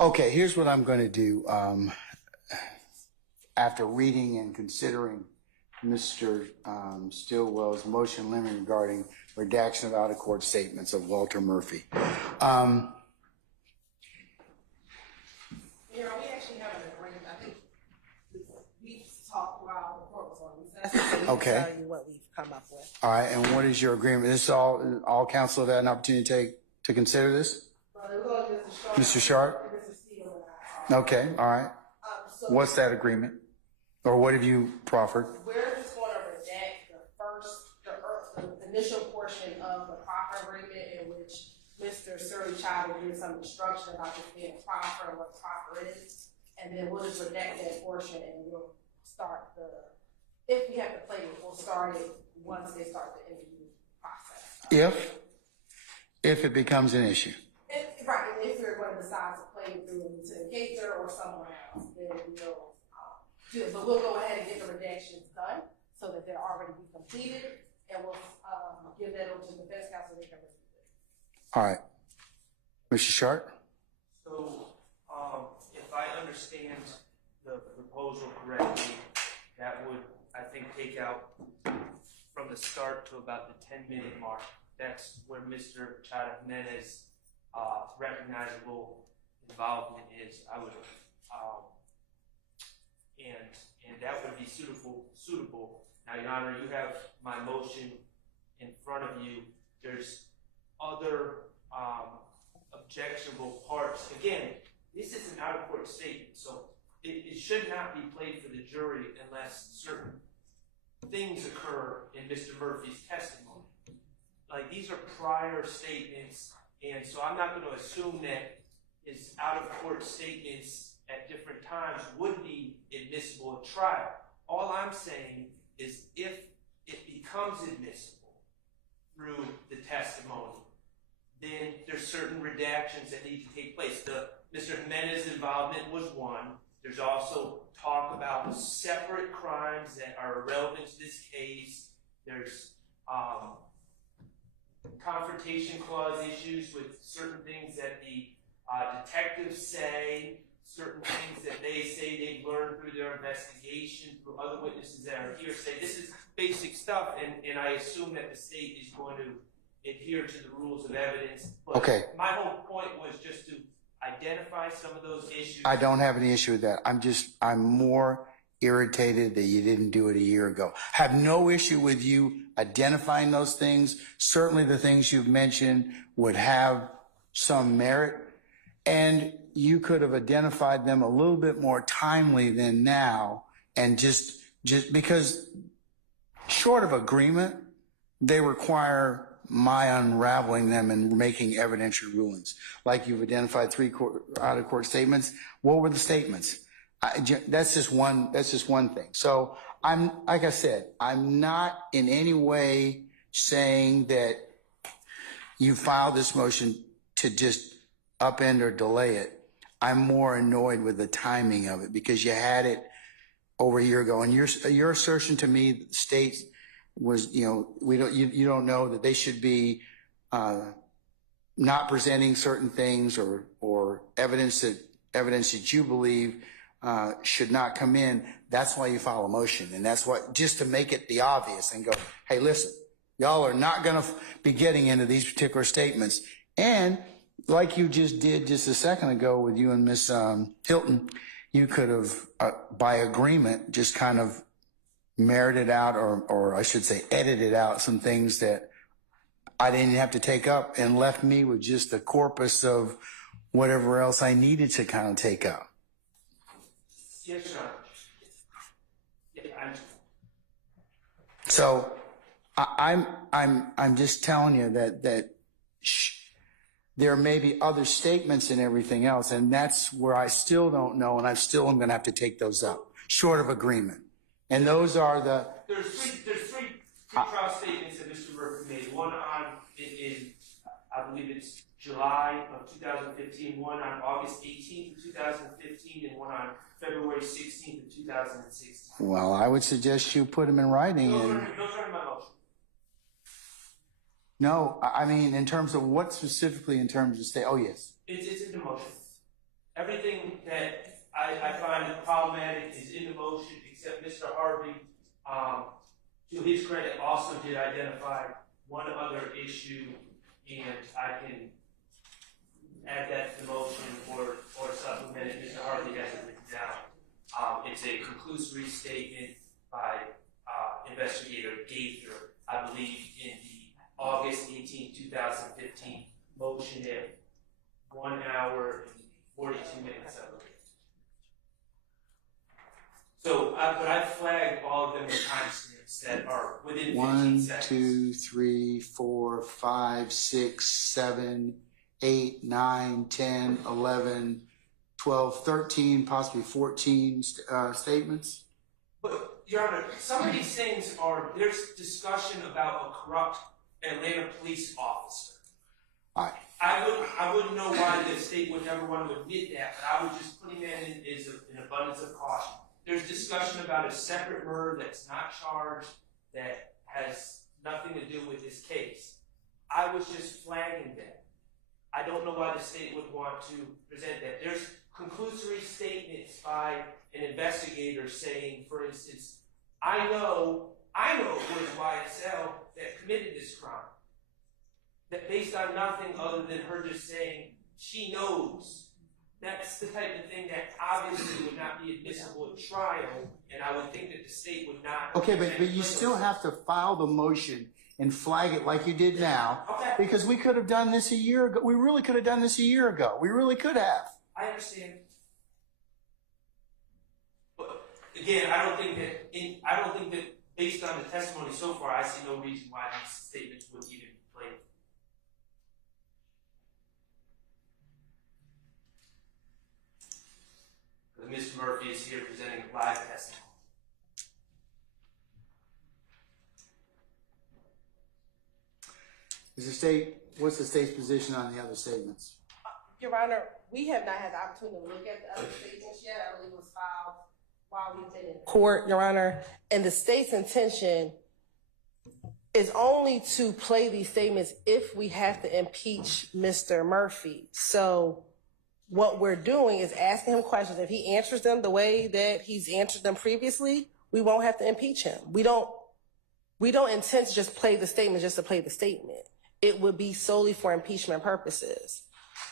Okay, here's what I'm going to do. After reading and considering Mr. Stillwell's motion limiting regarding redaction of out-of-court statements of Walter Murphy. We actually have an agreement. I think we talked while the court was on recess. So we Okay. can tell you what we've come up with. All right, and what is your agreement? This is all council have had an opportunity to consider this? But it was only Mr. Sharp? and Mr. Steele and I. Okay, all right. So What's that agreement? Or what have you proffered? we're just going to redact the initial portion of the proffer agreement in which Mr. Surly Child will give some instruction about this being proffer and what proffer is. And then we'll just redact that portion and we'll start if we have to play it, we'll start it once they start the interview process. If it becomes an issue. Right, and if we're going to decide to play it through Lieutenant Gator or someone else, then we'll do it. But we'll go ahead and get the redactions done so that they'll already be completed, and we'll give that over to the defense counsel. They can review it. All right. Mr. Sharp? So, if I understand the proposal correctly, that would, I think, take out from the start to about the 10-minute mark. That's where Mr. Chada Jimenez's recognizable involvement is. I would, and that would be suitable. Now, Your Honor, you have my motion in front of you. There's other objectionable parts. Again, this is an out-of-court statement, so it should not be played for the jury unless certain things occur in Mr. Murphy's testimony. Like, these are prior statements, and so I'm not going to assume that his out-of-court statements at different times would be admissible at trial. All I'm saying is if it becomes admissible through the testimony, then there's certain redactions that need to take place. Mr. Jimenez's involvement was one. There's also talk about separate crimes that are irrelevant to this case. There's confrontation clause issues with certain things that the detectives say, certain things that they say they've learned through their investigation, through other witnesses that are hearsay. This is basic stuff, and I assume that the state is going to adhere to the rules of evidence. But Okay. My whole point was just to identify some of those issues. I don't have any issue with that. I'm more irritated that you didn't do it a year ago. Have no issue with you identifying those things. Certainly the things you've mentioned would have some merit, and you could have identified them a little bit more timely than now, and just because short of agreement, they require my unraveling them and making evidentiary rulings. Like you've identified 3 out-of-court statements. What were the statements? That's just one thing. So like I said, I'm not in any way saying that you filed this motion to just upend or delay it. I'm more annoyed with the timing of it because you had it over a year ago, and your assertion to me that the state was, you don't know that they should be not presenting certain things or evidence that you believe should not come in. That's why you file a motion, and that's what, just to make it the obvious and go, hey, listen, y'all are not going to be getting into these particular statements. And like you just did just a second ago with you and Miss Hilton, you could have, by agreement, just kind of merited out, or I should say edited out some things that I didn't have to take up, and left me with just the corpus of whatever else I needed to kind of take up. Yes, sir. Yeah, So I'm just telling you that there may be other statements and everything else, and that's where I still don't know, and I still am going to have to take those up, short of agreement. And those are the... There's three trial statements that Mr. Murphy made. One on, I believe it's July of 2015, one on August 18th of 2015, and one on February 16th of 2016. Well, I would suggest you put them in writing. Those are in my motion. No, I mean, in terms of what specifically in terms of state, oh, yes. It's in the motion. everything that I find problematic is in the motion, except Mr. Harvey, to his credit, also did identify one other issue, and I can add that to the motion or supplement it. Mr. Harvey has it written down. It's a conclusory statement by Investigator Gaither, I believe, in the August 18, 2015 motion at 1 hour and 42 minutes, I believe. So, but I flagged all of them with timestamps that are within 15 1, seconds. 2, 3, 4, 5, 6, 7, 8, 9, 10, 11, 12, 13, possibly 14 statements. But, Your Honor, some of these things are, there's discussion about a corrupt Atlanta police officer. All right. I wouldn't know why the state would never want to admit that, but I was just putting that in as an abundance of caution. There's discussion about a separate murder that's not charged, that has nothing to do with this case. I was just flagging that. I don't know why the state would want to present that. There's conclusory statements by an investigator saying, for instance, I know it was YSL that committed this crime. That based on nothing other than her just saying she knows. That's the type of thing that obviously would not be admissible at trial, and I would think that the state would not. Okay, but you still have to file the motion and flag it like you did now. Okay. Because we could have done this a year ago. We really could have done this a year ago. We really could have. I understand. But again, I don't think that based on the testimony so far, I see no reason why these statements would even be played. Mr. Murphy is here presenting live testimony. What's the state's position on the other statements? Your Honor, we have not had the opportunity to look at the other statements yet. I believe it was filed while we've been in court, Your Honor. And the state's intention is only to play these statements if we have to impeach Mr. Murphy. So what we're doing is asking him questions. If he answers them the way that he's answered them previously, we won't have to impeach him. We don't intend to just play the statement just to play the statement. It would be solely for impeachment purposes.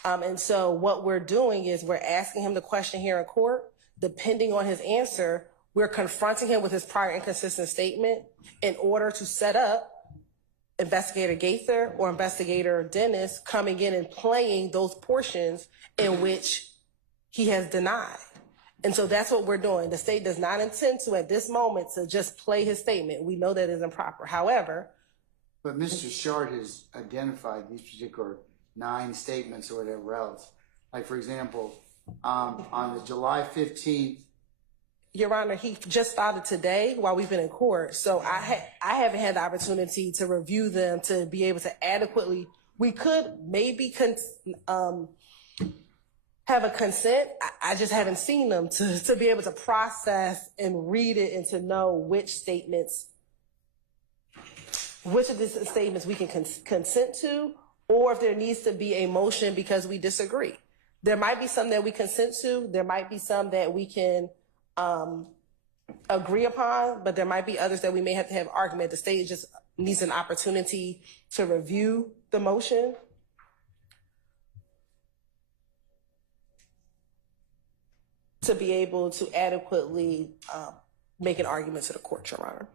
And so what we're doing is we're asking him the question here in court. Depending on his answer, we're confronting him with his prior inconsistent statement in order to set up Investigator Gaither or Investigator Dennis coming in and playing those portions in which he has denied. And so that's what we're doing. The state does not intend to, at this moment, to just play his statement. We know that is improper. However, But Mr. Shard has identified these particular 9 statements or whatever else. Like, for example, on the July 15th, Your Honor, he just filed it today while we've been in court. So I haven't had the opportunity to review them to be able to adequately. We could maybe have a consent. I just haven't seen them to be able to process and read it and to know which of these statements we can consent to, or if there needs to be a motion because we disagree. There might be some that we consent to. There might be some that we can agree upon, but there might be others that we may have to have argument. The state just needs an opportunity to review the motion. To be able to adequately make an argument to the court, Your Honor.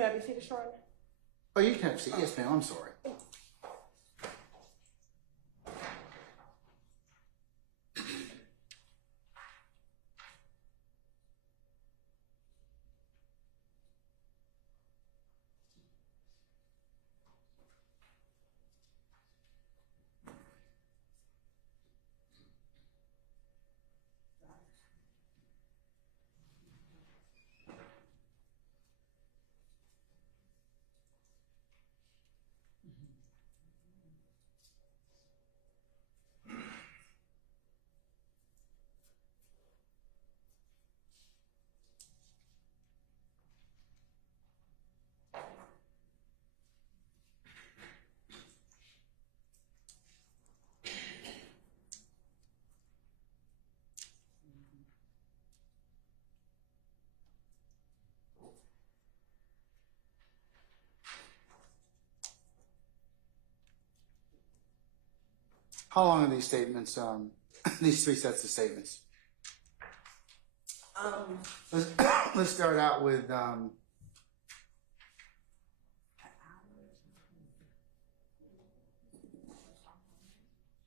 May I be seated, Your Honor? Oh, you can have a seat. Yes, ma'am. I'm sorry. How long are these statements, these three sets of statements? Let's start out with, all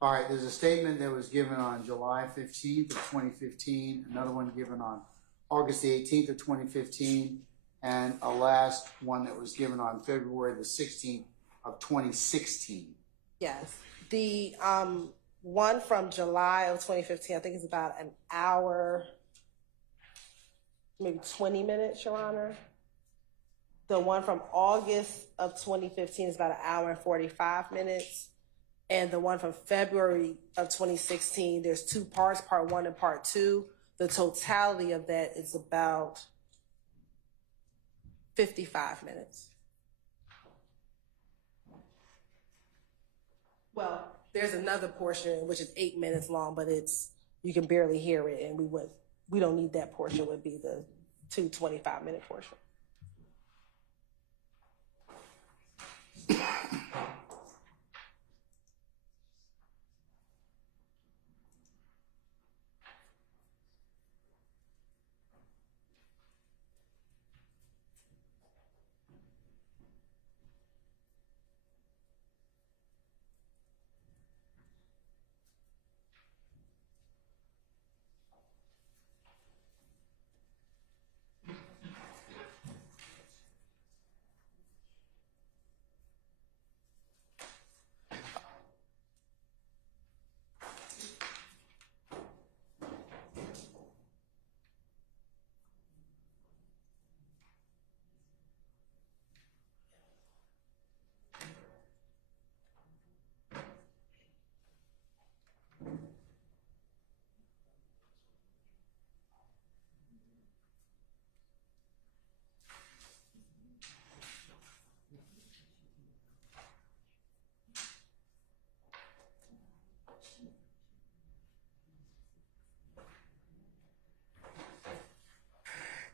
right, there's a statement that was given on July 15th of 2015, another one given on August the 18th of 2015, and a last one that was given on February the 16th of 2016. Yes. The one from July of 2015, I think it's about an hour, maybe 20 minutes, Your Honor. The one from August of 2015 is about an hour and 45 minutes. And the one from February of 2016, there's two parts, part one and part two. The totality of that is about 55 minutes. Well, there's another portion which is 8 minutes long, but you can barely hear it, and we don't need that portion. It would be the 2 25-minute portion.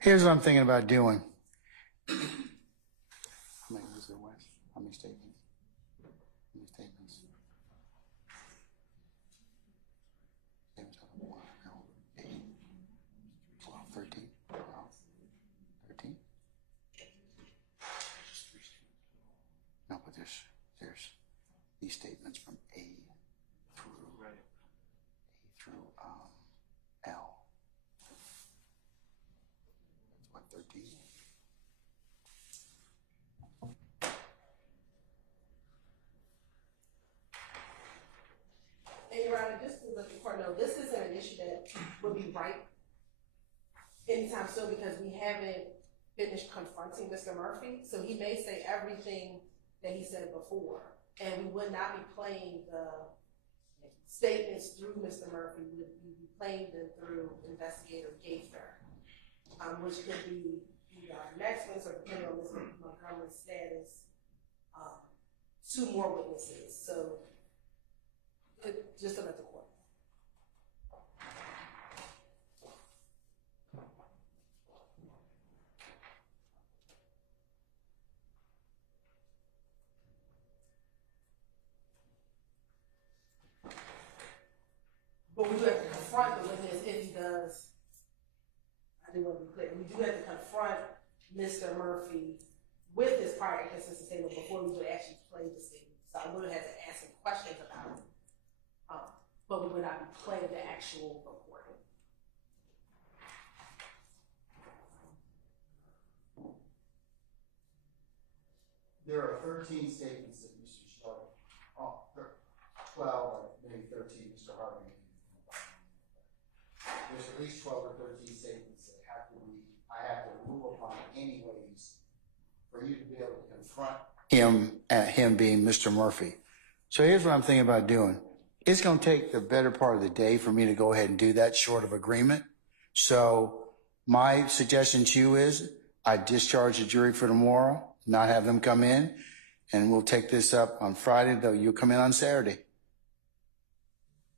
Here's what I'm thinking about doing. How many is there, Wes? How many statements? How many statements? Statements of 1, 8, 12, 13, 12, 13. No, but there's these statements from A through L. What, 13? And Your Honor, just to let the court know, this isn't an issue that would be ripe anytime soon because we haven't finished confronting Mr. Murphy. So he may say everything that he said before, and we would not be playing the statements through Mr. Murphy. We would be playing them through Investigator Gaither, which could be either our next witness or depending on Mr. Montgomery's status, 2 more witnesses. So just to let the court. But we do have to confront the witness if he does. I do want to be clear. We do have to confront Mr. Murphy with this prior inconsistent statement before we would actually play the statement. So I would have had to ask some questions about it. But we would not be playing the actual recording. There are 13 statements that Mr. Sharp, 12 or maybe 13, Mr. Harvey. There's at least 12 or 13 statements that I have to rule upon anyways for you to be able to confront him being Mr. Murphy. So here's what I'm thinking about doing. It's going to take the better part of the day for me to go ahead and do that short of agreement. So my suggestion to you is I discharge the jury for tomorrow, not have them come in, and we'll take this up on Friday, though you'll come in on Saturday.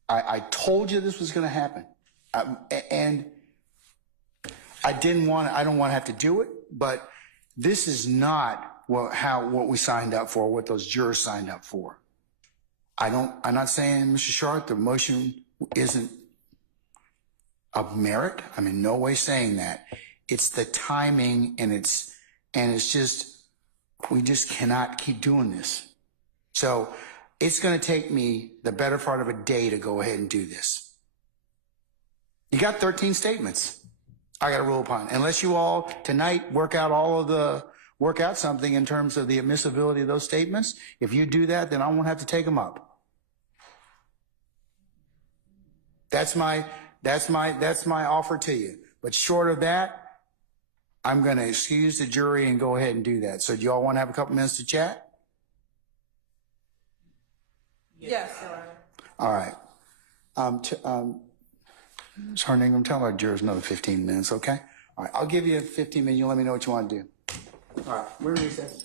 I told you this was going to happen. And I don't want to have to do it, but this is not what we signed up for, what those jurors signed up for. I'm not saying, Mr. Sharp, the motion isn't of merit. I'm in no way saying that. It's the timing, and it's just, we just cannot keep doing this. So it's going to take me the better part of a day to go ahead and do this. You got 13 statements I got to rule upon. Unless you all tonight work out something in terms of the admissibility of those statements. If you do that, then I won't have to take them up. That's my offer to you. But short of that, I'm going to excuse the jury and go ahead and do that. So do you all want to have a couple minutes to chat? Yes, Your Honor. All right. Ms. Harding, I'm telling our jurors another 15 minutes, okay? All right, I'll give you 15 minutes. You let me know what you want to do. All right, we're in recess.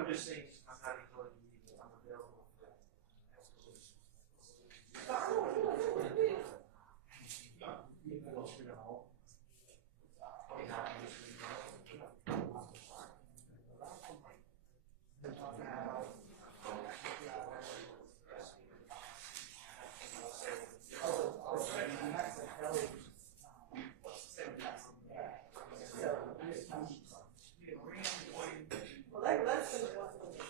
I'm just saying, I'm not including you, I'm available. Well, let's finish one.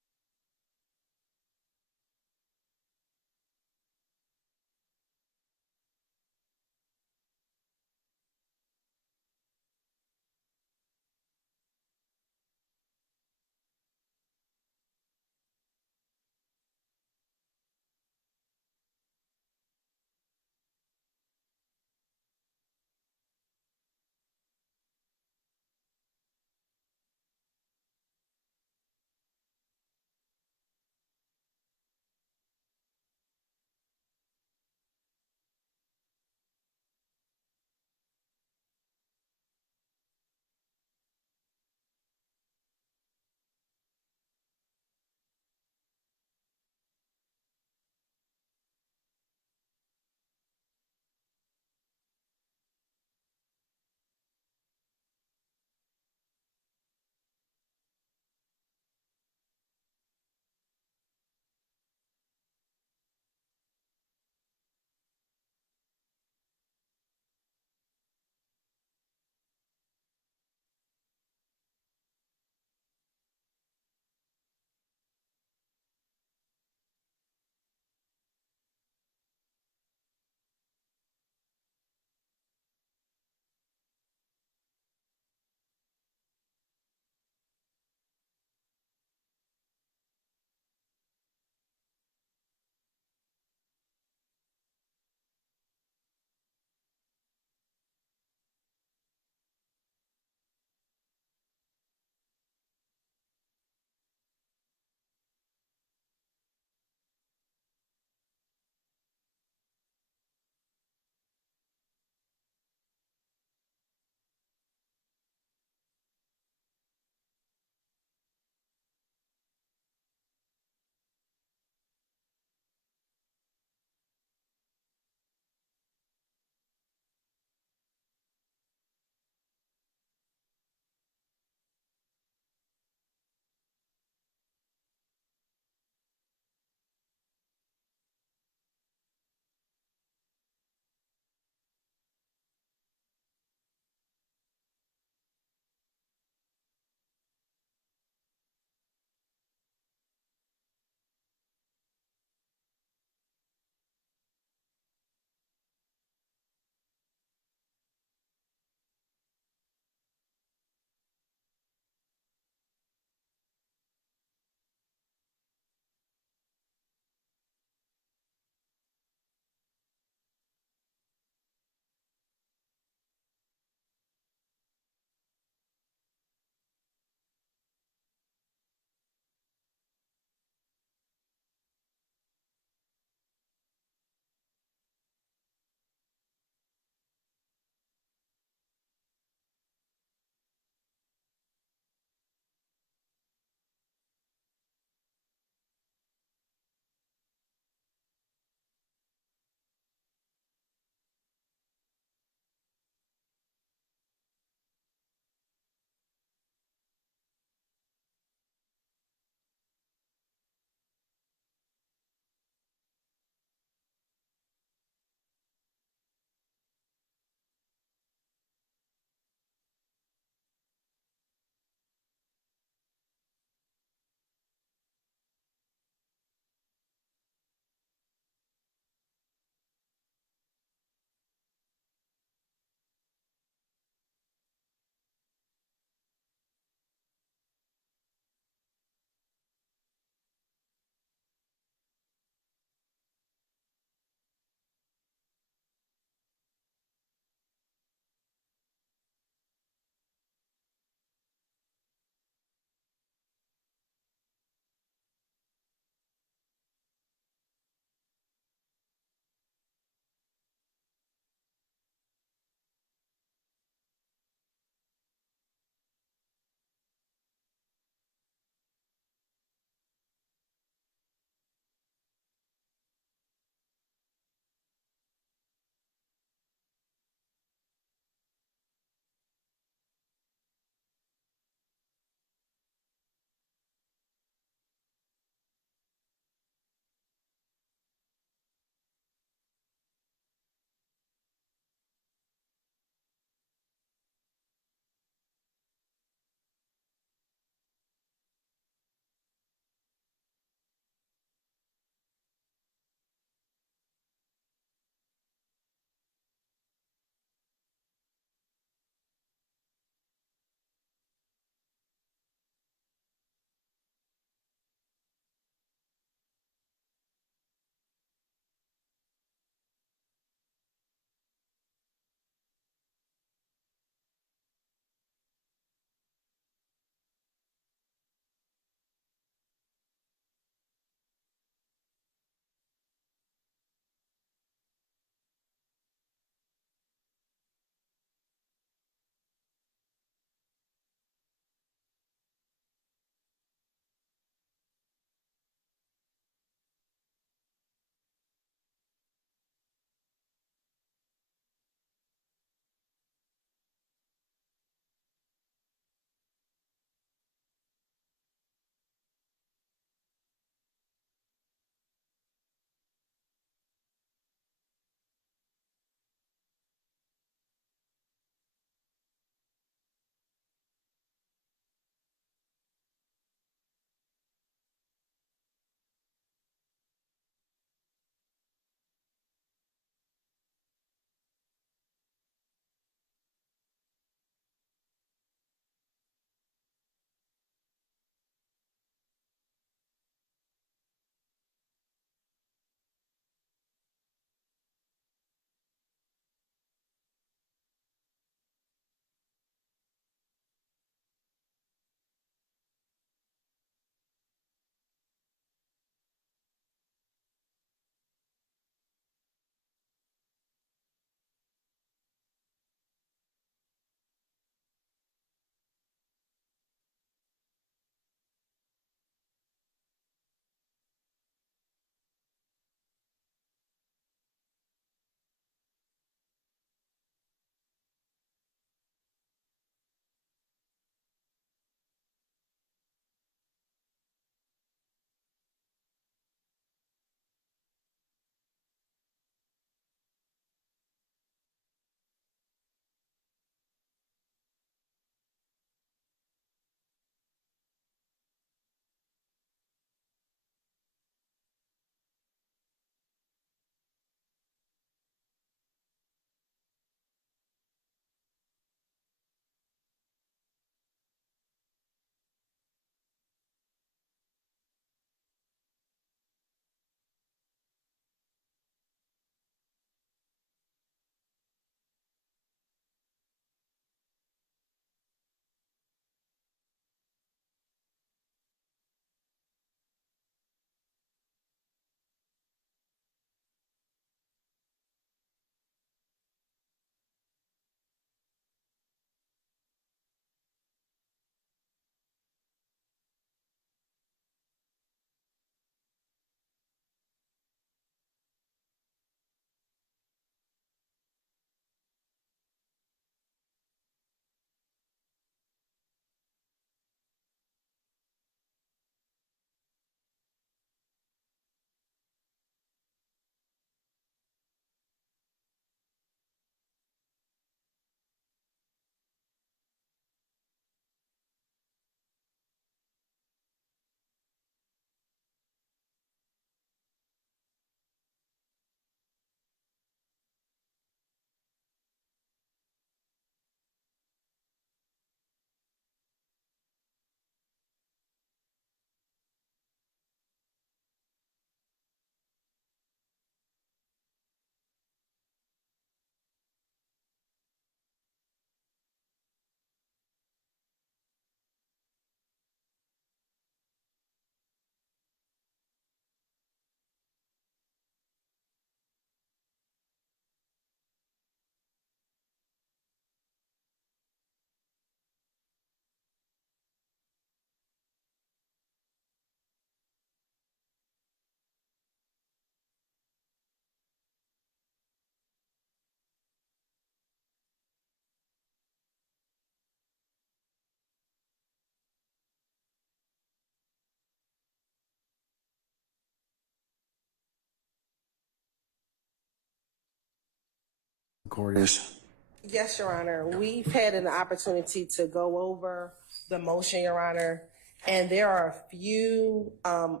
court is. Yes, Your Honor. We've had an opportunity to go over the motion, Your Honor, and there are a few of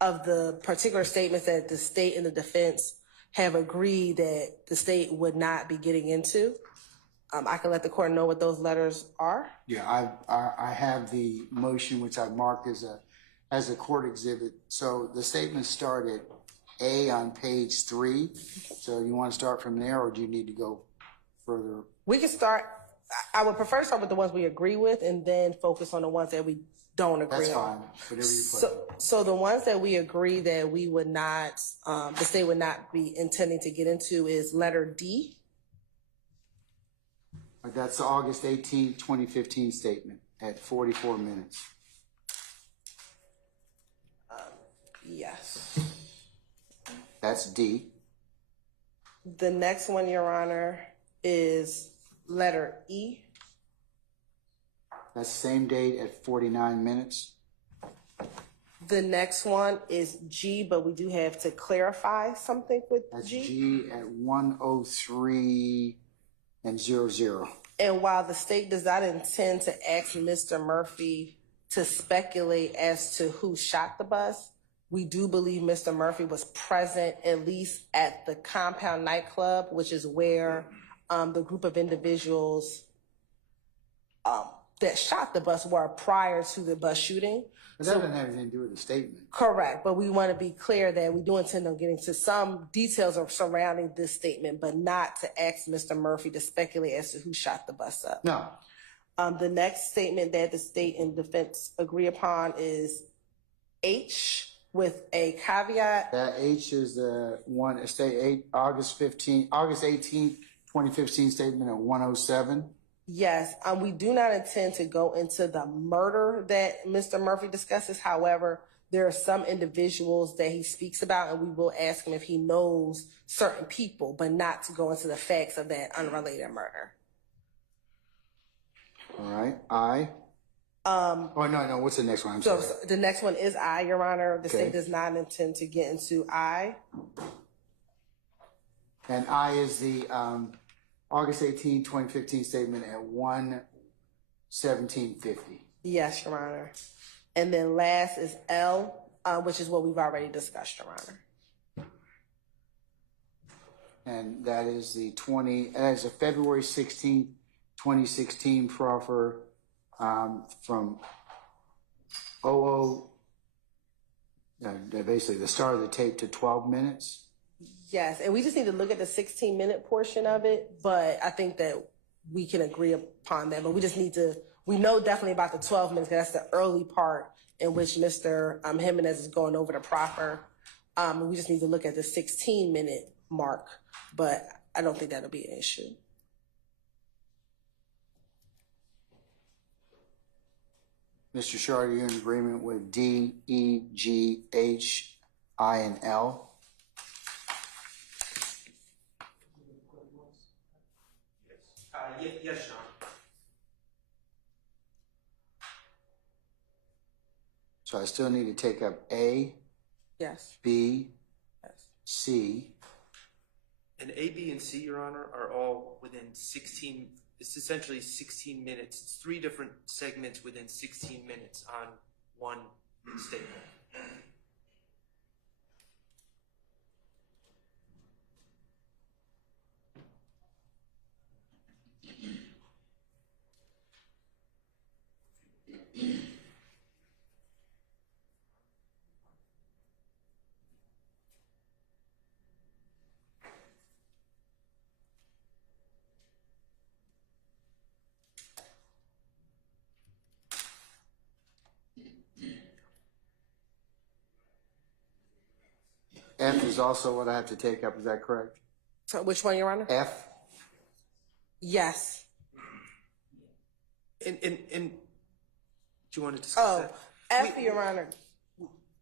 the particular statements that the state and the defense have agreed that the state would not be getting into. I can let the court know what those letters are. Yeah, I have the motion, which I marked as a court exhibit. So the statement started A on page 3. So you want to start from there, or do you need to go further? We can start. I would prefer to start with the ones we agree with and then focus on the ones that we don't agree That's on. fine. Whatever you put. So the ones that we agree that we would not, the state would not be intending to get into is letter D. That's the August 18, 2015 statement at 44 minutes. Yes. That's D. The next one, Your Honor, is letter E. That's the same date at 49 minutes. The next one is G, but we do have to clarify something with That's G. G at 1:03 and 00. And while the state does not intend to ask Mr. Murphy to speculate as to who shot the bus, we do believe Mr. Murphy was present at least at the Compound nightclub, which is where the group of individuals that shot the bus were prior to the bus shooting. But that doesn't have anything to do with the statement. Correct, but we want to be clear that we do intend on getting to some details surrounding this statement, but not to ask Mr. Murphy to speculate as to who shot the bus up. No. The next statement that the state and defense agree upon is H with a caveat. That H is the one, August 18, 2015 statement at 1:07. Yes, we do not intend to go into the murder that Mr. Murphy discusses. However, there are some individuals that he speaks about, and we will ask him if he knows certain people, but not to go into the facts of that unrelated murder. All right, I. No, what's the next one? I'm sorry. The next one is I, Your Honor. The Okay. state does not intend to get into I. And I is the August 18, 2015 statement at 1:17:50. Yes, Your Honor. And then last is L, which is what we've already discussed, Your Honor. And that is a February 16th, 2016 proffer from basically the start of the tape to 12 minutes. Yes, and we just need to look at the 16-minute portion of it, but I think that we can agree upon that. But we just need to, we know definitely about the 12 minutes, because that's the early part in which Mr. Jimenez is going over the proffer. We just need to look at the 16-minute mark, but I don't think that'll be an issue. Mr. Shard, are you in agreement with D, E, G, H, I, and L? Yes, Your Honor. So I still need to take up A, Yes. B, Yes. C. And A, B, and C, Your Honor, are all within 16, it's essentially 16 minutes. It's 3 different segments within 16 minutes on one statement. F is also what I have to take up, is that correct? So which one, Your Honor? F? Yes. And do you want to discuss Oh, that? F, Your Honor.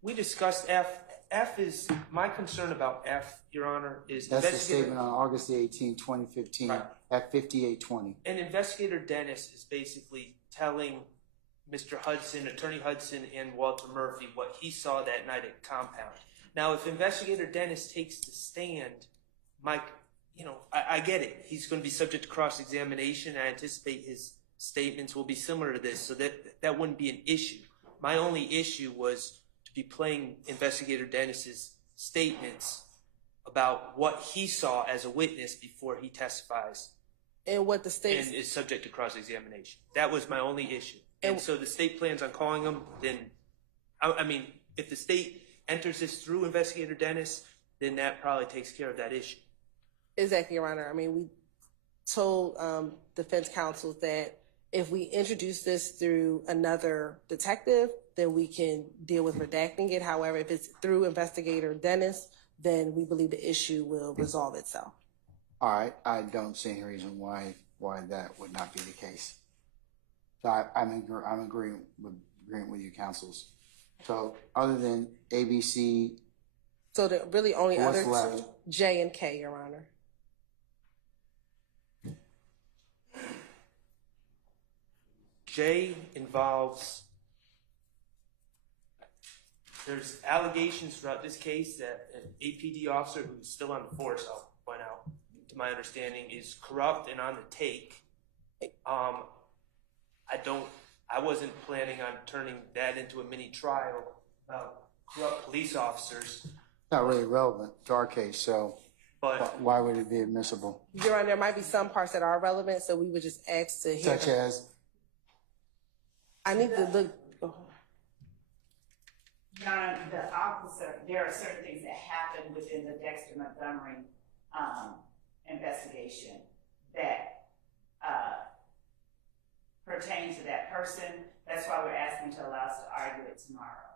We discussed F. F is, my concern about F, Your Honor, is That's the statement on August the 18th, 2015, Right. at 58:20. And Investigator Dennis is basically telling Mr. Hudson, Attorney Hudson, and Walter Murphy what he saw that night at Compound. Now, if Investigator Dennis takes the stand, I get it. He's going to be subject to cross-examination. I anticipate his statements will be similar to this, so that wouldn't be an issue. My only issue was to be playing Investigator Dennis's statements about what he saw as a witness before he testifies And what the state and is subject to cross-examination. That was my only issue. And so the state plans on calling him, then, I mean, if the state enters this through Investigator Dennis, then that probably takes care of that issue. Exactly, Your Honor. I mean, we told defense counsel that if we introduce this through another detective, then we can deal with redacting it. However, if it's through Investigator Dennis, then we believe the issue will resolve itself. All right, I don't see any reason why that would not be the case. So I'm agreeing with you, counsels. So other than ABC, So the really only What's other left? two, J and K, Your Honor. J involves, there's allegations throughout this case that an APD officer who's still on the force, I'll point out, to my understanding, is corrupt and on the take. I wasn't planning on turning that into a mini trial about corrupt police officers. not really relevant to our case, so But why would it be admissible? Your Honor, there might be some parts that are relevant, so we would just ask to hear. Such as? I need to look. Your Honor, the officer, there are certain things that happen within the Dexter Montgomery investigation that pertain to that person. That's why we're asking to allow us to argue it tomorrow.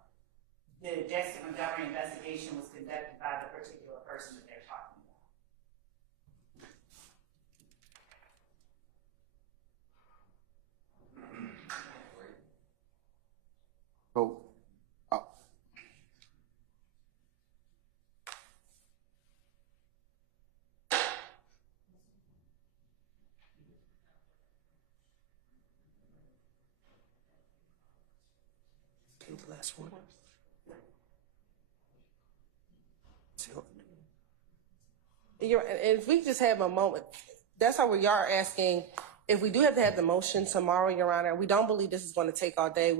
The Dexter Montgomery investigation was conducted by the particular person that they're talking about. Oh, the last one. If we just have a moment, that's how we are asking. If we do have to have the motion tomorrow, Your Honor, we don't believe this is going to take all day.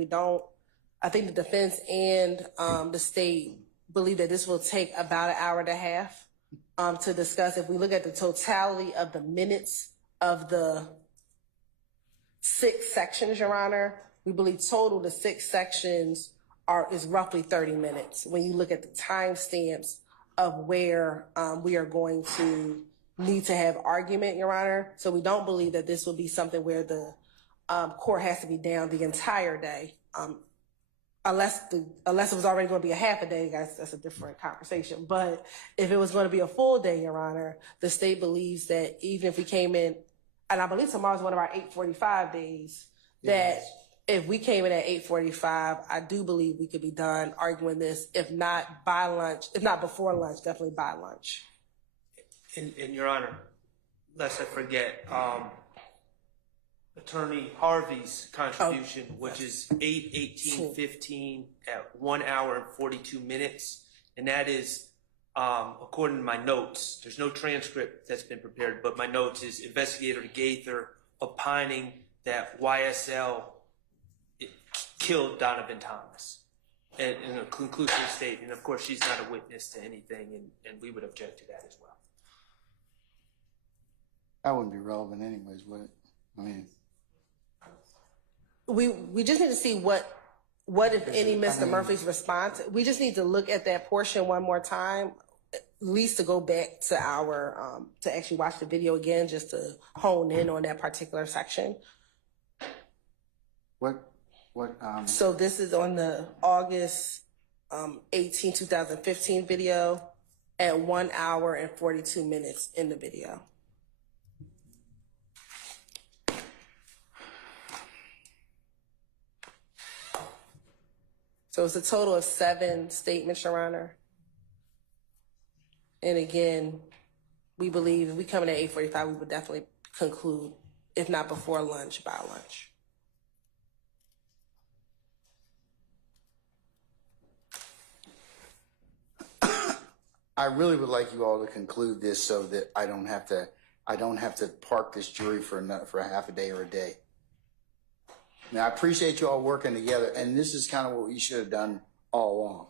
I think the defense and the state believe that this will take about an hour and a half to discuss. If we look at the totality of the minutes of the 6 sections, Your Honor, we believe total the 6 sections is roughly 30 minutes. When you look at the timestamps of where we are going to need to have argument, Your Honor. So we don't believe that this will be something where the court has to be down the entire day. Unless it was already going to be a half a day, guys, that's a different conversation. But if it was going to be a full day, Your Honor, the state believes that even if we came in, and I believe tomorrow's one of our 8:45 days, that if we came in at 8:45, I do believe we could be done arguing this, if not by lunch, if not before lunch, definitely by lunch. And Your Honor, lest I forget, Attorney Harvey's contribution, which is 8:18:15 at 1 hour and 42 minutes. And that is, according to my notes, there's no transcript that's been prepared, but my notes is Investigator Gaither opining that YSL killed Donovan Thomas in a conclusive statement. Of course, she's not a witness to anything, and we would object to that as well. that wouldn't be relevant anyways, would it? I mean, We just need to see what if any, Mr. Murphy's response. We just need to look at that portion one more time, at least to go back to our, to actually watch the video again, just to hone in on that particular section. So this is on the August 18, 2015 video at 1 hour and 42 minutes in the video. So it's a total of 7 statements, Your Honor. And again, we believe if we come in at 8:45, we would definitely conclude, if not before lunch, by lunch. I really would like you all to conclude this so that I don't have to park this jury for a half a day or a day. Now, I appreciate you all working together, and this is kind of what we should have done all along.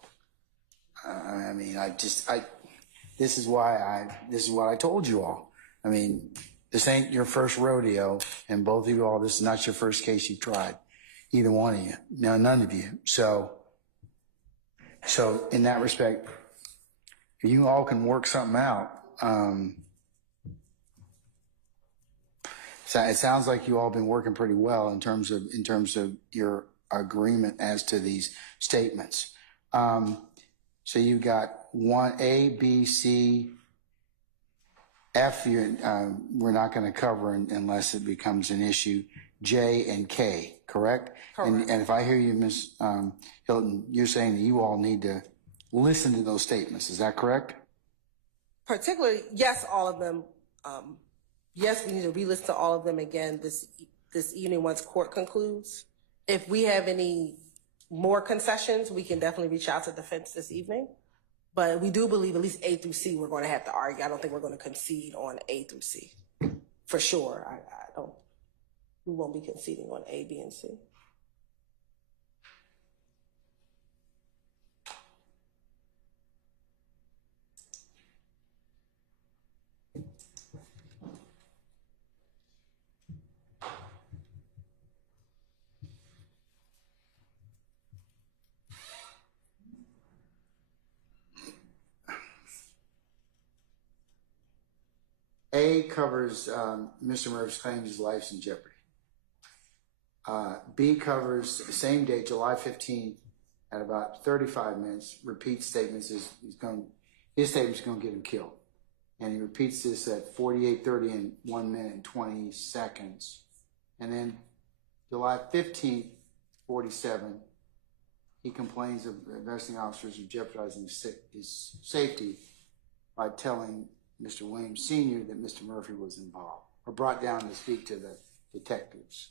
I mean, this is what I told you all. I mean, this ain't your first rodeo, and both of you all, this is not your first case you've tried. Either one of you. No, none of you. So in that respect, if you all can work something out, so it sounds like you all been working pretty well in terms of your agreement as to these statements. So you got 1, A, B, C, F. We're not going to cover unless it becomes an issue. J and K, correct? Correct. And if I hear you, Ms. Hilton, you're saying that you all need to listen to those statements. Is that correct? Particularly, yes, all of them. Yes, we need to re-listen to all of them again this evening once court concludes. If we have any more concessions, we can definitely reach out to defense this evening. But we do believe at least A through C we're going to have to argue. I don't think we're going to concede on A through C. For sure. We won't be conceding on A, B, and C. A covers Mr. Murph's claims his life's in jeopardy. B covers the same day, July 15th, at about 35 minutes, repeats statements. His statement's going to get him killed. And he repeats this at 48:30 and 1 minute and 20 seconds. And then July 15th, 47, he complains of investigating officers who jeopardizing his safety by telling Mr. Williams Sr. that Mr. Murphy was involved or brought down to speak to the detectives.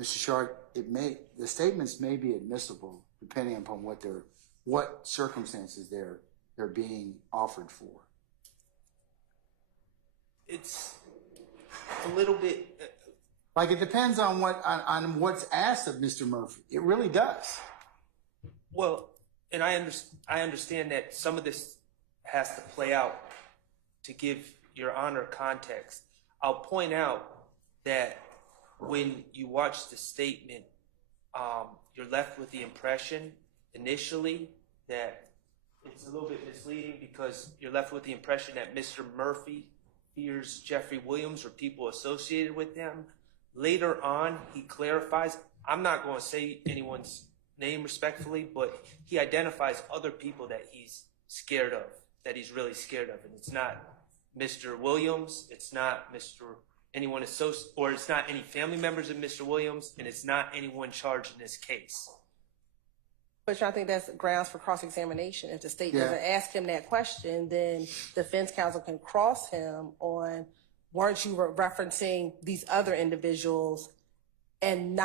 Mr. Sharp, the statements may be admissible depending upon what circumstances they're being offered for. It's a little bit. Like it depends on what's asked of Mr. Murphy. It really does. Well, and I understand that some of this has to play out to give Your Honor context. I'll point out that when you watch the statement, you're left with the impression initially that it's a little bit misleading because you're left with the impression that Mr. Murphy fears Jeffery Williams or people associated with him. Later on, he clarifies, I'm not going to say anyone's name respectfully, but he identifies other people that he's scared of, that he's really scared of. And it's not Mr. Williams, it's not anyone associated, or it's not any family members of Mr. Williams, and it's not anyone charged in this case. But I think that's grounds for cross-examination. If the state doesn't ask him that question, then defense counsel can cross him on, weren't you referencing these other individuals and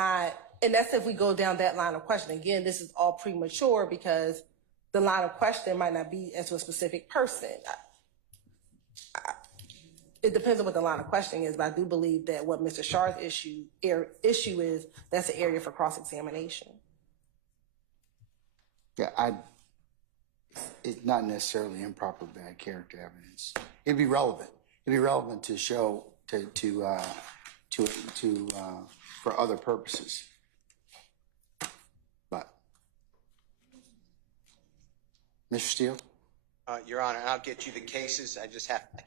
that's if we go down that line of question. Again, this is all premature because the line of question might not be as to a specific person. It depends on what the line of questioning is, but I do believe that what Mr. Shar's issue is, that's an area for cross-examination. Yeah, it's not necessarily improper bad character evidence. It'd be relevant. It'd be relevant to show for other purposes. But Mr. Steele? Your Honor, I'll get you the cases. I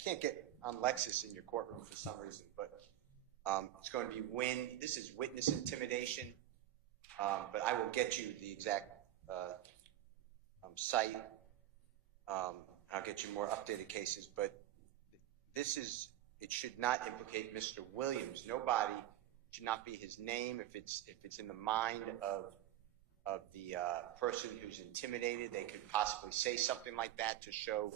can't get on Lexus in your courtroom for some reason, but it's going to be this is witness intimidation, but I will get you the exact site. I'll get you more updated cases, but it should not implicate Mr. Williams. Nobody should not be his name. If it's in the mind of the person who's intimidated, they could possibly say something like that to show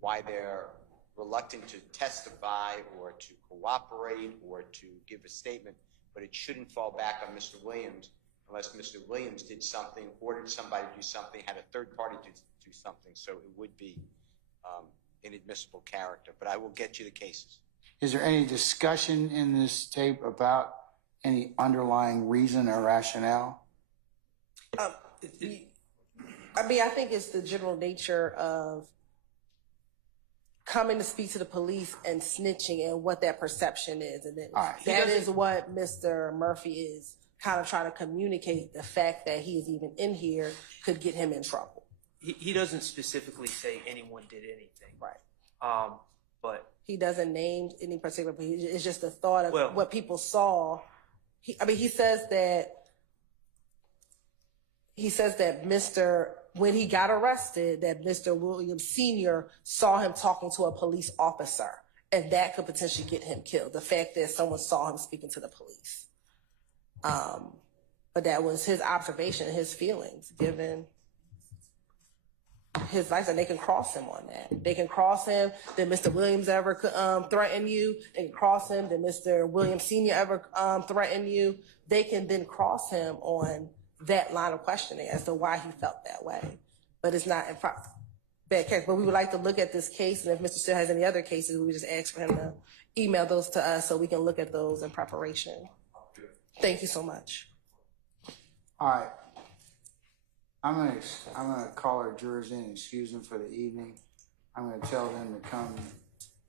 why they're reluctant to testify or to cooperate or to give a statement, but it shouldn't fall back on Mr. Williams unless Mr. Williams did something, ordered somebody to do something, had a third party to do something. So it would be inadmissible character. But I will get you the cases. Is there any discussion in this tape about any underlying reason or rationale? I mean, I think it's the general nature of coming to speak to the police and snitching and what that perception is. And then that is what Mr. Murphy is kind of trying to communicate. The fact that he is even in here could get him in trouble. He doesn't specifically say anyone did anything. Right. But he doesn't name any particular, it's just the thought of what people saw. He says that when he got arrested, that Mr. Williams Sr. saw him talking to a police officer, and that could potentially get him killed. The fact that someone saw him speaking to the police. But that was his observation, his feelings, given his life, and they can cross him on that. They can cross him. Did Mr. Williams ever threaten you? They can cross him. Did Mr. Williams Sr. ever threaten you? They can then cross him on that line of questioning as to why he felt that way. But it's not in bad case. But we would like to look at this case, and if Mr. Steele has any other cases, we would just ask for him to email those to us so we can look at those in preparation. Thank you so much. All right. I'm gonna call our jurors in and excuse them for the evening. I'm gonna tell them to come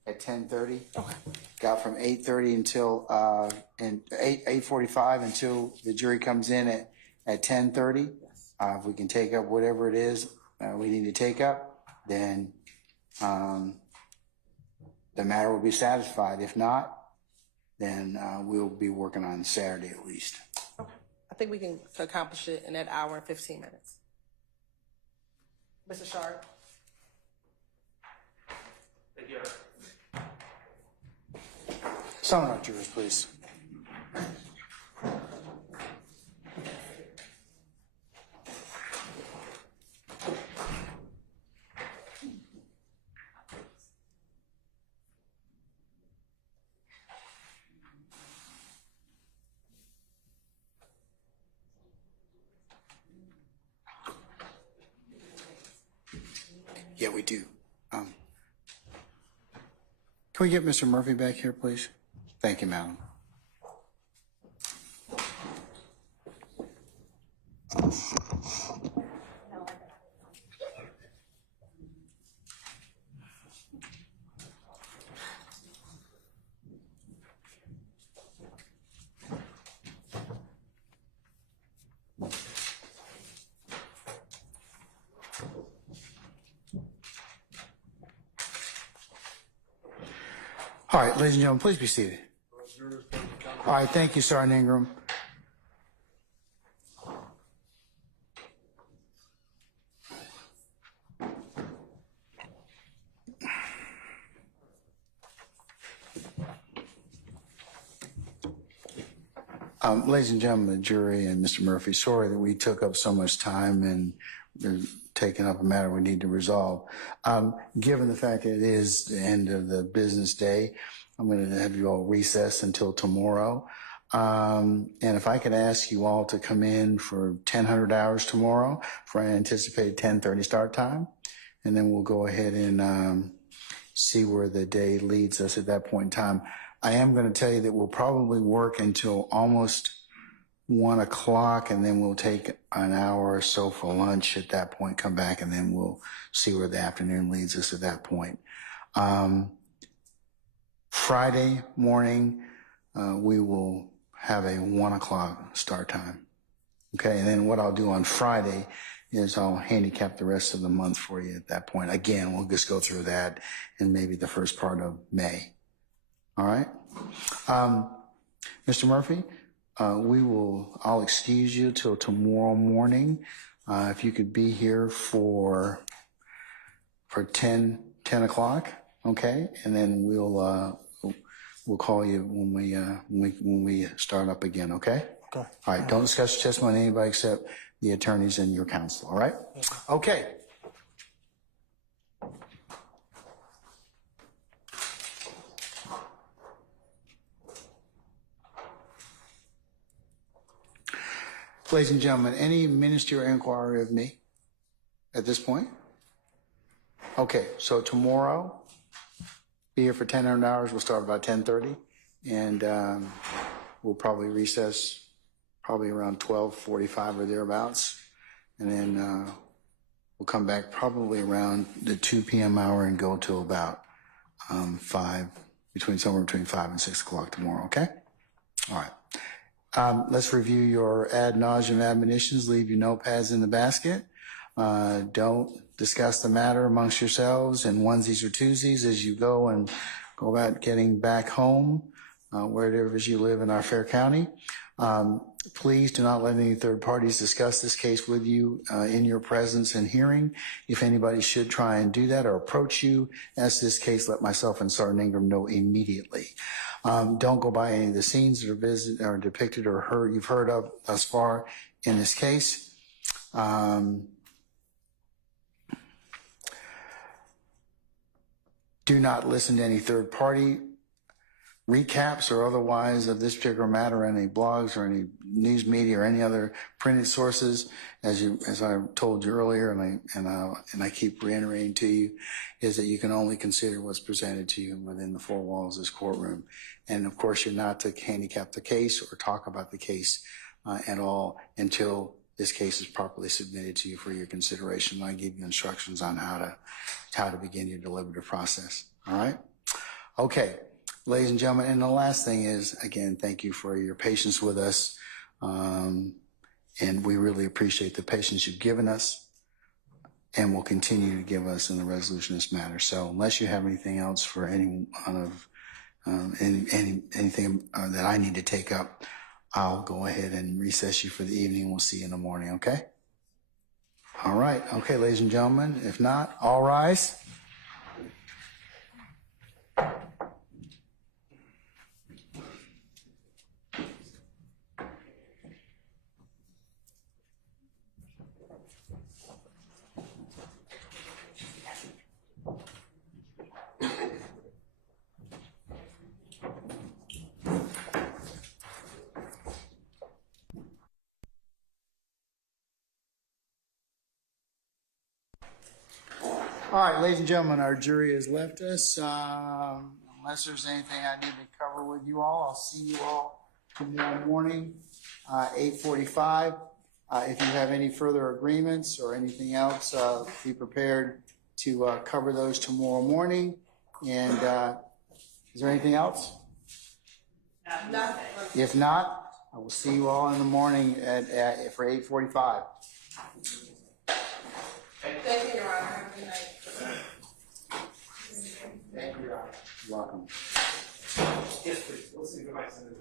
at 10:30. Okay. Got from 8:30 until and 8:45 until the jury comes in at 10:30. Yes. If we can take up whatever it is we need to take up, then the matter will be satisfied. If not, then we'll be working on Saturday at least. Okay. I think we can accomplish it in that hour and 15 minutes. Mr. Sharp. thank you. Some of our jurors, please. Yeah, we do. Can we get Mr. Murphy back here, please? Thank you, madam. All right, ladies and gentlemen, please be seated. All right, thank you, Sergeant Ingram. Ladies and gentlemen, the jury and Mr. Murphy, sorry that we took up so much time and taking up a matter we need to resolve. Given the fact that it is the end of the business day, I'm going to have you all recess until tomorrow. And if I could ask you all to come in for 1000 hours tomorrow for an anticipated 10:30 start time, and then we'll go ahead and see where the day leads us at that point in time. I am going to tell you that we'll probably work until almost 1 o'clock, and then we'll take an hour or so for lunch at that point, come back, and then we'll see where the afternoon leads us at that point. Friday morning, we will have a 1 o'clock start time. Okay, and then what I'll do on Friday is I'll handicap the rest of the month for you at that point. Again, we'll just go through that in maybe the first part of May. All right? Mr. Murphy, I'll excuse you till tomorrow morning. If you could be here for 10 o'clock, okay? And then we'll call you when we start up again, okay? Okay. All right, don't discuss your testimony with anybody except the attorneys and your counsel, all right? Okay. Ladies and gentlemen, any ministerial inquiry of me at this point? Okay, so tomorrow, be here for 10 hours. We'll start about 10:30, and we'll probably recess probably around 12:45 or thereabouts, and then we'll come back probably around the 2 p.m. hour and go till about 5, somewhere between 5 and 6 o'clock tomorrow. Okay. All right. Let's review your ad nauseum admonitions. Leave your notepads in the basket. Don't discuss the matter amongst yourselves in onesies or twosies as you go about getting back home, wherever you live in our fair county. Please do not let any third parties discuss this case with you in your presence and hearing. If anybody should try and do that or approach you as this case, let myself and Sergeant Ingram know immediately. Don't go by any of the scenes that are depicted or you've heard of thus far in this case. Do not listen to any third party recaps or otherwise of this particular matter, any blogs or any news media or any other printed sources. As I told you earlier, and I keep reiterating to you, is that you can only consider what's presented to you within the four walls of this courtroom. And of course, you're not to handicap the case or talk about the case at all until this case is properly submitted to you for your consideration. I give you instructions on how to begin your deliberative process. All right? Okay. Ladies and gentlemen, and the last thing is, again, thank you for your patience with us. And we really appreciate the patience you've given us and will continue to give us in the resolution of this matter. So unless you have anything else for anything that I need to take up, I'll go ahead and recess you for the evening. We'll see you in the morning, okay? All right. Okay, ladies and gentlemen, if not, all rise. All right, ladies and gentlemen, our jury has left us. Unless there's anything I need to cover with you all, I'll see you all tomorrow morning, 8:45. If you have any further agreements or anything else, be prepared to cover those tomorrow morning. And is there anything else? Nothing. If not, I will see you all in the morning for 8:45. Thank you, Your Honor. Have a good night. Thank you, Your Honor. You're welcome. Yes, please. Let's see if I send it.